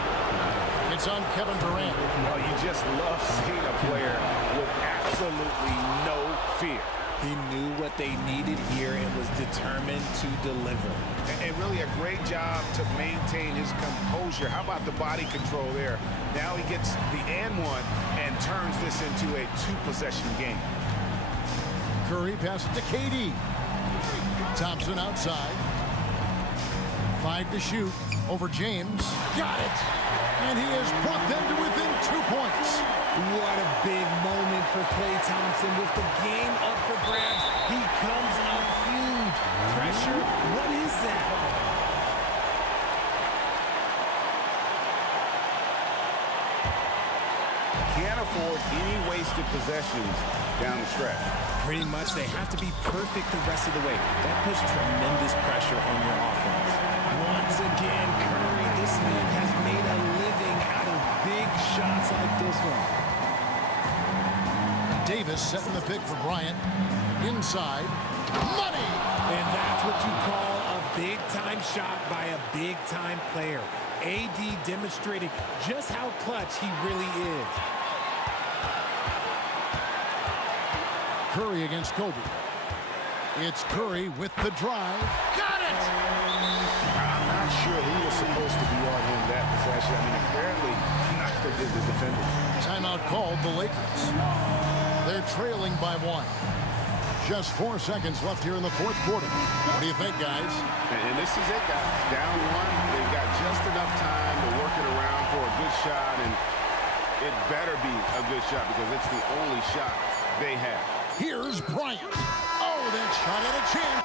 It's on Kevin Durant. Well, you just love seeing a player with absolutely no fear. He knew what they needed here and was determined to deliver. And really a great job to maintain his composure. How about the body control there? Now he gets the and one and turns this into a 2-possession game. Curry passes to KD. Thompson outside. 5 to shoot over James. Got it. And he has brought them to within 2 points. What a big moment for Klay Thompson. With the game up for grabs, he comes up huge. Pressure, what is that? Can't afford any wasted possessions down the stretch. Pretty much, they have to be perfect the rest of the way. That puts tremendous pressure on your offense. Once again, Curry, this man has made a living out of big shots like this one. Davis setting the pick for Bryant. Inside. Money! And that's what you call a big-time shot by a big-time player. AD demonstrating just how clutch he really is. Curry against Kobe. It's Curry with the drive. Got it! I'm not sure who was supposed to be on him that possession. I mean, apparently neither did the defender. Timeout called the Lakers. They're trailing by 1. Just 4 seconds left here in the fourth quarter. What do you think, guys? And this is it, guys. Down 1. They've got just enough time to work it around for a good shot, and it better be a good shot because it's the only shot they have. Here's Bryant. Oh, that shot at a chance.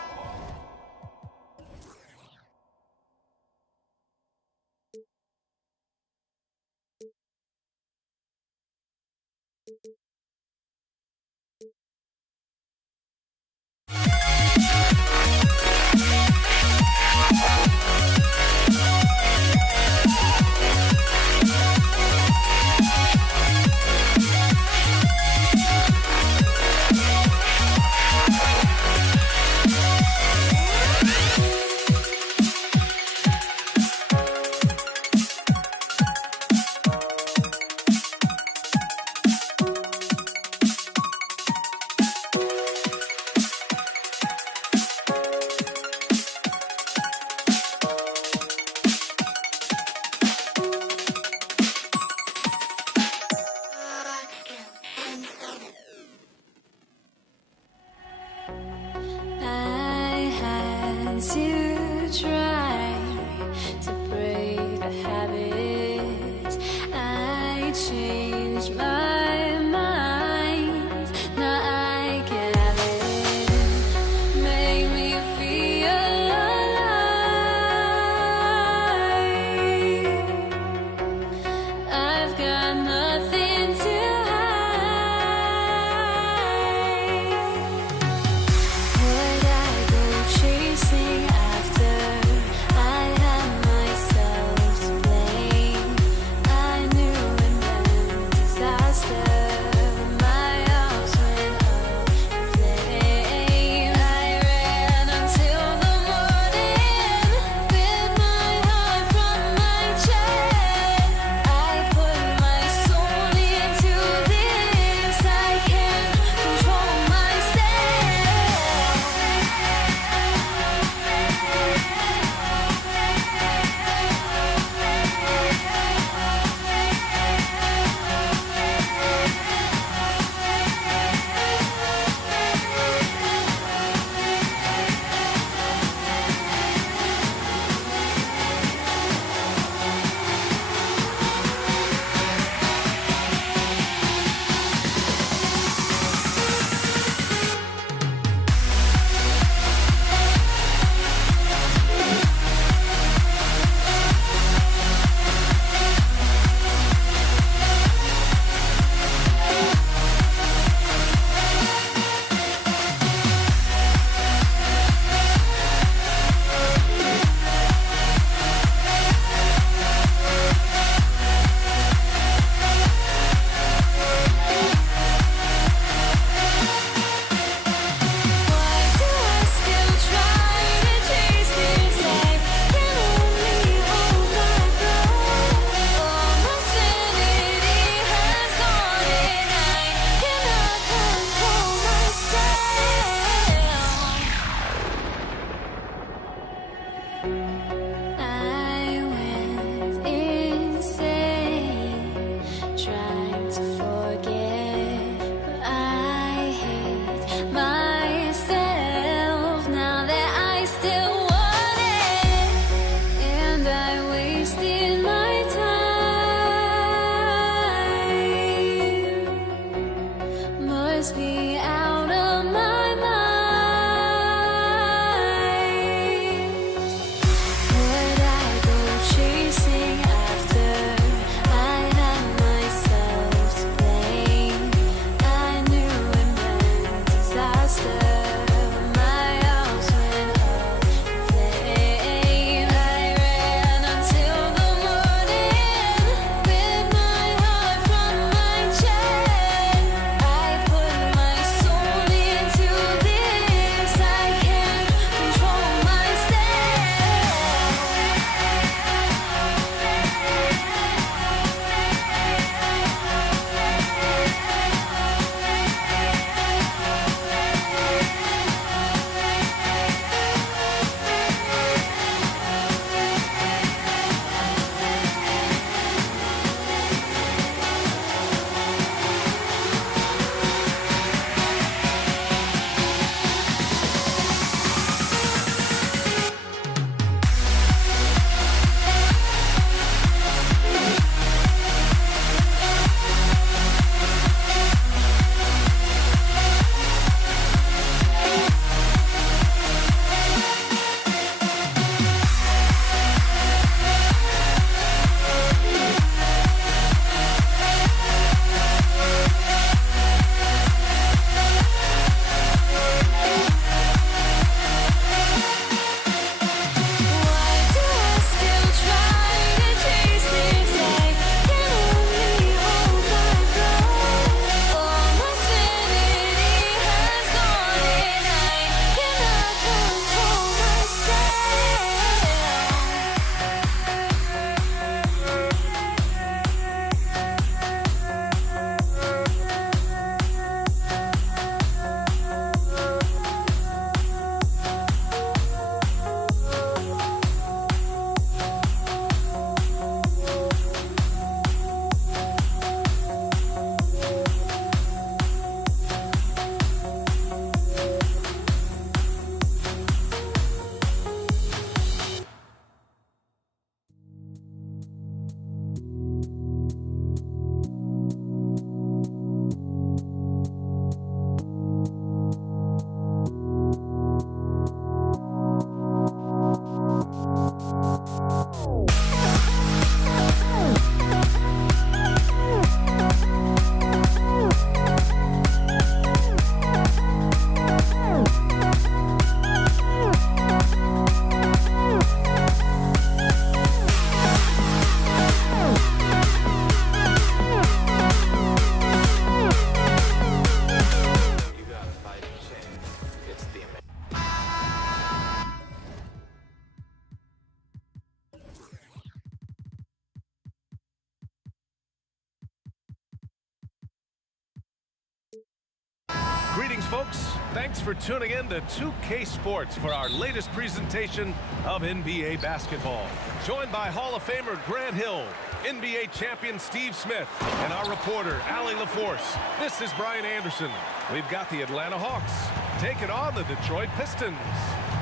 Greetings, folks. Thanks for tuning in to 2K Sports for our latest presentation of NBA basketball. Joined by Hall of Famer Grant Hill, NBA champion Steve Smith, and our reporter, Allie LaForce. This is Brian Anderson. We've got the Atlanta Hawks taking on the Detroit Pistons.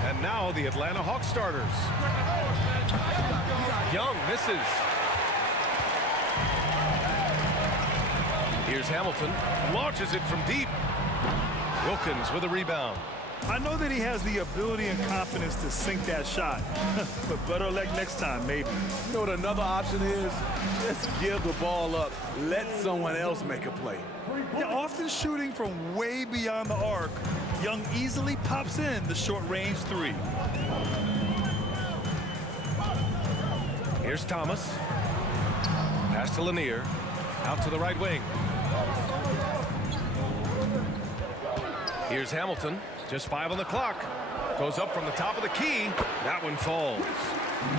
And now the Atlanta Hawks starters. Young misses. Here's Hamilton. Launches it from deep. Wilkins with a rebound. I know that he has the ability and confidence to sink that shot. But better luck next time, maybe. You know what another option is? Just give the ball up. Let someone else make a play. Yeah, often shooting from way beyond the arc, Young easily pops in the short-range three. Here's Thomas. Pass to Lanier. Out to the right wing. Here's Hamilton. Just 5 on the clock. Goes up from the top of the key. That one falls.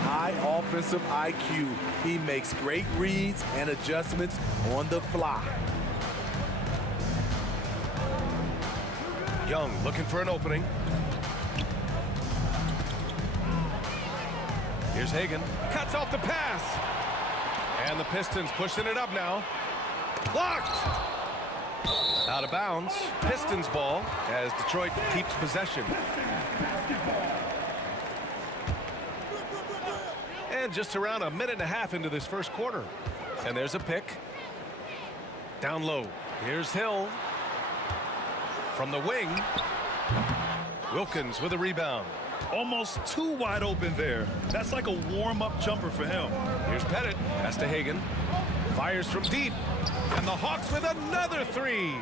High offensive IQ. He makes great reads and adjustments on the fly. Young looking for an opening. Here's Hagan. Cuts off the pass. And the Pistons pushing it up now. Blocked. Out of bounds. Pistons ball as Detroit keeps possession. And just around a minute and a half into this first quarter. And there's a pick. Down low. Here's Hill. From the wing. Wilkins with a rebound. Almost too wide open there. That's like a warm-up jumper for him. Here's Pettit. Pass to Hagan. Fires from deep. And the Hawks with another three.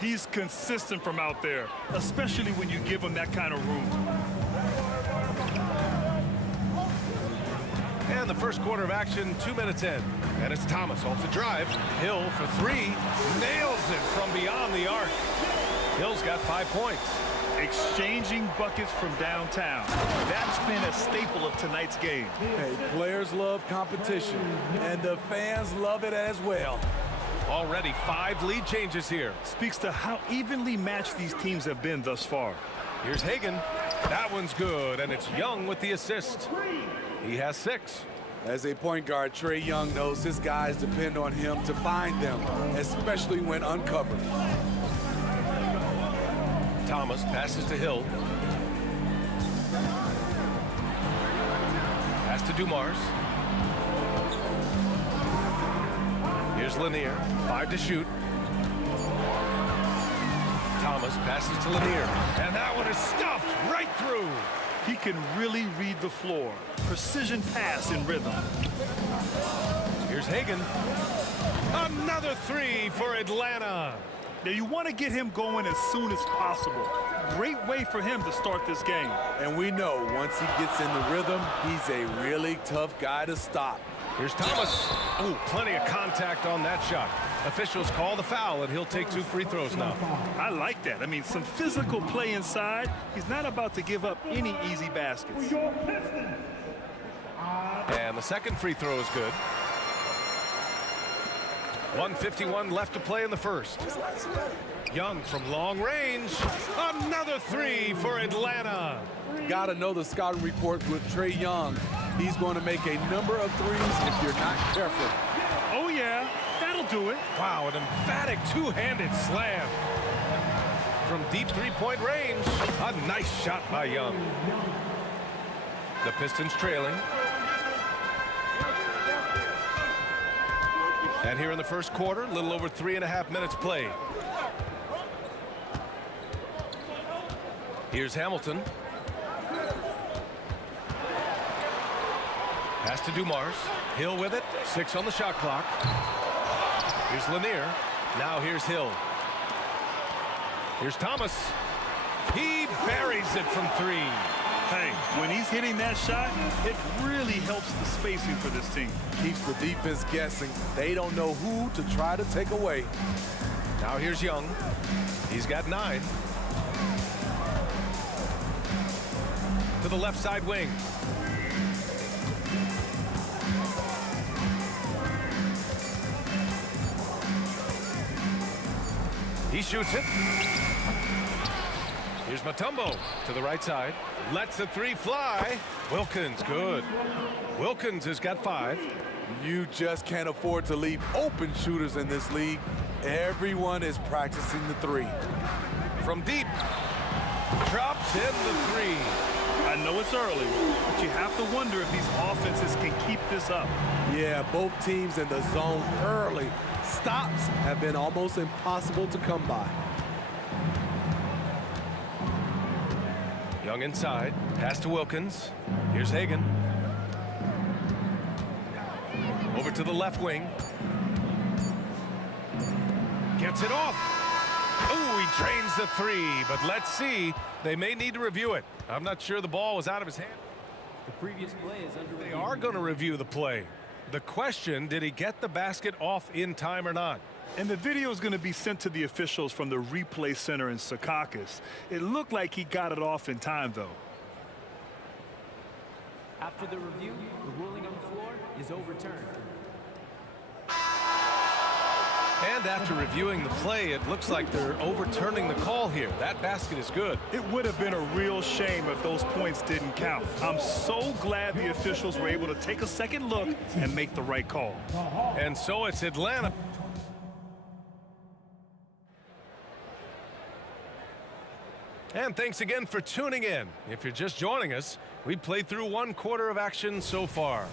He's consistent from out there, especially when you give him that kind of room. And the first quarter of action, 2 minutes in. And it's Thomas off the drive. Hill for three. Nails it from beyond the arc. Hill's got 5 points. Exchanging buckets from downtown. That's been a staple of tonight's game. Hey, players love competition, and the fans love it as well. Already 5 lead changes here. Speaks to how evenly matched these teams have been thus far. Here's Hagan. That one's good, and it's Young with the assist. He has 6. As a point guard, Trae Young knows his guys depend on him to find them, especially when uncovered. Thomas passes to Hill. Pass to Dumars. Here's Lanier. 5 to shoot. Thomas passes to Lanier. And that one is stuffed right through. He can really read the floor. Precision pass in rhythm. Here's Hagan. Another three for Atlanta. Now you want to get him going as soon as possible. Great way for him to start this game. And we know once he gets in the rhythm, he's a really tough guy to stop. Here's Thomas. Oh, plenty of contact on that shot. Officials call the foul, and he'll take 2 free throws now. I like that. I mean, some physical play inside. He's not about to give up any easy baskets. And the second free throw is good. 1:51 left to play in the first. Young from long range. Another three for Atlanta. Gotta know the scouting report with Trae Young. He's going to make a number of threes if you're not careful. Oh, yeah. That'll do it. Wow, an emphatic two-handed slam. From deep three-point range. A nice shot by Young. The Pistons trailing. And here in the first quarter, a little over 3.5 minutes played. Here's Hamilton. Pass to Dumars. Hill with it. 6 on the shot clock. Here's Lanier. Now here's Hill. Here's Thomas. He buries it from 3. Hey, when he's hitting that shot, it really helps the spacing for this team. Keeps the defense guessing. They don't know who to try to take away. Now here's Young. He's got 9. To the left side wing. He shoots it. Here's Mutombo to the right side. Lets the three fly. Wilkins, good. Wilkins has got 5. You just can't afford to leave open shooters in this league. Everyone is practicing the three. From deep. Drops in the 3. I know it's early, but you have to wonder if these offenses can keep this up. Yeah, both teams in the zone early. Stops have been almost impossible to come by. Young inside. Pass to Wilkins. Here's Hagan. Over to the left wing. Gets it off. Ooh, he drains the 3, but let's see. They may need to review it. I'm not sure the ball was out of his hand. The previous play is under review. They are going to review the play. The question, did he get the basket off in time or not? And the video is going to be sent to the officials from the replay center in Secaucus. It looked like he got it off in time, though. After the review, the ruling on the floor is overturned. And after reviewing the play, it looks like they're overturning the call here. That basket is good. It would have been a real shame if those points didn't count. I'm so glad the officials were able to take a second look and make the right call. And so it's Atlanta. And thanks again for tuning in. If you're just joining us, we played through 1 quarter of action so far.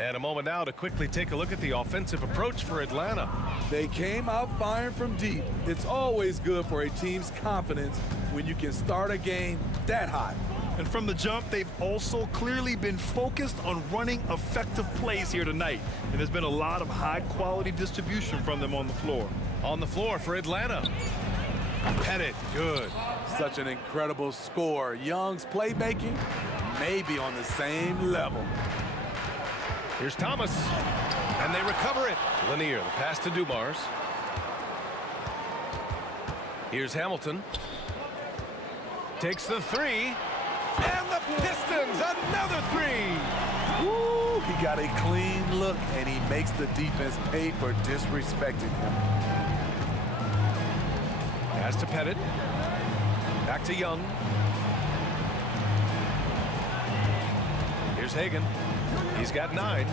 And a moment now to quickly take a look at the offensive approach for Atlanta. They came out firing from deep. It's always good for a team's confidence when you can start a game that hot. And from the jump, they've also clearly been focused on running effective plays here tonight. And there's been a lot of high-quality distribution from them on the floor. On the floor for Atlanta. Pettit, good. Such an incredible score. Young's playmaking may be on the same level. Here's Thomas, and they recover it. Lanier, the pass to Dumars. Here's Hamilton. Takes the 3, and the Pistons, another 3. Woo, he got a clean look, and he makes the defense pay for disrespecting him. Pass to Pettit. Back to Young. Here's Hagan. He's got 9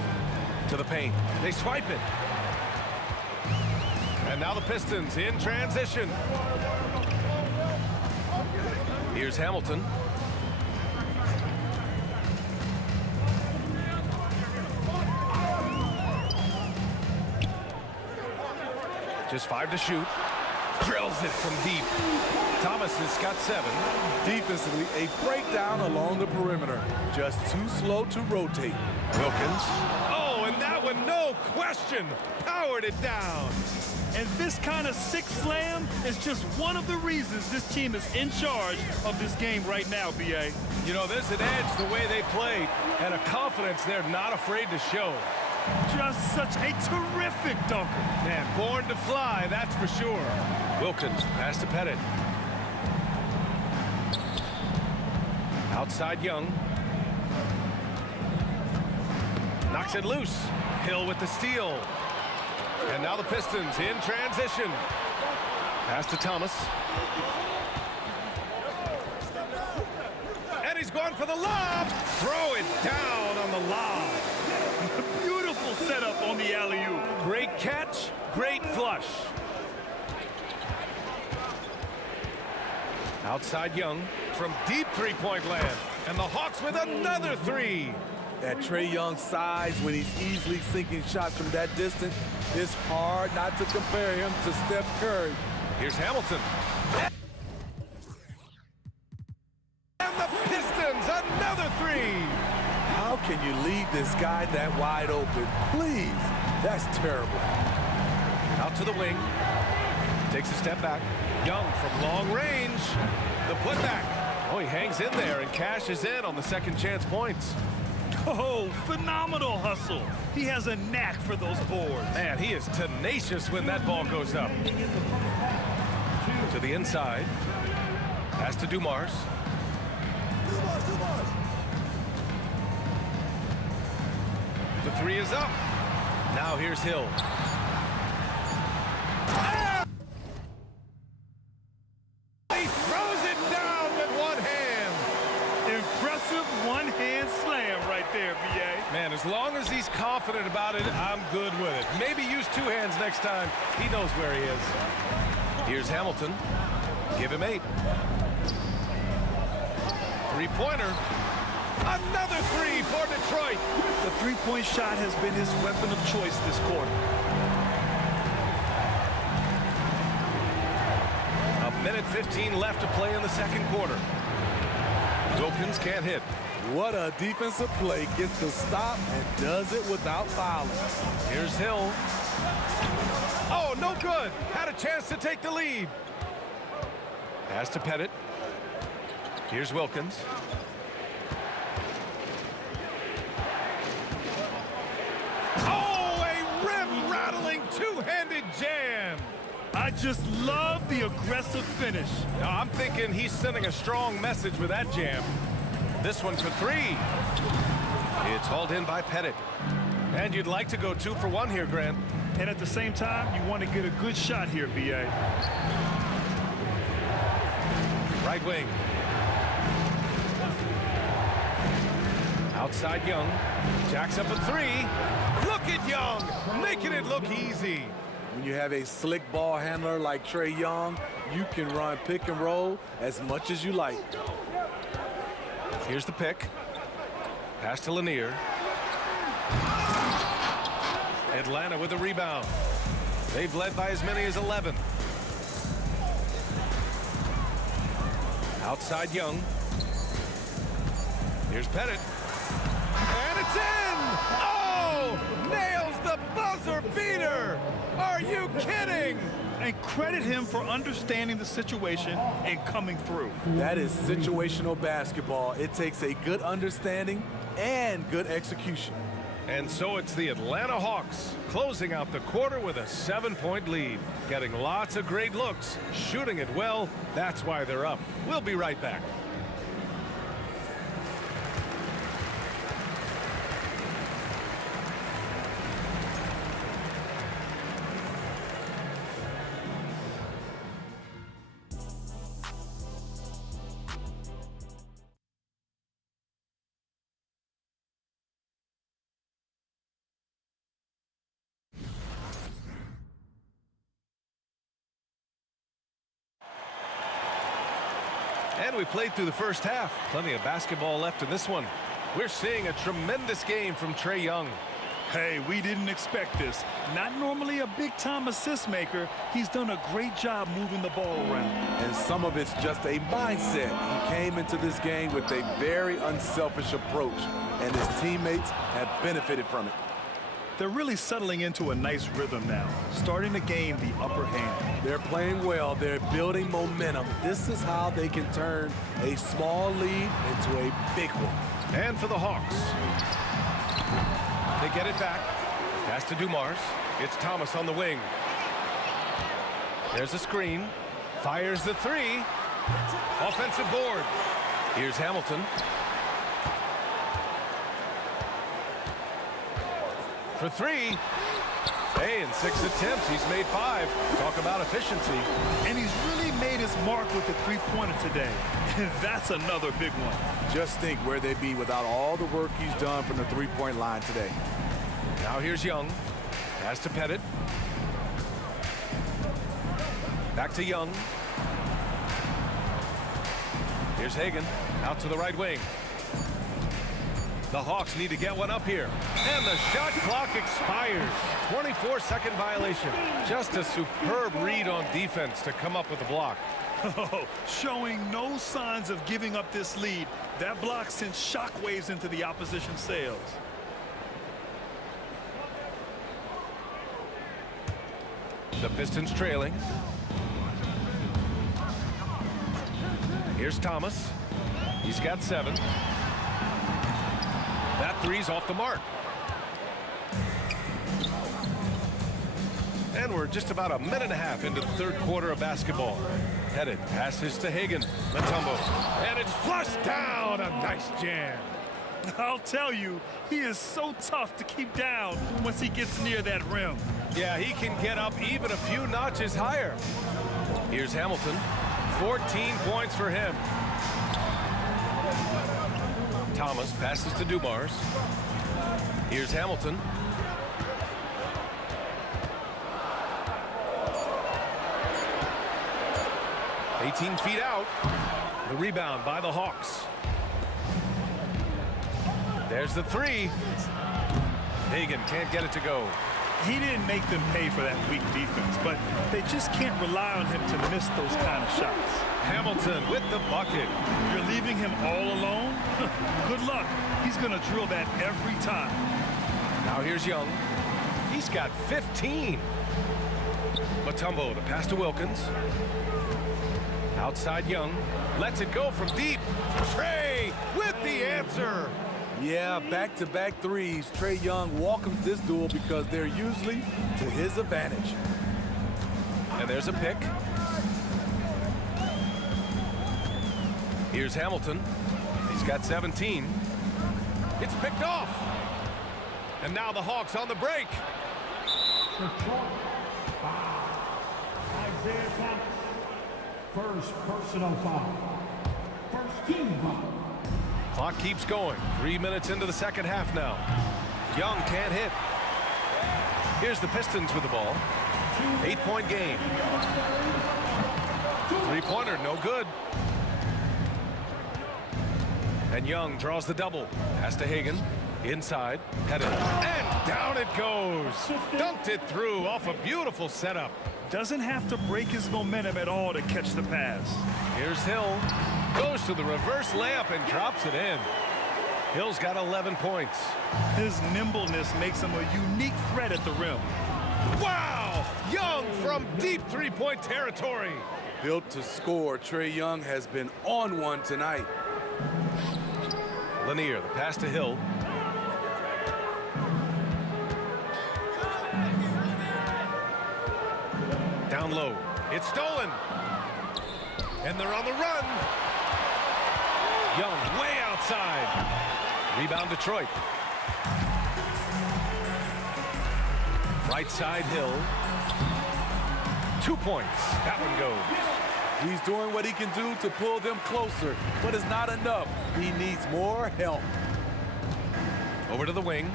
to the paint. They swipe it. And now the Pistons in transition. Here's Hamilton. Just 5 to shoot. Drills it from deep. Thomas has got 7. Defensively, a breakdown along the perimeter. Just too slow to rotate. Wilkins. Oh, and that one, no question, powered it down. And this kind of sick slam is just one of the reasons this team is in charge of this game right now, B.A. You know, there's an edge the way they played and a confidence they're not afraid to show. Just such a terrific dunker. Man, born to fly, that's for sure. Wilkins, pass to Pettit. Outside Young. Knocks it loose. Hill with the steal. And now the Pistons in transition. Pass to Thomas. And he's going for the lob. Throw it down on the lob. Beautiful setup on the alley-oop. Great catch, great flush. Outside Young from deep three-point land. And the Hawks with another 3. At Trae Young's size, when he's easily sinking shots from that distance, it's hard not to compare him to Steph Curry. Here's Hamilton. And the Pistons, another 3. How can you leave this guy that wide open? Please, that's terrible. Out to the wing. Takes a step back. Young from long range. The putback. Oh, he hangs in there and cashes in on the second chance points. Oh, phenomenal hustle. He has a knack for those boards. Man, he is tenacious when that ball goes up. To the inside. Pass to Dumars. The 3 is up. Now here's Hill. He throws it down. Man, as long as he's confident about it, I'm good with it. Maybe use two hands next time. He knows where he is. Here's Hamilton. Give him 8. Three-pointer. Another 3 for Detroit. The three-point shot has been his weapon of choice this quarter. A minute 15 left to play in the second quarter. Wilkins can't hit. What a defensive play. Gets the stop and does it without fouling. Here's Hill. Oh, no good. Had a chance to take the lead. Pass to Pettit. Here's Wilkins. Oh, a rim-rattling two-handed jam. I just love the aggressive finish. Now, I'm thinking he's sending a strong message with that jam. This one for 3. It's hauled in by Pettit. And you'd like to go 2 for 1 here, Grant. And at the same time, you want to get a good shot here, B.A. Right wing. Outside Young. Jacks up a 3. Look at Young, making it look easy. When you have a slick ball handler like Trae Young, you can run pick and roll as much as you like. Here's the pick. Pass to Lanier. Atlanta with a rebound. They've led by as many as 11. Outside Young. Here's Pettit. And it's in! Oh! Nails the buzzer beater! Are you kidding? And credit him for understanding the situation and coming through. That is situational basketball. It takes a good understanding and good execution. And so it's the Atlanta Hawks closing out the quarter with a 7-point lead. Getting lots of great looks, shooting it well. That's why they're up. We'll be right back. And we played through the first half. Plenty of basketball left in this one. We're seeing a tremendous game from Trae Young. Hey, we didn't expect this. Not normally a big-time assist maker. He's done a great job moving the ball around. And some of it's just a mindset. He came into this game with a very unselfish approach, and his teammates have benefited from it. They're really settling into a nice rhythm now, starting to gain the upper hand. They're playing well. They're building momentum. This is how they can turn a small lead into a big one. And for the Hawks. They get it back. Pass to Dumars. It's Thomas on the wing. There's a screen. Fires the 3. Offensive board. Here's Hamilton. For 3. Hey, in 6 attempts, he's made 5. Talk about efficiency. And he's really made his mark with the three-pointer today. And that's another big one. Just think where they'd be without all the work he's done from the three-point line today. Now here's Young. Pass to Pettit. Back to Young. Here's Hagan. Out to the right wing. The Hawks need to get one up here. And the shot clock expires. 24-second violation. Just a superb read on defense to come up with the block. Oh, showing no signs of giving up this lead. That block sent shockwaves into the opposition sails. The Pistons trailing. Here's Thomas. He's got 7. That 3's off the mark. And we're just about a minute and a half into the third quarter of basketball. Pettit passes to Hagan. Mutombo. And it's flushed down. A nice jam. I'll tell you, he is so tough to keep down once he gets near that rim. Yeah, he can get up even a few notches higher. Here's Hamilton. 14 points for him. Thomas passes to Dumars. Here's Hamilton. "18 feet out." The rebound by the Hawks. There's the three. Hagan can't get it to go. He didn't make them pay for that weak defense, but they just can't rely on him to miss those kind of shots. Hamilton with the bucket. You're leaving him all alone? Good luck. He's going to drill that every time. Now here's Young. He's got 15. Mutombo, the pass to Wilkins. Outside Young. Lets it go from deep. Trey with the answer. Yeah, back-to-back threes. Trae Young welcomes this duel because they're usually to his advantage. And there's a pick. Here's Hamilton. He's got 17. It's picked off. And now the Hawks on the break. Isaiah Thomas. First personal foul. First team foul. Clock keeps going. 3 minutes into the second half now. Young can't hit. Here's the Pistons with the ball. 8-point game. Three-pointer, no good. And Young draws the double. Pass to Hagan. Inside. Headed. And down it goes. Dunked it through off a beautiful setup. Doesn't have to break his momentum at all to catch the pass. Here's Hill. Goes to the reverse layup and drops it in. Hill's got 11 points. His nimbleness makes him a unique threat at the rim. Wow! Young from deep three-point territory. Built to score, Trae Young has been on one tonight. Lanier, the pass to Hill. Down low. It's stolen. And they're on the run. Young way outside. Rebound Detroit. Right side Hill. 2 points. That one goes. He's doing what he can do to pull them closer, but it's not enough. He needs more help. Over to the wing.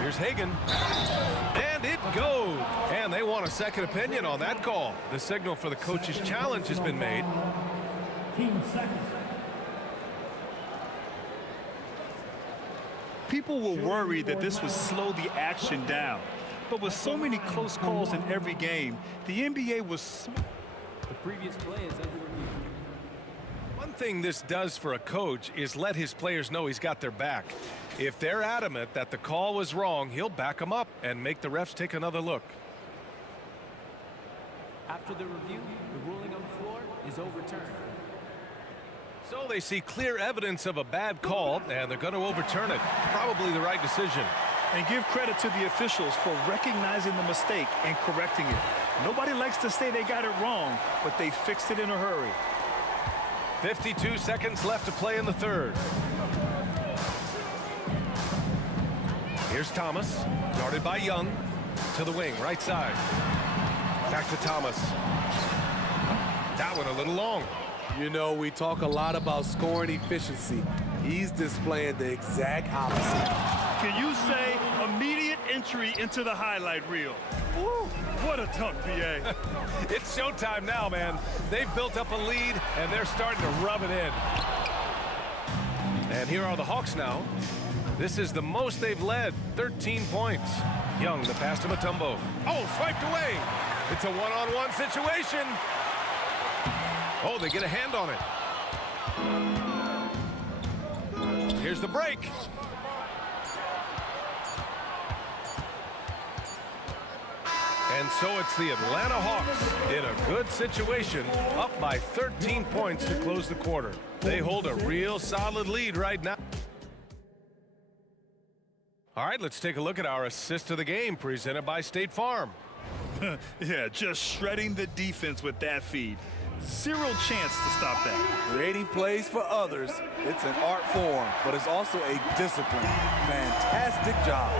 Here's Hagan. And it goes. And they want a second opinion on that call. The signal for the coach's challenge has been made. People were worried that this would slow the action down. But with so many close calls in every game, the NBA was... The previous play is under review. One thing this does for a coach is let his players know he's got their back. If they're adamant that the call was wrong, he'll back them up and make the refs take another look. After the review, the ruling on the floor is overturned. So they see clear evidence of a bad call, and they're going to overturn it. Probably the right decision. And give credit to the officials for recognizing the mistake and correcting it. Nobody likes to say they got it wrong, but they fixed it in a hurry. 52 seconds left to play in the third. Here's Thomas, guarded by Young, to the wing, right side. Back to Thomas. That one a little long. You know, we talk a lot about scoring efficiency. He's displaying the exact opposite. Can you say immediate entry into the highlight reel? Woo, what a dunk, B.A. It's showtime now, man. They've built up a lead, and they're starting to rub it in. And here are the Hawks now. This is the most they've led, 13 points. Young, the pass to Mutombo. Oh, swiped away. It's a one-on-one situation. Oh, they get a hand on it. Here's the break. And so it's the Atlanta Hawks in a good situation, up by 13 points to close the quarter. They hold a real solid lead right now. All right, let's take a look at our assist of the game presented by State Farm. Yeah, just shredding the defense with that feed. Zero chance to stop that. Creating plays for others, it's an art form, but it's also a discipline. Fantastic job.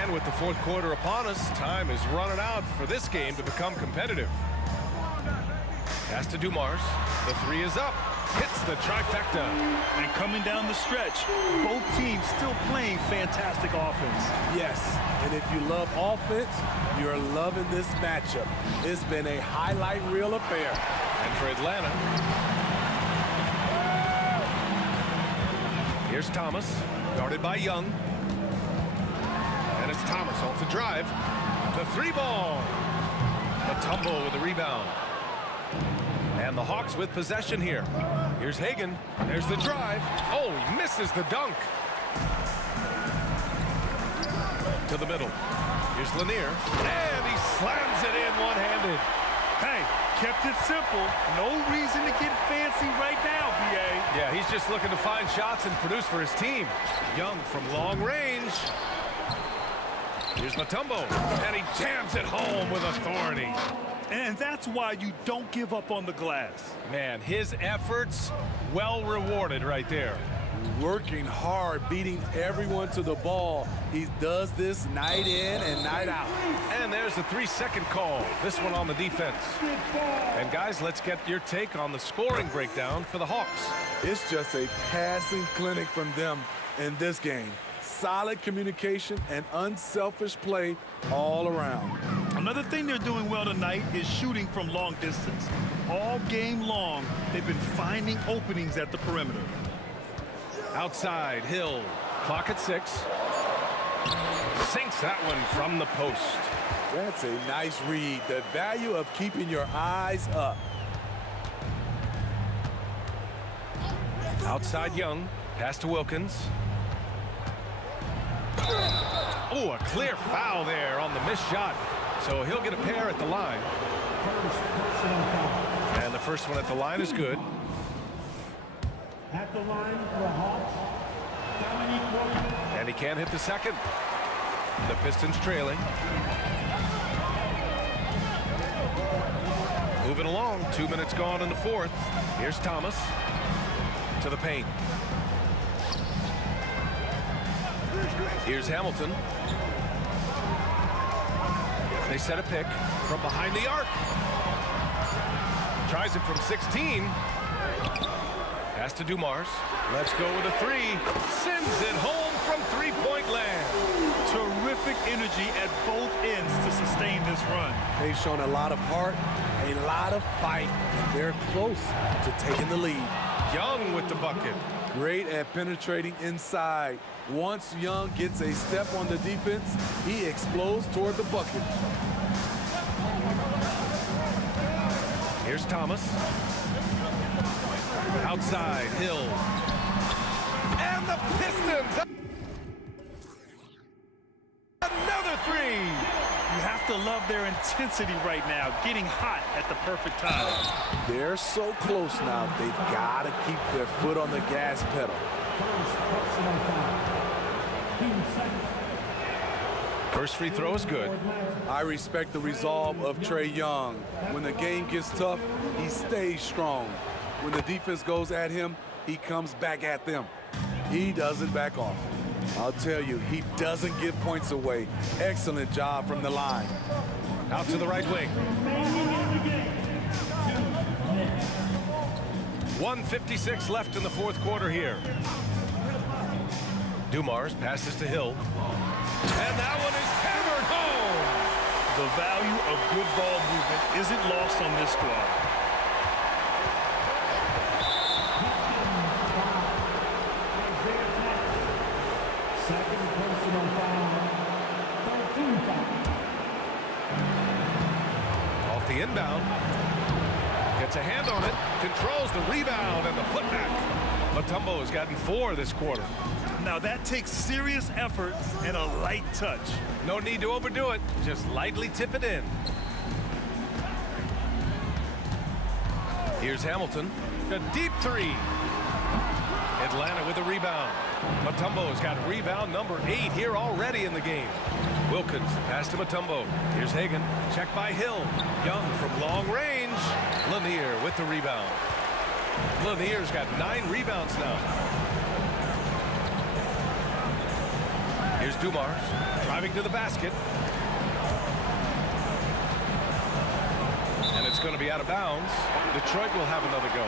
And with the fourth quarter upon us, time is running out for this game to become competitive. Pass to Dumars. The three is up. hits the trifecta. And coming down the stretch, both teams still playing fantastic offense. Yes, and if you love offense, you're loving this matchup. It's been a highlight reel affair. And for Atlanta, here's Thomas, guarded by Young. And it's Thomas off the drive. The three ball. Mutombo with the rebound. And the Hawks with possession here. Here's Hagan. There's the drive. Oh, he misses the dunk. To the middle. Here's Lanier. And he slams it in one-handed. Hey, kept it simple. No reason to get fancy right now, B.A. Yeah, he's just looking to find shots and produce for his team. Young from long range. Here's Mutombo, and he jams it home with authority. And that's why you don't give up on the glass. Man, his efforts well rewarded right there. Working hard, beating everyone to the ball. He does this night in and night out. And there's the 3-second call. This one on the defense. And guys, let's get your take on the scoring breakdown for the Hawks. It's just a passing clinic from them in this game. Solid communication and unselfish play all around. Another thing they're doing well tonight is shooting from long distance. All game long, they've been finding openings at the perimeter. Outside, Hill, clock at 6. Sinks that one from the post. That's a nice read. The value of keeping your eyes up. Outside Young, pass to Wilkins. Oh, a clear foul there on the missed shot. So he'll get a pair at the line. And the first one at the line is good. At the line for the Hawks, And he can't hit the second. The Pistons trailing. Moving along, 2 minutes gone in the fourth. Here's Thomas to the paint. Here's Hamilton. They set a pick from behind the arc. Tries it from 16. Pass to Dumars. Let's go with a three. Sends it home from three-point land. Terrific energy at both ends to sustain this run. They've shown a lot of heart, a lot of fight, and they're close to taking the lead. Young with the bucket. Great at penetrating inside. Once Young gets a step on the defense, he explodes toward the bucket. Here's Thomas. Outside, Hill. And the Pistons. Another three. You have to love their intensity right now, getting hot at the perfect time. They're so close now, they've got to keep their foot on the gas pedal. First free throw is good. I respect the resolve of Trae Young. When the game gets tough, he stays strong. When the defense goes at him, he comes back at them. He doesn't back off. I'll tell you, he doesn't give points away. Excellent job from the line. Out to the right wing. 1:56 left in the fourth quarter here. Dumars passes to Hill. And that one is hammered home. The value of good ball movement isn't lost on this squad. second personal foul, 13 foul. Off the inbound. Gets a hand on it. Controls the rebound and the putback. Mutombo has gotten 4 this quarter. Now that takes serious effort and a light touch. No need to overdo it. Just lightly tip it in. Here's Hamilton. A deep three. Atlanta with a rebound. Mutombo has got rebound number 8 here already in the game. Wilkins, pass to Mutombo. Here's Hagan. Check by Hill. Young from long range. Lanier with the rebound. Lanier's got 9 rebounds now. Here's Dumars, driving to the basket. And it's going to be out of bounds. Detroit will have another go.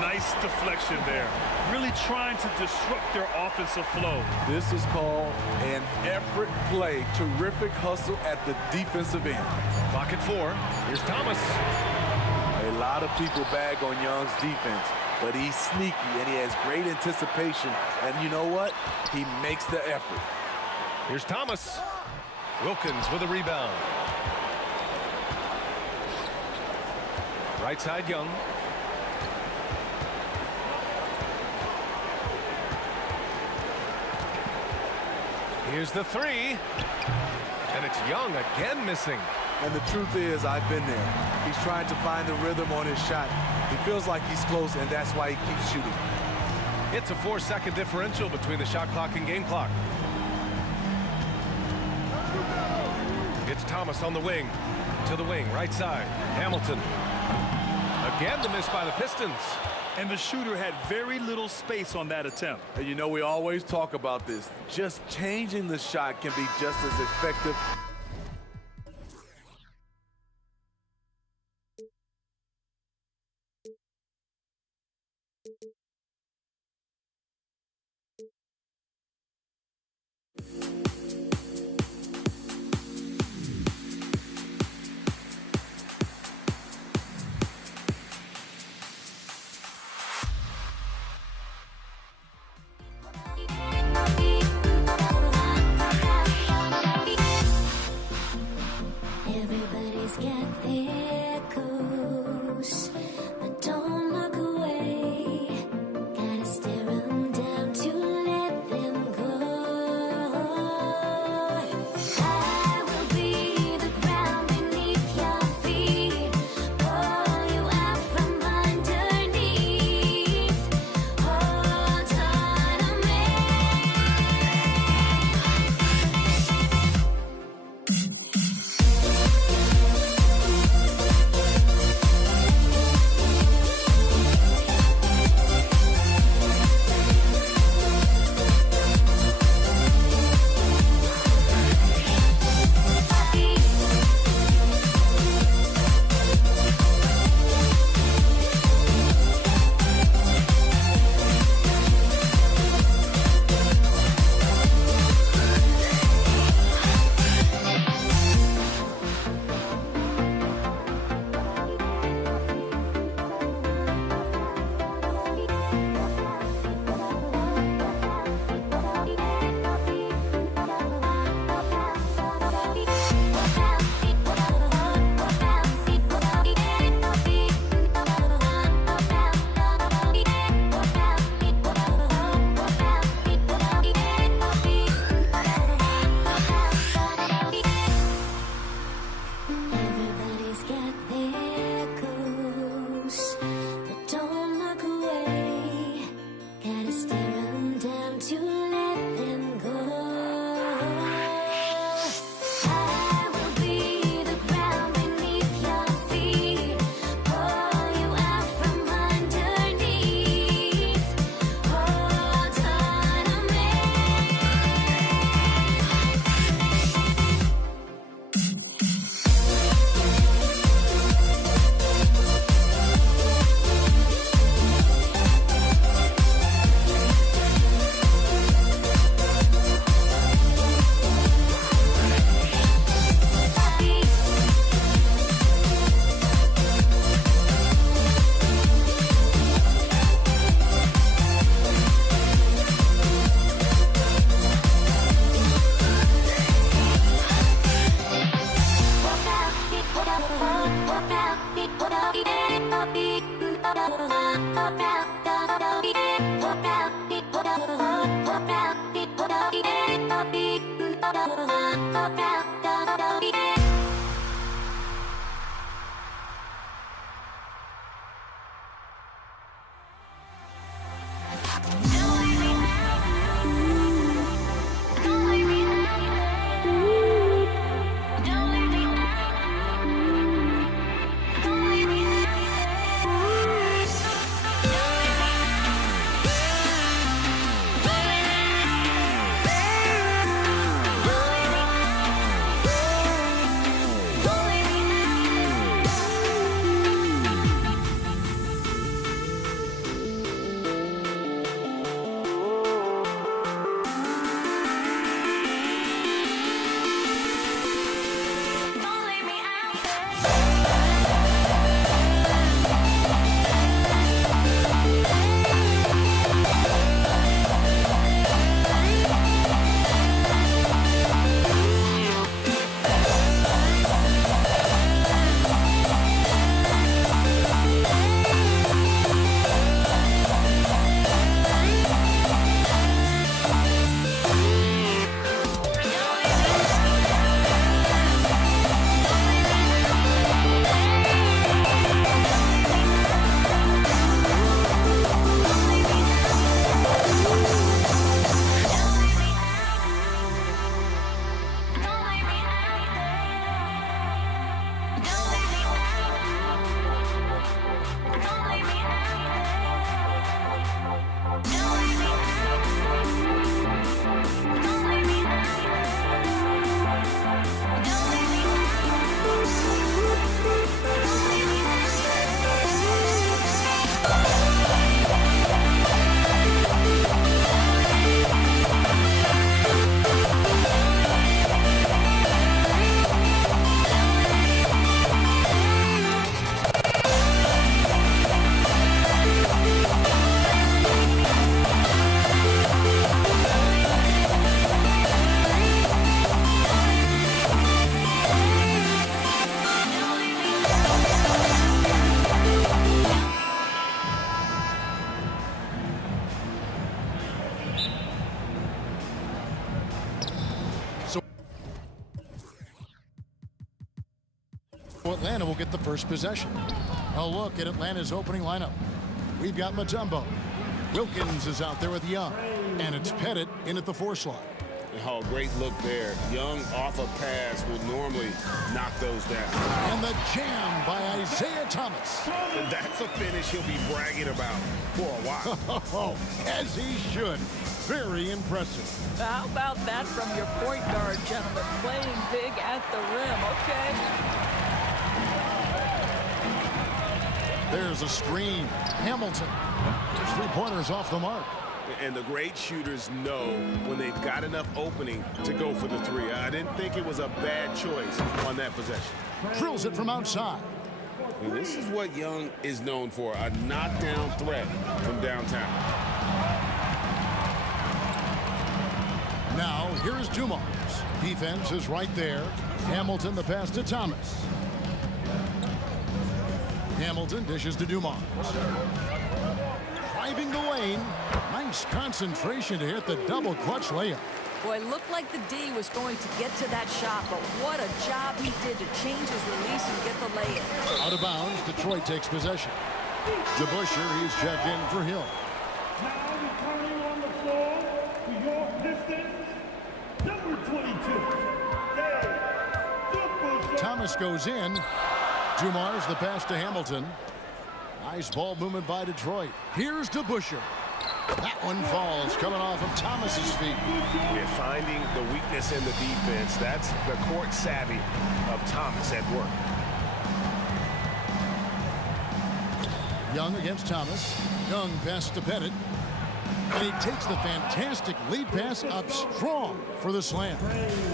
Nice deflection there. Really trying to disrupt their offensive flow. This is called an effort play. Terrific hustle at the defensive end. Clock at 4. Here's Thomas. A lot of people bag on Young's defense, but he's sneaky and he has great anticipation. And you know what? He makes the effort. Here's Thomas. Wilkins with a rebound. Right side, Young. Here's the 3. And it's Young again missing. And the truth is, I've been there. He's trying to find the rhythm on his shot. He feels like he's close, and that's why he keeps shooting. It's a 4-second differential between the shot clock and game clock. It's Thomas on the wing. To the wing, right side. Hamilton. Again, the miss by the Pistons. And the shooter had very little space on that attempt. And you know, we always talk about this. Just changing the shot can be just as effective. Everybody's got their goals, but don't look away. Gotta stare 'em down to let them go. I will be the ground beneath your feet, pull you out from underneath. Hold on to me. Everybody's got their goals, but don't look away. Gotta stare 'em down to let them go. I will be the ground beneath your feet, pull you out from underneath. Hold on to me. So Atlanta will get the first possession. A look at Atlanta's opening lineup. We've got Mutombo. Wilkins is out there with Young. And it's Pettit in at the 4 slot. Oh, great look there. Young off a pass will normally knock those down. And the jam by Isaiah Thomas. That's a finish he'll be bragging about for a while. As he should. Very impressive. How about that from your point guard, gentlemen? Playing big at the rim. Okay. There's a screen. Hamilton. His 3-pointers off the mark. And the great shooters know when they've got enough opening to go for the 3. I didn't think it was a bad choice on that possession. Drills it from outside. And this is what Young is known for, a knockdown threat from downtown. Now, here's Dumars. Defense is right there. Hamilton the pass to Thomas. Hamilton dishes to Dumars. Driving the lane. Nice concentration to hit the double clutch layup. Boy, it looked like the D was going to get to that shot, but what a job he did to change his release and get the lay-in. Out of bounds, Detroit takes possession. DeBusschere, he's checked in for Hill. Now returning on the floor to your Pistons, number 22, DeBusschere. Thomas goes in. Dumars the pass to Hamilton. Nice ball movement by Detroit. Here's DeBusschere. That one falls, coming off of Thomas's feet. Yeah, finding the weakness in the defense. That's the court savvy of Thomas at work. Young against Thomas. Young pass to Pettit. And he takes the fantastic lead pass up strong for the slam.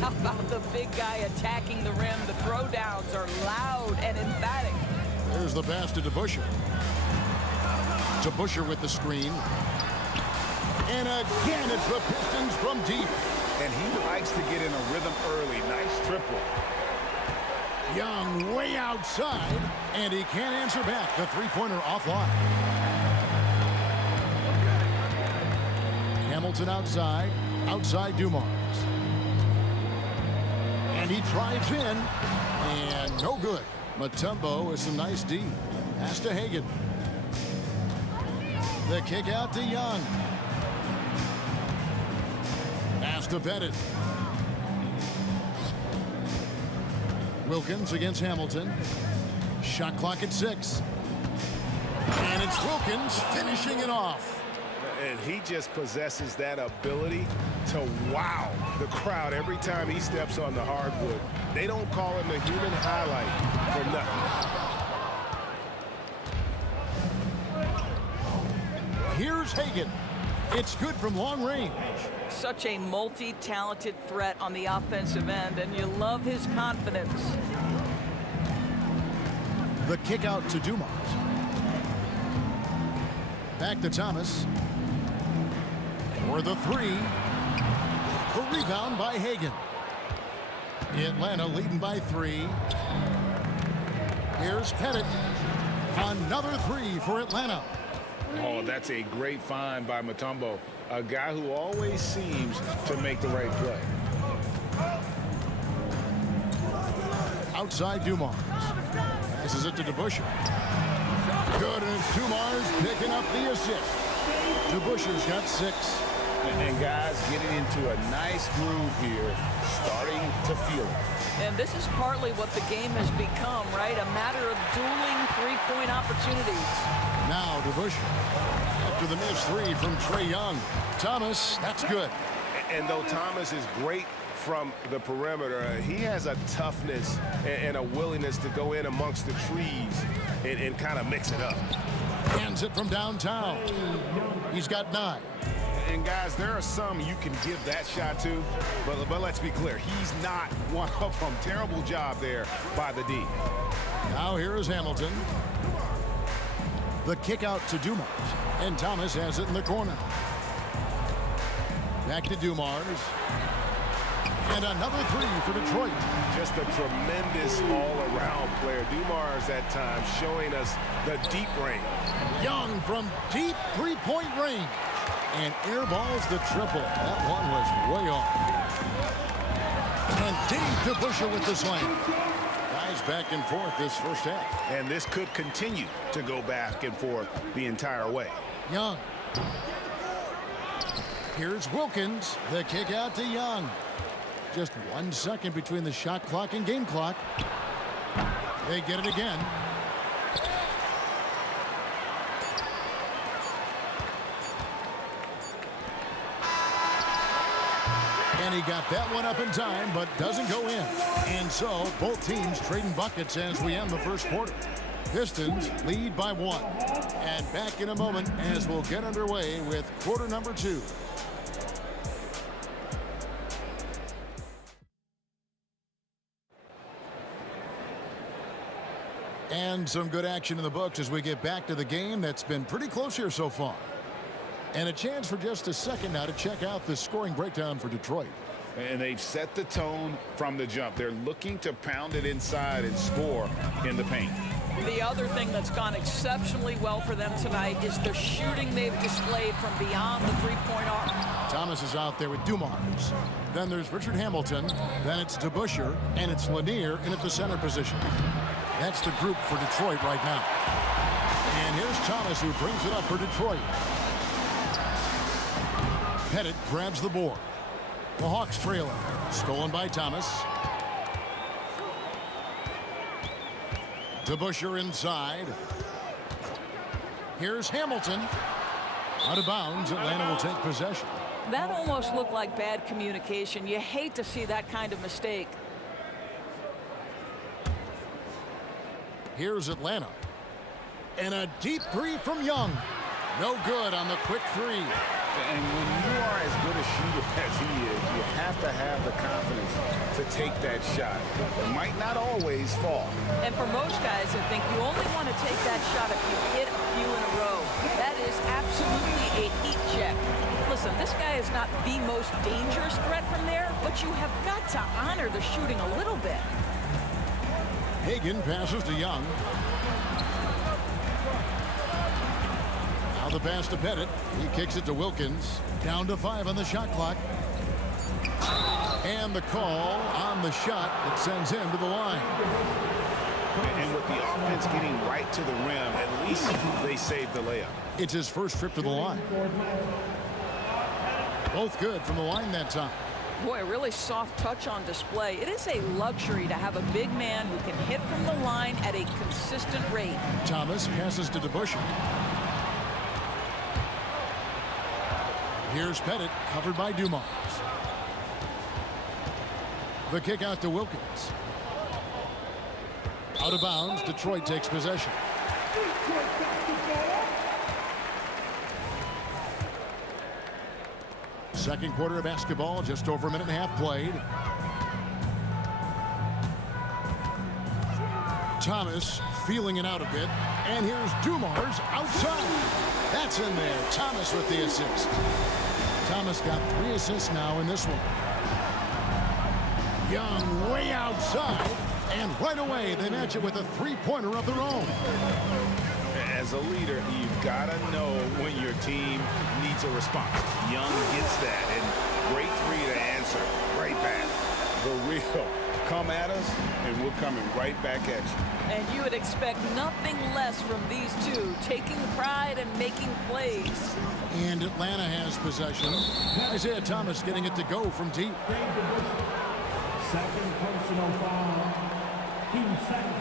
How about the big guy attacking the rim? The throwdowns are loud and emphatic. There's the pass to DeBusschere. DeBusschere with the screen. And again, it's the Pistons from deep. And he likes to get in a rhythm early. Nice triple. Young way outside, and he can't answer back. The 3-pointer offline. Hamilton outside. Outside Dumars. And he drives in, and no good. Mutombo with some nice D. Pass to Hagan. The kick out to Young. Pass to Pettit. Wilkins against Hamilton. Shot clock at 6. And it's Wilkins finishing it off. And he just possesses that ability to wow the crowd every time he steps on the hardwood. They don't call him the human highlight for nothing. Here's Hagan. It's good from long range. Such a multi-talented threat on the offensive end, and you love his confidence. The kick out to Dumars. Back to Thomas. For the 3. The rebound by Hagan. Atlanta leading by 3. Here's Pettit. Another 3 for Atlanta. Oh, that's a great find by Mutombo, a guy who always seems to make the right play. Outside Dumars. Passes it to DeBusschere. Good, and it's Dumars picking up the assist. DeBusschere's got 6. And guys getting into a nice groove here, starting to feel it. And this is partly what the game has become, right? A matter of dueling 3-point opportunities. Now DeBusschere. After the missed 3 from Trae Young. Thomas, that's good. And though Thomas is great from the perimeter, he has a toughness and a willingness to go in amongst the trees and kind of mix it up. Hands it from downtown. He's got 9. And guys, there are some you can give that shot to, but let's be clear, he's not one of them. Terrible job there by the D. Now here is Hamilton. The kick out to Dumars, and Thomas has it in the corner. Back to Dumars. And another 3 for Detroit. Just a tremendous all-around player. Dumars at times showing us the deep range. Young from deep 3-point range. And airballs the triple. That one was way off. And Dave DeBusschere with the slam. Guys is back and forth this first half. And this could continue to go back and forth the entire way. Young. Here's Wilkins. The kick out to Young. Just 1 second between the shot clock and game clock. They get it again. And he got that one up in time, but doesn't go in. And so both teams trading buckets as we end the first quarter. Pistons lead by 1. And back in a moment as we'll get underway with quarter number 2. And some good action in the books as we get back to the game that's been pretty close here so far. And a chance for just a second now to check out the scoring breakdown for Detroit. And they've set the tone from the jump. They're looking to pound it inside and score in the paint. The other thing that's gone exceptionally well for them tonight is the shooting they've displayed from beyond the three-point arc. Thomas is out there with Dumars. Then there's Richard Hamilton. Then it's DeBusschere. And it's Lanier in at the center position. That's the group for Detroit right now. And here's Thomas who brings it up for Detroit. Pettit grabs the board. The Hawks trail it. Stolen by Thomas. DeBusschere inside. Here's Hamilton. Out of bounds, Atlanta will take possession. That almost looked like bad communication. You hate to see that kind of mistake. Here's Atlanta. And a deep three from Young. No good on the quick three. And when you are as good a shooter as he is, you have to have the confidence to take that shot. It might not always fall. And for most guys, I think you only want to take that shot if you hit a few in a row. That is absolutely a heat check. Listen, this guy is not the most dangerous threat from there, but you have got to honor the shooting a little bit. Hagan passes to Young. Now the pass to Pettit. He kicks it to Wilkins. Down to 5 on the shot clock. And the call on the shot that sends him to the line. And with the offense getting right to the rim, at least they saved the layup. It's his first trip to the line. Both good from the line that time. Boy, a really soft touch on display. It is a luxury to have a big man who can hit from the line at a consistent rate. Thomas passes to DeBusschere. Here's Pettit, covered by Dumars. The kick out to Wilkins. Out of bounds, Detroit takes possession. Second quarter of basketball, just over a minute and a half played. Thomas feeling it out a bit. And here's Dumars outside. That's in there. Thomas with the assist. Thomas got 3 assists now in this one. Young way outside. And right away, they match it with a three-pointer of their own. As a leader, you've got to know when your team needs a response. Young gets that, and great three to answer right back. The real come at us, and we're coming right back at you. And you would expect nothing less from these two, taking pride and making plays. And Atlanta has possession. Isaiah Thomas getting it to go from deep. Second personal foul. Team second.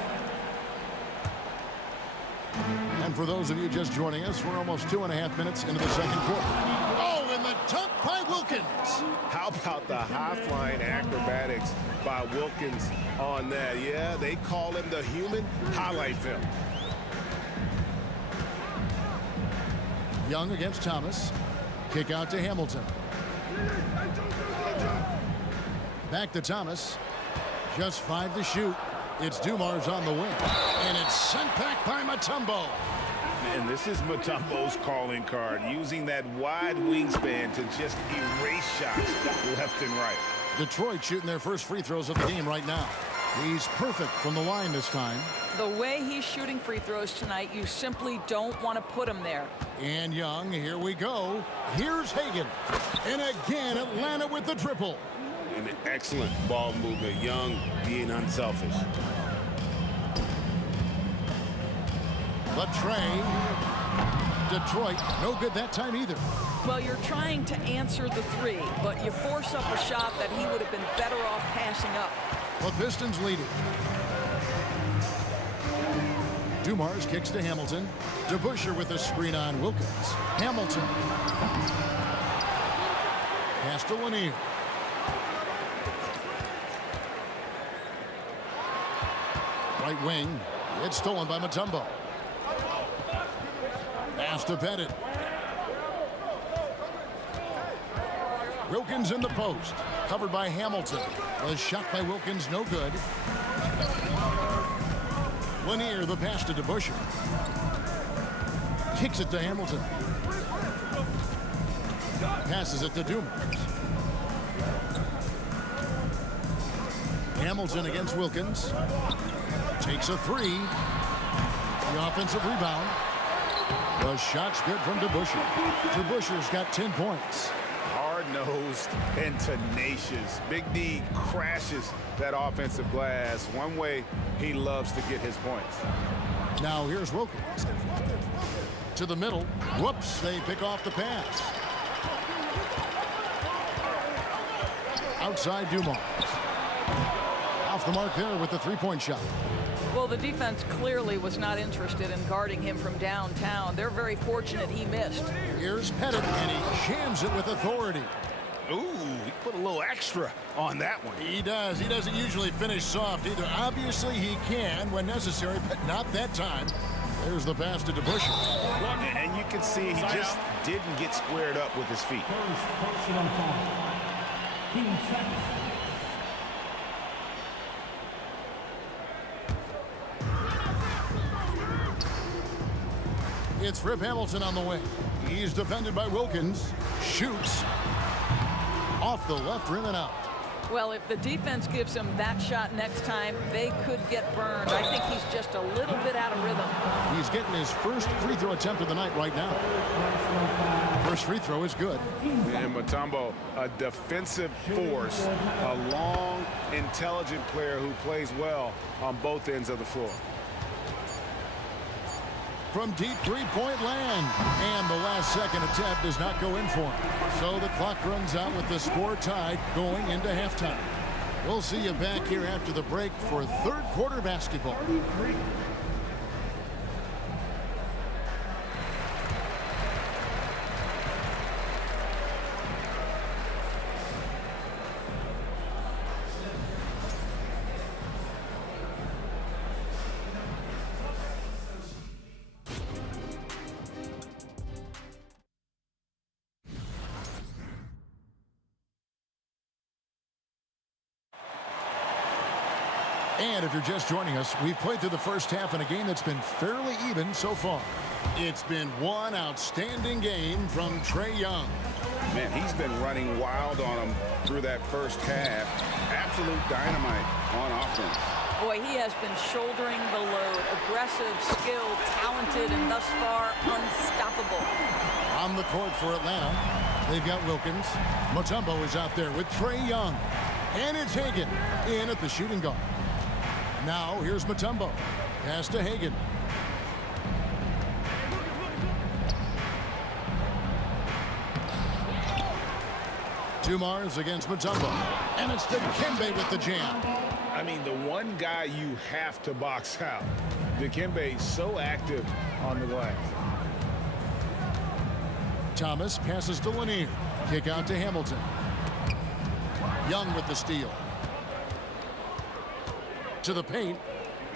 And for those of you just joining us, we're almost 2.5 minutes into the second quarter. Oh, and the dunk by Wilkins. How about the high-flying acrobatics by Wilkins on that? Yeah, they call him the human highlight film. Young against Thomas. Kick out to Hamilton. Back to Thomas. Just 5 to shoot. It's Dumars on the wing. And it's sent back by Mutombo. And this is Mutombo's calling card, using that wide wingspan to just erase shots left and right. Detroit shooting their first free throws of the game right now. He's perfect from the line this time. The way he's shooting free throws tonight, you simply don't want to put him there. And Young, here we go. Here's Hagan. And again, Atlanta with the triple. An excellent ball movement. Young being unselfish. The tray. Detroit, no good that time either. Well, you're trying to answer the three, but you force up a shot that he would have been better off passing up. The Pistons leading. Dumars kicks to Hamilton. DeBusschere with a screen on Wilkins. Hamilton. Pass to Lanier. Right wing. It's stolen by Mutombo. Pass to Pettit. Wilkins in the post. Covered by Hamilton. The shot by Wilkins, no good. Lanier, the pass to DeBusschere. Kicks it to Hamilton. Passes it to Dumars. Hamilton against Wilkins. Takes a three. The offensive rebound. The shot's good from DeBusschere. DeBusschere's got 10 points. Hard-nosed and tenacious. Big D crashes that offensive glass. One way he loves to get his points. Now here's Wilkins. To the middle. Whoops, they pick off the pass. Outside Dumars. Off the mark there with the three-point shot. Well, the defense clearly was not interested in guarding him from downtown. They're very fortunate he missed. Here's Pettit, and he jams it with authority. Ooh, he put a little extra on that one. He does. He doesn't usually finish soft either. Obviously, he can when necessary, but not that time. There's the pass to DeBusschere. And you can see he just didn't get squared up with his feet. It's Rip Hamilton on the wing. He's defended by Wilkins. Shoots. Off the left rim and out. Well, if the defense gives him that shot next time, they could get burned. I think he's just a little bit out of rhythm. He's getting his first free throw attempt of the night right now. First free throw is good. And Mutombo, a defensive force, a long, intelligent player who plays well on both ends of the floor. From deep three-point land. And the last second attempt does not go in for him. So the clock runs out with the score tied going into halftime. We'll see you back here after the break for third quarter basketball. And if you're just joining us, we've played through the first half in a game that's been fairly even so far. It's been one outstanding game from Trae Young. Man, he's been running wild on him through that first half. Absolute dynamite on offense. Boy, he has been shouldering the load. Aggressive, skilled, talented, and thus far unstoppable. On the court for Atlanta, they've got Wilkins. Mutombo is out there with Trae Young. And it's Hagan in at the shooting guard. Now here's Mutombo. Pass to Hagan. Dumars against Mutombo. And it's Dikembe with the jam. I mean, the one guy you have to box out. Dikembe so active on the glass. Thomas passes to Lanier. Kick out to Hamilton. Young with the steal. To the paint,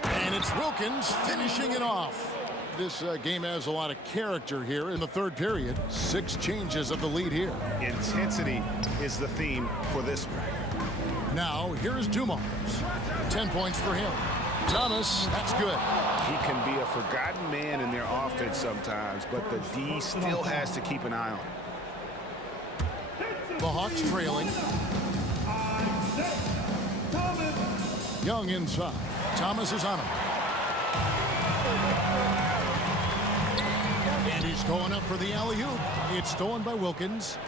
and it's Wilkins finishing it off. This game has a lot of character here in the third period. 6 changes of the lead here. Intensity is the theme for this one. Now, here's Dumars. 10 points for him. Thomas, that's good. He can be a forgotten man in their offense sometimes, but the D still has to keep an eye on him. The Hawks trailing. Young inside. Thomas is on him. And he's going up for the alley-oop. It's stolen by Wilkins.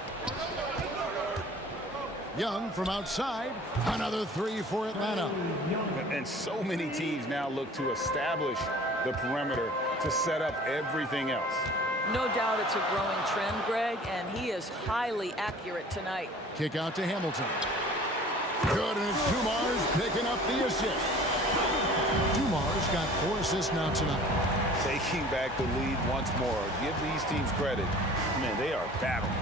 Young from outside. Another three for Atlanta. And so many teams now look to establish the perimeter to set up everything else. No doubt it's a growing trend, Greg, and he is highly accurate tonight. Kick out to Hamilton. Good, and it's Dumars picking up the assist. Dumars got 4 assists now tonight. Taking back the lead once more. Give these teams credit. Man, they are battling.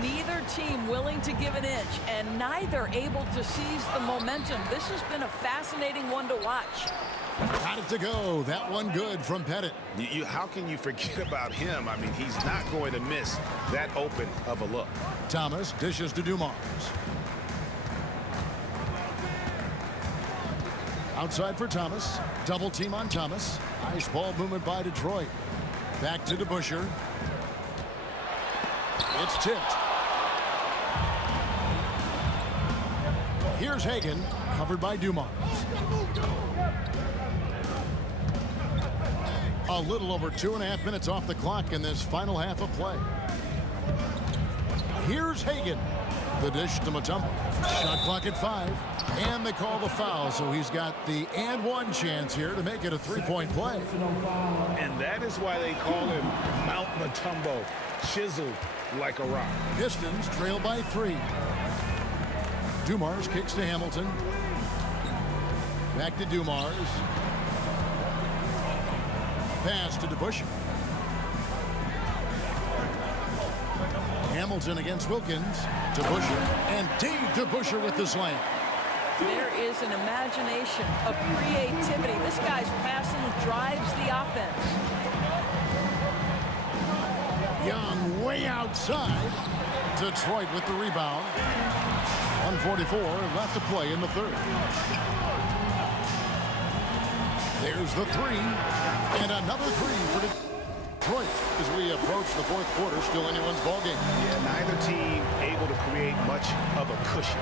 Neither team willing to give an inch, and neither able to seize the momentum. This has been a fascinating one to watch. Got it to go. That one good from Pettit. How can you forget about him? I mean, he's not going to miss that open of a look. Thomas dishes to Dumars. Outside for Thomas. Double team on Thomas. Nice ball movement by Detroit. Back to DeBusschere. It's tipped. Here's Hagan, covered by Dumars. A little over 2.5 minutes off the clock in this final half of play. Here's Hagan. The dish to Mutombo. Shot clock at 5. And they call the foul, so he's got the and one chance here to make it a 3-point play. And that is why they call him Mount Mutombo, chiseled like a rock. Pistons trail by 3. Dumars kicks to Hamilton. Back to Dumars. Pass to DeBusschere. Hamilton against Wilkins. DeBusschere. And Dave DeBusschere with the slam. There is an imagination, a creativity. This guy's passing drives the offense. Young way outside. Detroit with the rebound. 1:44 left to play in the third. There's the 3. And another 3 for Detroit as we approach the fourth quarter. Still anyone's ball game. Yeah, neither team able to create much of a cushion.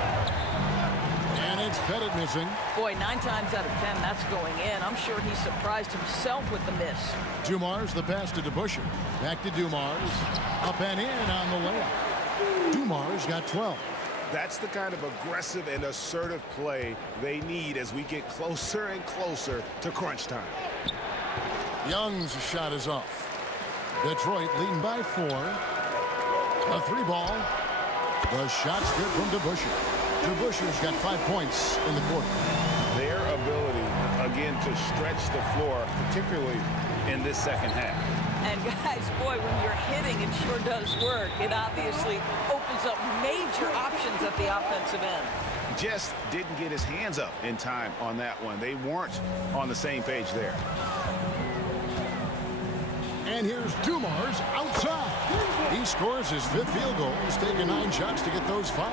And it's Pettit missing. Boy, 9 times out of 10, that's going in. I'm sure he surprised himself with the miss. Dumars, the pass to DeBusschere. Back to Dumars. Up and in on the layup. Dumars got 12. That's the kind of aggressive and assertive play they need as we get closer and closer to crunch time. Young's shot is off. Detroit leading by 4. A 3 ball. The shot's good from DeBusschere. DeBusschere's got 5 points in the quarter. Their ability, again, to stretch the floor, particularly in this second half. And guys, boy, when you're hitting, it sure does work. It obviously opens up major options at the offensive end. Just didn't get his hands up in time on that one. They weren't on the same page there. And here's Dumars outside. He scores his 5th field goal. He's taken 9 shots to get those 5.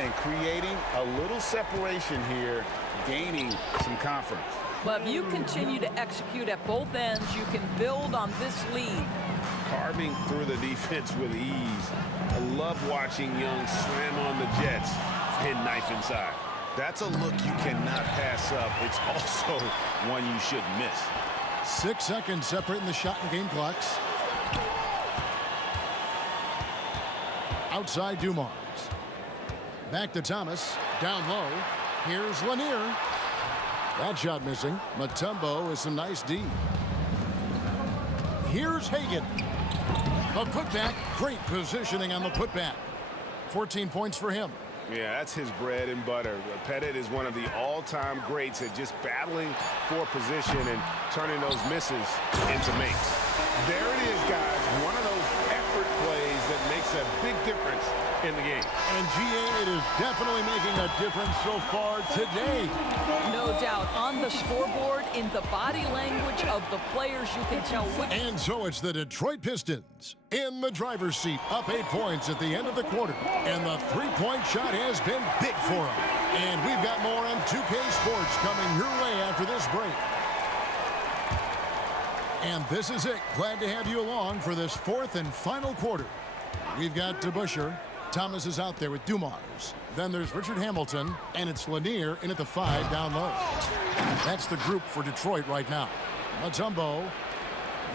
And creating a little separation here, gaining some confidence. But if you continue to execute at both ends, you can build on this lead. Carving through the defense with ease. I love watching Young slam on the Jets and knife inside. That's a look you cannot pass up. It's also one you shouldn't miss. 6 seconds separating the shot and game clocks. Outside Dumars. Back to Thomas. Down low. Here's Lanier. That shot missing. Mutombo with some nice D. Here's Hagan. A putback. Great positioning on the putback. 14 points for him. Yeah, that's his bread and butter. Pettit is one of the all-time greats at just battling for position and turning those misses into makes. There it is, guys. One of those effort plays that makes a big difference in the game. And GA, it is definitely making a difference so far today. No doubt. On the scoreboard, in the body language of the players, you can tell which. And so it's the Detroit Pistons in the driver's seat, up 8 points at the end of the quarter. And the 3-point shot has been big for them. And we've got more on 2K Sports coming your way after this break. And this is it. Glad to have you along for this 4th and final quarter. We've got DeBusschere. Thomas is out there with Dumars. Then there's Richard Hamilton, and it's Lanier in at the 5 down low. That's the group for Detroit right now. Mutombo.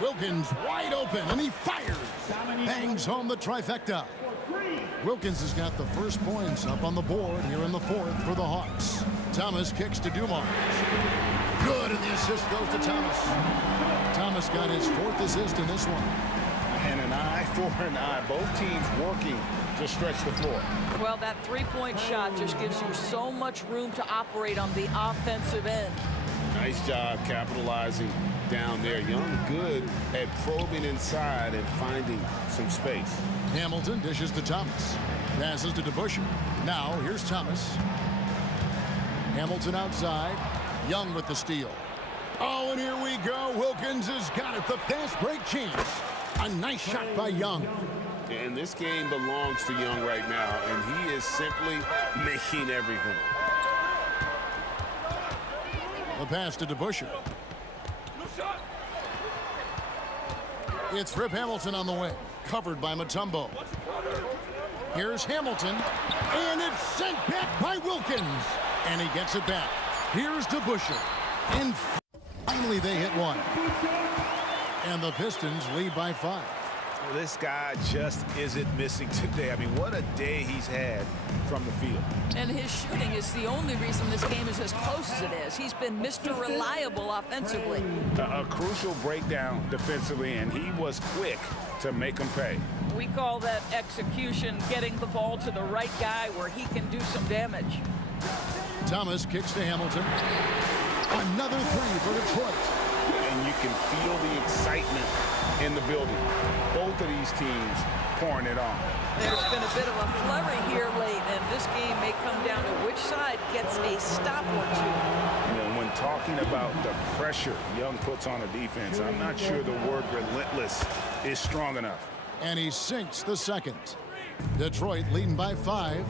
Wilkins wide open, and he fires. Bangs home the trifecta. Wilkins has got the first points up on the board here in the 4th for the Hawks. Thomas kicks to Dumars. Good, and the assist goes to Thomas. Thomas got his 4th assist in this one. And an eye for an eye. Both teams working to stretch the floor. Well, that three-point shot just gives you so much room to operate on the offensive end. Nice job capitalizing down there. Young good at probing inside and finding some space. Hamilton dishes to Thomas. Passes to DeBusschere. Now, here's Thomas. Hamilton outside. Young with the steal. Oh, and here we go. Wilkins has got it. The fast break chance. A nice shot by Young. And this game belongs to Young right now, and he is simply making everything. The pass to DeBusschere. It's Rip Hamilton on the wing, covered by Mutombo. Here's Hamilton, and it's sent back by Wilkins. And he gets it back. Here's DeBusschere. And finally they hit one. And the Pistons lead by 5. This guy just isn't missing today. I mean, what a day he's had from the field. And his shooting is the only reason this game is as close as it is. He's been Mr. Reliable offensively. A crucial breakdown defensively, and he was quick to make them pay. We call that execution, getting the ball to the right guy where he can do some damage. Thomas kicks to Hamilton. Another 3 for Detroit. And you can feel the excitement in the building. Both of these teams pouring it on. There's been a bit of a flurry here late, and this game may come down to which side gets a stop or two. You know, when talking about the pressure Young puts on a defense, I'm not sure the word relentless is strong enough. And he sinks the second. Detroit leading by 5.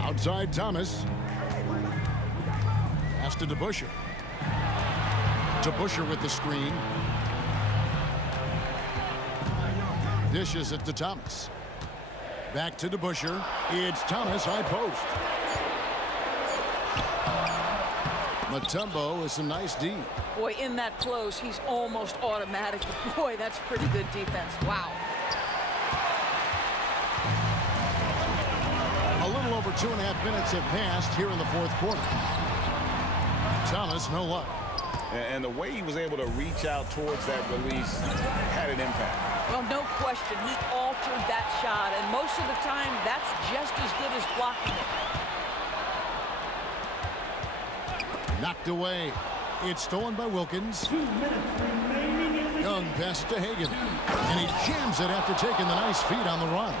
Outside Thomas. Pass to DeBusschere. DeBusschere with the screen. Dishes it to Thomas. Back to DeBusschere. It's Thomas, high post. Mutombo with some nice D. Boy, in that close, he's almost automatic. Boy, that's pretty good defense. Wow. A little over 2.5 minutes have passed here in the 4th quarter. Thomas, no luck. And the way he was able to reach out towards that release had an impact. Well, no question. He altered that shot, and most of the time, that's just as good as blocking it. Knocked away. It's stolen by Wilkins. Young passes to Hagan. And he jams it after taking the nice feed on the run.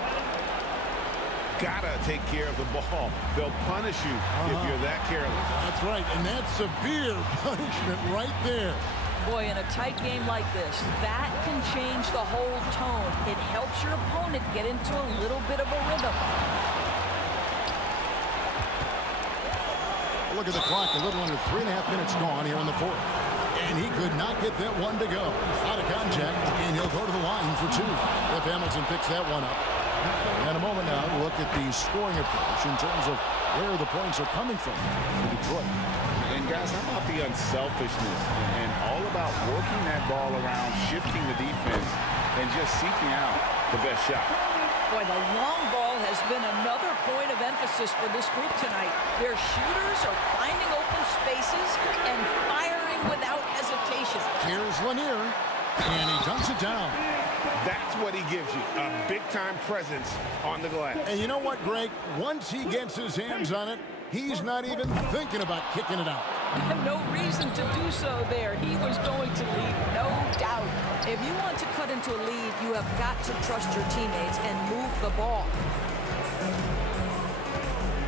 Gotta take care of the ball. They'll punish you if you're that careless. That's right, and that's severe punishment right there. Boy, in a tight game like this, that can change the whole tone. It helps your opponent get into a little bit of a rhythm. Look at the clock, a little under 3.5 minutes gone here in the 4th. And he could not get that one to go. Out of contact, and he'll go to the line for 2. If Hamilton picks that one up. And a moment now to look at the scoring approach in terms of where the points are coming from for Detroit. And guys, how about the unselfishness and all about working that ball around, shifting the defense, and just seeking out the best shot. Boy, the long ball has been another point of emphasis for this group tonight. Their shooters are finding open spaces and firing without hesitation. Here's Lanier, and he dumps it down. That's what he gives you, a big-time presence on the glass. And you know what, Greg? Once he gets his hands on it, he's not even thinking about kicking it out. No reason to do so there. He was going to lead, no doubt. If you want to cut into a lead, you have got to trust your teammates and move the ball.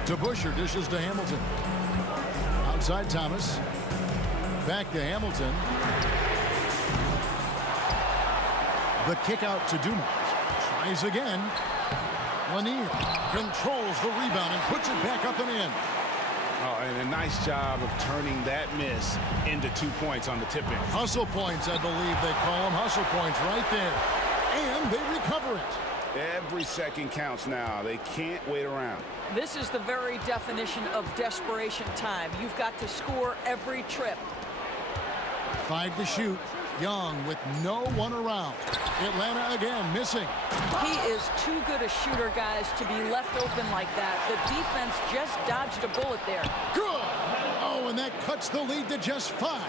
DeBusschere dishes to Hamilton. Outside Thomas. Back to Hamilton. The kick out to Dumars. Tries again. Lanier controls the rebound and puts it back up and in. Oh, and a nice job of turning that miss into 2 points on the tip-in. Hustle points, I believe they call them. Hustle points right there. And they recover it. Every second counts now. They can't wait around. This is the very definition of desperation time. You've got to score every trip. 5 to shoot. Young with no one around. Atlanta again missing. He is too good a shooter, guys, to be left open like that. The defense just dodged a bullet there. Good. Oh, and that cuts the lead to just 5.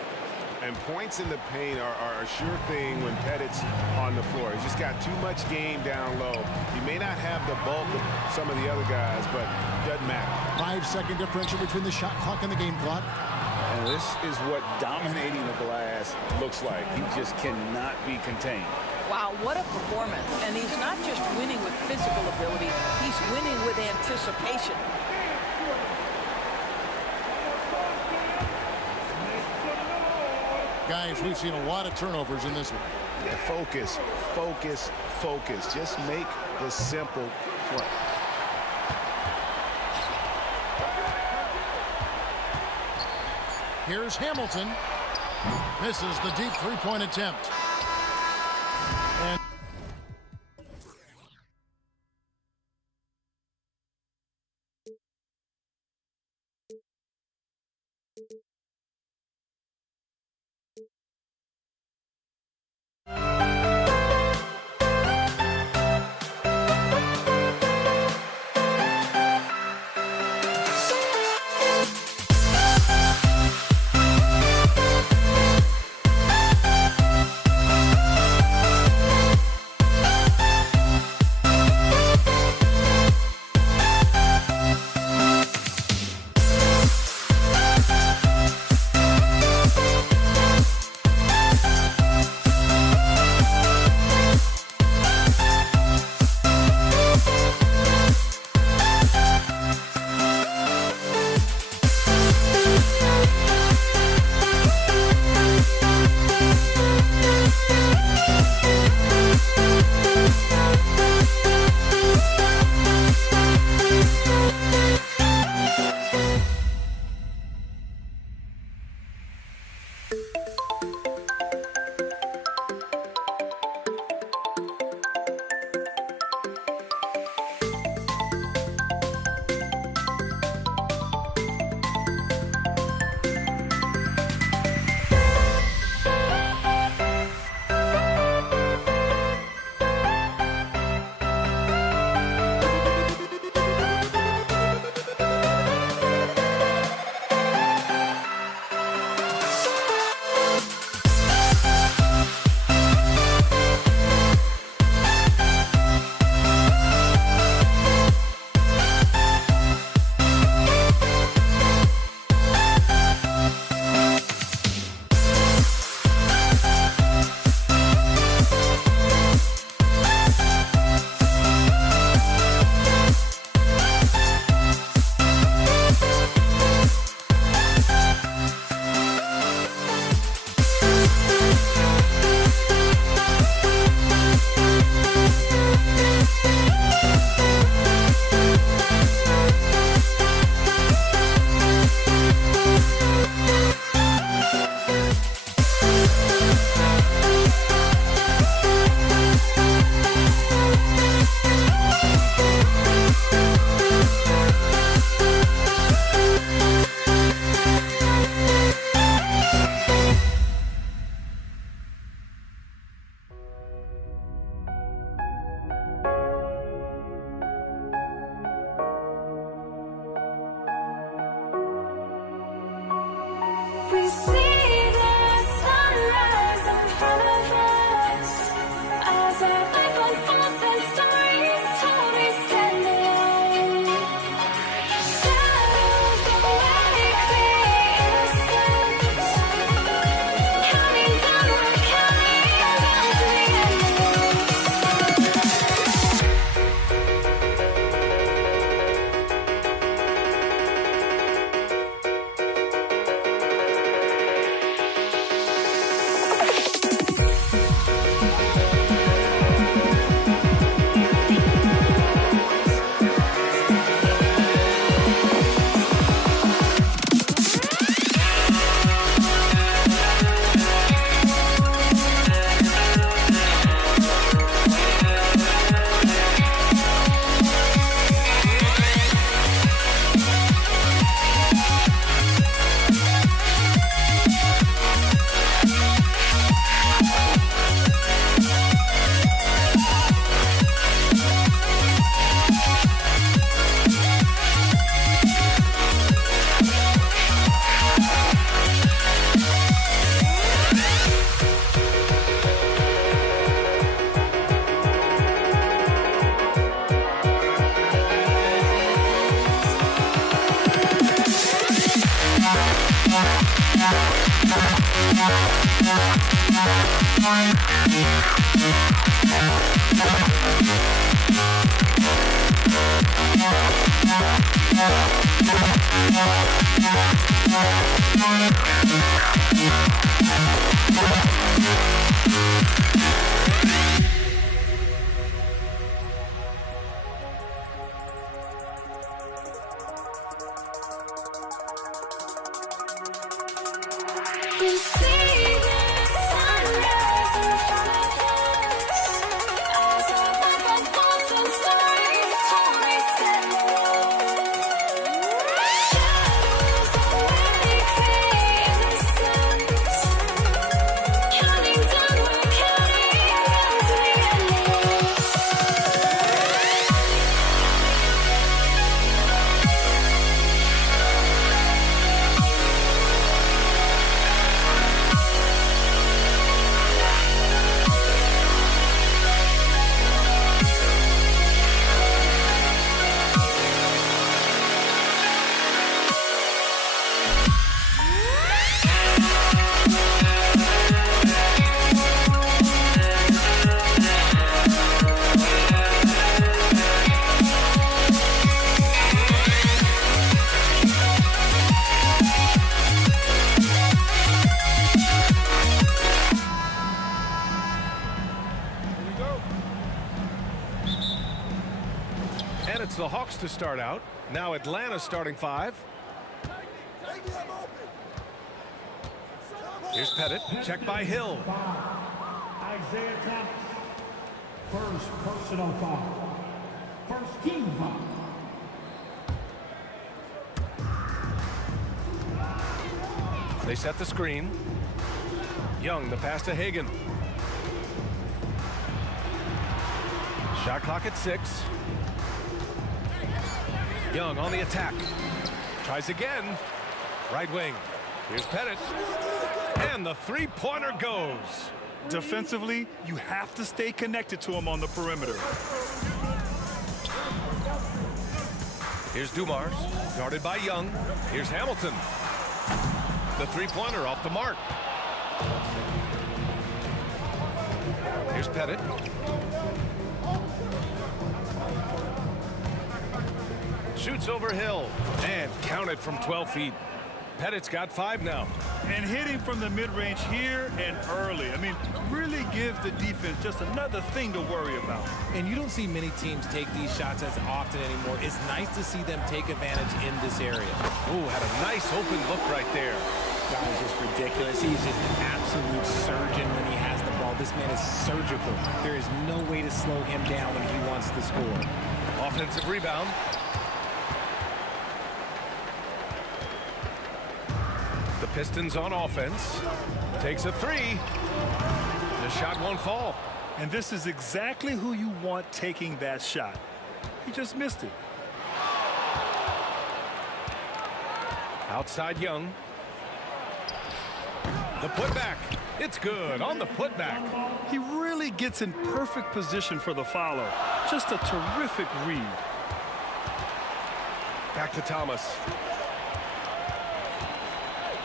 And points in the paint are a sure thing when Pettit's on the floor. He's just got too much game down low. He may not have the bulk of some of the other guys, but doesn't matter. 5-second differential between the shot clock and the game clock. And this is what dominating the glass looks like. He just cannot be contained. Wow, what a performance. And he's not just winning with physical ability, he's winning with anticipation. Guys, we've seen a lot of turnovers in this one. Yeah, focus, focus, focus. Just make the simple play. Here's Hamilton. Misses the deep three-point attempt. And And it's the Hawks to start out. Now Atlanta starting 5. Here's Pettit. Check by Hill. Isaiah Thomas. First personal foul. First team foul. They set the screen. Young, the pass to Hagan. Shot clock at 6. Young on the attack. Tries again. Right wing. Here's Pettit. And the three-pointer goes. Defensively, you have to stay connected to him on the perimeter. Here's Dumars, guarded by Young. Here's Hamilton. The three-pointer off the mark. Here's Pettit. Shoots over Hill and counted from 12 feet. Pettit's got 5 now. And hitting from the mid-range here and early. I mean, really give the defense just another thing to worry about. And you don't see many teams take these shots as often anymore. It's nice to see them take advantage in this area. Ooh, had a nice open look right there. That was just ridiculous. He's just an absolute surgeon when he has the ball. This man is surgical. There is no way to slow him down when he wants to score. Offensive rebound. The Pistons on offense. Takes a 3. The shot won't fall. And this is exactly who you want taking that shot. He just missed it. Outside Young. The putback. It's good on the putback. He really gets in perfect position for the follow. Just a terrific read. Back to Thomas.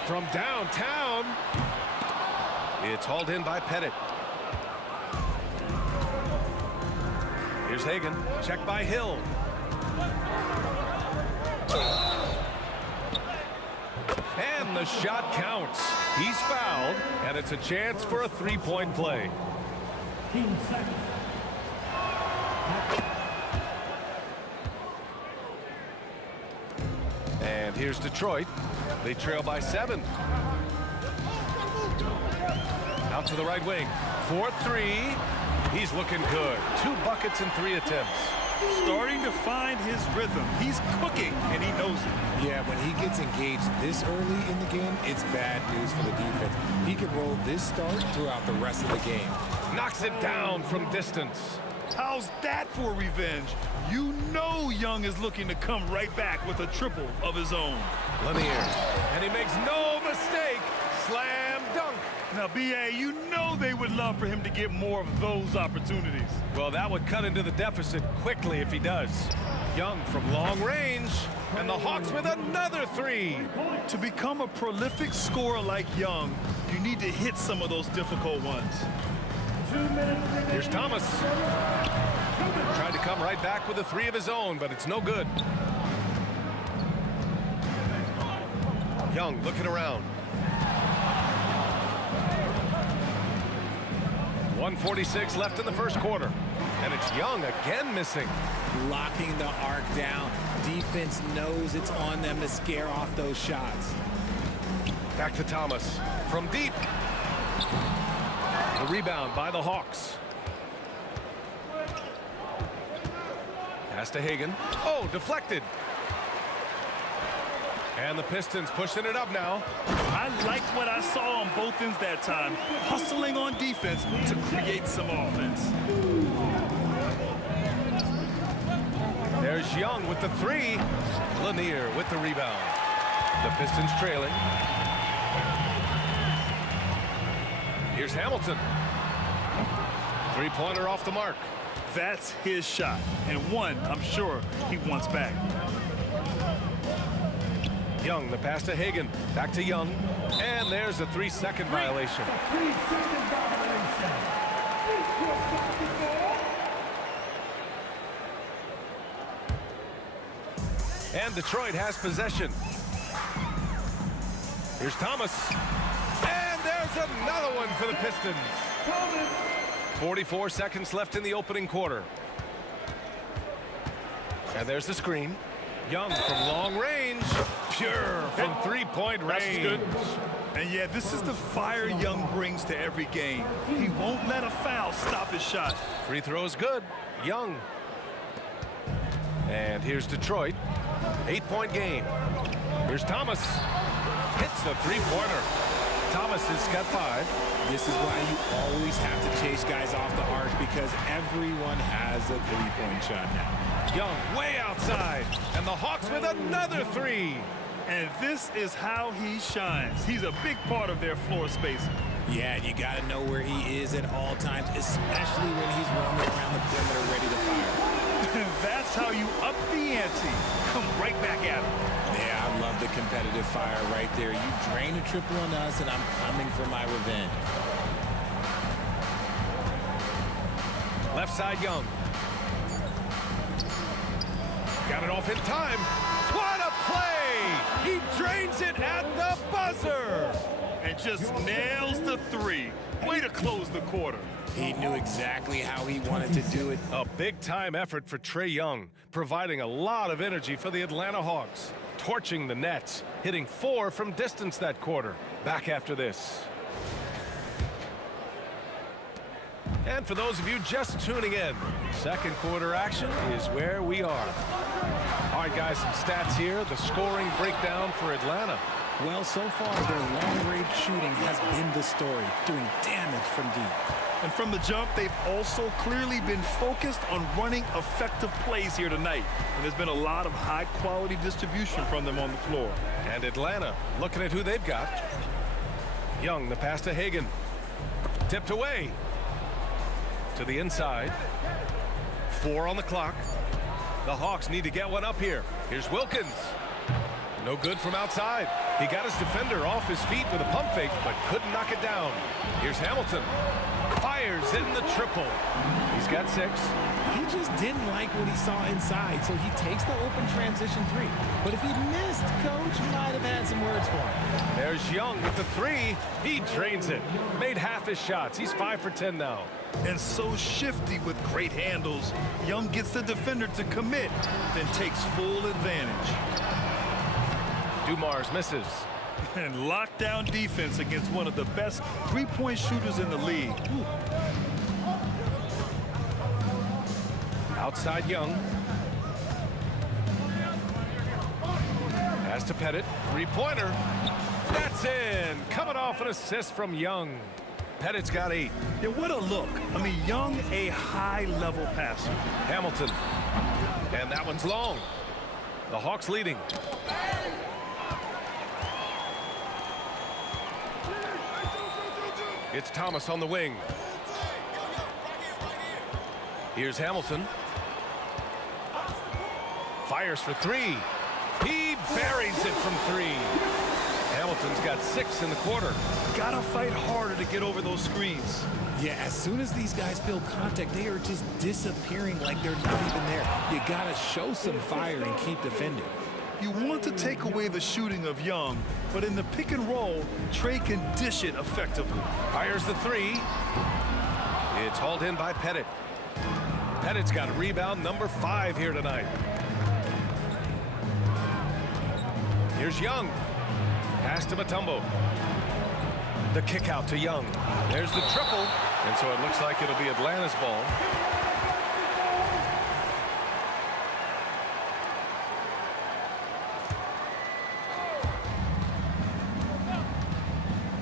From downtown. It's hauled in by Pettit. Here's Hagan. Check by Hill. And the shot counts. He's fouled, and it's a chance for a three-point play. Team second. And here's Detroit. They trail by 7. Out to the right wing. 4-3. He's looking good. 2 buckets in 3 attempts. Starting to find his rhythm. He's cooking, and he knows it. Yeah, when he gets engaged this early in the game, it's bad news for the defense. He can roll this start throughout the rest of the game. Knocks it down from distance. How's that for revenge? You know Young is looking to come right back with a triple of his own. Lanier. And he makes no mistake. Slam dunk. Now, B.A., you know they would love for him to get more of those opportunities. Well, that would cut into the deficit quickly if he does. Young from long range, and the Hawks with another three. To become a prolific scorer like Young, you need to hit some of those difficult ones. Here's Thomas. Tried to come right back with a three of his own, but it's no good. Young looking around. 1:46 left in the first quarter. And it's Young again missing. Locking the arc down. Defense knows it's on them to scare off those shots. Back to Thomas from deep. The rebound by the Hawks. Pass to Hagan. Oh, deflected. And the Pistons pushing it up now. I liked what I saw on both ends that time. Hustling on defense to create some offense. There's Young with the three. Lanier with the rebound. The Pistons trailing. Here's Hamilton. Three-pointer off the mark. That's his shot, and one I'm sure he wants back. Young, the pass to Hagan. Back to Young. And there's a 3-second violation. And Detroit has possession. Here's Thomas. And there's another one for the Pistons. 44 seconds left in the opening quarter. And there's the screen. Young from long range. Pure from three-point range. Good. And yeah, this is the fire Young brings to every game. He won't let a foul stop his shot. Free throws good. Young. And here's Detroit. 8-point game. Here's Thomas. Hits the three-pointer. Thomas has got 5. This is why you always have to chase guys off the arc, because everyone has a three-point shot now. Young way outside. And the Hawks with another 3. And this is how he shines. He's a big part of their floor spacing. Yeah, and you got to know where he is at all times, especially when he's roaming around the perimeter ready to fire. That's how you up the ante. Come right back at him. Yeah, I love the competitive fire right there. You drain a triple on us, and I'm coming for my revenge. Left side, Young. Got it off in time. What a play! He drains it at the buzzer! And just nails the 3. Way to close the quarter. He knew exactly how he wanted to do it. A big-time effort for Trae Young, providing a lot of energy for the Atlanta Hawks. Torching the Nets, hitting 4 from distance that quarter. Back after this. And for those of you just tuning in, second quarter action is where we are. All right, guys, some stats here. The scoring breakdown for Atlanta. Well, so far, their long-range shooting has been the story, doing damage from deep. And from the jump, they've also clearly been focused on running effective plays here tonight. And there's been a lot of high-quality distribution from them on the floor. And Atlanta, looking at who they've got. Young, the pass to Hagan. Tipped away. To the inside. 4 on the clock. The Hawks need to get one up here. Here's Wilkins. No good from outside. He got his defender off his feet with a pump fake, but couldn't knock it down. Here's Hamilton. Fires in the triple. He's got 6. He just didn't like what he saw inside, so he takes the open transition 3. But if he missed, Coach might have had some words for him. There's Young with the 3. He drains it. Made half his shots. He's 5 for 10 now. And so shifty with great handles. Young gets the defender to commit, then takes full advantage. Dumars misses. And lockdown defense against one of the best three-point shooters in the league. Ooh. Outside Young. Pass to Pettit. Three-pointer. That's in. Coming off an assist from Young. Pettit's got 8. Yeah, what a look. I mean, Young, a high-level passer. Hamilton. And that one's long. The Hawks leading. It's Thomas on the wing. Here's Hamilton. Fires for three. He buries it from three. Hamilton's got 6 in the quarter. Gotta fight harder to get over those screens. Yeah, as soon as these guys feel contact, they are just disappearing like they're not even there. You gotta show some fire and keep defending. You want to take away the shooting of Young, but in the pick and roll, Trey can dish it effectively. Fires the three. It's hauled in by Pettit. Pettit's got rebound number 5 here tonight. Here's Young. Pass to Mutombo. The kick out to Young. There's the triple. And so it looks like it'll be Atlanta's ball.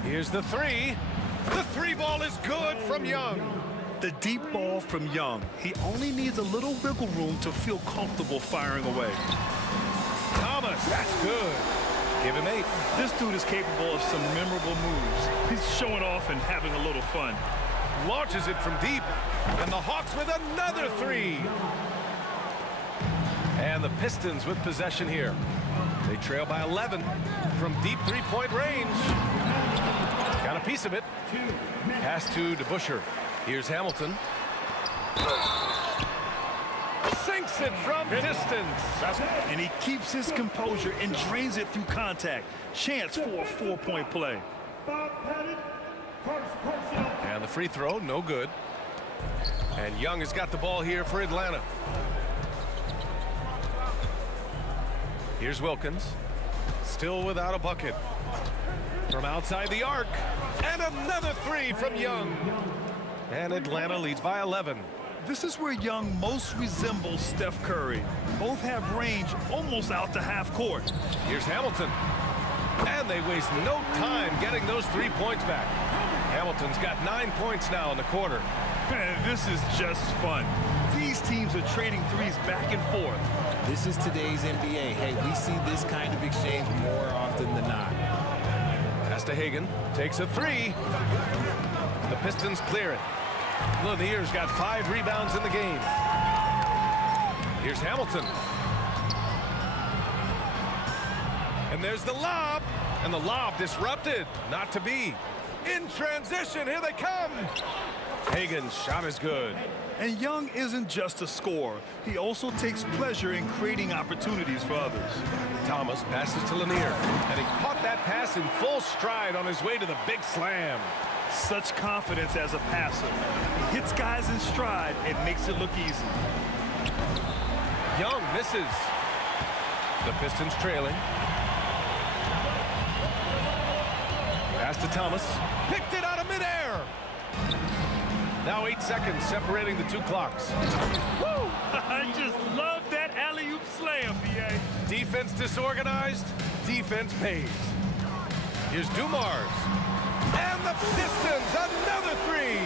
Here's the three. The three ball is good from Young. The deep ball from Young. He only needs a little wiggle room to feel comfortable firing away. Thomas, that's good. Give him 8. This dude is capable of some memorable moves. He's showing off and having a little fun. Launches it from deep. And the Hawks with another 3. And the Pistons with possession here. They trail by 11 from deep 3-point range. Got a piece of it. Pass to DeBusschere. Here's Hamilton. Sinks it from distance. And he keeps his composure and drains it through contact. Chance for a 4-point play. And the free throw, no good. And Young has got the ball here for Atlanta. Here's Wilkins. Still without a bucket. From outside the arc. And another 3 from Young. And Atlanta leads by 11. This is where Young most resembles Steph Curry. Both have range almost out to half court. Here's Hamilton. And they waste no time getting those 3 points back. Hamilton's got 9 points now in the quarter. Man, this is just fun. These teams are trading threes back and forth. This is today's NBA. Hey, we see this kind of exchange more often than not. Pass to Hagan. Takes a 3. The Pistons clear it. Lanier's got 5 rebounds in the game. Here's Hamilton. And there's the lob. And the lob disrupted. Not to be. In transition, here they come. Hagan's shot is good. And Young isn't just a scorer. He also takes pleasure in creating opportunities for others. Thomas passes to Lanier. And he caught that pass in full stride on his way to the big slam. Such confidence as a passer. He hits guys in stride and makes it look easy. Young misses. The Pistons trailing. Pass to Thomas. Picked it out of midair. Now 8 seconds separating the 2 clocks. Woo! I just love that alley-oop slam, B.A. Defense disorganized. Defense pays. Here's Dumars. And the Pistons, another 3.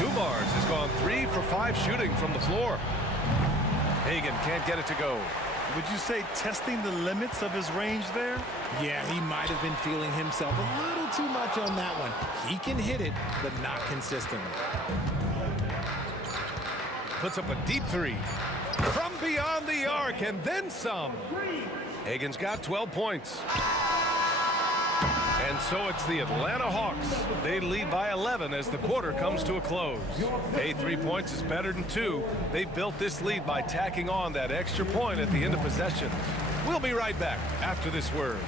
Dumars has gone 3 for 5 shooting from the floor. Hagan can't get it to go. Would you say testing the limits of his range there? Yeah, he might have been feeling himself a little too much on that one. He can hit it, but not consistently. Puts up a deep 3. From beyond the arc, and then some. Hagan's got 12 points. And so it's the Atlanta Hawks. They lead by 11 as the quarter comes to a close. Hey, 3 points is better than 2. They built this lead by tacking on that extra point at the end of possession. We'll be right back after this word.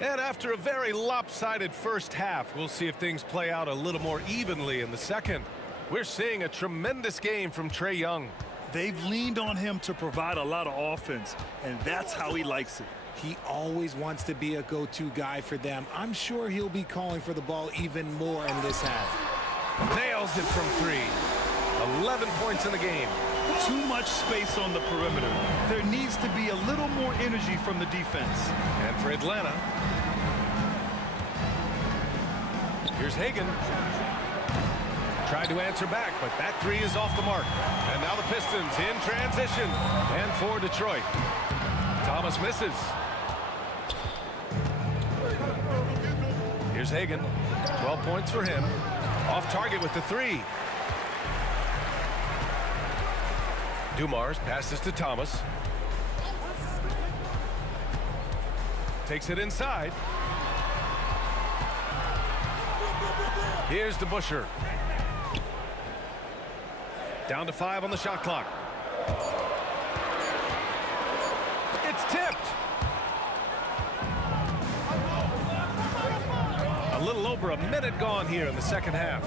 And after a very lopsided first half, we'll see if things play out a little more evenly in the second. We're seeing a tremendous game from Trey Young. They've leaned on him to provide a lot of offense, and that's how he likes it. He always wants to be a go-to guy for them. I'm sure he'll be calling for the ball even more in this half. Nails it from 3. 11 points in the game. Too much space on the perimeter. There needs to be a little more energy from the defense. And for Atlanta, here's Hagan. Tried to answer back, but that three is off the mark. And now the Pistons in transition. And for Detroit. Thomas misses. Here's Hagan. 12 points for him. Off target with the three. Dumars passes to Thomas. Takes it inside. Here's DeBusschere. Down to 5 on the shot clock. It's tipped. A little over a minute gone here in the second half.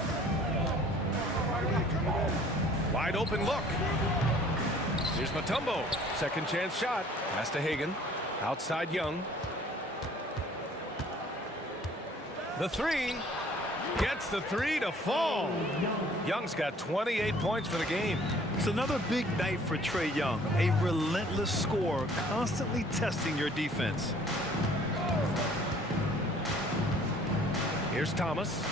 Wide open look. Here's Mutombo. Second chance shot. Pass to Hagan. Outside Young. The three. Gets the three to fall. Young's got 28 points for the game. It's another big night for Trae Young. A relentless scorer, constantly testing your defense. Here's Thomas.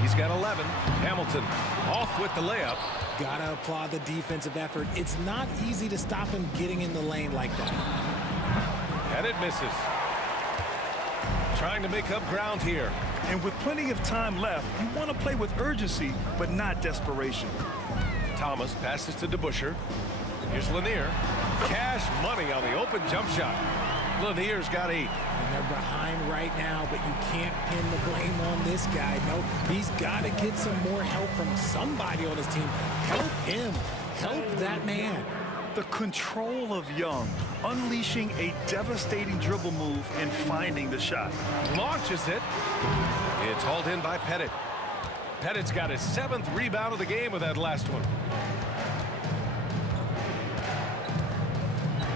He's got 11. Hamilton off with the layup. Gotta applaud the defensive effort. It's not easy to stop him getting in the lane like that. And it misses. Trying to make up ground here. And with plenty of time left, you want to play with urgency, but not desperation. Thomas passes to DeBusschere. Here's Lanier. Cash money on the open jump shot. Lanier's got 8. And they're behind right now, but you can't pin the blame on this guy. No, he's got to get some more help from somebody on his team. Help him. Help that man. The control of Young, unleashing a devastating dribble move and finding the shot. Launches it. It's hauled in by Pettit. Pettit's got his 7th rebound of the game with that last one.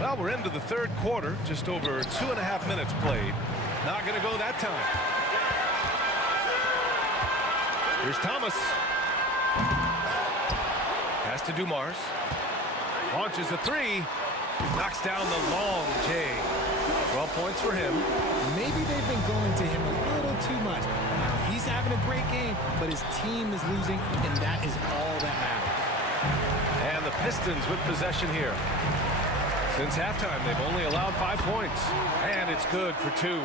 Well, we're into the third quarter. Just over 2.5 minutes played. Not going to go that time. Here's Thomas. Pass to Dumars. Launches a three. Knocks down the long J. 12 points for him. Maybe they've been going to him a little too much. Now he's having a great game, but his team is losing, and that is all that matters. And the Pistons with possession here. Since halftime, they've only allowed 5 points. And it's good for 2.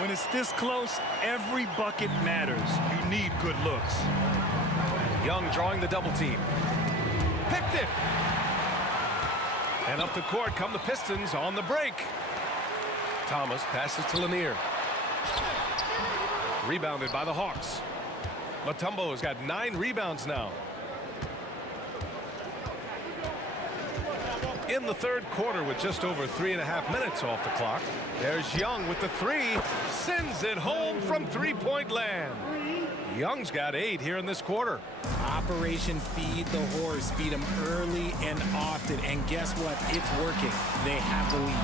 When it's this close, every bucket matters. You need good looks. Young drawing the double team. Picked it. And up the court come the Pistons on the break. Thomas passes to Lanier. Rebounded by the Hawks. Mutombo has got 9 rebounds now. In the third quarter with just over 3.5 minutes off the clock. There's Young with the three. Sends it home from three-point land. Young's got 8 here in this quarter. Operation Feed the Horse. Feed him early and often. And guess what? It's working. They have the lead.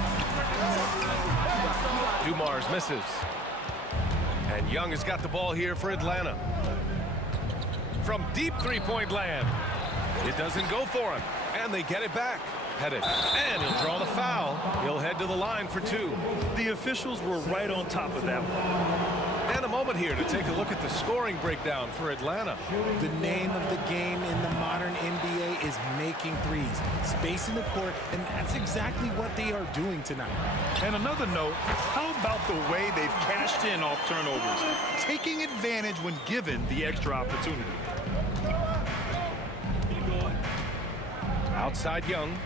Dumars misses. And Young has got the ball here for Atlanta. From deep three-point land. It doesn't go for him. And they get it back. Pettit. And he'll draw the foul. He'll head to the line for 2. The officials were right on top of that one. And a moment here to take a look at the scoring breakdown for Atlanta. The name of the game in the modern NBA is making threes. Spacing the court, and that's exactly what they are doing tonight. And another note, how about the way they've cashed in off turnovers? Taking advantage when given the extra opportunity. Outside Young.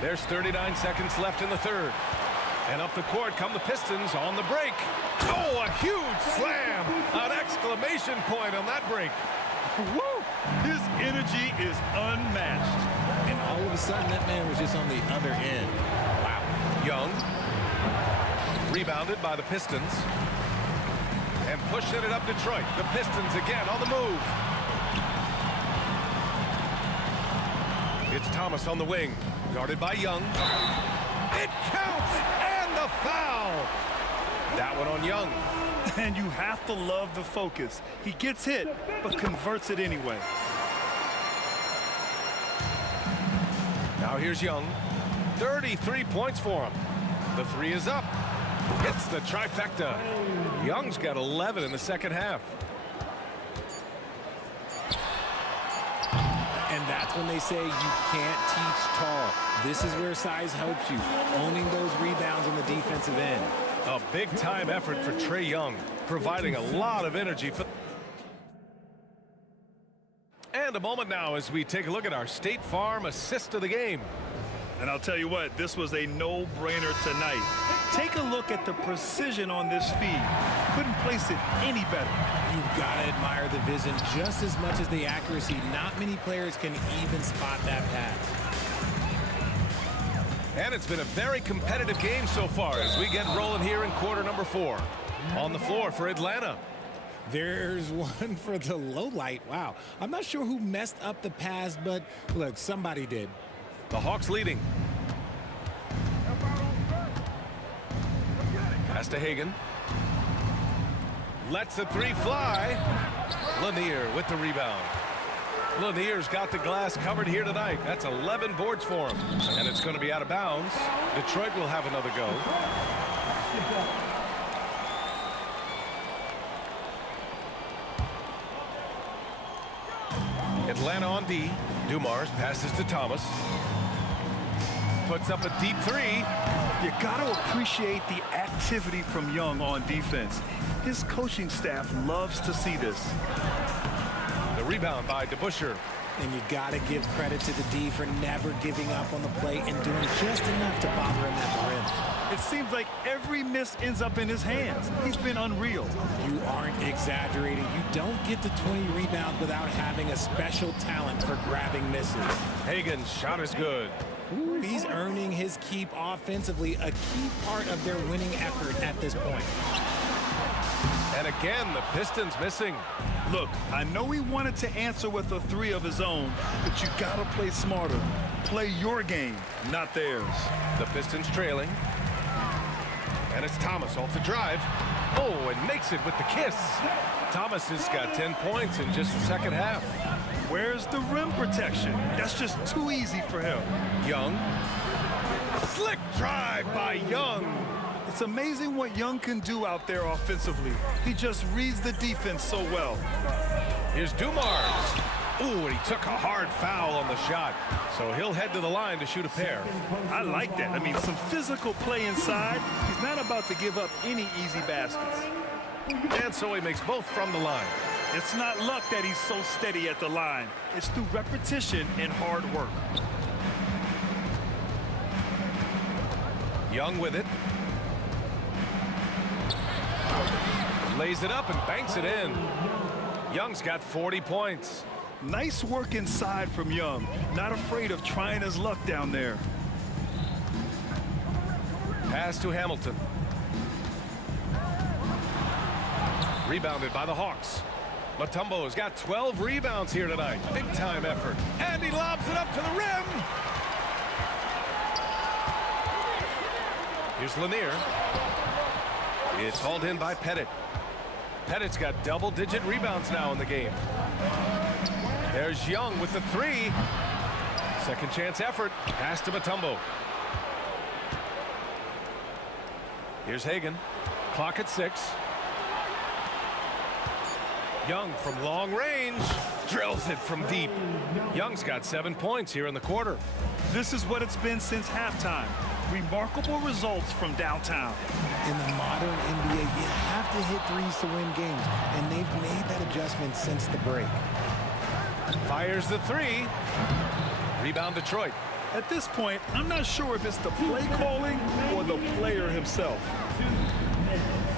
There's 39 seconds left in the third. And up the court come the Pistons on the break. Oh, a huge slam! An exclamation point on that break. Woo! His energy is unmatched. And all of a sudden, that man was just on the other end. Wow. Young. Rebounded by the Pistons. And pushing it up Detroit. The Pistons again on the move. It's Thomas on the wing. Guarded by Young. It counts! And the foul! That one on Young. And you have to love the focus. He gets hit, but converts it anyway. Now here's Young. 33 points for him. The three is up. It's the trifecta. Young's got 11 in the second half. And that's when they say you can't teach tall. This is where size helps you, owning those rebounds on the defensive end. A big-time effort for Trae Young, providing a lot of energy. And a moment now as we take a look at our State Farm assist of the game. And I'll tell you what, this was a no-brainer tonight. Take a look at the precision on this feed. Couldn't place it any better. You've got to admire the vision just as much as the accuracy. Not many players can even spot that pass. And it's been a very competitive game so far as we get rolling here in quarter number 4. On the floor for Atlanta. There's one for the low light. Wow. I'm not sure who messed up the pass, but look, somebody did. The Hawks leading. Pass to Hagan. Lets the three fly. Lanier with the rebound. Lanier's got the glass covered here tonight. That's 11 boards for him. And it's going to be out of bounds. Detroit will have another go. Atlanta on D. Dumars passes to Thomas. Puts up a deep three. You got to appreciate the activity from Young on defense. His coaching staff loves to see this. The rebound by DeBusschere. And you got to give credit to the D for never giving up on the play and doing just enough to bother him at the rim. It seems like every miss ends up in his hands. He's been unreal. You aren't exaggerating. You don't get to 20 rebounds without having a special talent for grabbing misses. Hagan's shot is good. Ooh, he's earning his keep offensively, a key part of their winning effort at this point. And again, the Pistons missing. Look, I know he wanted to answer with a three of his own, but you got to play smarter. Play your game, not theirs. The Pistons trailing. And it's Thomas off the drive. Oh, and makes it with the kiss. Thomas has got 10 points in just the second half. Where's the rim protection? That's just too easy for him. Young. Slick drive by Young. It's amazing what Young can do out there offensively. He just reads the defense so well. Here's Dumars. Ooh, and he took a hard foul on the shot. So he'll head to the line to shoot a pair. I like that. I mean, some physical play inside. He's not about to give up any easy baskets. And so he makes both from the line. It's not luck that he's so steady at the line. It's through repetition and hard work. Young with it. Lays it up and banks it in. Young's got 40 points. Nice work inside from Young. Not afraid of trying his luck down there. Pass to Hamilton. Rebounded by the Hawks. Mutombo has got 12 rebounds here tonight. Big time effort. And he lobs it up to the rim. Here's Lanier. It's hauled in by Pettit. Pettit's got double-digit rebounds now in the game. There's Young with the three. Second chance effort. Pass to Mutombo. Here's Hagan. Clock at 6. Young from long range drills it from deep. Young's got 7 points here in the quarter. This is what it's been since halftime. Remarkable results from downtown. In the modern NBA, you have to hit threes to win games, and they've made that adjustment since the break. Fires the three. Rebound Detroit. At this point, I'm not sure if it's the play calling or the player himself.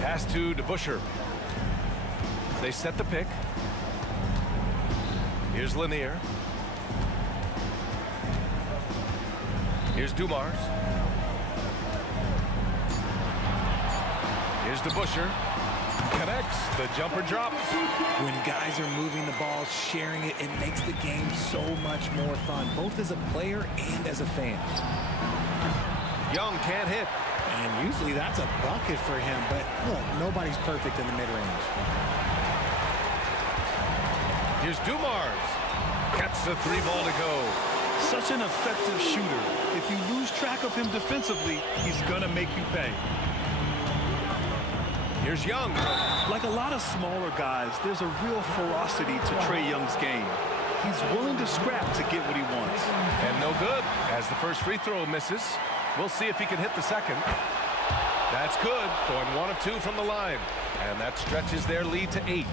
Pass to DeBusschere. They set the pick. Here's Lanier. Here's Dumars. Here's DeBusschere. Connects. The jumper drops. When guys are moving the ball, sharing it, it makes the game so much more fun, both as a player and as a fan. Young can't hit. And usually that's a bucket for him, but look, nobody's perfect in the mid-range. Here's Dumars. Gets the three ball to go. Such an effective shooter. If you lose track of him defensively, he's going to make you pay. Here's Young. Like a lot of smaller guys, there's a real ferocity to Trae Young's game. He's willing to scrap to get what he wants. And no good, as the first free throw misses. We'll see if he can hit the second. That's good, going 1 of 2 from the line. And that stretches their lead to 8.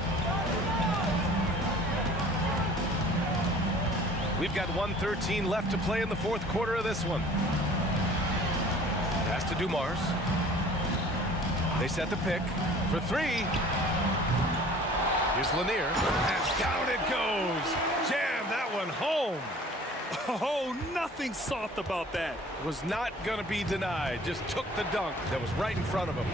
We've got 1:13 left to play in the fourth quarter of this one. Pass to Dumars. They set the pick for 3. Here's Lanier. And down it goes. Jam that one home. Oh, nothing soft about that. Was not going to be denied. Just took the dunk that was right in front of him.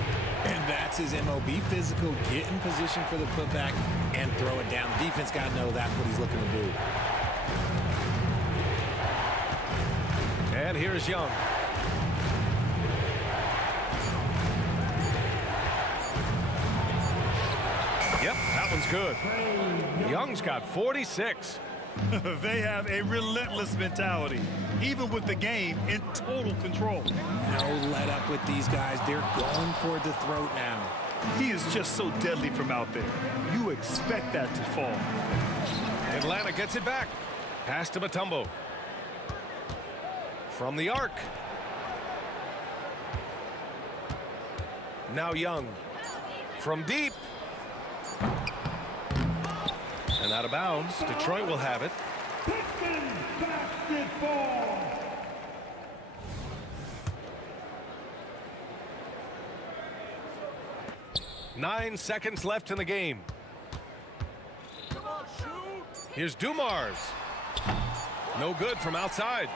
And that's his MOB, physical, get in position for the putback and throw it down. The defense got to know that's what he's looking to do. And here's Young. Yep, that one's good. Young's got 46. They have a relentless mentality, even with the game in total control. No let up with these guys. They're going for the throat now. He is just so deadly from out there. You expect that to fall. Atlanta gets it back. Pass to Mutombo. From the arc. Now Young. From deep. And out of bounds. Detroit will have it. Pistons basketball. 9 seconds left in the game. Here's Dumars. No good from outside.